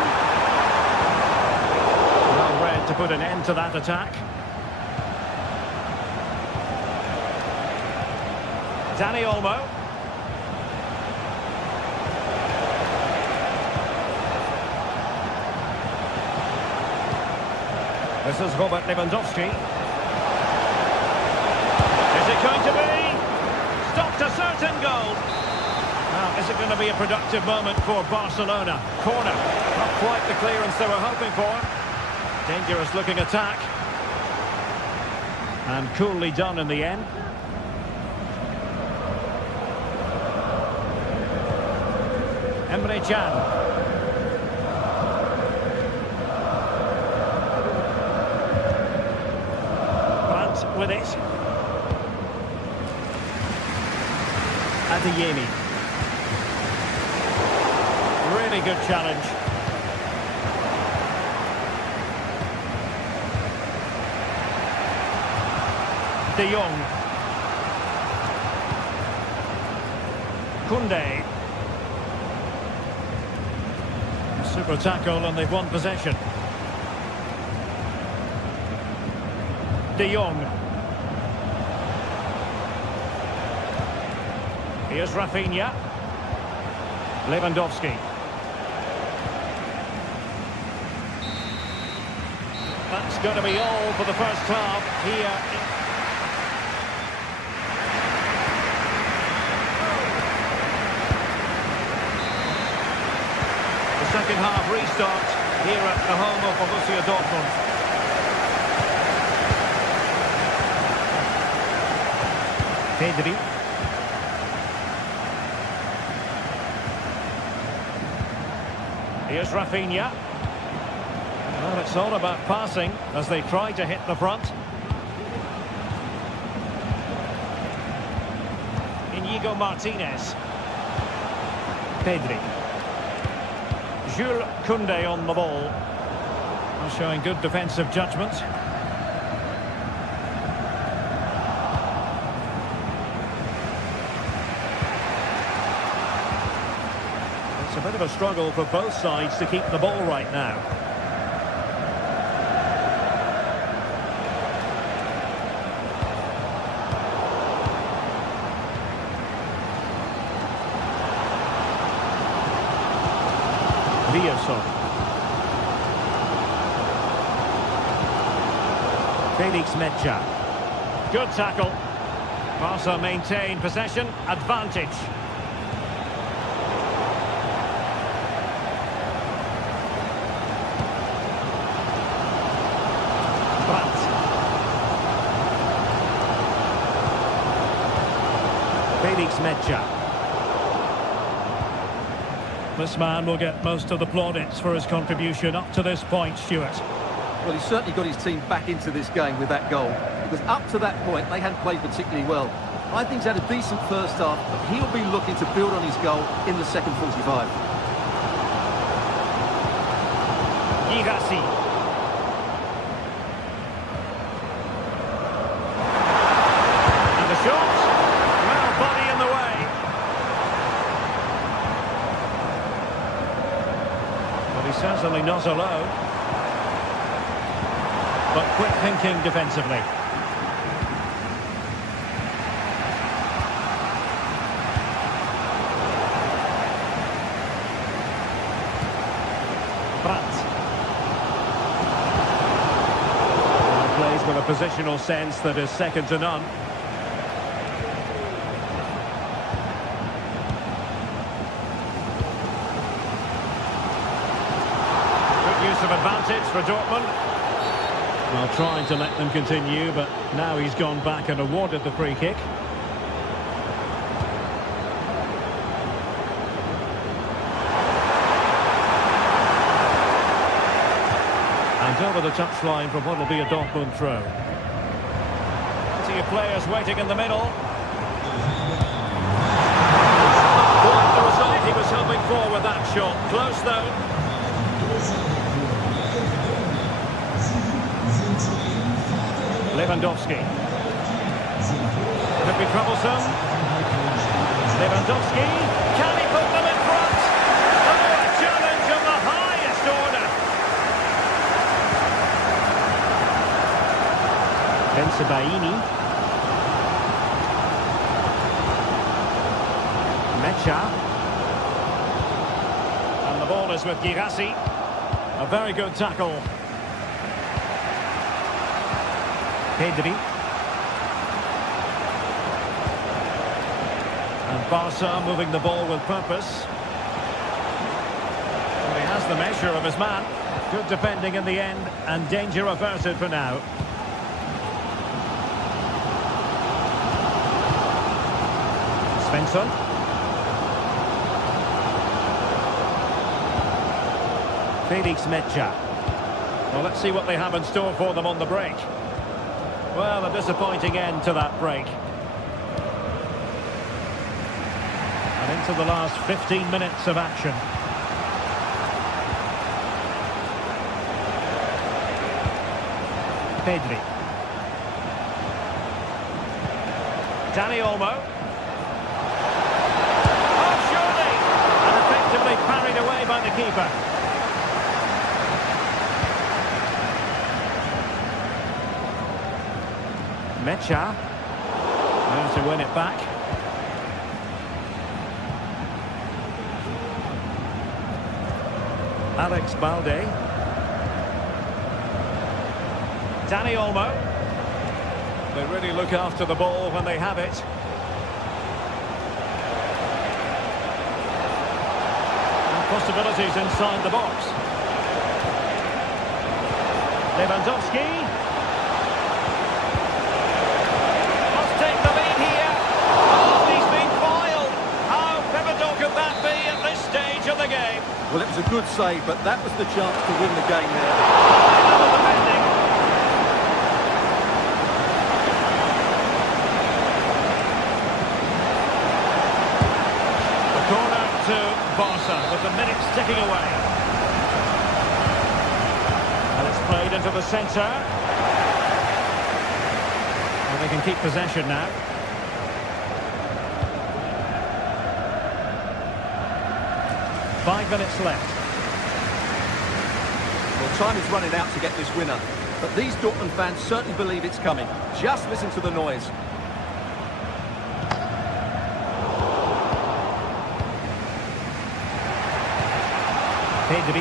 Well read to put an end to that attack. Dani Olmo. This is Robert Lewandowski. Is it going to be? Stopped a certain goal. Now, is it going to be a productive moment for Barcelona? Corner. Not quite the clearance they were hoping for. Dangerous looking attack. And coolly done in the end. Emre Can. Brandt with it. Adeyemi. Really good challenge. De Jong. Koundé. Super tackle and they've won possession. De Jong. Here's Rafinha. Lewandowski. That's going to be all for the first half here. The second half restart here at the home of Borussia Dortmund. Pedri. Here's Rafinha. Well, it's all about passing as they try to hit the front. Inigo Martinez. Pedri. Jules Koundé on the ball. Showing good defensive judgment. It's a bit of a struggle for both sides to keep the ball right now. Felix Mecha. Good tackle. Barca maintain possession, advantage. Brandt. Felix Mecha. This man will get most of the plaudits for his contribution up to this point, Stuart. Well, he's certainly got his team back into this game with that goal, because up to that point they hadn't played particularly well. I think he's had a decent first half, but he'll be looking to build on his goal in the second 45. Girassi. And the shot. Well, body in the way. But he's certainly not alone. But quick thinking defensively. Brandt. Plays with a positional sense that is second to none. Good use of advantage for Dortmund. Well, trying to let them continue, but now he's gone back and awarded the free kick. And over the touchline from what will be a Dortmund throw. Plenty of players waiting in the middle. Quite the result he was hoping for with that shot. Close though. Lewandowski. Could be troublesome. Lewandowski. Can he put them in front? Oh, a challenge of the highest order. Bensebaini. Mecha. And the ball is with Girassi. A very good tackle. Pedri. And Barca moving the ball with purpose. Well, he has the measure of his man. Good defending in the end, and danger averted for now. Svensson. Felix Mecha. Well, let's see what they have in store for them on the break. Well, a disappointing end to that break. And into the last 15 minutes of action. Pedri. Dani Olmo. Oh, surely! And effectively parried away by the keeper. Mecha. Trying to win it back. Alex Balde. Dani Olmo. They really look after the ball when they have it. And possibilities inside the box. Lewandowski. Must take the lead here. Oh, he's been foiled. How pivotal could that be at this stage of the game? Well, it was a good save, but that was the chance to win the game there. Another defending. Corner to Barca with the minutes ticking away. And it's played into the centre. And they can keep possession now. Five minutes left. Well, time is running out to get this winner. But these Dortmund fans certainly believe it's coming. Just listen to the noise. Pedri.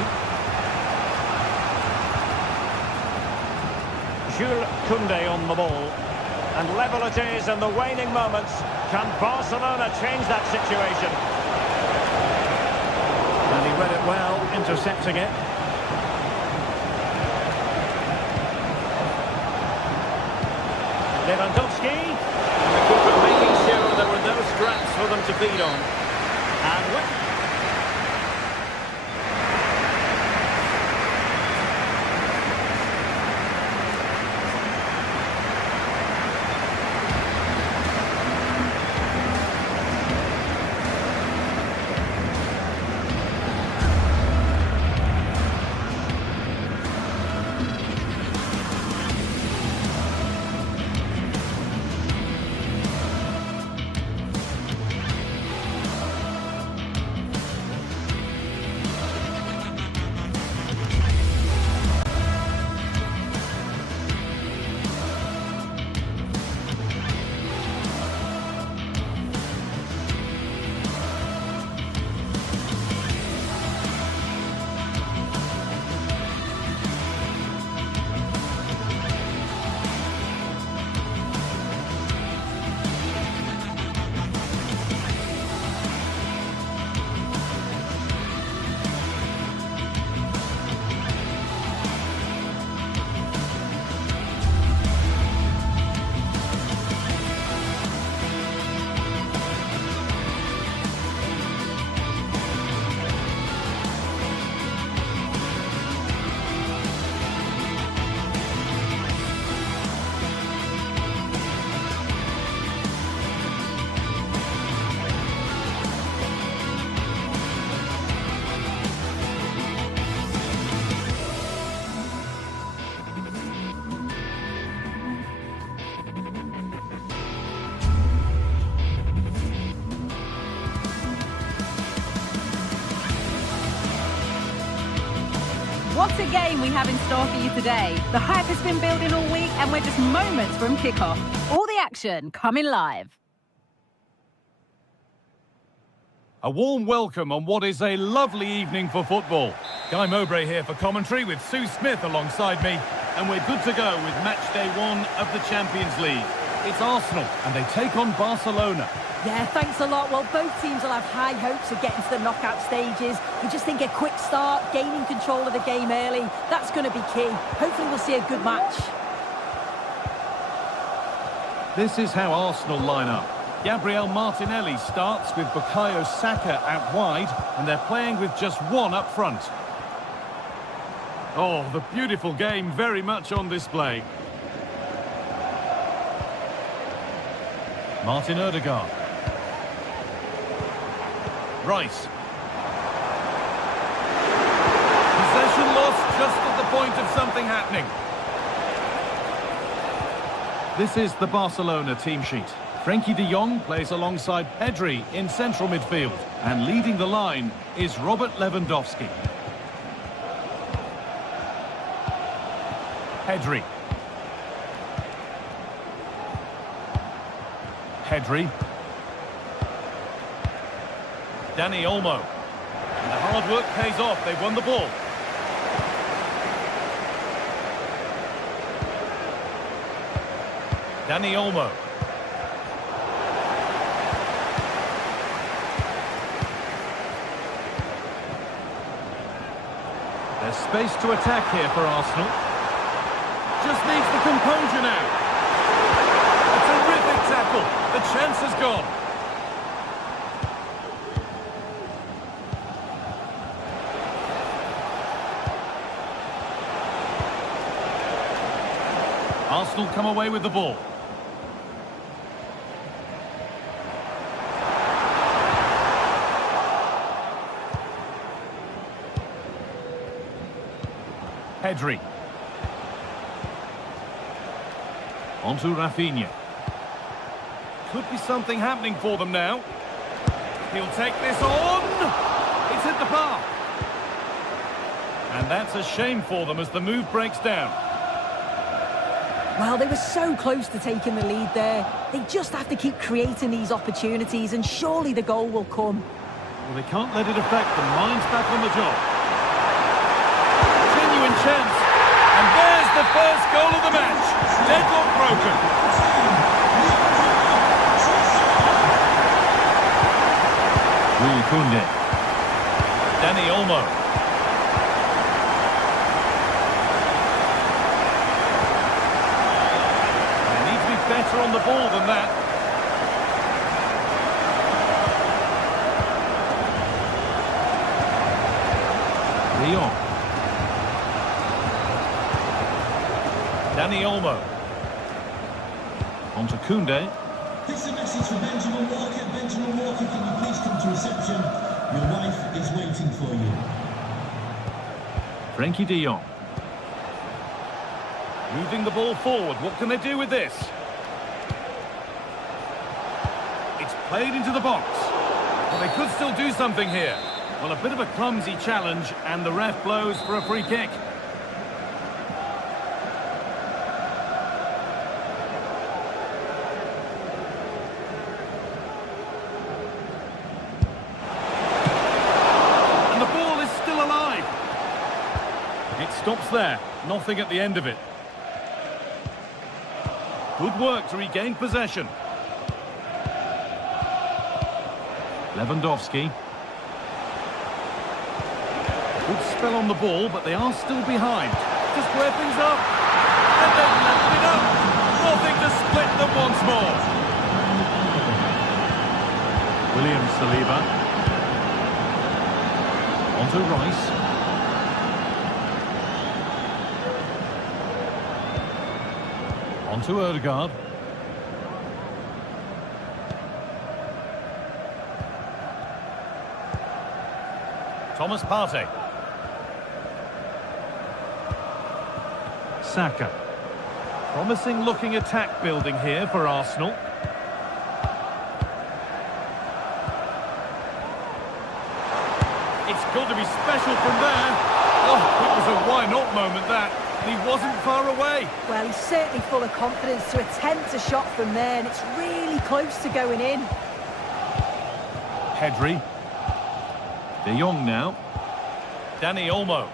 Jules Koundé on the ball. And level it is in the waning moments. Can Barcelona change that situation? And he read it well, intercepting it. Lewandowski. And the keeper making sure there were no scraps for them to feed on. And with What a game we have in store for you today. The hype has been building all week and we're just moments from kickoff. All the action coming live. A warm welcome on what is a lovely evening for football. Guy Mowbray here for commentary with Sue Smith alongside me. And we're good to go with match day 1 of the Champions League. It's Arsenal and they take on Barcelona. Yeah, thanks a lot. Well, both teams will have high hopes of getting to the knockout stages. You just think a quick start, gaining control of the game early, that's going to be key. Hopefully we'll see a good match. This is how Arsenal line up. Gabriel Martinelli starts with Bukayo Saka out wide, and they're playing with just one up front. Oh, the beautiful game very much on display. Martin Odegaard. Rice. Possession lost just at the point of something happening. This is the Barcelona team sheet. Frenkie de Jong plays alongside Pedri in central midfield. And leading the line is Robert Lewandowski. Pedri. Pedri. Dani Olmo. And the hard work pays off. They've won the ball. Dani Olmo. There's space to attack here for Arsenal. Just needs the composure now. A terrific tackle. The chance has gone. Arsenal come away with the ball. Pedri. On to Rafinha. Could be something happening for them now. He'll take this on. It's hit the bar. And that's a shame for them as the move breaks down. Well, they were so close to taking the lead there. They just have to keep creating these opportunities and surely the goal will come. Well, they can't let it affect them. Mind's back on the job. Genuine chance. And there's the first goal of the match. Deadlock broken. Koundé. Dani Olmo. They need to be better on the ball than that. Lyon. Dani Olmo. On to Koundé. This is a message for Benjamin Walker. Benjamin Walker, can you please come to reception? Your wife is waiting for you. Frenkie de Jong. Moving the ball forward. What can they do with this? It's played into the box. Well, they could still do something here. Well, a bit of a clumsy challenge, and the ref blows for a free kick. Stops there, nothing at the end of it. Good work to regain possession. Lewandowski. Good spell on the ball, but they are still behind. To square things up. And they've left it up. Nothing to split them once more. William Saliba. On to Rice. On to Odegaard. Thomas Partey. Saka. Promising looking attack building here for Arsenal. It's got to be special from there. Oh, it was a why not moment that. He wasn't far away. Well, he's certainly full of confidence to attempt a shot from there, and it's really close to going in. Pedri. De Jong now. Dani Olmo.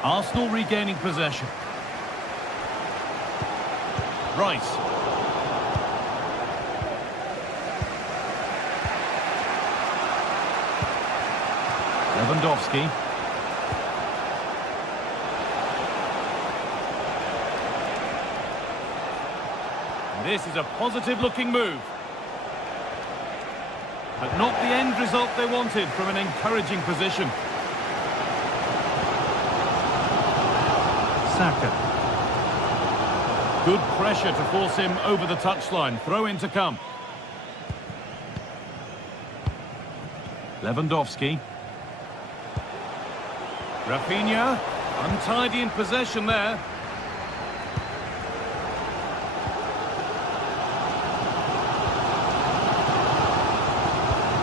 Arsenal regaining possession. Rice. Lewandowski. This is a positive-looking move. But not the end result they wanted from an encouraging position. Saka. Good pressure to force him over the touchline. Throw in to come. Lewandowski. Rafinha. Untidy in possession there.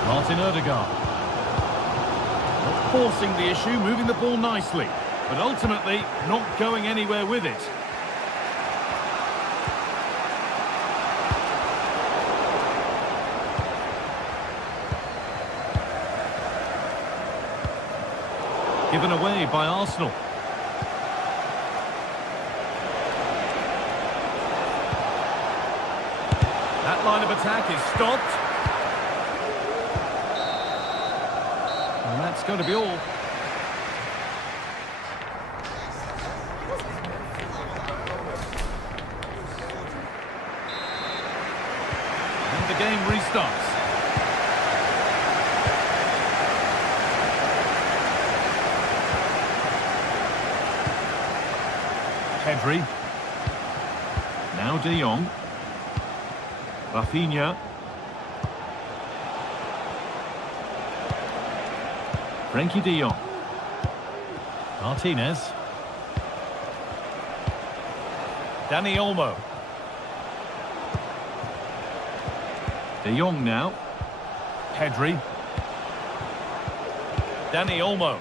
Martin Odegaard. Not forcing the issue, moving the ball nicely, but ultimately not going anywhere with it. Given away by Arsenal. That line of attack is stopped. And that's going to be all. And the game restarts. Pedri. Now De Jong. Rafinha. Frankie De Jong. Martinez. Dani Olmo. De Jong now. Pedri. Dani Olmo.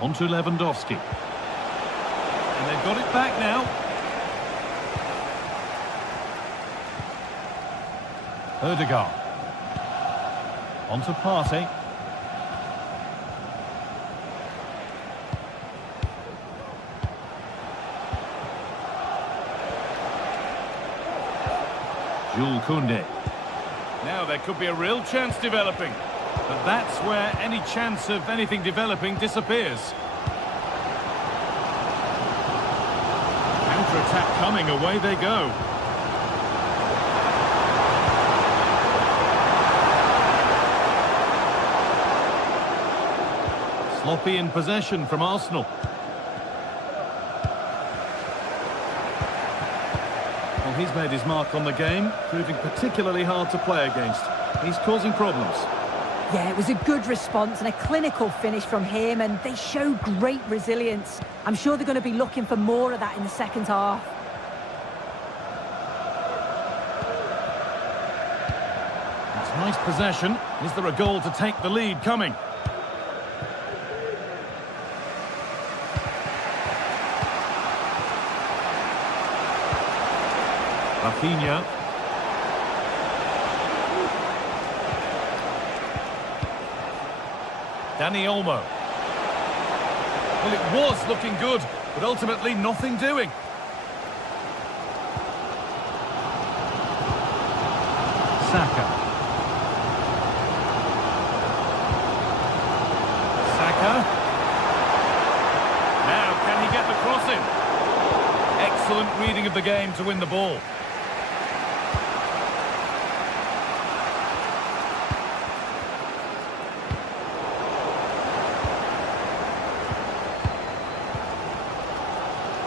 On to Lewandowski. And they've got it back now. Odegaard. On to Partey. Jules Koundé. Now there could be a real chance developing, but that's where any chance of anything developing disappears. Counter-attack coming, away they go. Sloppy in possession from Arsenal. Well, he's made his mark on the game, proving particularly hard to play against. He's causing problems. Yeah, it was a good response and a clinical finish from him, and they show great resilience. I'm sure they're going to be looking for more of that in the second half. It's nice possession. Is there a goal to take the lead coming? Rafinha. Dani Olmo. Well, it was looking good, but ultimately nothing doing. Saka. Saka. Now, can he get the cross in? Excellent reading of the game to win the ball.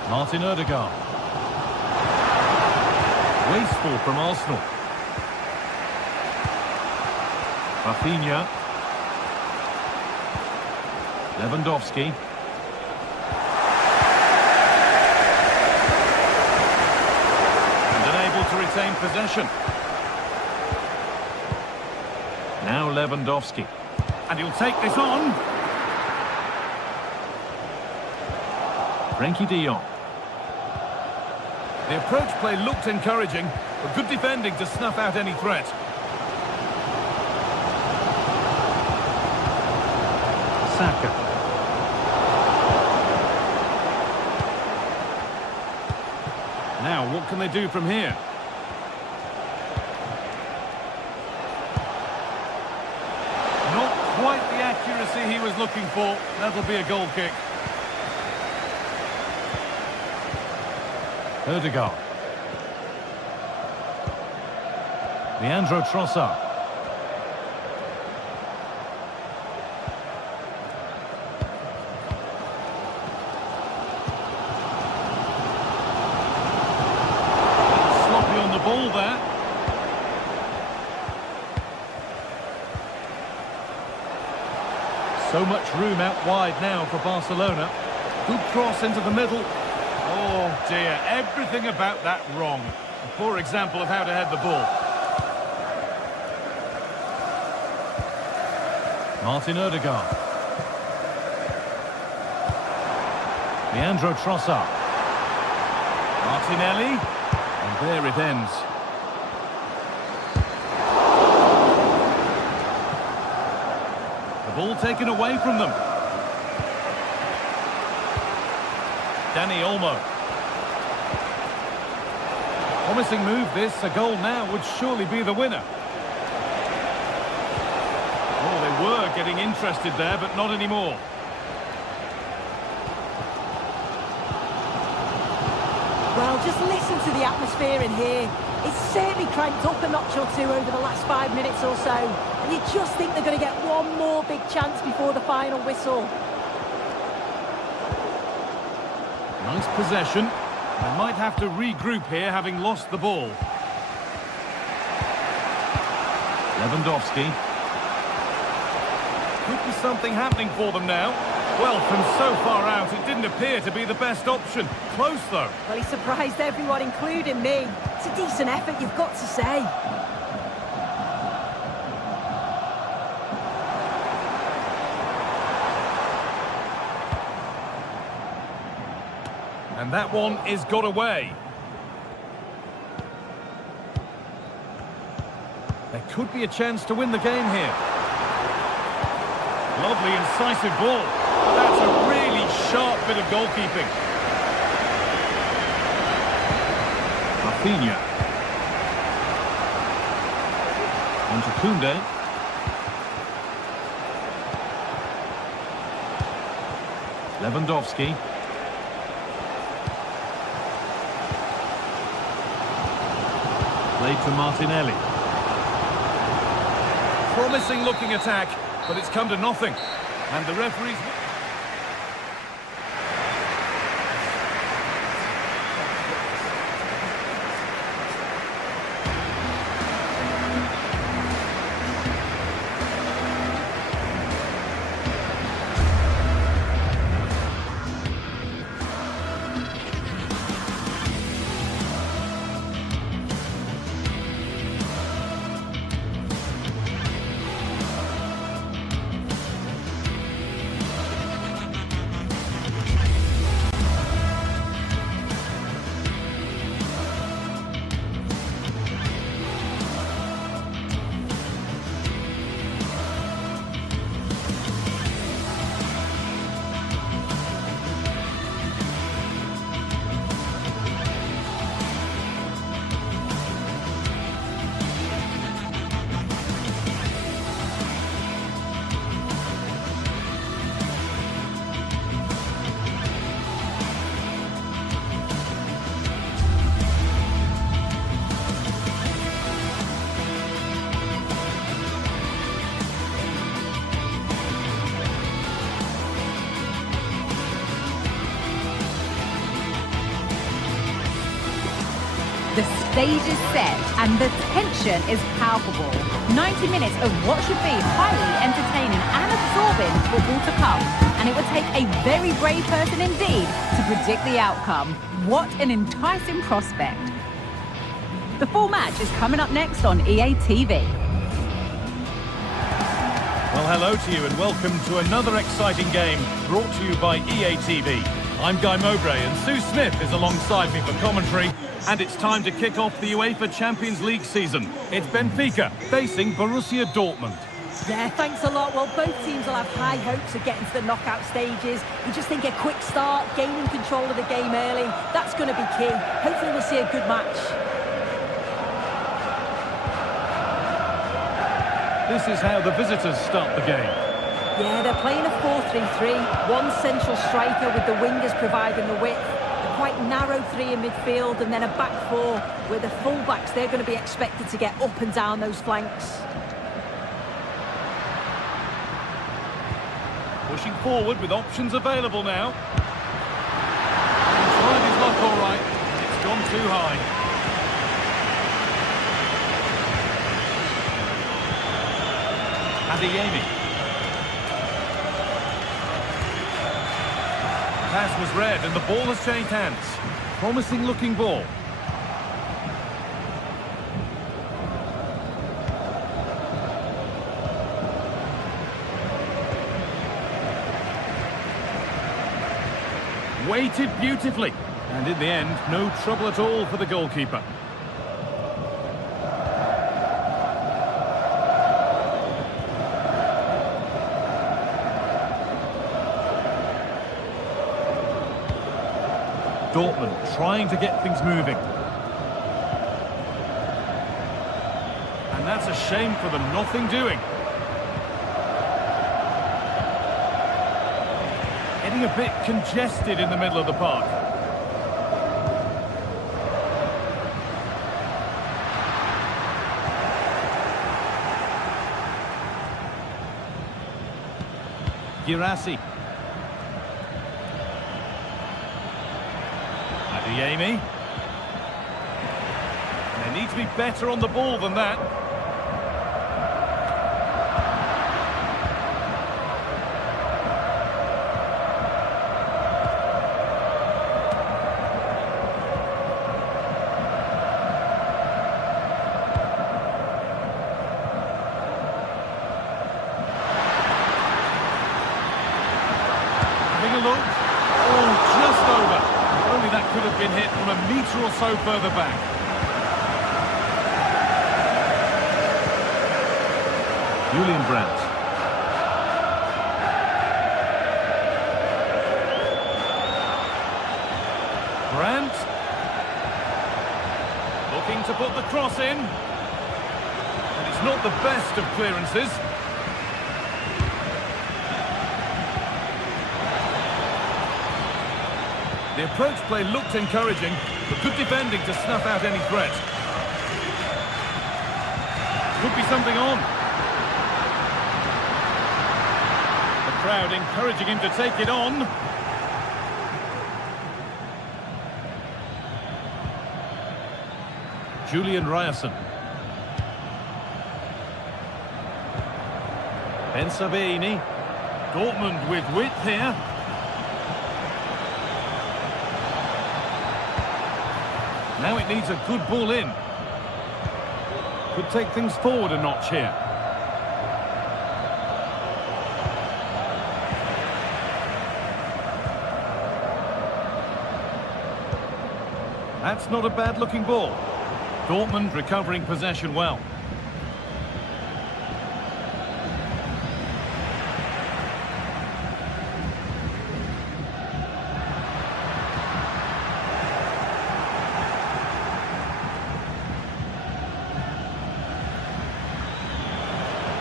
Martin Odegaard. Wasteful from Arsenal. Rafinha. Lewandowski. And unable to retain possession. Now Lewandowski. And he'll take this on. Frankie De Jong. The approach play looked encouraging, but good defending to snuff out any threat. Saka. Now, what can they do from here? Not quite the accuracy he was looking for. That'll be a goal kick. Ødegaard. Leandro Trossard. Sloppy on the ball there. So much room out wide now for Barcelona. Good cross into the middle. Oh dear, everything about that wrong. A poor example of how to head the ball. Martin Ødegaard. Leandro Trossard. Martinelli. And there it ends. The ball taken away from them. Dani Olmo. Promising move this. A goal now would surely be the winner. Oh, they were getting interested there, but not anymore. Well, just listen to the atmosphere in here. It's certainly cranked up a notch or two over the last 5 minutes or so. And you just think they're going to get one more big chance before the final whistle. Nice possession. They might have to regroup here, having lost the ball. Lewandowski. Could be something happening for them now. Well, from so far out, it didn't appear to be the best option. Close, though. Well, he surprised everyone, including me. It's a decent effort, you've got to say. And that one is got away. There could be a chance to win the game here. Lovely, incisive ball. That's a really sharp bit of goalkeeping. Rafinha. On to Koundé. Lewandowski. Played to Martinelli. Promising looking attack, but it's come to nothing. And the referee's... The stage is set and the tension is palpable. 90 minutes of what should be highly entertaining and absorbing football to come. And it would take a very brave person indeed to predict the outcome. What an enticing prospect. The full match is coming up next on EA TV. Well, hello to you and welcome to another exciting game brought to you by EA TV. I'm Guy Mowbray and Sue Smith is alongside me for commentary. And it's time to kick off the UEFA Champions League season. It's Benfica facing Borussia Dortmund. Yeah, thanks a lot. Well, both teams will have high hopes of getting to the knockout stages. We just think a quick start, gaining control of the game early, that's going to be key. Hopefully we'll see a good match. This is how the visitors start the game. Yeah, they're playing a 4-3-3. One central striker with the wingers providing the width. A quite narrow three in midfield and then a back four where the full-backs, they're going to be expected to get up and down those flanks. Pushing forward with options available now. He tried his luck all right. It's gone too high. Adeyemi. Pass was read and the ball has changed hands. Promising looking ball. Waited beautifully, and in the end, no trouble at all for the goalkeeper. Dortmund trying to get things moving. And that's a shame for the nothing doing. Getting a bit congested in the middle of the park. Girassi. Adeyemi. They need to be better on the ball than that. Look. Oh, just over. Only that could have been hit from a metre or so further back. Julian Brandt. Brandt. Looking to put the cross in. And it's not the best of clearances. The approach play looked encouraging, but good defending to snuff out any threat. Could be something on. The crowd encouraging him to take it on. Julian Ryerson. Ben Sabini. Dortmund with width here. Now it needs a good ball in. Could take things forward a notch here. That's not a bad looking ball. Dortmund recovering possession well.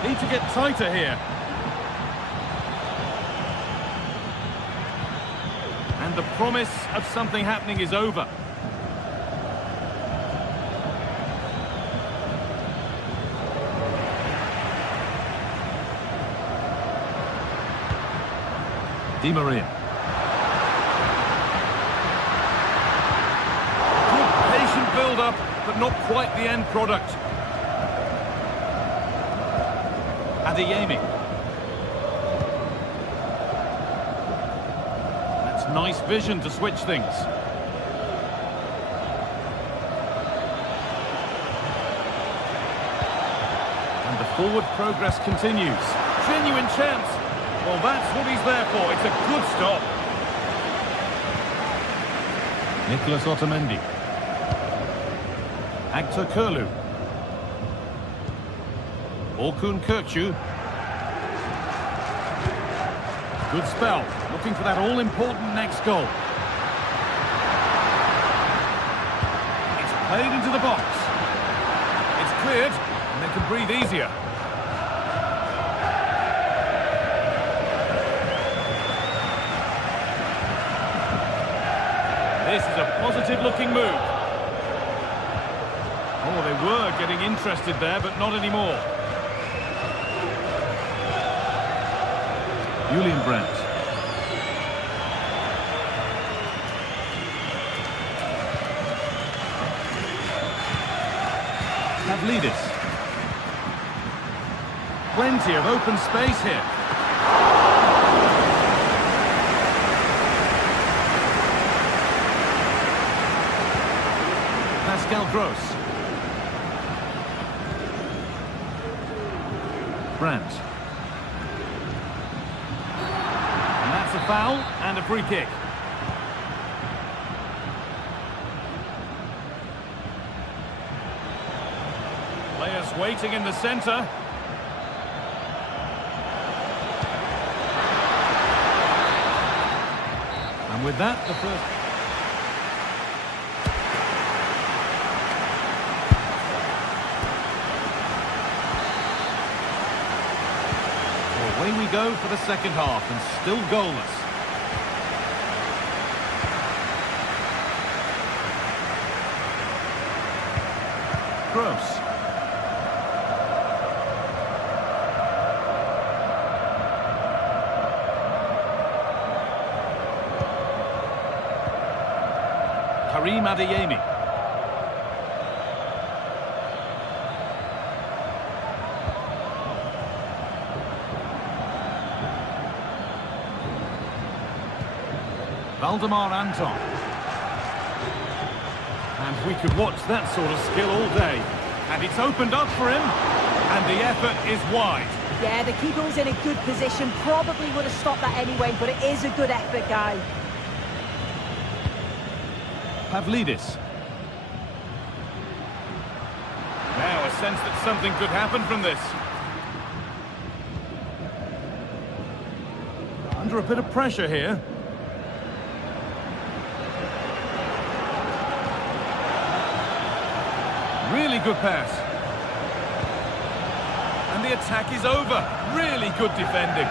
Need to get tighter here. And the promise of something happening is over. Di Maria. Good patient build-up, but not quite the end product. Adeyemi. That's nice vision to switch things. And the forward progress continues. Genuine chance. Well, that's what he's there for. It's a good stop. Nicolas Otamendi. Actor Kurlu. Orkun Kökçü. Good spell. Looking for that all-important next goal. It's played into the box. It's cleared, and they can breathe easier. This is a positive-looking move. Oh, they were getting interested there, but not anymore. Julian Brandt. Pavlidis. Plenty of open space here. Pascal Gross. Brandt. And that's a foul and a free kick. Players waiting in the centre. And with that, the first... Away we go for the second half, and still goalless. Gross. Karim Adeyemi. Valdemar Anton. And we could watch that sort of skill all day. And it's opened up for him, and the effort is wide. Yeah, the keeper was in a good position, probably would have stopped that anyway, but it is a good effort, guy. Pavlidis. Now a sense that something could happen from this. Under a bit of pressure here. Really good pass. And the attack is over. Really good defending.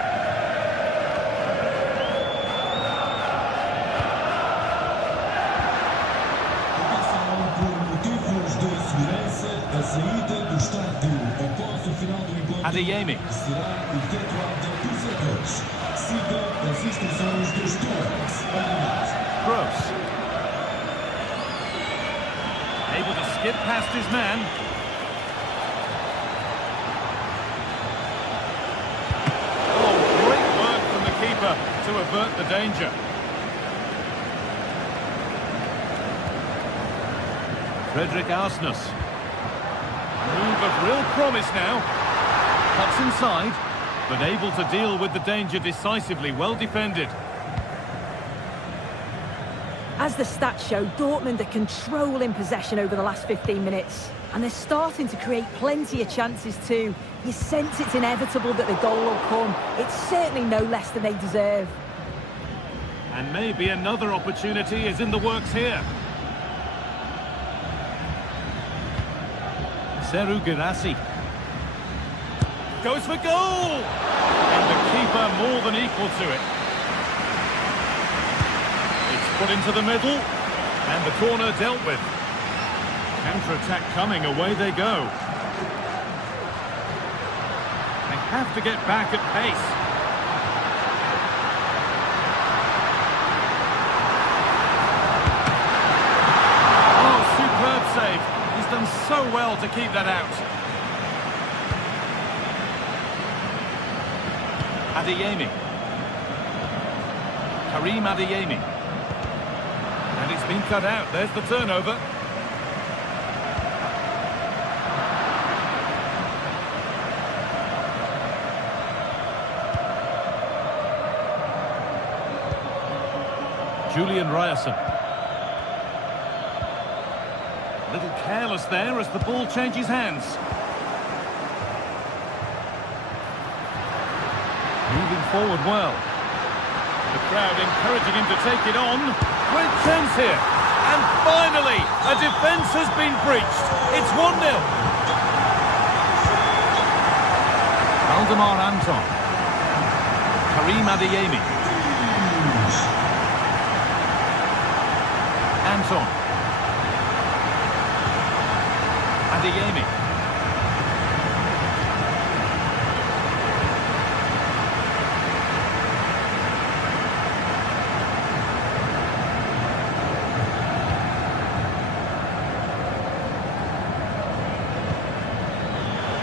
Atenção, por motivos de segurança, a saída do estádio após o final do encontro Adeyemi. será efetuada por setores. Siga as instruções dos stewards. Gross. Able to skip past his man. Oh, great work from the keeper to avert the danger. Frederick Arsnus. Move of real promise now. Cuts inside, but able to deal with the danger decisively. Well defended. As the stats show, Dortmund are controlling possession over the last 15 minutes. And they're starting to create plenty of chances too. You sense it's inevitable that the goal will come. It's certainly no less than they deserve. And maybe another opportunity is in the works here. Serhou Guirassy. Goes for goal! And the keeper more than equal to it. Put into the middle, and the corner dealt with. Counter-attack coming, away they go. They have to get back at pace. Oh, superb save. He's done so well to keep that out. Adeyemi. Karim Adeyemi. And it's been cut out. There's the turnover. Julian Ryerson. A little careless there as the ball changes hands. Moving forward well. The crowd encouraging him to take it on. Great chance here. And finally, a defence has been breached. It's 1-0. Valdemar Anton. Karim Adeyemi. Anton. Adeyemi.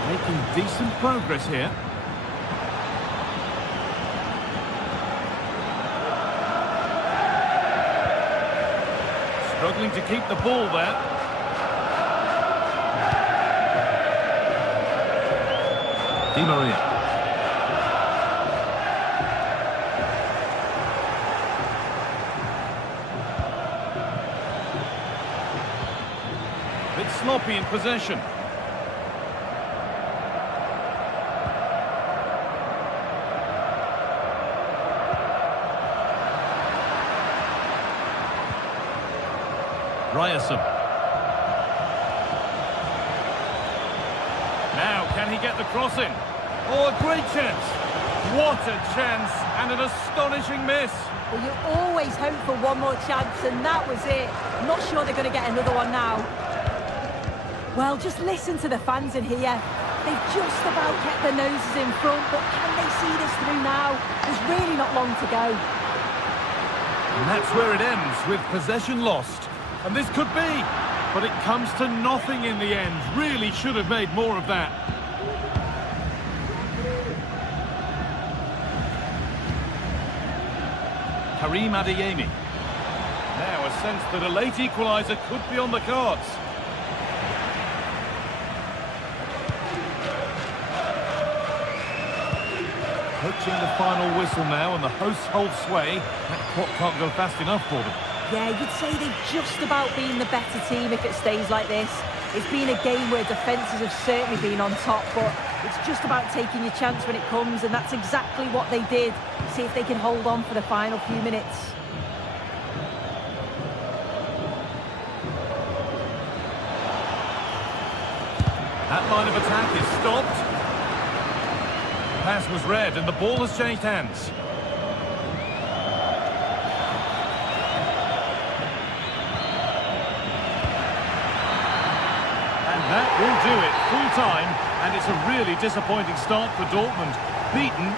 Making decent progress here. Struggling to keep the ball there. Di Maria. Bit sloppy in possession. Ryerson. Now, can he get the cross in? Oh, a great chance. What a chance, and an astonishing miss. Well, you always hope for one more chance, and that was it. I'm not sure they're going to get another one now. Well, just listen to the fans in here. They've just about kept their noses in front, but can they see this through now? There's really not long to go. And that's where it ends, with possession lost. And this could be, but it comes to nothing in the end. Really should have made more of that. Karim Adeyemi. Now a sense that a late equaliser could be on the cards. Approaching the final whistle now, and the hosts hold sway. That clock can't go fast enough for them. Yeah, you'd say they've just about been the better team if it stays like this. It's been a game where defences have certainly been on top, but it's just about taking your chance when it comes, and that's exactly what they did. See if they can hold on for the final few minutes. That line of attack is stopped. The pass was read, and the ball has changed hands. That will do it, full time, and it's a really disappointing start for Dortmund. Beaten.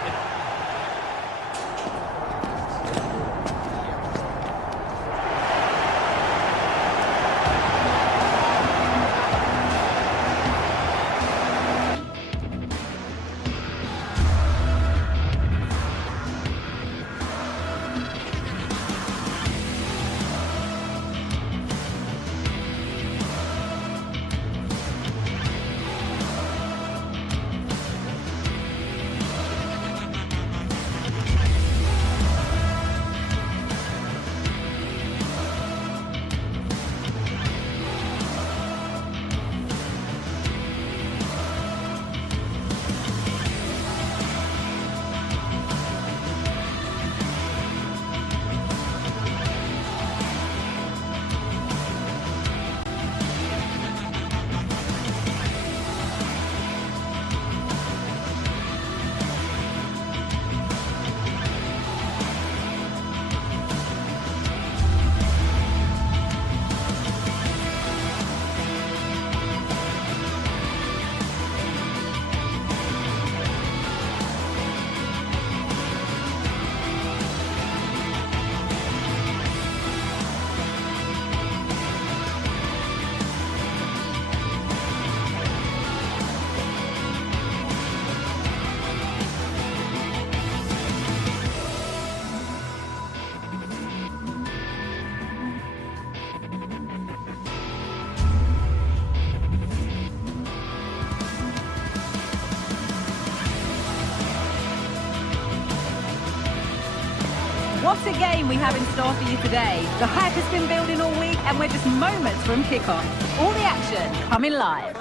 What a game we have in store for you today. The hype has been building all week and we're just moments from kickoff. All the action coming live.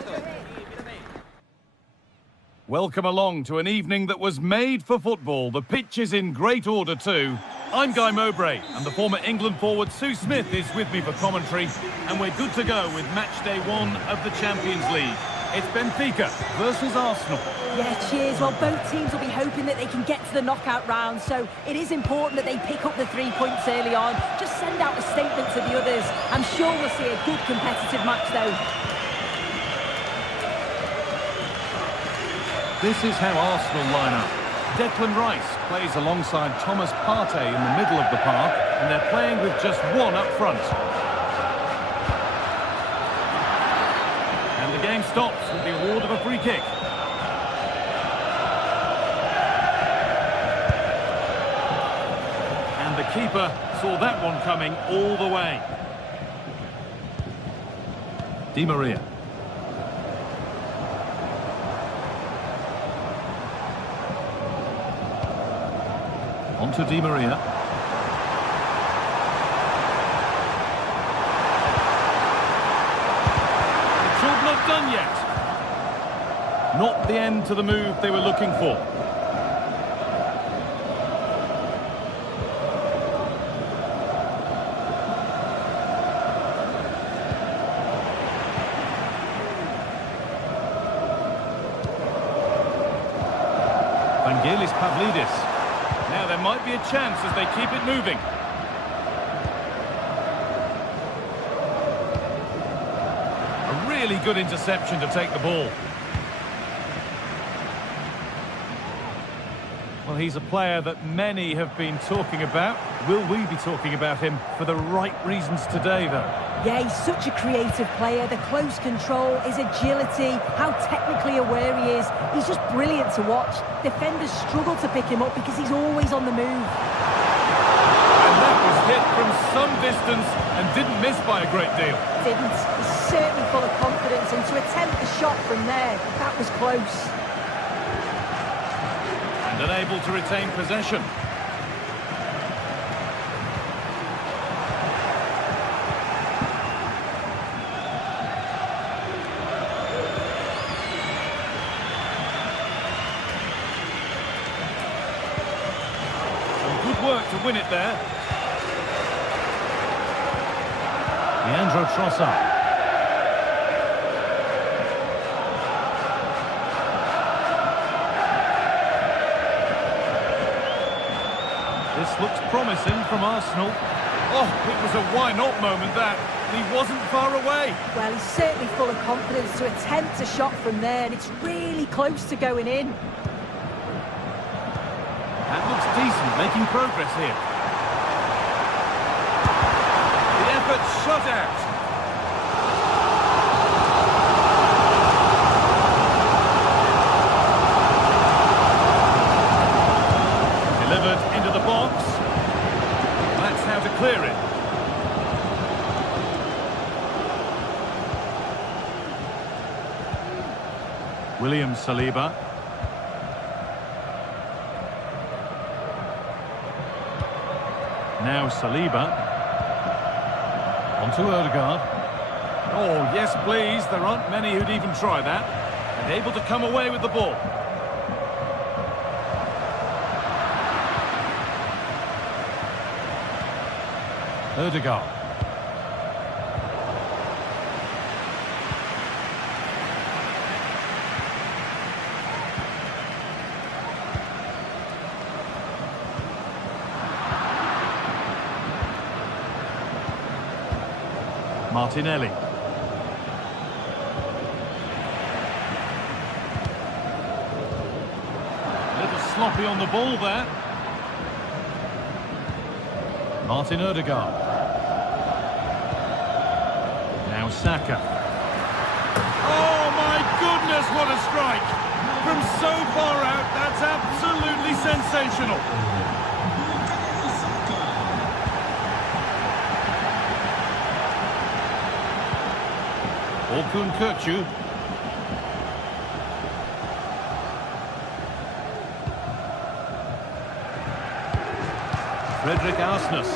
Welcome along to an evening that was made for football. The pitch is in great order too. I'm Guy Mowbray, and the former England forward Sue Smith is with me for commentary, and we're good to go with match day 1 of the Champions League. It's Benfica versus Arsenal. Yeah, cheers. Well, both teams will be hoping that they can get to the knockout round, so it is important that they pick up the 3 points early on. Just send out a statement to the others. I'm sure we'll see a good competitive match, though. This is how Arsenal line up. Declan Rice plays alongside Thomas Partey in the middle of the park, and they're playing with just one up front. And the game stops with the award of a free kick. And the keeper saw that one coming all the way. Di Maria. On to Di Maria. The job not done yet. Not the end to the move they were looking for. Vangelis Pavlidis. Now there might be a chance as they keep it moving. A really good interception to take the ball. Well, he's a player that many have been talking about. Will we be talking about him for the right reasons today, though? Yeah, he's such a creative player. The close control, his agility, how technically aware he is. He's just brilliant to watch. Defenders struggle to pick him up because he's always on the move. And that was hit from some distance and didn't miss by a great deal. Didn't. He's certainly full of confidence, and to attempt the shot from there, that was close. And unable to retain possession. Work to win it there. Leandro Trossard. This looks promising from Arsenal. Oh, it was a why-not moment that. He wasn't far away. Well, he's certainly full of confidence to attempt a shot from there, and it's really close to going in. That looks decent, making progress here. The effort shot out. Delivered into the box. That's how to clear it. William Saliba. Now Saliba. On to Odegaard. Oh, yes, please. There aren't many who'd even try that. And able to come away with the ball. Odegaard. Martinelli. A little sloppy on the ball there. Martin Odegaard. Now Saka. Oh my goodness, what a strike! From so far out, that's absolutely sensational. Orkun Kökçü. Frederick Arsnes.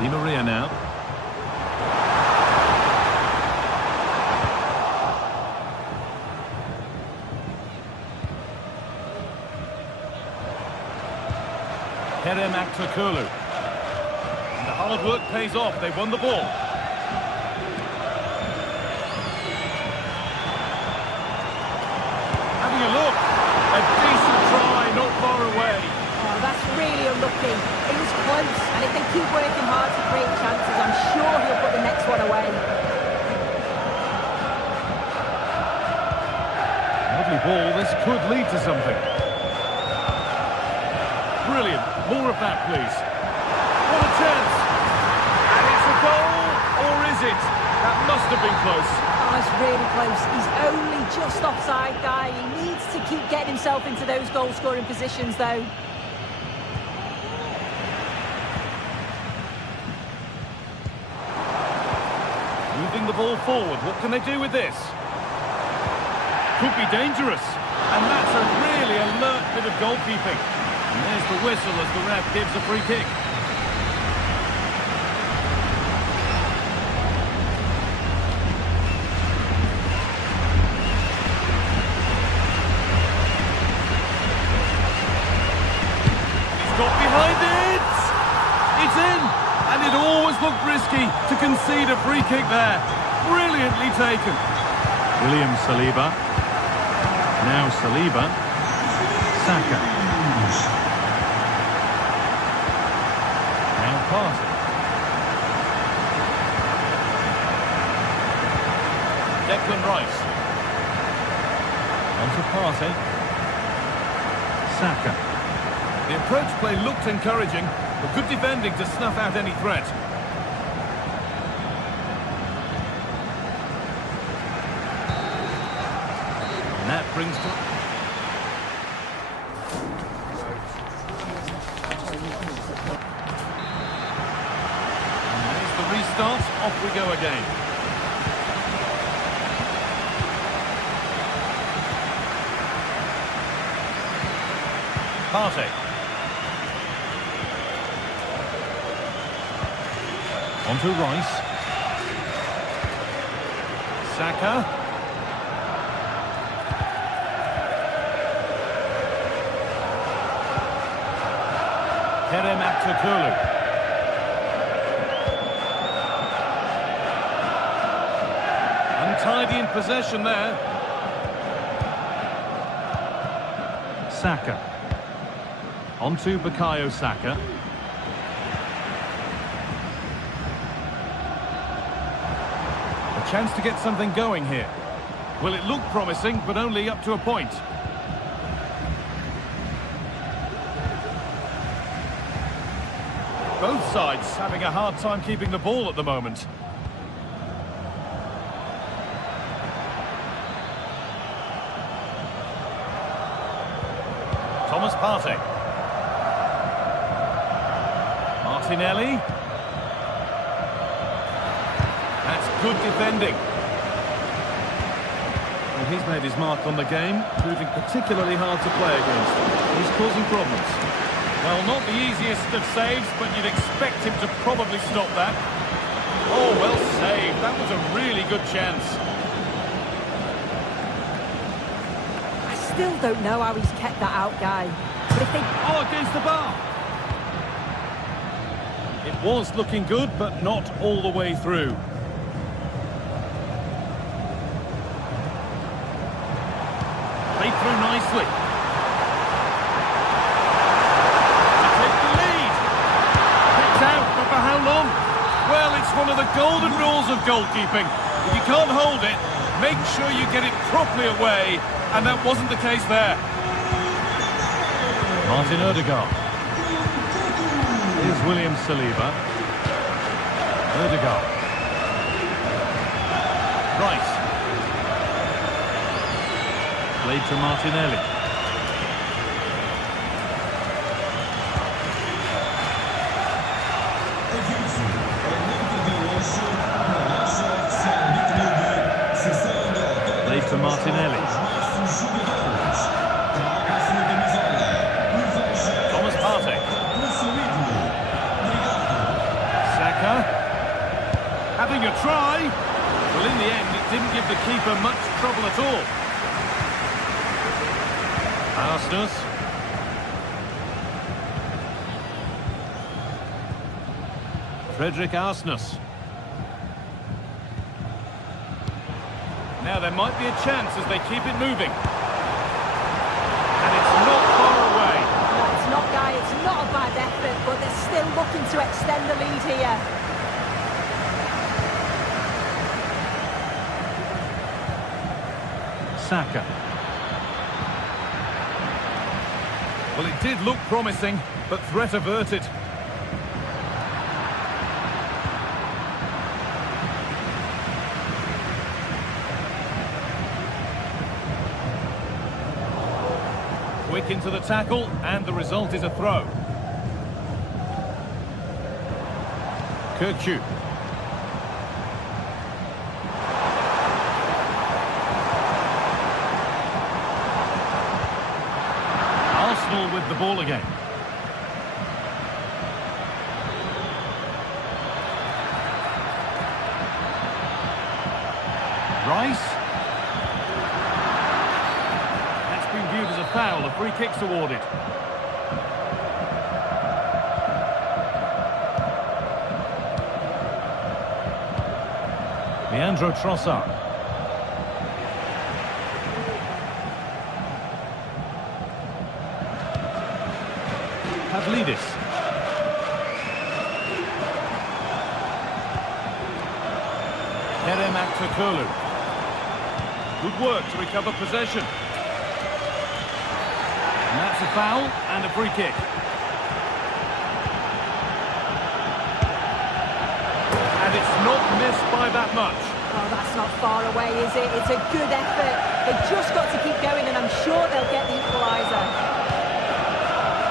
Di Maria now. And the hard work pays off. They've won the ball. Having a look. A decent try, not far away. Oh, that's really unlucky. It was close, and if they keep working hard to create chances, I'm sure he'll put the next one away. Lovely ball. This could lead to something. Brilliant. More of that, please. What a chance. And it's a goal, or is it? That must have been close. Oh, it's really close. He's only just offside, guy. He needs to keep getting himself into those goal-scoring positions, though. Moving the ball forward. What can they do with this? Could be dangerous. And that's a really alert bit of goalkeeping. And there's the whistle as the ref gives a free kick. He's got behind it! It's in! And it always looked risky to concede a free kick there. Brilliantly taken. William Saliba. Now Saliba. Saka. Partey. Declan Rice. On to Partey. Saka. The approach play looked encouraging, but good defending to snuff out any threat. And that brings to... Restart, off we go again. Partey. On to Rice. Saka. Kerem Aktürkoğlu. Untidy in possession there. Saka. On to Bukayo Saka. A chance to get something going here. Well, it looked promising, but only up to a point. Both sides having a hard time keeping the ball at the moment. Thomas Partey. Martinelli. That's good defending. Well, he's made his mark on the game, proving particularly hard to play against. He's causing problems. Well, not the easiest of saves, but you'd expect him to probably stop that. Oh, well saved. That was a really good chance. Still don't know how he's kept that out, guy. But if they... Oh, against the bar! It was looking good, but not all the way through. Played through nicely. To take the lead. Picked out, but for how long? Well, it's one of the golden rules of goalkeeping. If you can't hold it, make sure you get it properly away. And that wasn't the case there. Martin Ødegaard. Here's William Saliba. Ødegaard. Rice. Played to Martinelli. Played to Martinelli. Thomas Partey. Saka. Having a try. Well, in the end, it didn't give the keeper much trouble at all. Arsenal. Frederick Arsnus. Now there might be a chance as they keep it moving. And it's not far away. No, it's not, Guy. It's not a bad effort, but they're still looking to extend the lead here. Saka. Well, it did look promising, but threat averted. Quick into the tackle, and the result is a throw. Kirkju. Arsenal with the ball again. Rice. That's been viewed as a foul. A free kick's awarded. Leandro Trossard. Pavlidis. Kerem Aktürkoğlu. Good work to recover possession. And that's a foul and a free kick. And it's not missed by that much. Oh, that's not far away, is it? It's a good effort. They've just got to keep going, and I'm sure they'll get the equaliser.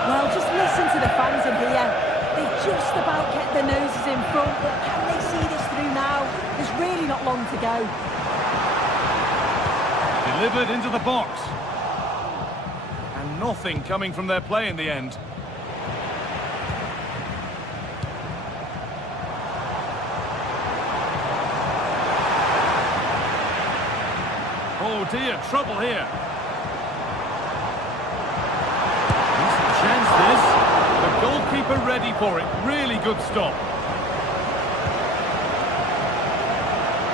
Well, just listen to the fans in here. They've just about kept their noses in front, but can they see this through now? There's really not long to go. Delivered into the box. And nothing coming from their play in the end. Oh dear, trouble here. Decent chance this. The goalkeeper ready for it. Really good stop.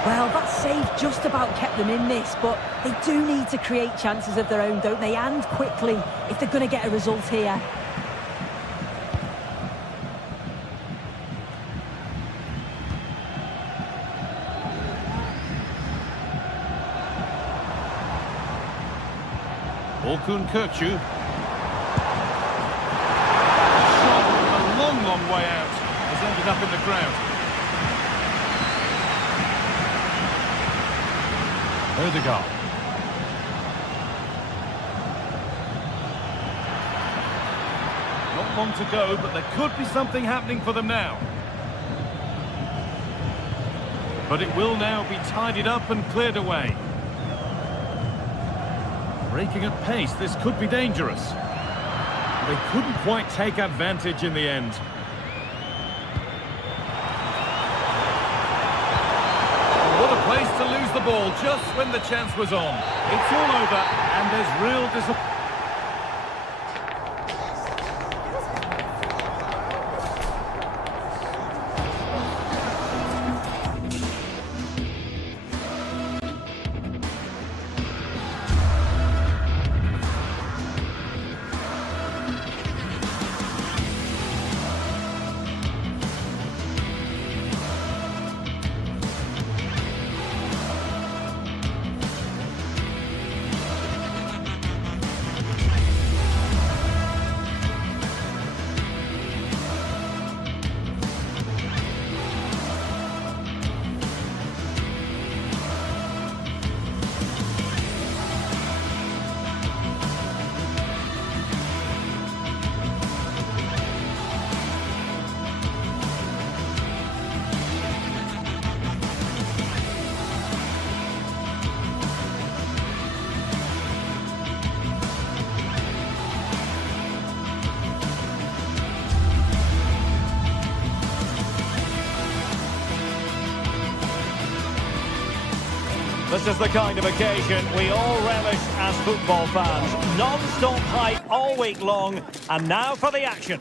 Well, that save just about kept them in this, but they do need to create chances of their own, don't they? And quickly, if they're going to get a result here. Orkun Kirkju. Shot from a long, long way out. Has ended up in the crowd. Ødegaard. Not long to go, but there could be something happening for them now. But it will now be tidied up and cleared away. Breaking at pace, this could be dangerous. They couldn't quite take advantage in the end. What a place to lose the ball just when the chance was on. It's all over and there's real disappointment. This is the kind of occasion we all relish as football fans. Non-stop hype all week long, and now for the action.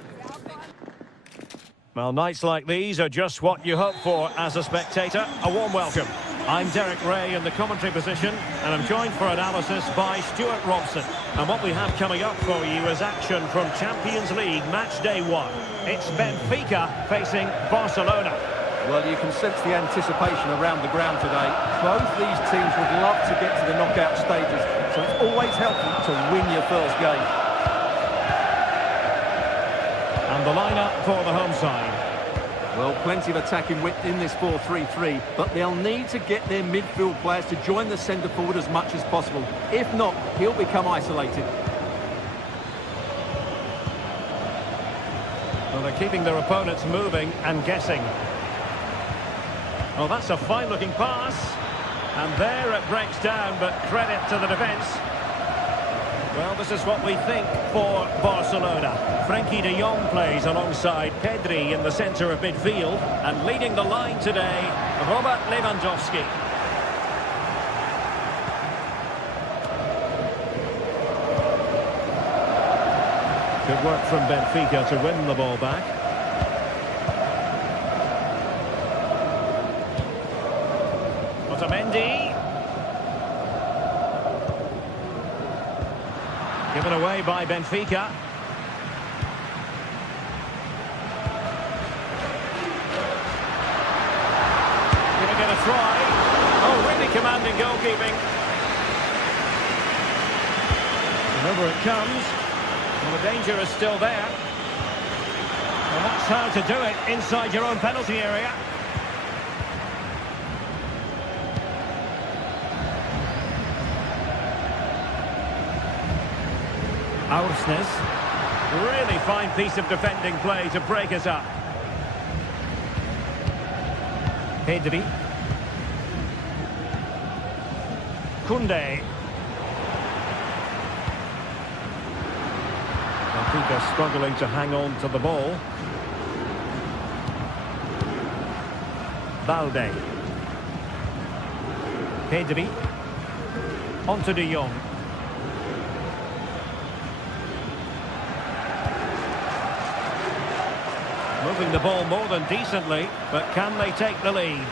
Well, nights like these are just what you hope for as a spectator. A warm welcome. I'm Derek Ray in the commentary position, and I'm joined for analysis by Stuart Robson. And what we have coming up for you is action from Champions League match day 1. It's Benfica facing Barcelona. Well, you can sense the anticipation around the ground today. Both these teams would love to get to the knockout stages, so it's always helpful to win your first game. And the lineup for the home side. Well, plenty of attacking width in this 4-3-3, but they'll need to get their midfield players to join the centre forward as much as possible. If not, he'll become isolated. Well, they're keeping their opponents moving and guessing. Oh, that's a fine-looking pass. And there it breaks down, but credit to the defence. Well, this is what we think for Barcelona. Frenkie de Jong plays alongside Pedri in the centre of midfield. And leading the line today, Robert Lewandowski. Good work from Benfica to win the ball back. Otamendi. Given away by Benfica. Giving it a try. Oh, really commanding goalkeeping. And over it comes. Well, the danger is still there. Well, that's how to do it inside your own penalty area. Aursnes. Really fine piece of defending play to break us up. Pedri. Koundé. Benfica struggling to hang on to the ball. Balde. Pedri. Onto de Jong. Moving the ball more than decently, but can they take the lead?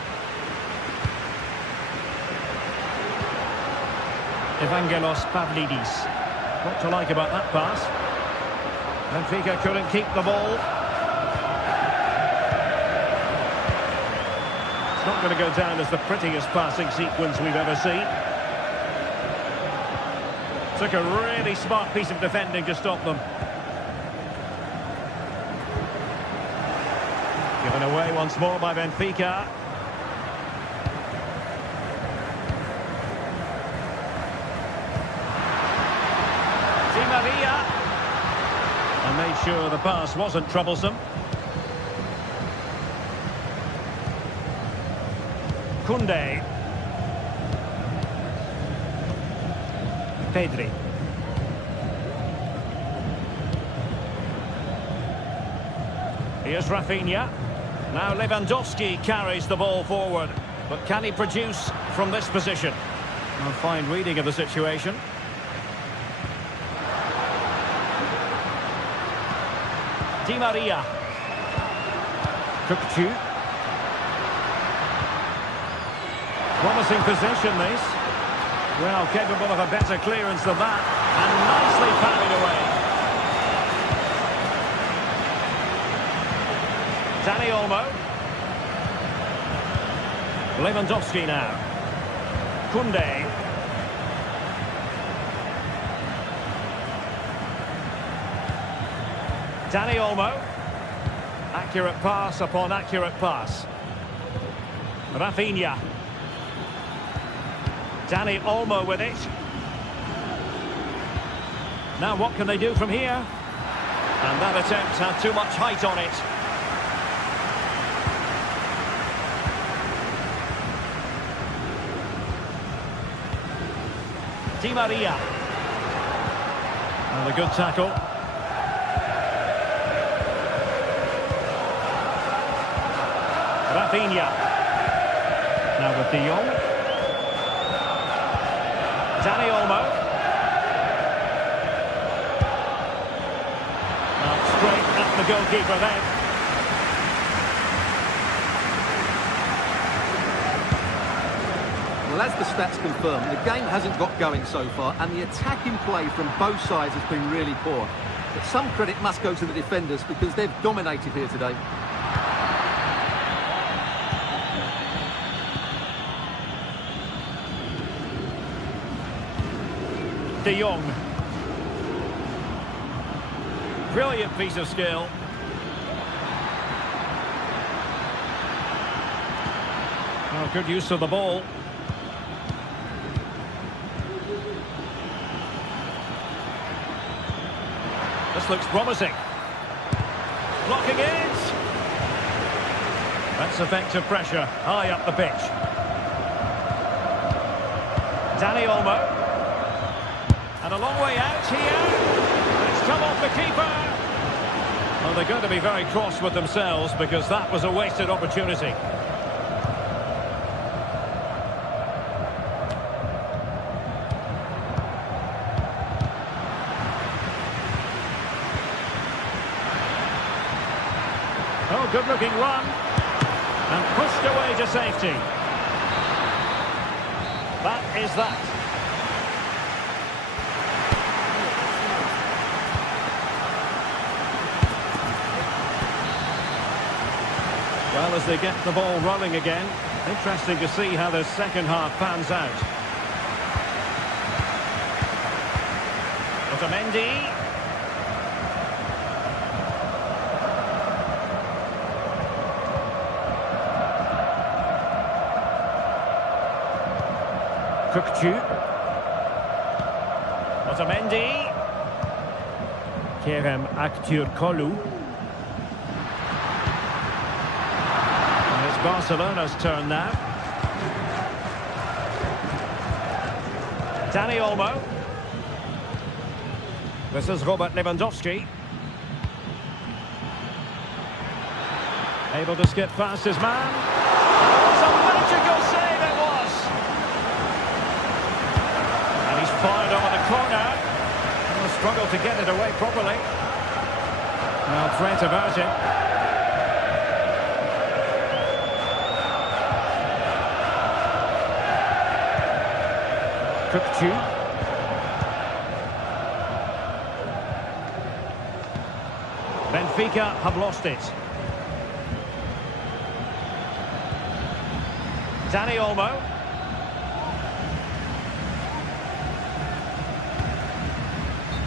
Evangelos Pavlidis. What to like about that pass? Benfica couldn't keep the ball. It's not going to go down as the prettiest passing sequence we've ever seen. Took a really smart piece of defending to stop them. Given away once more by Benfica. Di Maria. And made sure the pass wasn't troublesome. Koundé. Pedri. Here's Rafinha. Now Lewandowski carries the ball forward. But can he produce from this position? A fine reading of the situation. Di Maria. Kukçu. Promising possession, this. Well, capable of a better clearance than that. And nicely parried away. Dani Olmo. Lewandowski now. Koundé. Dani Olmo. Accurate pass upon accurate pass. Rafinha. Dani Olmo with it. Now what can they do from here? And that attempt had too much height on it. Di Maria. And a good tackle. Rafinha. Now with de Jong. Dani Olmo. Now straight at the goalkeeper then. Well, as the stats confirm, the game hasn't got going so far, and the attacking play from both sides has been really poor. But some credit must go to the defenders because they've dominated here today. De Jong. Brilliant piece of skill. Well, good use of the ball. This looks promising. Blocking it. That's effective pressure high up the pitch. Dani Olmo. And a long way out here. It's come off the keeper. Well, they're going to be very cross with themselves because that was a wasted opportunity. Oh, good-looking run. And pushed away to safety. That is that. Well, as they get the ball rolling again, interesting to see how the second half pans out. Otamendi. Kukçu. Otamendi. Kerem Aktürkoğlu. And it's Barcelona's turn now. Dani Olmo. This is Robert Lewandowski. Able to skip past his man. It's a magical save it was. And he's fired over the corner. He'll struggle to get it away properly. Well, threat about it. Kukçu. Benfica have lost it. Dani Olmo.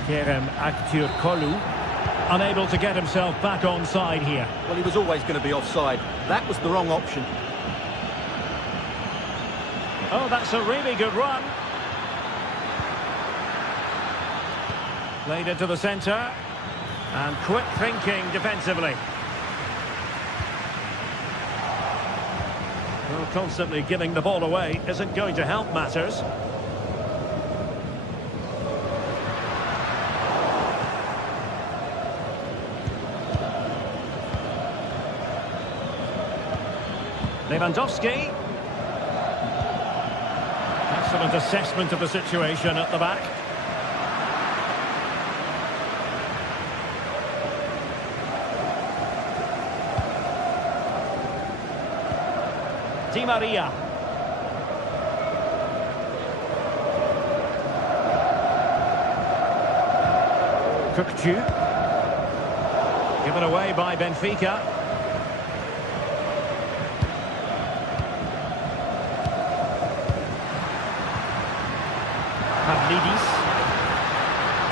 Kerem Aktürkoğlu unable to get himself back onside here. Well, he was always going to be offside. That was the wrong option. Oh, that's a really good run. Played into the centre. And quick thinking defensively. Well, constantly giving the ball away isn't going to help matters. Lewandowski. Excellent assessment of the situation at the back. Di Maria. Kukçu. Given away by Benfica. Pavlidis.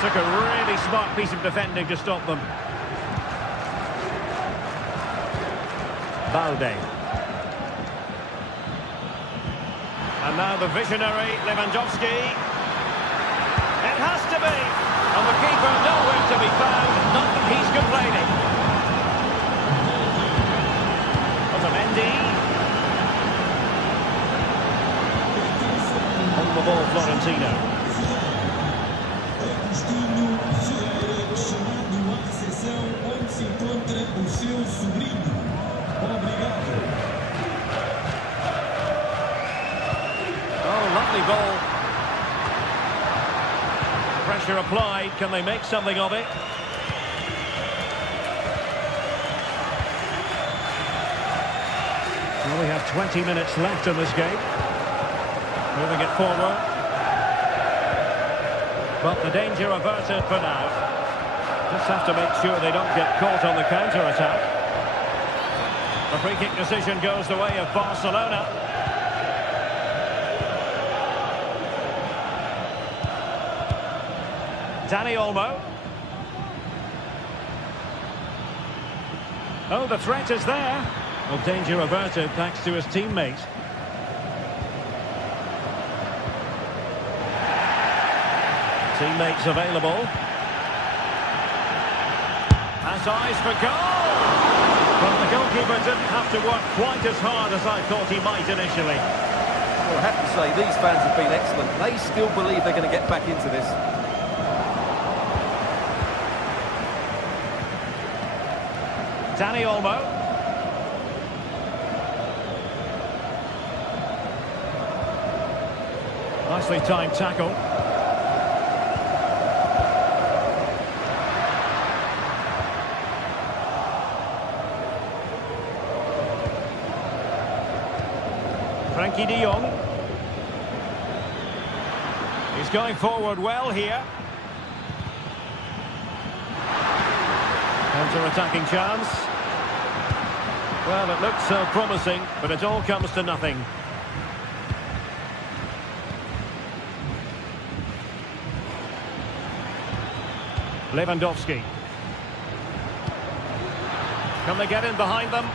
Took a really smart piece of defending to stop them. Balde. And now the visionary Lewandowski. It has to be. And the keeper nowhere to be found. Not that he's complaining. Otamendi. On the ball, Florentino. Agostinho Ferreira, chamado à recepção onde se encontra o seu sobrinho. Obrigado. Lovely ball. Pressure applied. Can they make something of it? Well, we have 20 minutes left in this game. Moving it forward. But the danger averted for now. Just have to make sure they don't get caught on the counter-attack. The free kick decision goes the way of Barcelona. Dani Olmo. Oh, the threat is there. Well, danger averted thanks to his teammate. Teammates available. Has eyes for goal. But the goalkeeper didn't have to work quite as hard as I thought he might initially. Well, I have to say, these fans have been excellent. They still believe they're going to get back into this. Dani Olmo. Nicely timed tackle. Frankie de Jong. He's going forward well here. Counter-attacking chance. Well, it looks so promising, but it all comes to nothing. Lewandowski. Can they get in behind them?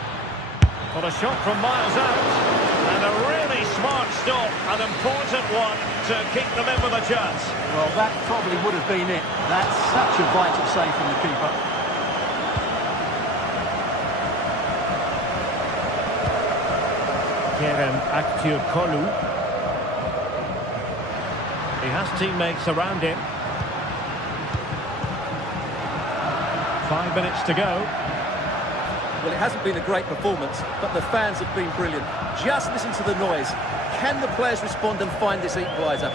Well, a shot from miles out. And a really smart stop, an important one to keep them in with a chance. Well, that probably would have been it. That's such a vital save from the keeper. Kerem Aktürkoğlu. He has teammates around him. 5 minutes to go. Well, it hasn't been a great performance, but the fans have been brilliant. Just listen to the noise. Can the players respond and find this equaliser?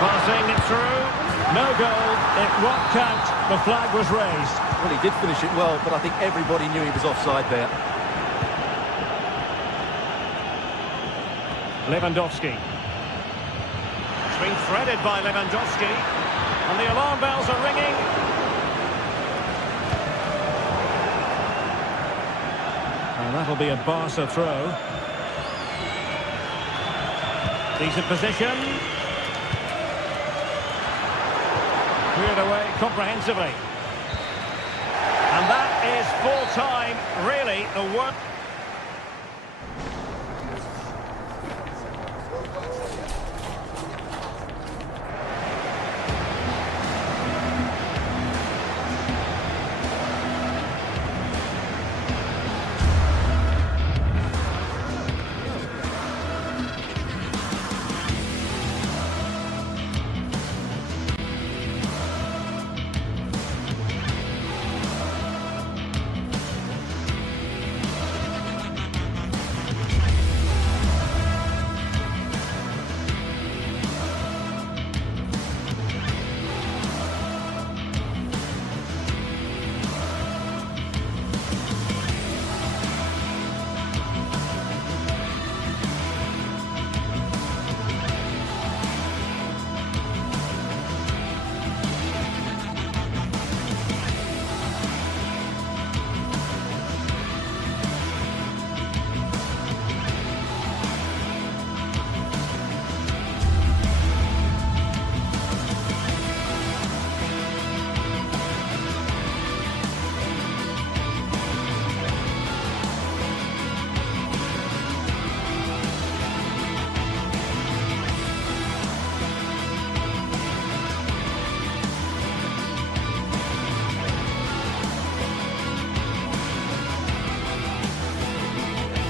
Passing it through. No goal. It won't count. The flag was raised. Well, he did finish it well, but I think everybody knew he was offside there. Lewandowski. It's been threaded by Lewandowski. And the alarm bells are ringing. And that'll be a Barca throw. Decent position. Cleared away comprehensively. And that is full time, really, the work.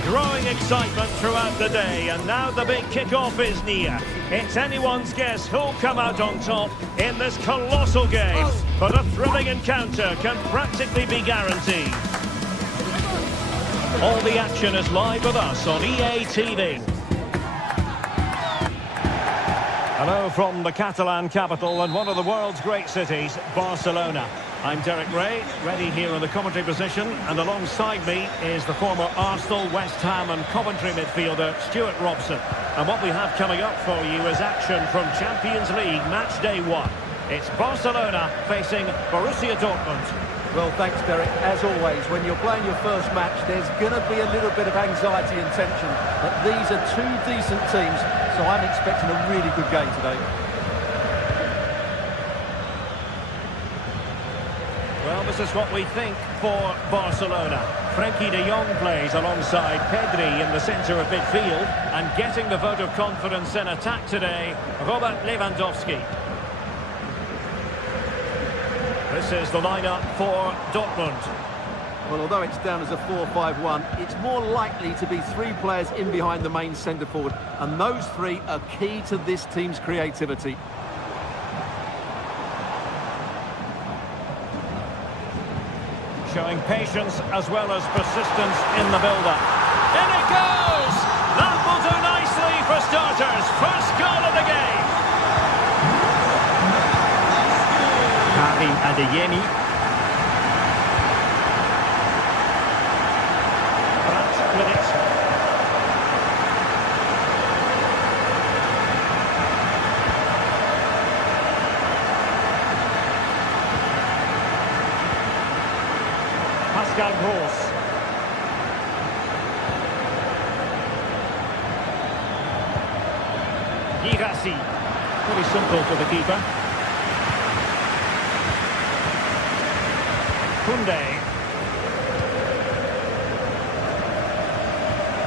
Growing excitement throughout the day, and now the big kick-off is near. It's anyone's guess who'll come out on top in this colossal game. But a thrilling encounter can practically be guaranteed. All the action is live with us on EA TV. Hello from the Catalan capital and one of the world's great cities, Barcelona. I'm Derek Ray, ready here in the commentary position, and alongside me is the former Arsenal, West Ham and Coventry midfielder, Stuart Robson. And what we have coming up for you is action from Champions League match day 1. It's Barcelona facing Borussia Dortmund. Well, thanks, Derek. As always, when you're playing your first match, there's going to be a little bit of anxiety and tension. But these are two decent teams, so I'm expecting a really good game today. Well, this is what we think for Barcelona. Frenkie de Jong plays alongside Pedri in the centre of midfield, and getting the vote of confidence in attack today, Robert Lewandowski. This is the lineup for Dortmund. Well, although it's down as a 4-5-1, it's more likely to be 3 players in behind the main centre-forward, and those 3 are key to this team's creativity. Showing patience as well as persistence in the build-up. In it goes! That will do nicely for starters. First goal of the game. Karim Adeyemi. Brandt with it. Pascal Gross. Girassi. Pretty simple for the keeper. Koundé.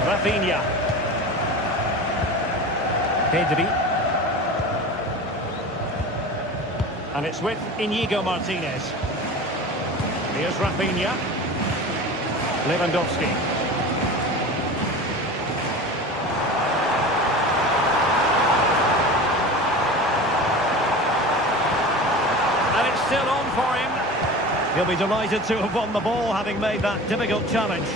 Rafinha. Pedri. And it's with Inigo Martinez. Here's Rafinha. Lewandowski. And it's still on for him. He'll be delighted to have won the ball, having made that difficult challenge.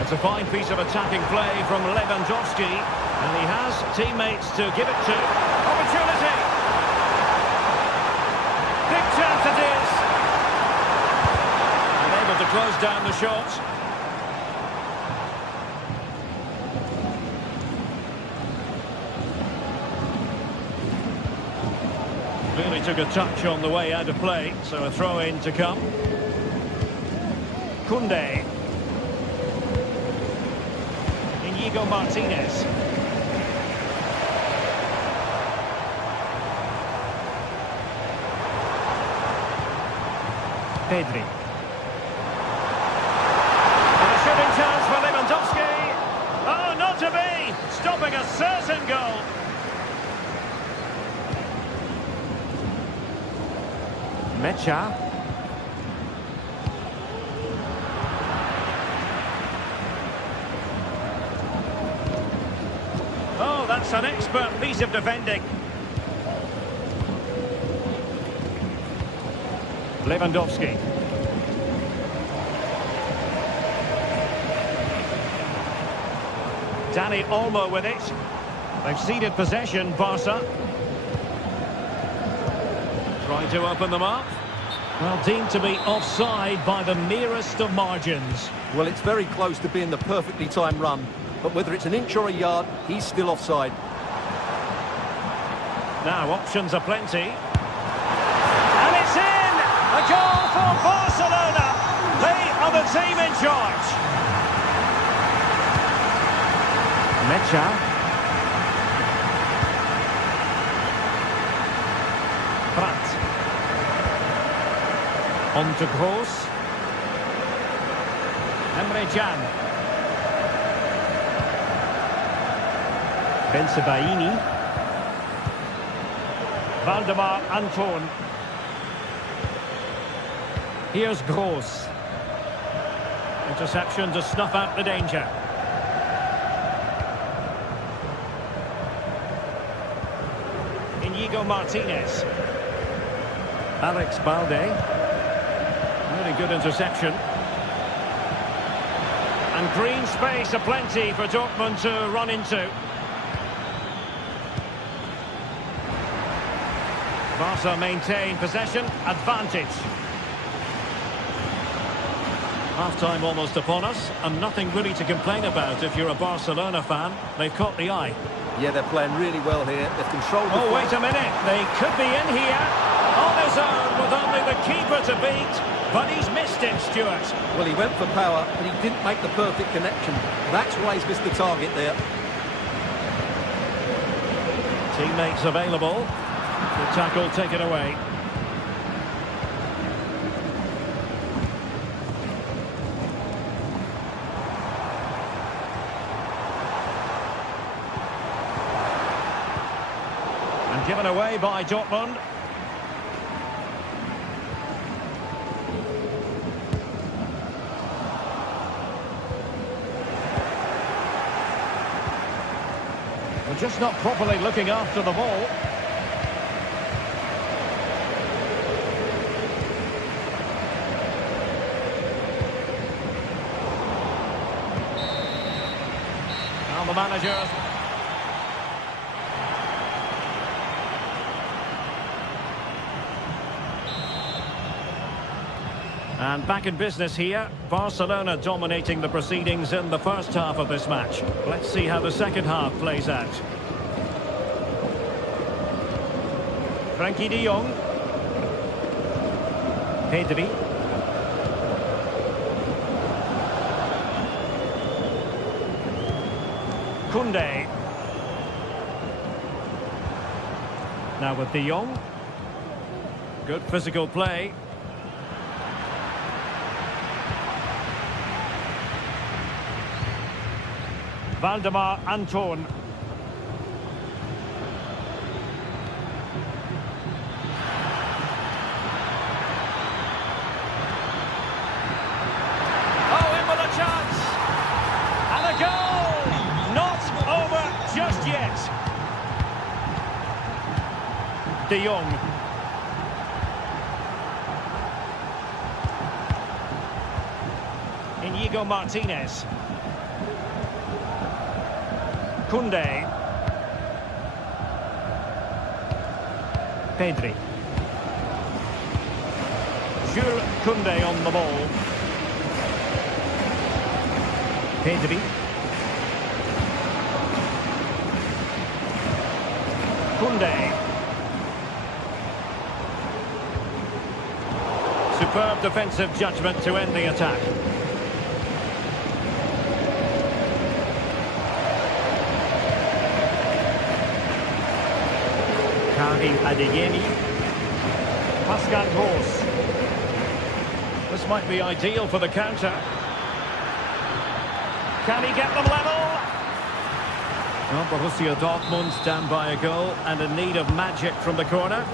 It's a fine piece of attacking play from Lewandowski, and he has teammates to give it to. Opportunity! Big chance it is! And able to close down the shot. Really took a touch on the way out of play, so a throw-in to come. Koundé. Inigo Martinez. Pedri. And a shooting chance for Lewandowski. Oh, not to be! Stopping a certain goal. Mecha. Oh, that's an expert piece of defending. Lewandowski. Dani Olmo with it. They've ceded possession, Barca. Trying to open them up. Well, deemed to be offside by the merest of margins. Well, it's very close to being the perfectly timed run, but whether it's an inch or a yard, he's still offside. Now, options are plenty. And it's in! A goal for Barcelona! They are the team in charge. Mecha. Brandt. On to Gross. Emre Can. Bensebaini. Valdemar Anton. Here's Gross. Interception to snuff out the danger. Inigo Martinez. Alex Balde. Really good interception. And green space aplenty for Dortmund to run into. Barca maintain possession, advantage. Half-time almost upon us, and nothing really to complain about if you're a Barcelona fan. They've caught the eye. Yeah, they're playing really well here. They've controlled the Oh, wait a minute. They could be in here. On his own with only the keeper to beat. But he's missed it, Stuart. Well, he went for power, but he didn't make the perfect connection. That's why he's missed the target there. Teammates available. The tackle taken away. And given away by Dortmund. We're just not properly looking after the ball. Now the manager. And back in business here. Barcelona dominating the proceedings in the first half of this match. Let's see how the second half plays out. Frankie de Jong. Pedri. Koundé. Now with de Jong. Good physical play. Valdemar Anton. Oh, in with a chance. And a goal. Not over just yet. De Jong. Inigo Martinez. Koundé. Pedri. Jules Koundé on the ball. Pedri. Koundé. Superb defensive judgment to end the attack. Adeyemi. Pascal Gross. This might be ideal for the counter. Can he get them level? Well, Borussia Dortmund stand by a goal and in need of magic from the corner.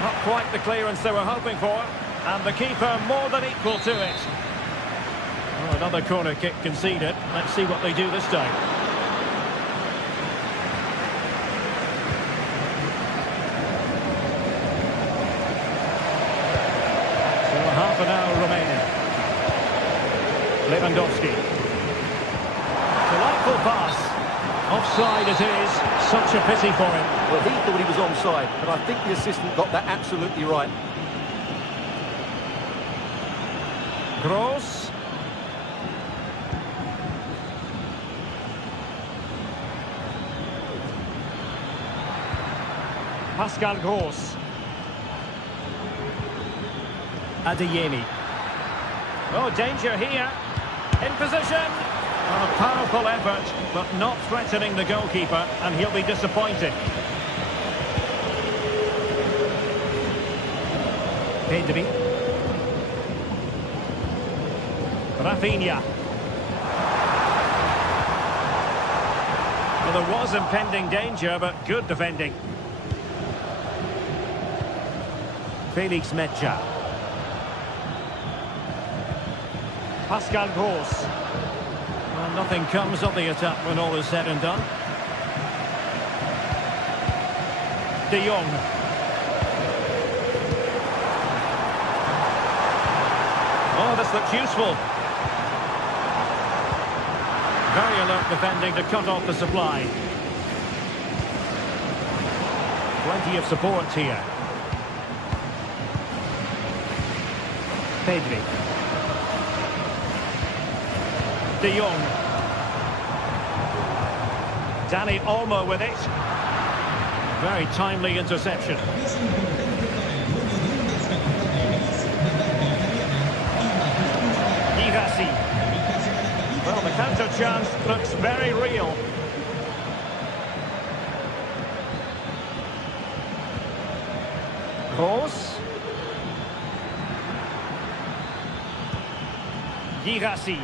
Not quite the clearance they were hoping for. And the keeper more than equal to it. Well, another corner kick conceded. Let's see what they do this time. Half an hour remaining. Lewandowski. Delightful pass. Offside it is. Such a pity for him. Well, he thought he was onside, but I think the assistant got that absolutely right. Gross. Pascal Gross. Adeyemi. Oh, danger here. In position. A powerful effort, but not threatening the goalkeeper, and he'll be disappointed. Pedri. Rafinha. Well, there was impending danger, but good defending. Felix Mecha. Pascal Gross. Well, nothing comes of the attack when all is said and done. De Jong. Oh, this looks useful. Very alert defending to cut off the supply. Plenty of support here. Pedri. De Jong. Dani Olmo with it. Very timely interception. Girassi. Well, the counter chance looks very real. Kroos. Girassi.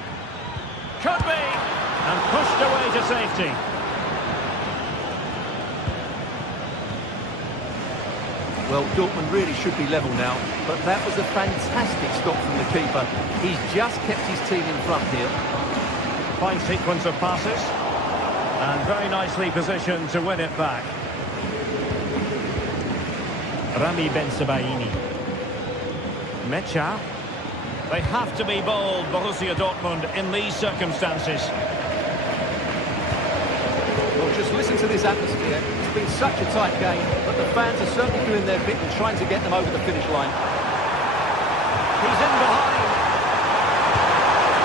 Could be! And pushed away to safety. Well, Dortmund really should be level now, but that was a fantastic stop from the keeper. He's just kept his team in front here. Fine sequence of passes. And very nicely positioned to win it back. Rami Ben-Sebaini. Mecha. They have to be bold, Borussia Dortmund, in these circumstances. Well, just listen to this atmosphere. It's been such a tight game, but the fans are certainly doing their bit and trying to get them over the finish line. He's in behind.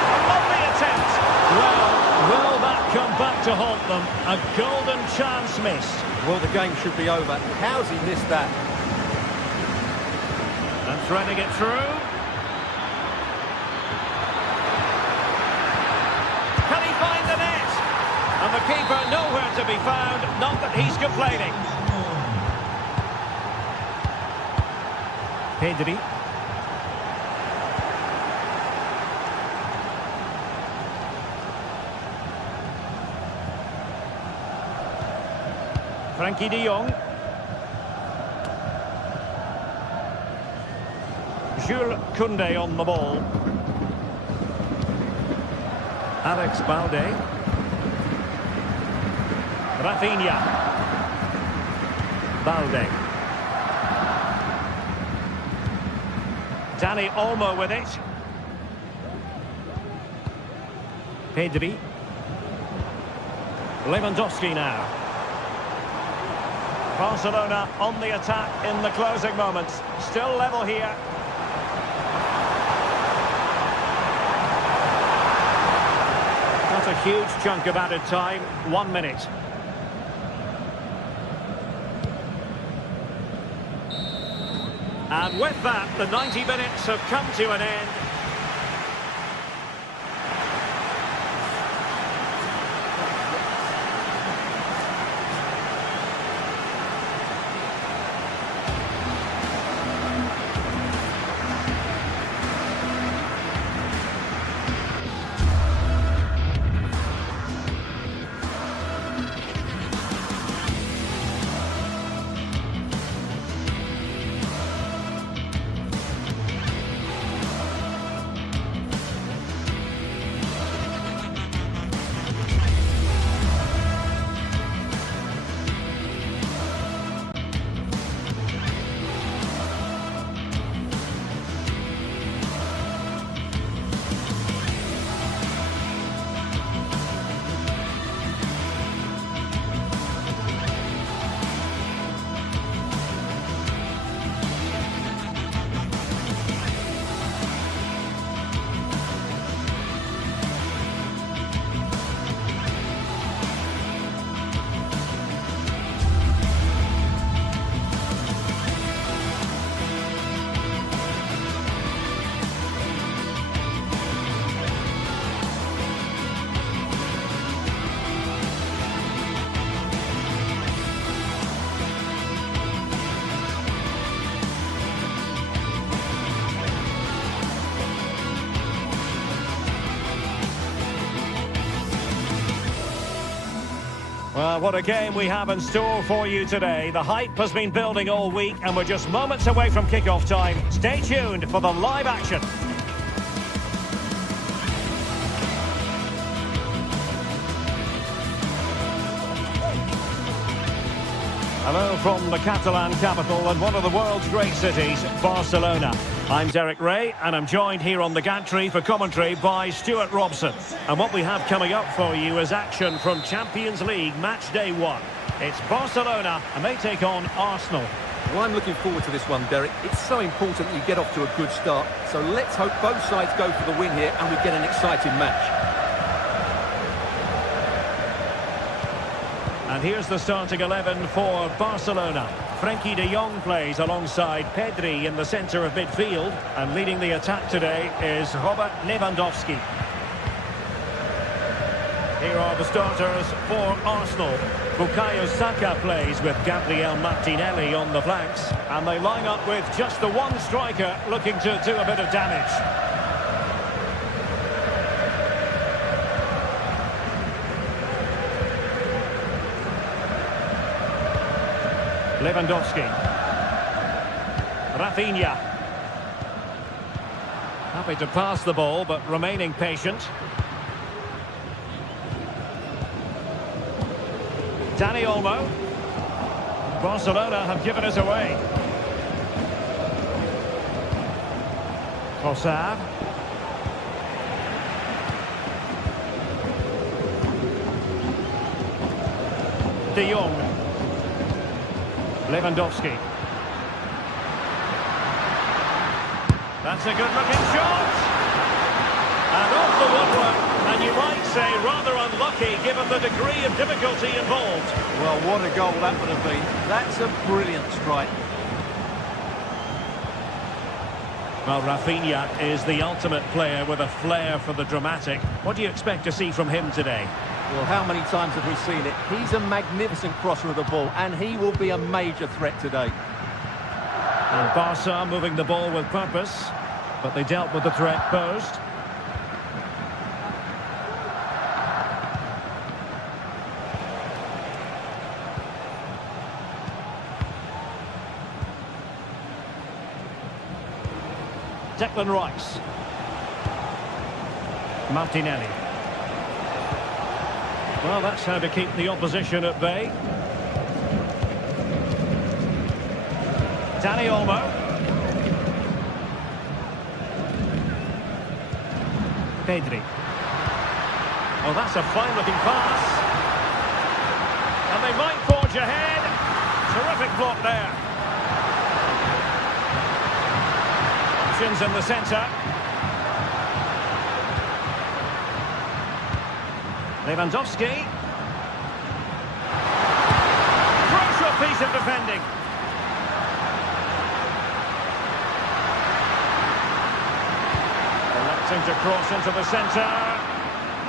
A lovely attempt. Well, will that come back to haunt them? A golden chance missed. Well, the game should be over. How's he missed that? And threading it through. Can he find the net? And the keeper nowhere to be found. Not that he's complaining. Pedri. Frankie de Jong. Jules Koundé on the ball. Alex Balde. Rafinha. Balde. Dani Olmo with it. Pedri. Lewandowski now. Barcelona on the attack in the closing moments. Still level here. Not a huge chunk of added time. 1 minute. And with that, the 90 minutes have come to an end. Well, what a game we have in store for you today. The hype has been building all week and we're just moments away from kickoff time. Stay tuned for the live action. Hello from the Catalan capital and one of the world's great cities, Barcelona. I'm Derek Ray and I'm joined here on the gantry for commentary by Stuart Robson. And what we have coming up for you is action from Champions League match day 1. It's Barcelona and they take on Arsenal. Well, I'm looking forward to this one, Derek. It's so important that you get off to a good start. So let's hope both sides go for the win here and we get an exciting match. And here's the starting 11 for Barcelona. Frenkie de Jong plays alongside Pedri in the centre of midfield. And leading the attack today is Robert Lewandowski. Here are the starters for Arsenal. Bukayo Saka plays with Gabriel Martinelli on the flanks. And they line up with just the one striker looking to do a bit of damage. Lewandowski. Rafinha. Happy to pass the ball, but remaining patient. Dani Olmo. Barcelona have given us away. Trossard. De Jong. Lewandowski. That's a good-looking shot. And off the woodwork. And you might say rather unlucky given the degree of difficulty involved. Well, what a goal that would have been. That's a brilliant strike. Well, Rafinha is the ultimate player with a flair for the dramatic. What do you expect to see from him today? Well, how many times have we seen it? He's a magnificent crosser of the ball, and he will be a major threat today. And Barca moving the ball with purpose, but they dealt with the threat posed. Declan Rice. Martinelli. Well, that's how to keep the opposition at bay. Dani Olmo. Pedri. Oh, that's a fine-looking pass. And they might forge ahead. Terrific block there. Options in the centre. Lewandowski. Crucial piece of defending. Electing to cross into the centre.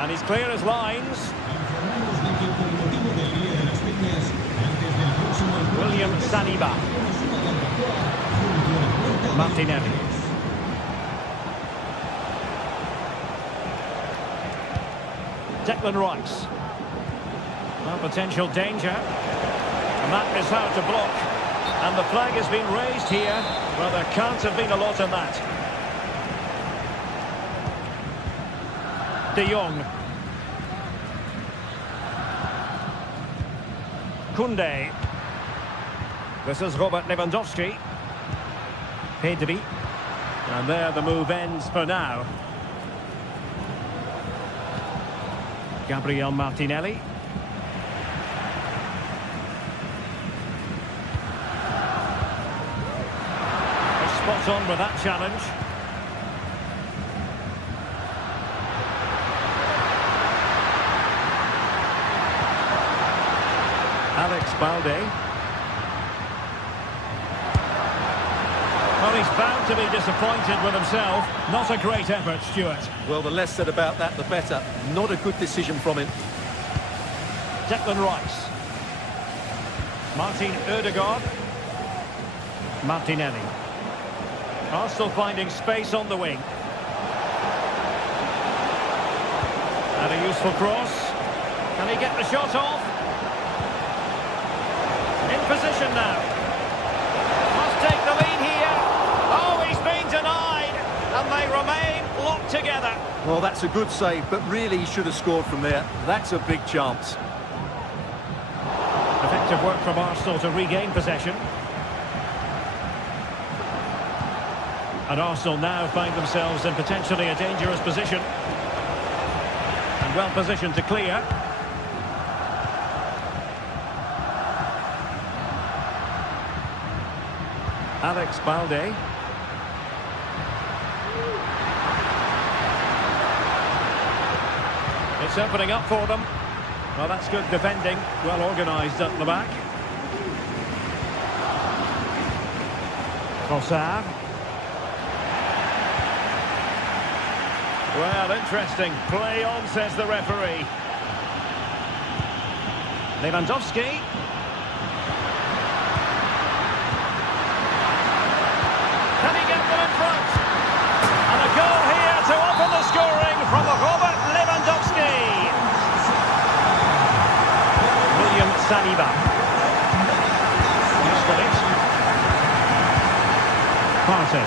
And he's clear as lines. William Saliba. Martinelli. Declan Rice. Well, potential danger. And that is how to block. And the flag has been raised here. Well, there can't have been a lot in that. De Jong. Koundé. This is Robert Lewandowski. Pedri. And there the move ends for now. Gabriel Martinelli. Spot on with that challenge. Alex Balde. Well, he's bound to be disappointed with himself. Not a great effort, Stuart. Well, the less said about that, the better. Not a good decision from him. Declan Rice. Martin Ødegaard. Martinelli. Arsenal finding space on the wing. And a useful cross. Can he get the shot off? In position now. Must take the lead here. Oh, he's been denied. And they remain locked together. Well, that's a good save, but really he should have scored from there. That's a big chance. Effective Effective work from Arsenal to regain possession. And Arsenal now find themselves in potentially a dangerous position. And well positioned to clear. Alex Balde. It's opening up for them. Well, that's good defending. Well organised at the back. Trossard. Well, interesting. Play on, says the referee. Lewandowski. Can he get them in front? And a goal here to open the scoring from Robert Lewandowski. William Saliba. Here's Felix. Partey.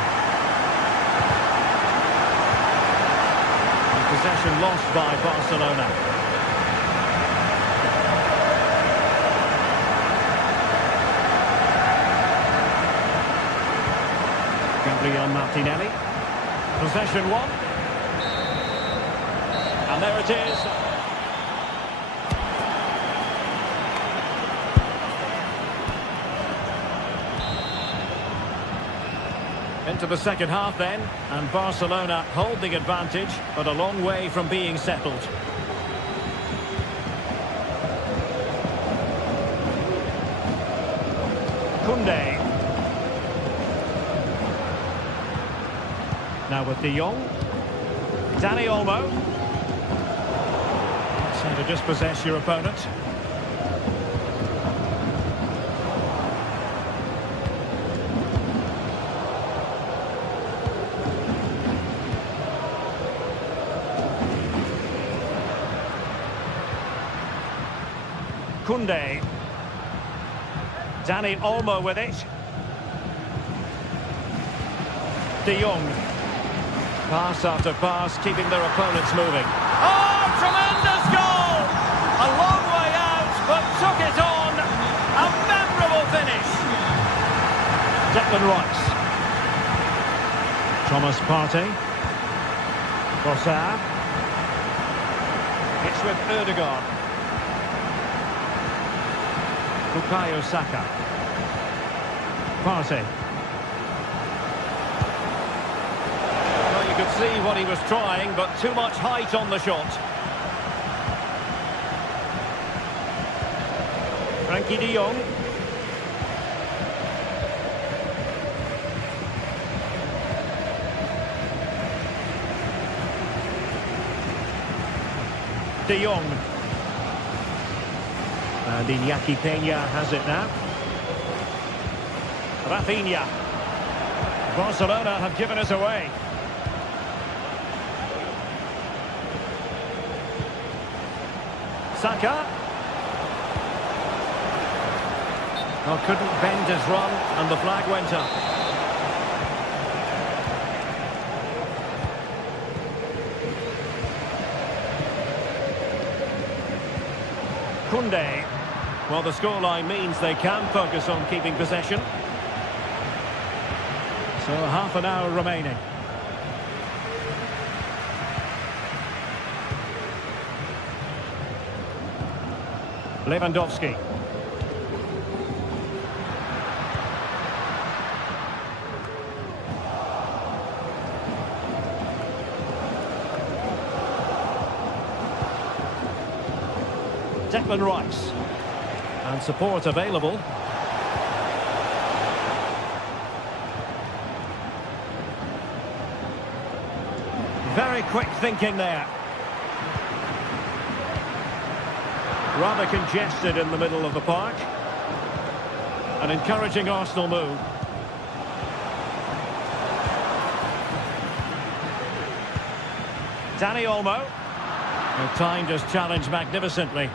Possession lost by Barcelona. Gabriel Martinelli. Possession won. And there it is. Into the second half then, and Barcelona hold the advantage, but a long way from being settled. Koundé. Now with De Jong. Dani Olmo. So to dispossess your opponent. Koundé. Dani Olmo with it. De Jong. Pass after pass, keeping their opponents moving. Oh, tremendous goal! A long way out, but took it on. A memorable finish. Declan Rice. Thomas Partey. Trossard. It's with Ødegaard. Bukayo Saka. Partey. Well, you could see what he was trying, but too much height on the shot. Frankie de Jong. De Jong. And Iñaki Peña has it now. Rafinha. Barcelona have given us away. Saka. Well, couldn't bend his run, and the flag went up. Koundé. Well, the scoreline means they can focus on keeping possession. So half an hour remaining. Lewandowski. Declan Rice. And support available. Very quick thinking there. Rather congested in the middle of the park. An encouraging Arsenal move. Dani Olmo. Timed his challenge magnificently.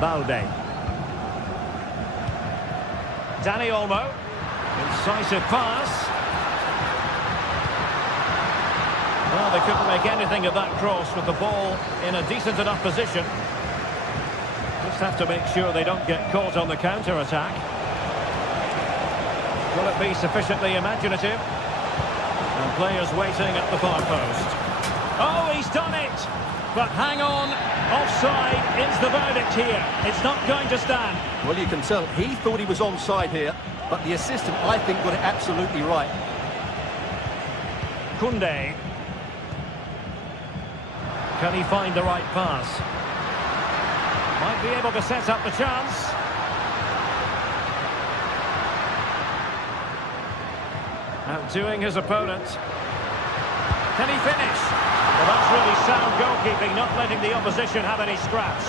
Balde. Dani Olmo. Incisive pass. Well, they couldn't make anything of that cross with the ball in a decent enough position. Just have to make sure they don't get caught on the counter-attack. Will it be sufficiently imaginative? And players waiting at the far post. Oh, he's done it! But hang on, offside is the verdict here. It's not going to stand. Well, you can tell he thought he was onside here, but the assistant, I think, got it absolutely right. Koundé. Can he find the right pass? Might be able to set up the chance. Outdoing his opponent. Can he finish? Well, that's really sound goalkeeping, not letting the opposition have any scraps.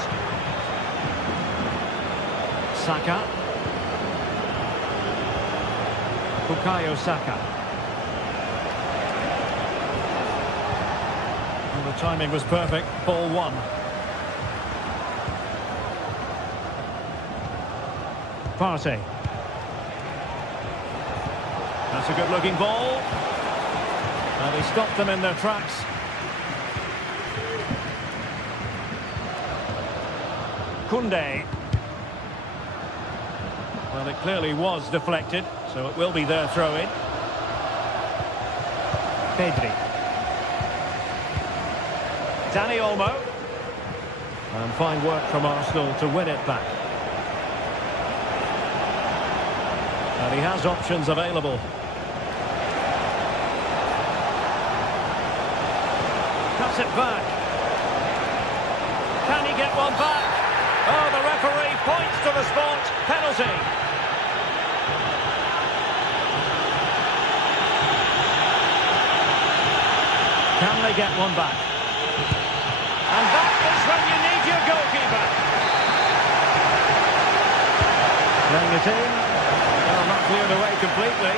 Saka. Bukayo Saka. And the timing was perfect. Ball one. Partey. That's a good-looking ball. And he stopped them in their tracks. Koundé. Well, it clearly was deflected, so it will be their throw-in. Pedri. Dani Olmo. And fine work from Arsenal to win it back. And he has options available. Cuts it back. Can he get one back? Oh, the referee points to the spot. Penalty. Can they get one back? And that is when you need your goalkeeper. Playing it in. Well, not cleared away completely.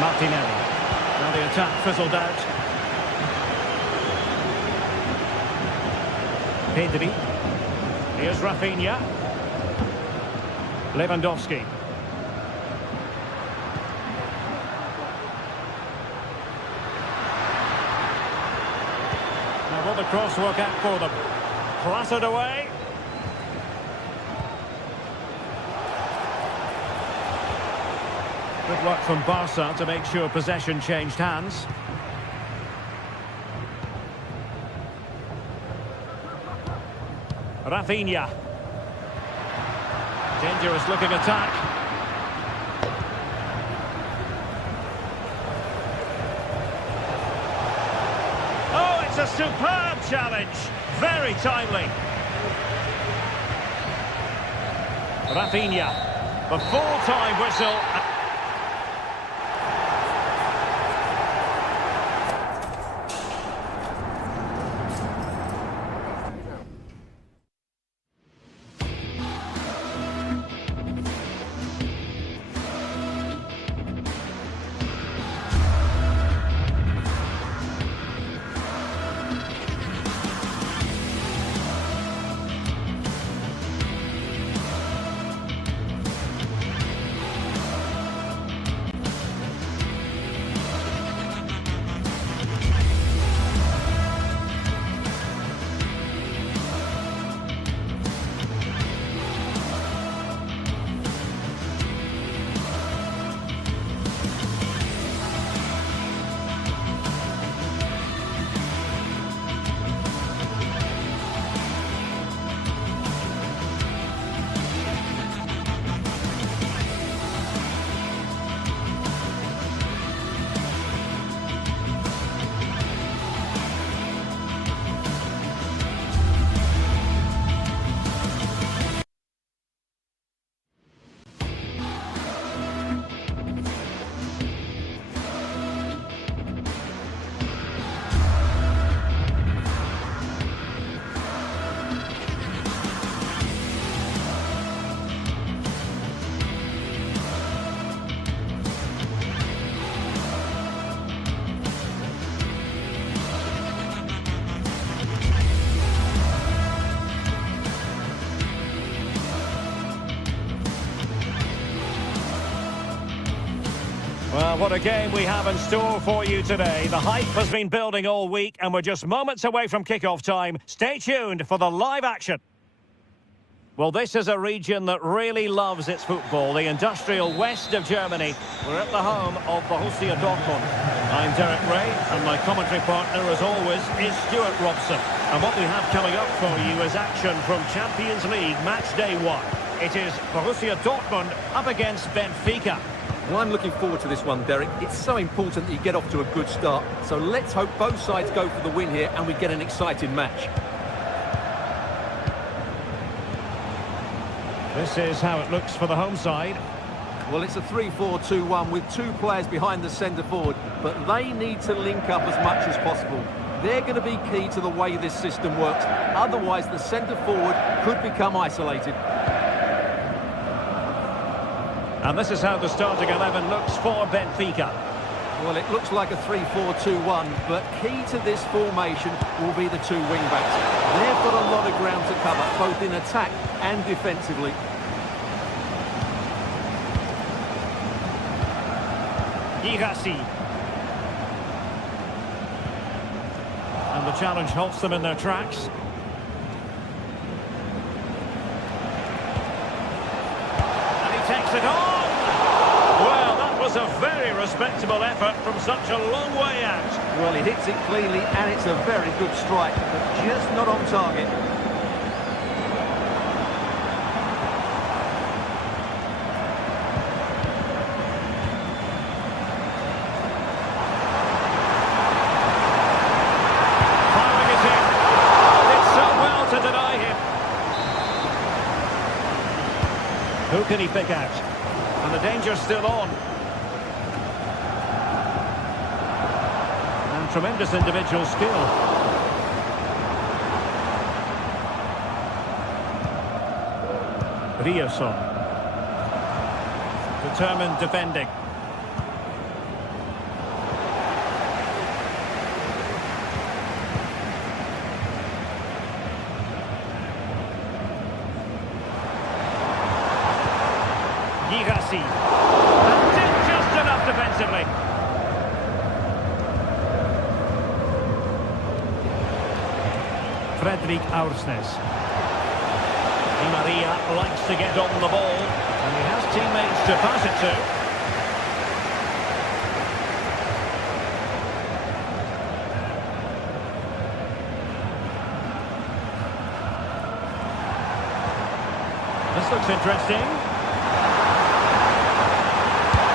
Martinelli. Now the attack fizzled out. Pedri. Here's Rafinha. Lewandowski. Now will the cross work out for them? Clattered away. Good work from Barca to make sure possession changed hands. Rafinha. Dangerous looking attack. Oh, it's a superb challenge. Very timely. Rafinha. The full-time whistle. Well, what a game we have in store for you today. The hype has been building all week and we're just moments away from kick-off time. Stay tuned for the live action. Well, this is a region that really loves its football, the industrial west of Germany. We're at the home of Borussia Dortmund. I'm Derek Ray, and my commentary partner, as always, is Stuart Robson. And what we have coming up for you is action from Champions League Match Day 1. It is Borussia Dortmund up against Benfica. Well, I'm looking forward to this one, Derek. It's so important that you get off to a good start. So let's hope both sides go for the win here and we get an exciting match. This is how it looks for the home side. Well, it's a 3-4-2-1 with two players behind the centre forward, but they need to link up as much as possible. They're going to be key to the way this system works. Otherwise, the centre forward could become isolated. And this is how the starting 11 looks for Benfica. Well, it looks like a 3-4-2-1, but key to this formation will be the two wing-backs. They've got a lot of ground to cover, both in attack and defensively. Girassi. And the challenge halts them in their tracks. And he takes it on. Well, that was a very respectable effort from such a long way out. Well, he hits it cleanly and it's a very good strike, but just not on target. Firing it in. Oh, did so well to deny him. Who can he pick out? And the danger's still on. And tremendous individual skill. Rioson. Determined defending. Girassi. And did just enough defensively. Fredrik Aursnes. Di Maria likes to get on the ball, and he has teammates to pass it to. This looks interesting.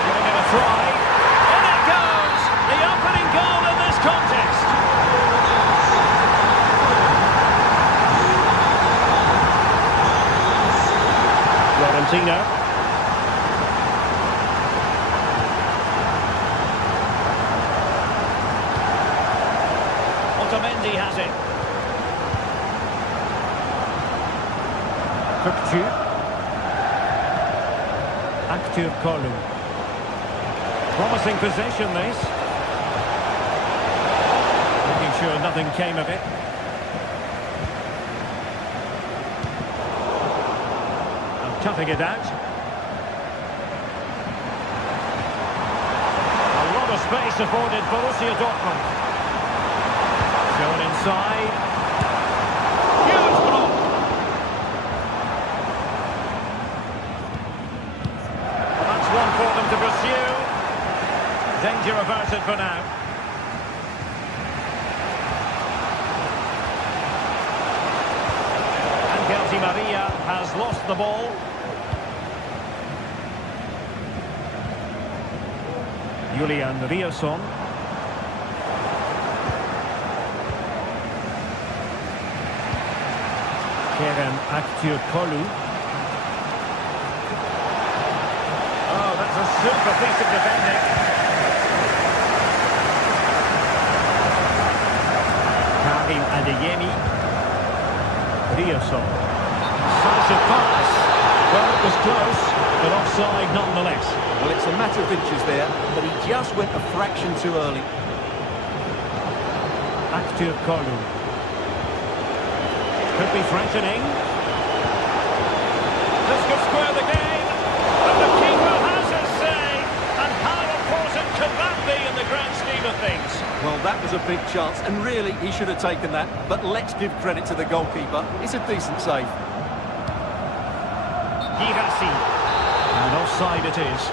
Giving it a try. In it goes! The opening goal in this contest. Florentino. Otamendi has it. Kökçü. Aktürkoğlu. Promising possession, this. Making sure nothing came of it. And cutting it out. A lot of space afforded Borussia Dortmund. Shown inside. Huge block. Well, that's one for them to pursue. Danger averted for now. Angel Di Maria has lost the ball. Julian Rioson. Kerem Aktürkoğlu. Oh, that's a super piece of defending. Karim Adeyemi. Rioson. Decisive pass. Well, it was close, but offside nonetheless. Well, it's a matter of inches there, but he just went a fraction too early. Aktürkoğlu. Could be threatening. This could square the game. And the keeper has his say. And how important was a big chance, and really, he should have taken that. But let's give credit to the goalkeeper. It's a decent save. Girassi. And offside it is.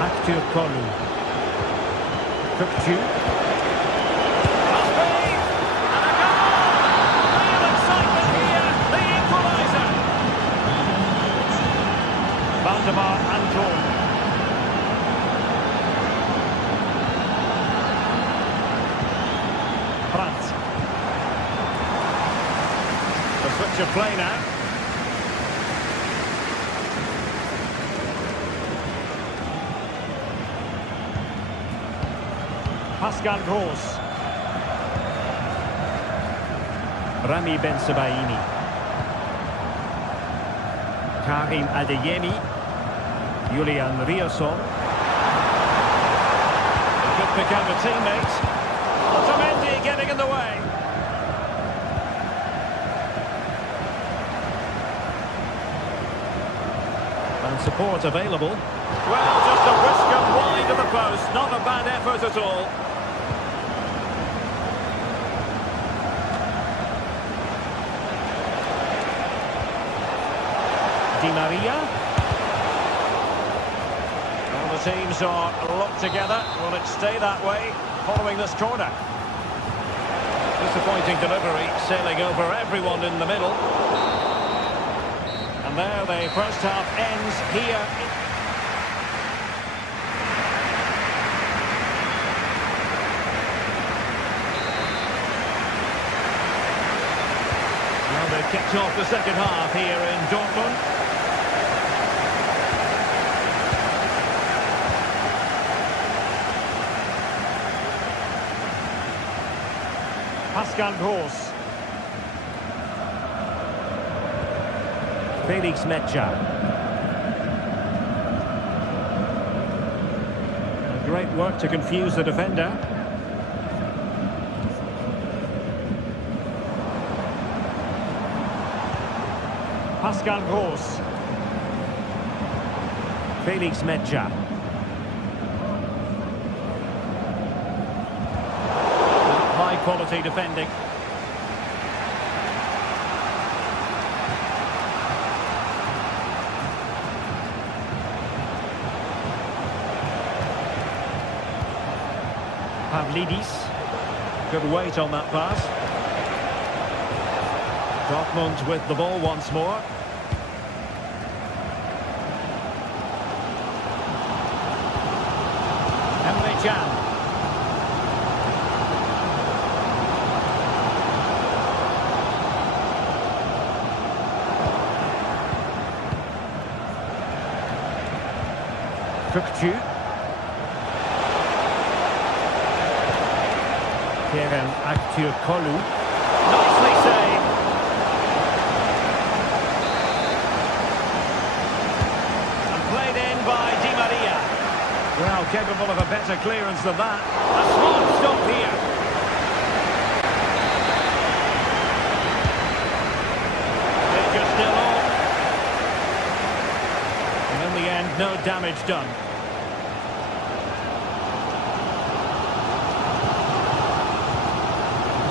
Acteur Kolu. Kukcu. Valdemar Anton. Brandt. The switch of play now. Pascal Gross. Rami Ben-Sebaini. Karim Adeyemi. Julian Riasson. Good pick out of teammate. Otamendi getting in the way. And support available. Well, just a whisker wide of the post. Not a bad effort at all. Di Maria. Teams are locked together. Will it stay that way following this corner? Disappointing delivery, sailing over everyone in the middle. And there the first half ends here. Well, they've kicked off the second half here in Dortmund. Pascal Gross. Felix Metscher. Great work to confuse the defender. Pascal Gross. Felix Metscher. Quality defending. Pavlidis. Good weight on that pass. Dortmund with the ball once more. Emre Can. Kukcu. Kerem Aktürkoğlu. Nicely saved. And played in by Di Maria. Well, capable of a better clearance than that. A smart stop here. Danger still on. And in the end, no damage done.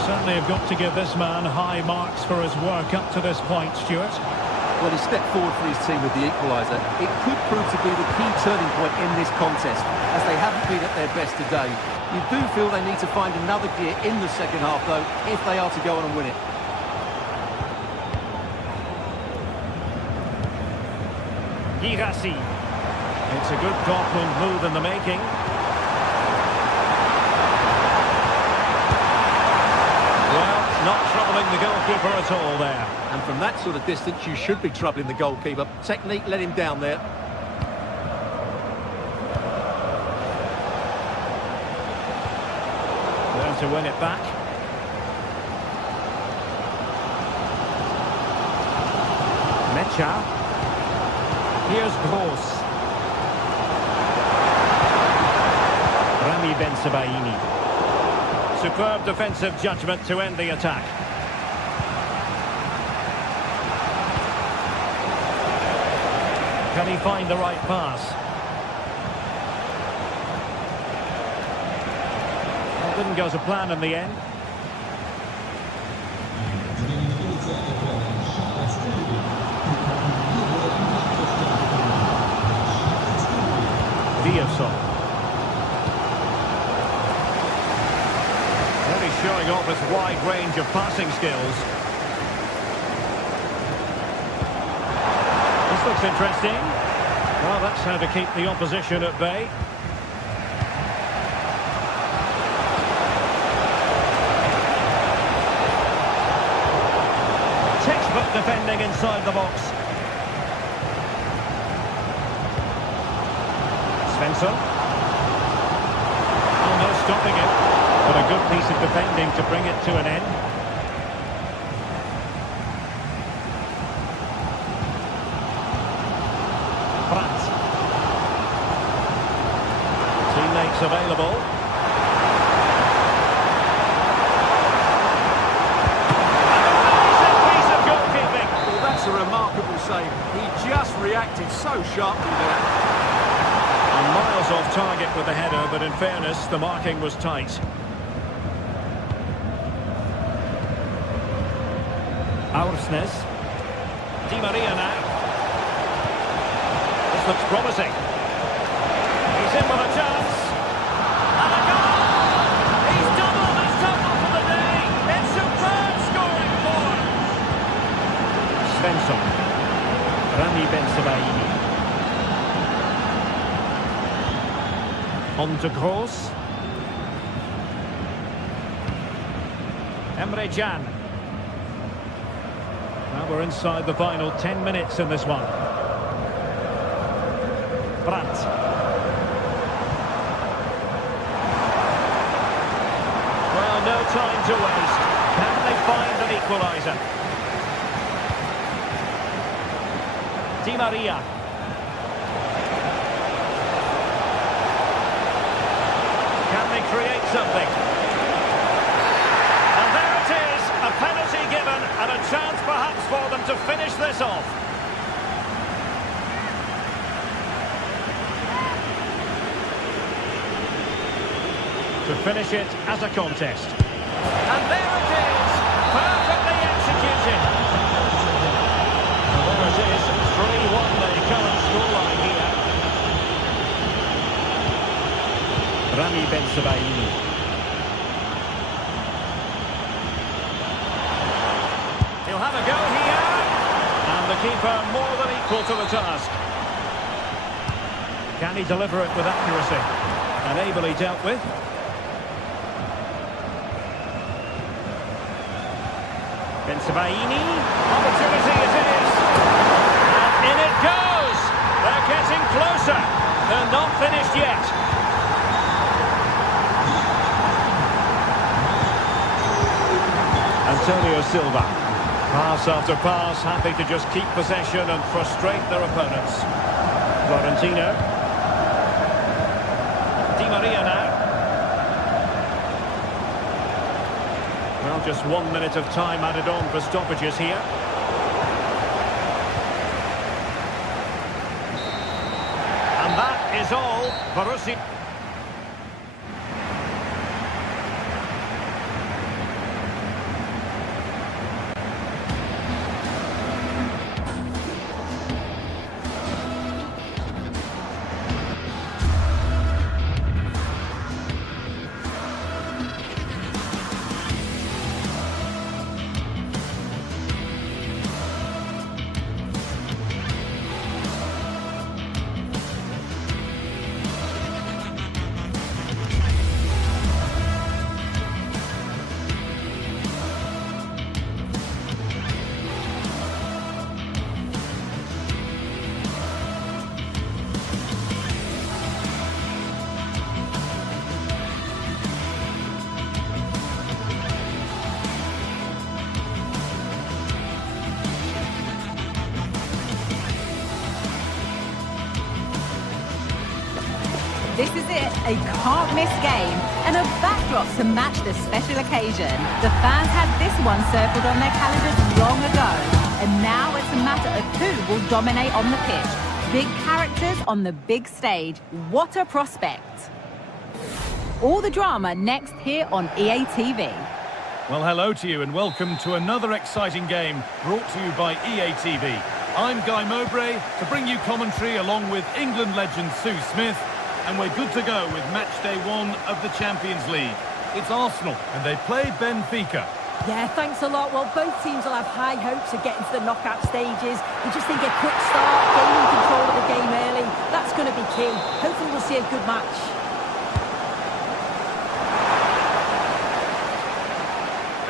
Certainly have got to give this man high marks for his work up to this point, Stuart. Well, he stepped forward for his team with the equaliser. It could prove to be the key turning point in this contest, as they haven't been at their best today. You do feel they need to find another gear in the second half, though, if they are to go on and win it. Girassi. It's a good Dortmund move in the making. Not troubling the goalkeeper at all there. And from that sort of distance, you should be troubling the goalkeeper. Technique let him down there. There to win it back. Metscher. Here's Gross. Rami Ben-Sebaini. Superb defensive judgment to end the attack. Can he find the right pass? Well, didn't go to plan in the end. Really showing off his wide range of passing skills. This looks interesting. Well, that's how to keep the opposition at bay. Textbook defending inside the box. Svensson. Oh, no stopping it. But a good piece of defending to bring it to an end. Brandt. Teammates available. Piece of goalkeeping. Well, that's a remarkable save. He just reacted so sharply there. Miles off target with the header, but in fairness, the marking was tight. Aursnes. Di Maria now. This looks promising. He's in with a chance. And a goal! He's doubled his total for the day. It's superb scoring form. Svensson. Rami Ben-Sebaini. On to Gross. Emre Can. Now we're inside the final 10 minutes in this one. Brandt. Well, no time to waste. Can they find an equaliser? Di Maria. Create something. And there it is, a penalty given and a chance perhaps for them to finish this off. To finish it as a contest. And there it is, perfectly executed. And there it is, 3-1 the current scoreline here. Rami Ben-Sebaini. He'll have a go here. And the keeper more than equal to the task. Can he deliver it with accuracy? And ably dealt with. Ben-Sebaini. Opportunity it is. And in it goes. They're getting closer. They're not finished yet. Antonio Silva. Pass after pass, happy to just keep possession and frustrate their opponents. Florentino. Di Maria now. Well, just 1 minute of time added on for stoppages here. And that is all. Borussia. This is it, a can't-miss game and a backdrop to match the special occasion. The fans had this one circled on their calendars long ago, and now it's a matter of who will dominate on the pitch. Big characters on the big stage. What a prospect. All the drama next here on EA TV. Well, hello to you and welcome to another exciting game brought to you by EA TV. I'm Guy Mowbray to bring you commentary along with England legend Sue Smith, and we're good to go with match day 1 of the Champions League. It's Arsenal and they play Benfica. Yeah, thanks a lot. Well, both teams will have high hopes of getting to the knockout stages. We just need a quick start, gaining control of the game early. That's going to be key. Hopefully we'll see a good match.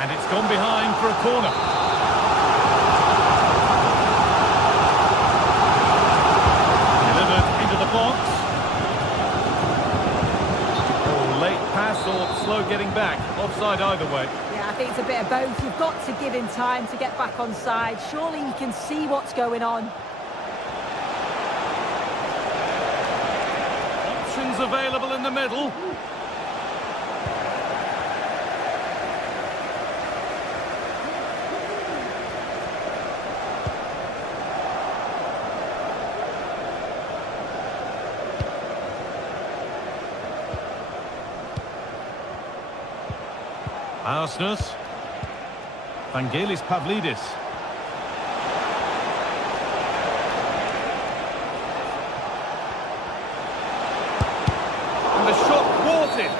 And it's gone behind for a corner. Delivered into the box. Oh, late pass or slow getting back. Offside either way. Yeah, I think it's a bit of both. You've got to give him time to get back on side. Surely he can see what's going on. Options available in the middle. Arsenus. Vangelis Pavlidis. And the shot thwarted.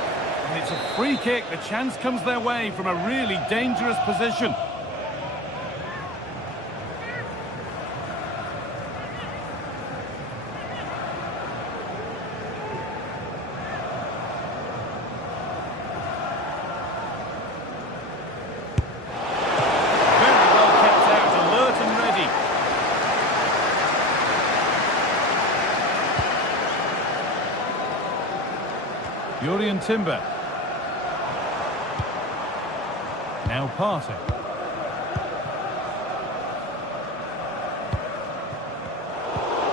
And it's a free kick. The chance comes their way from a really dangerous position. Timber. Now Partey.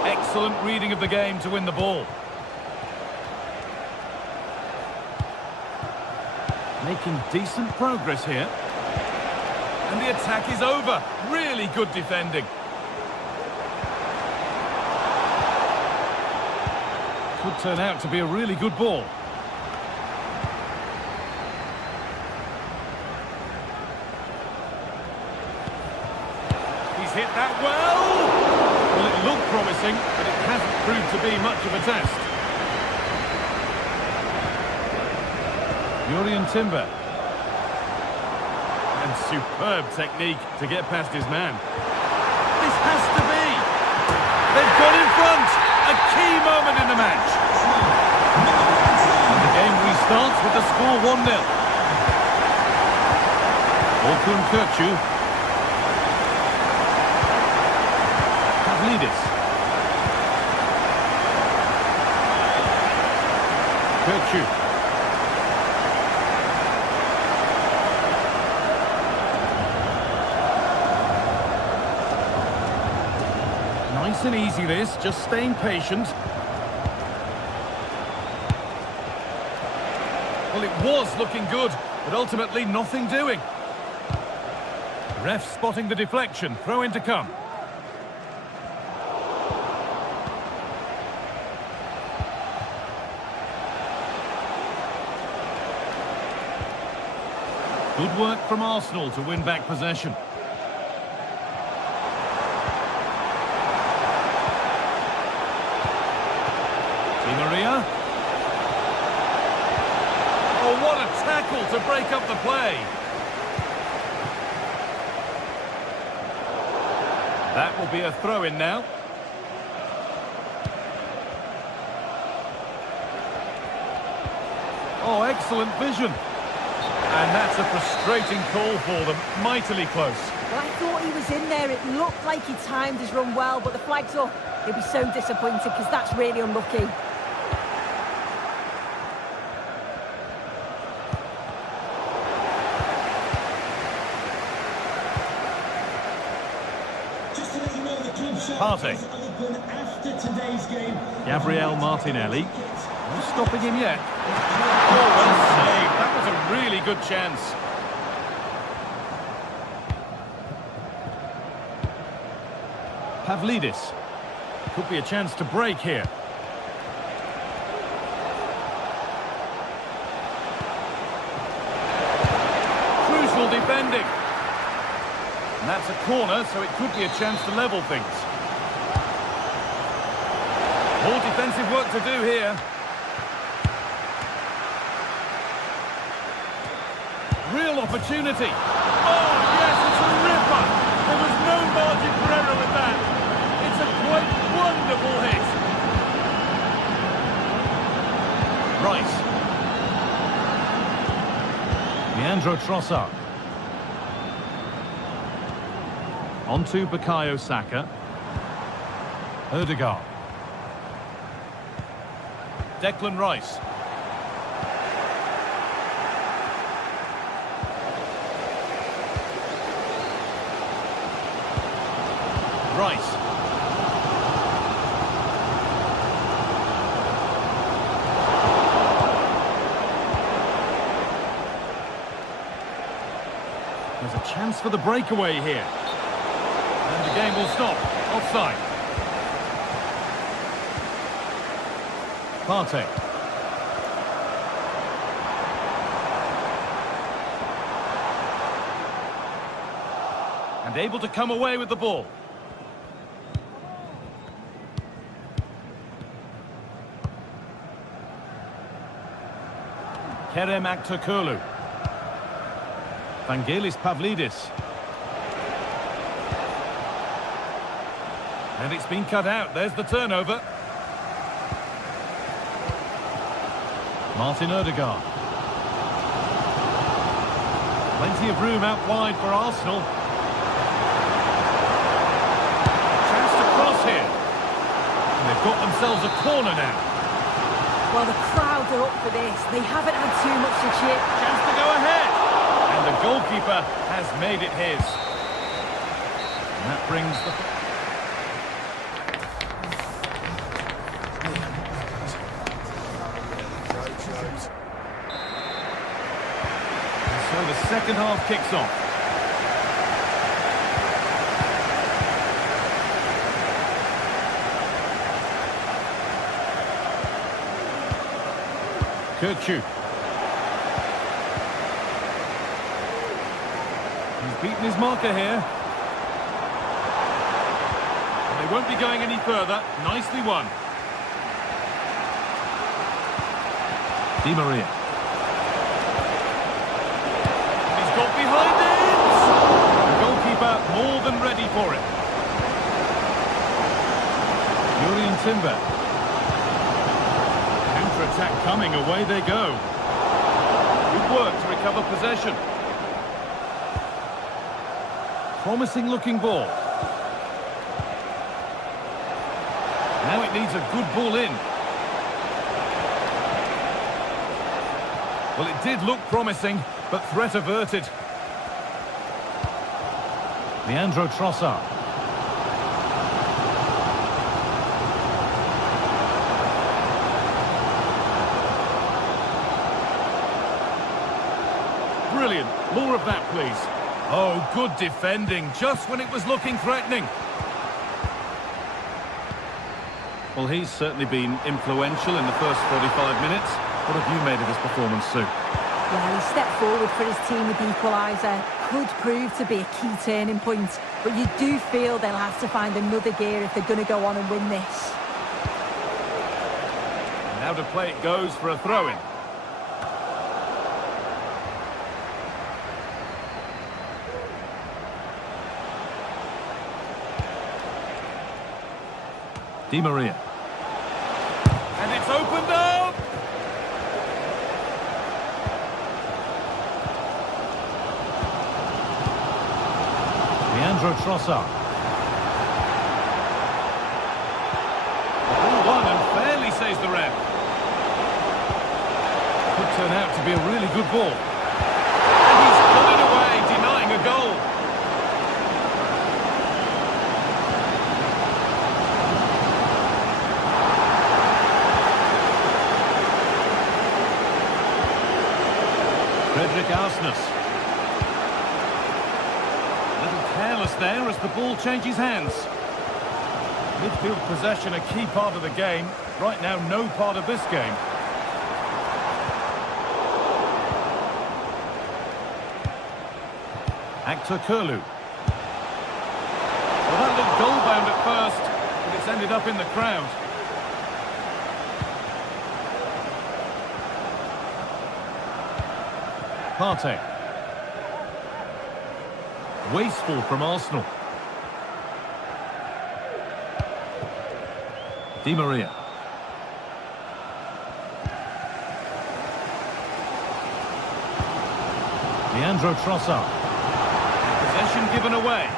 Excellent reading of the game to win the ball. Making decent progress here. And the attack is over. Really good defending. Could turn out to be a really good ball. Hit that well! Well, it looked promising, but it hasn't proved to be much of a test. Jurrien Timber. And superb technique to get past his man. This has to be! They've gone in front! A key moment in the match! And the game restarts with the score 1-0. Orkun Kökçü. Kökçü. Nice and easy this, just staying patient. Well, it was looking good, but ultimately nothing doing. Ref spotting the deflection, throw in to come. Good work from Arsenal to win back possession. Di Maria. Oh, what a tackle to break up the play. That will be a throw-in now. Oh, excellent vision. And that's a frustrating call for them. Mightily close. Well, I thought he was in there. It looked like he timed his run well, but the flag's up. He'll be so disappointed because that's really unlucky. Partey. Gabriel Martinelli. No stopping him yet. Oh, well saved. That was a really good chance. Pavlidis. Could be a chance to break here. Crucial defending. And that's a corner, so it could be a chance to level things. More defensive work to do here. Real opportunity. Oh, yes, it's a ripper. There was no margin for error with that. It's a quite wonderful hit. Rice. Leandro Trossard. On to Bukayo Saka. Odegaard. Declan Rice. Rice. There's a chance for the breakaway here. And the game will stop. Offside. Partey. And able to come away with the ball. Kerem Aktürkoğlu. Vangelis Pavlidis. And it's been cut out. There's the turnover. Martin Odegaard. Plenty of room out wide for Arsenal. Chance to cross here. And they've got themselves a corner now. Well, the crowd are up for this. They haven't had too much to cheer. Chance to go ahead. And the goalkeeper has made it his. And that brings the... And so the second half kicks off. Kirkju. He's beaten his marker here. And they won't be going any further. Nicely won. Di Maria. He's got behind it! The goalkeeper more than ready for it. Julian Timber. Attack coming, away they go. Good work to recover possession. Promising looking ball. Now it needs a good ball in. Well, it did look promising, but threat averted. Leandro Trossard. Brilliant. More of that, please. Oh, good defending, just when it was looking threatening. Well, he's certainly been influential in the first 45 minutes. What have you made of his performance, Sue? Yeah, he stepped forward for his team with the equaliser. Could prove to be a key turning point. But you do feel they'll have to find another gear if they're going to go on and win this. Now to play it goes for a throw-in. Di Maria. And it's opened up! Leandro Trossard. Ball won and fairly saves the ref. Could turn out to be a really good ball. And he's put it away, denying a goal. Frederick Arsnes. A little careless there as the ball changes hands. Midfield possession a key part of the game. Right now, no part of this game. Actor Kurlu. Well, that looked goal-bound at first, but it's ended up in the crowd. Partey. Wasteful from Arsenal. Di Maria. Leandro Trossard. Possession given away.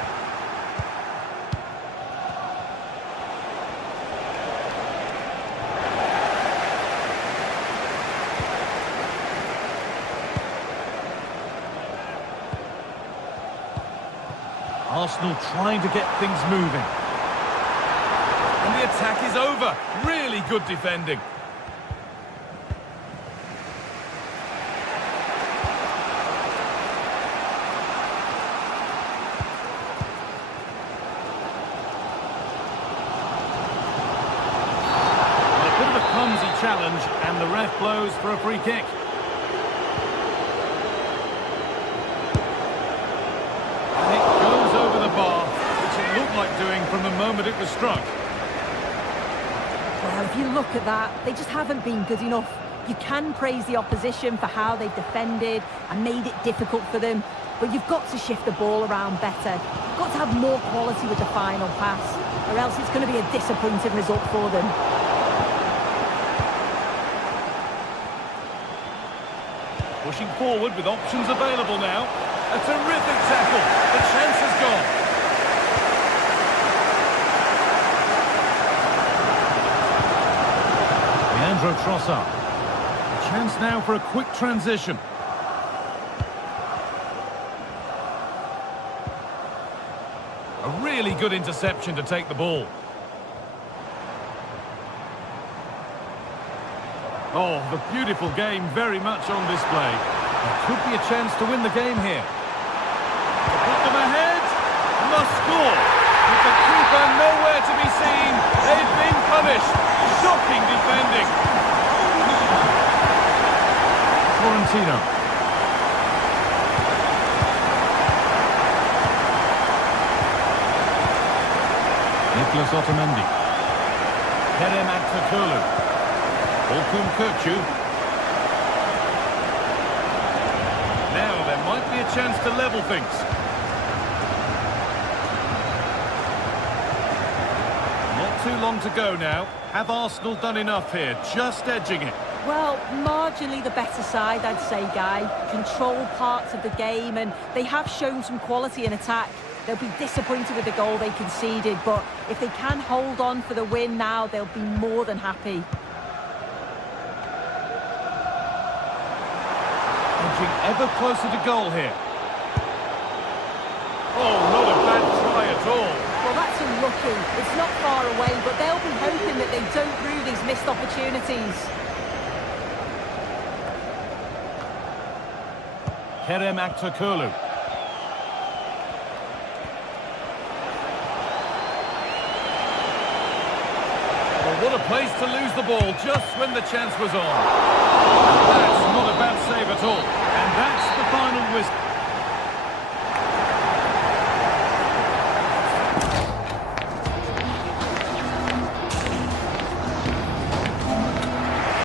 Arsenal trying to get things moving. And the attack is over. Really good defending. Well, a bit of a clumsy challenge, and the ref blows for a free kick. Doing from the moment it was struck. Well, if you look at that, they just haven't been good enough. You can praise the opposition for how they've defended and made it difficult for them, but you've got to shift the ball around better. You've got to have more quality with the final pass, or else it's going to be a disappointing result for them. Pushing forward with options available now. A terrific tackle. The chance has gone. Leandro Trossard. A chance now for a quick transition. A really good interception to take the ball. Oh, the beautiful game very much on display. There could be a chance to win the game here. Put them ahead. Must score. With the keeper nowhere to be seen. They've been punished. Shocking defending. Florentino. Nicolas Otamendi. Kerem Aktürkoğlu. Orkun Kökçü. Now there might be a chance to level things. Not too long to go now. Have Arsenal done enough here? Just edging it. Well, marginally the better side, I'd say, Guy. Control parts of the game, and they have shown some quality in attack. They'll be disappointed with the goal they conceded, but if they can hold on for the win now, they'll be more than happy. Edging ever closer to goal here. Oh, not a bad try at all. Well, that's unlucky. It's not far away, but they'll be hoping that they don't rue these missed opportunities. Kerem Aktürkoğlu. Well, what a place to lose the ball just when the chance was on. That's not a bad save at all. And that's the final whistle.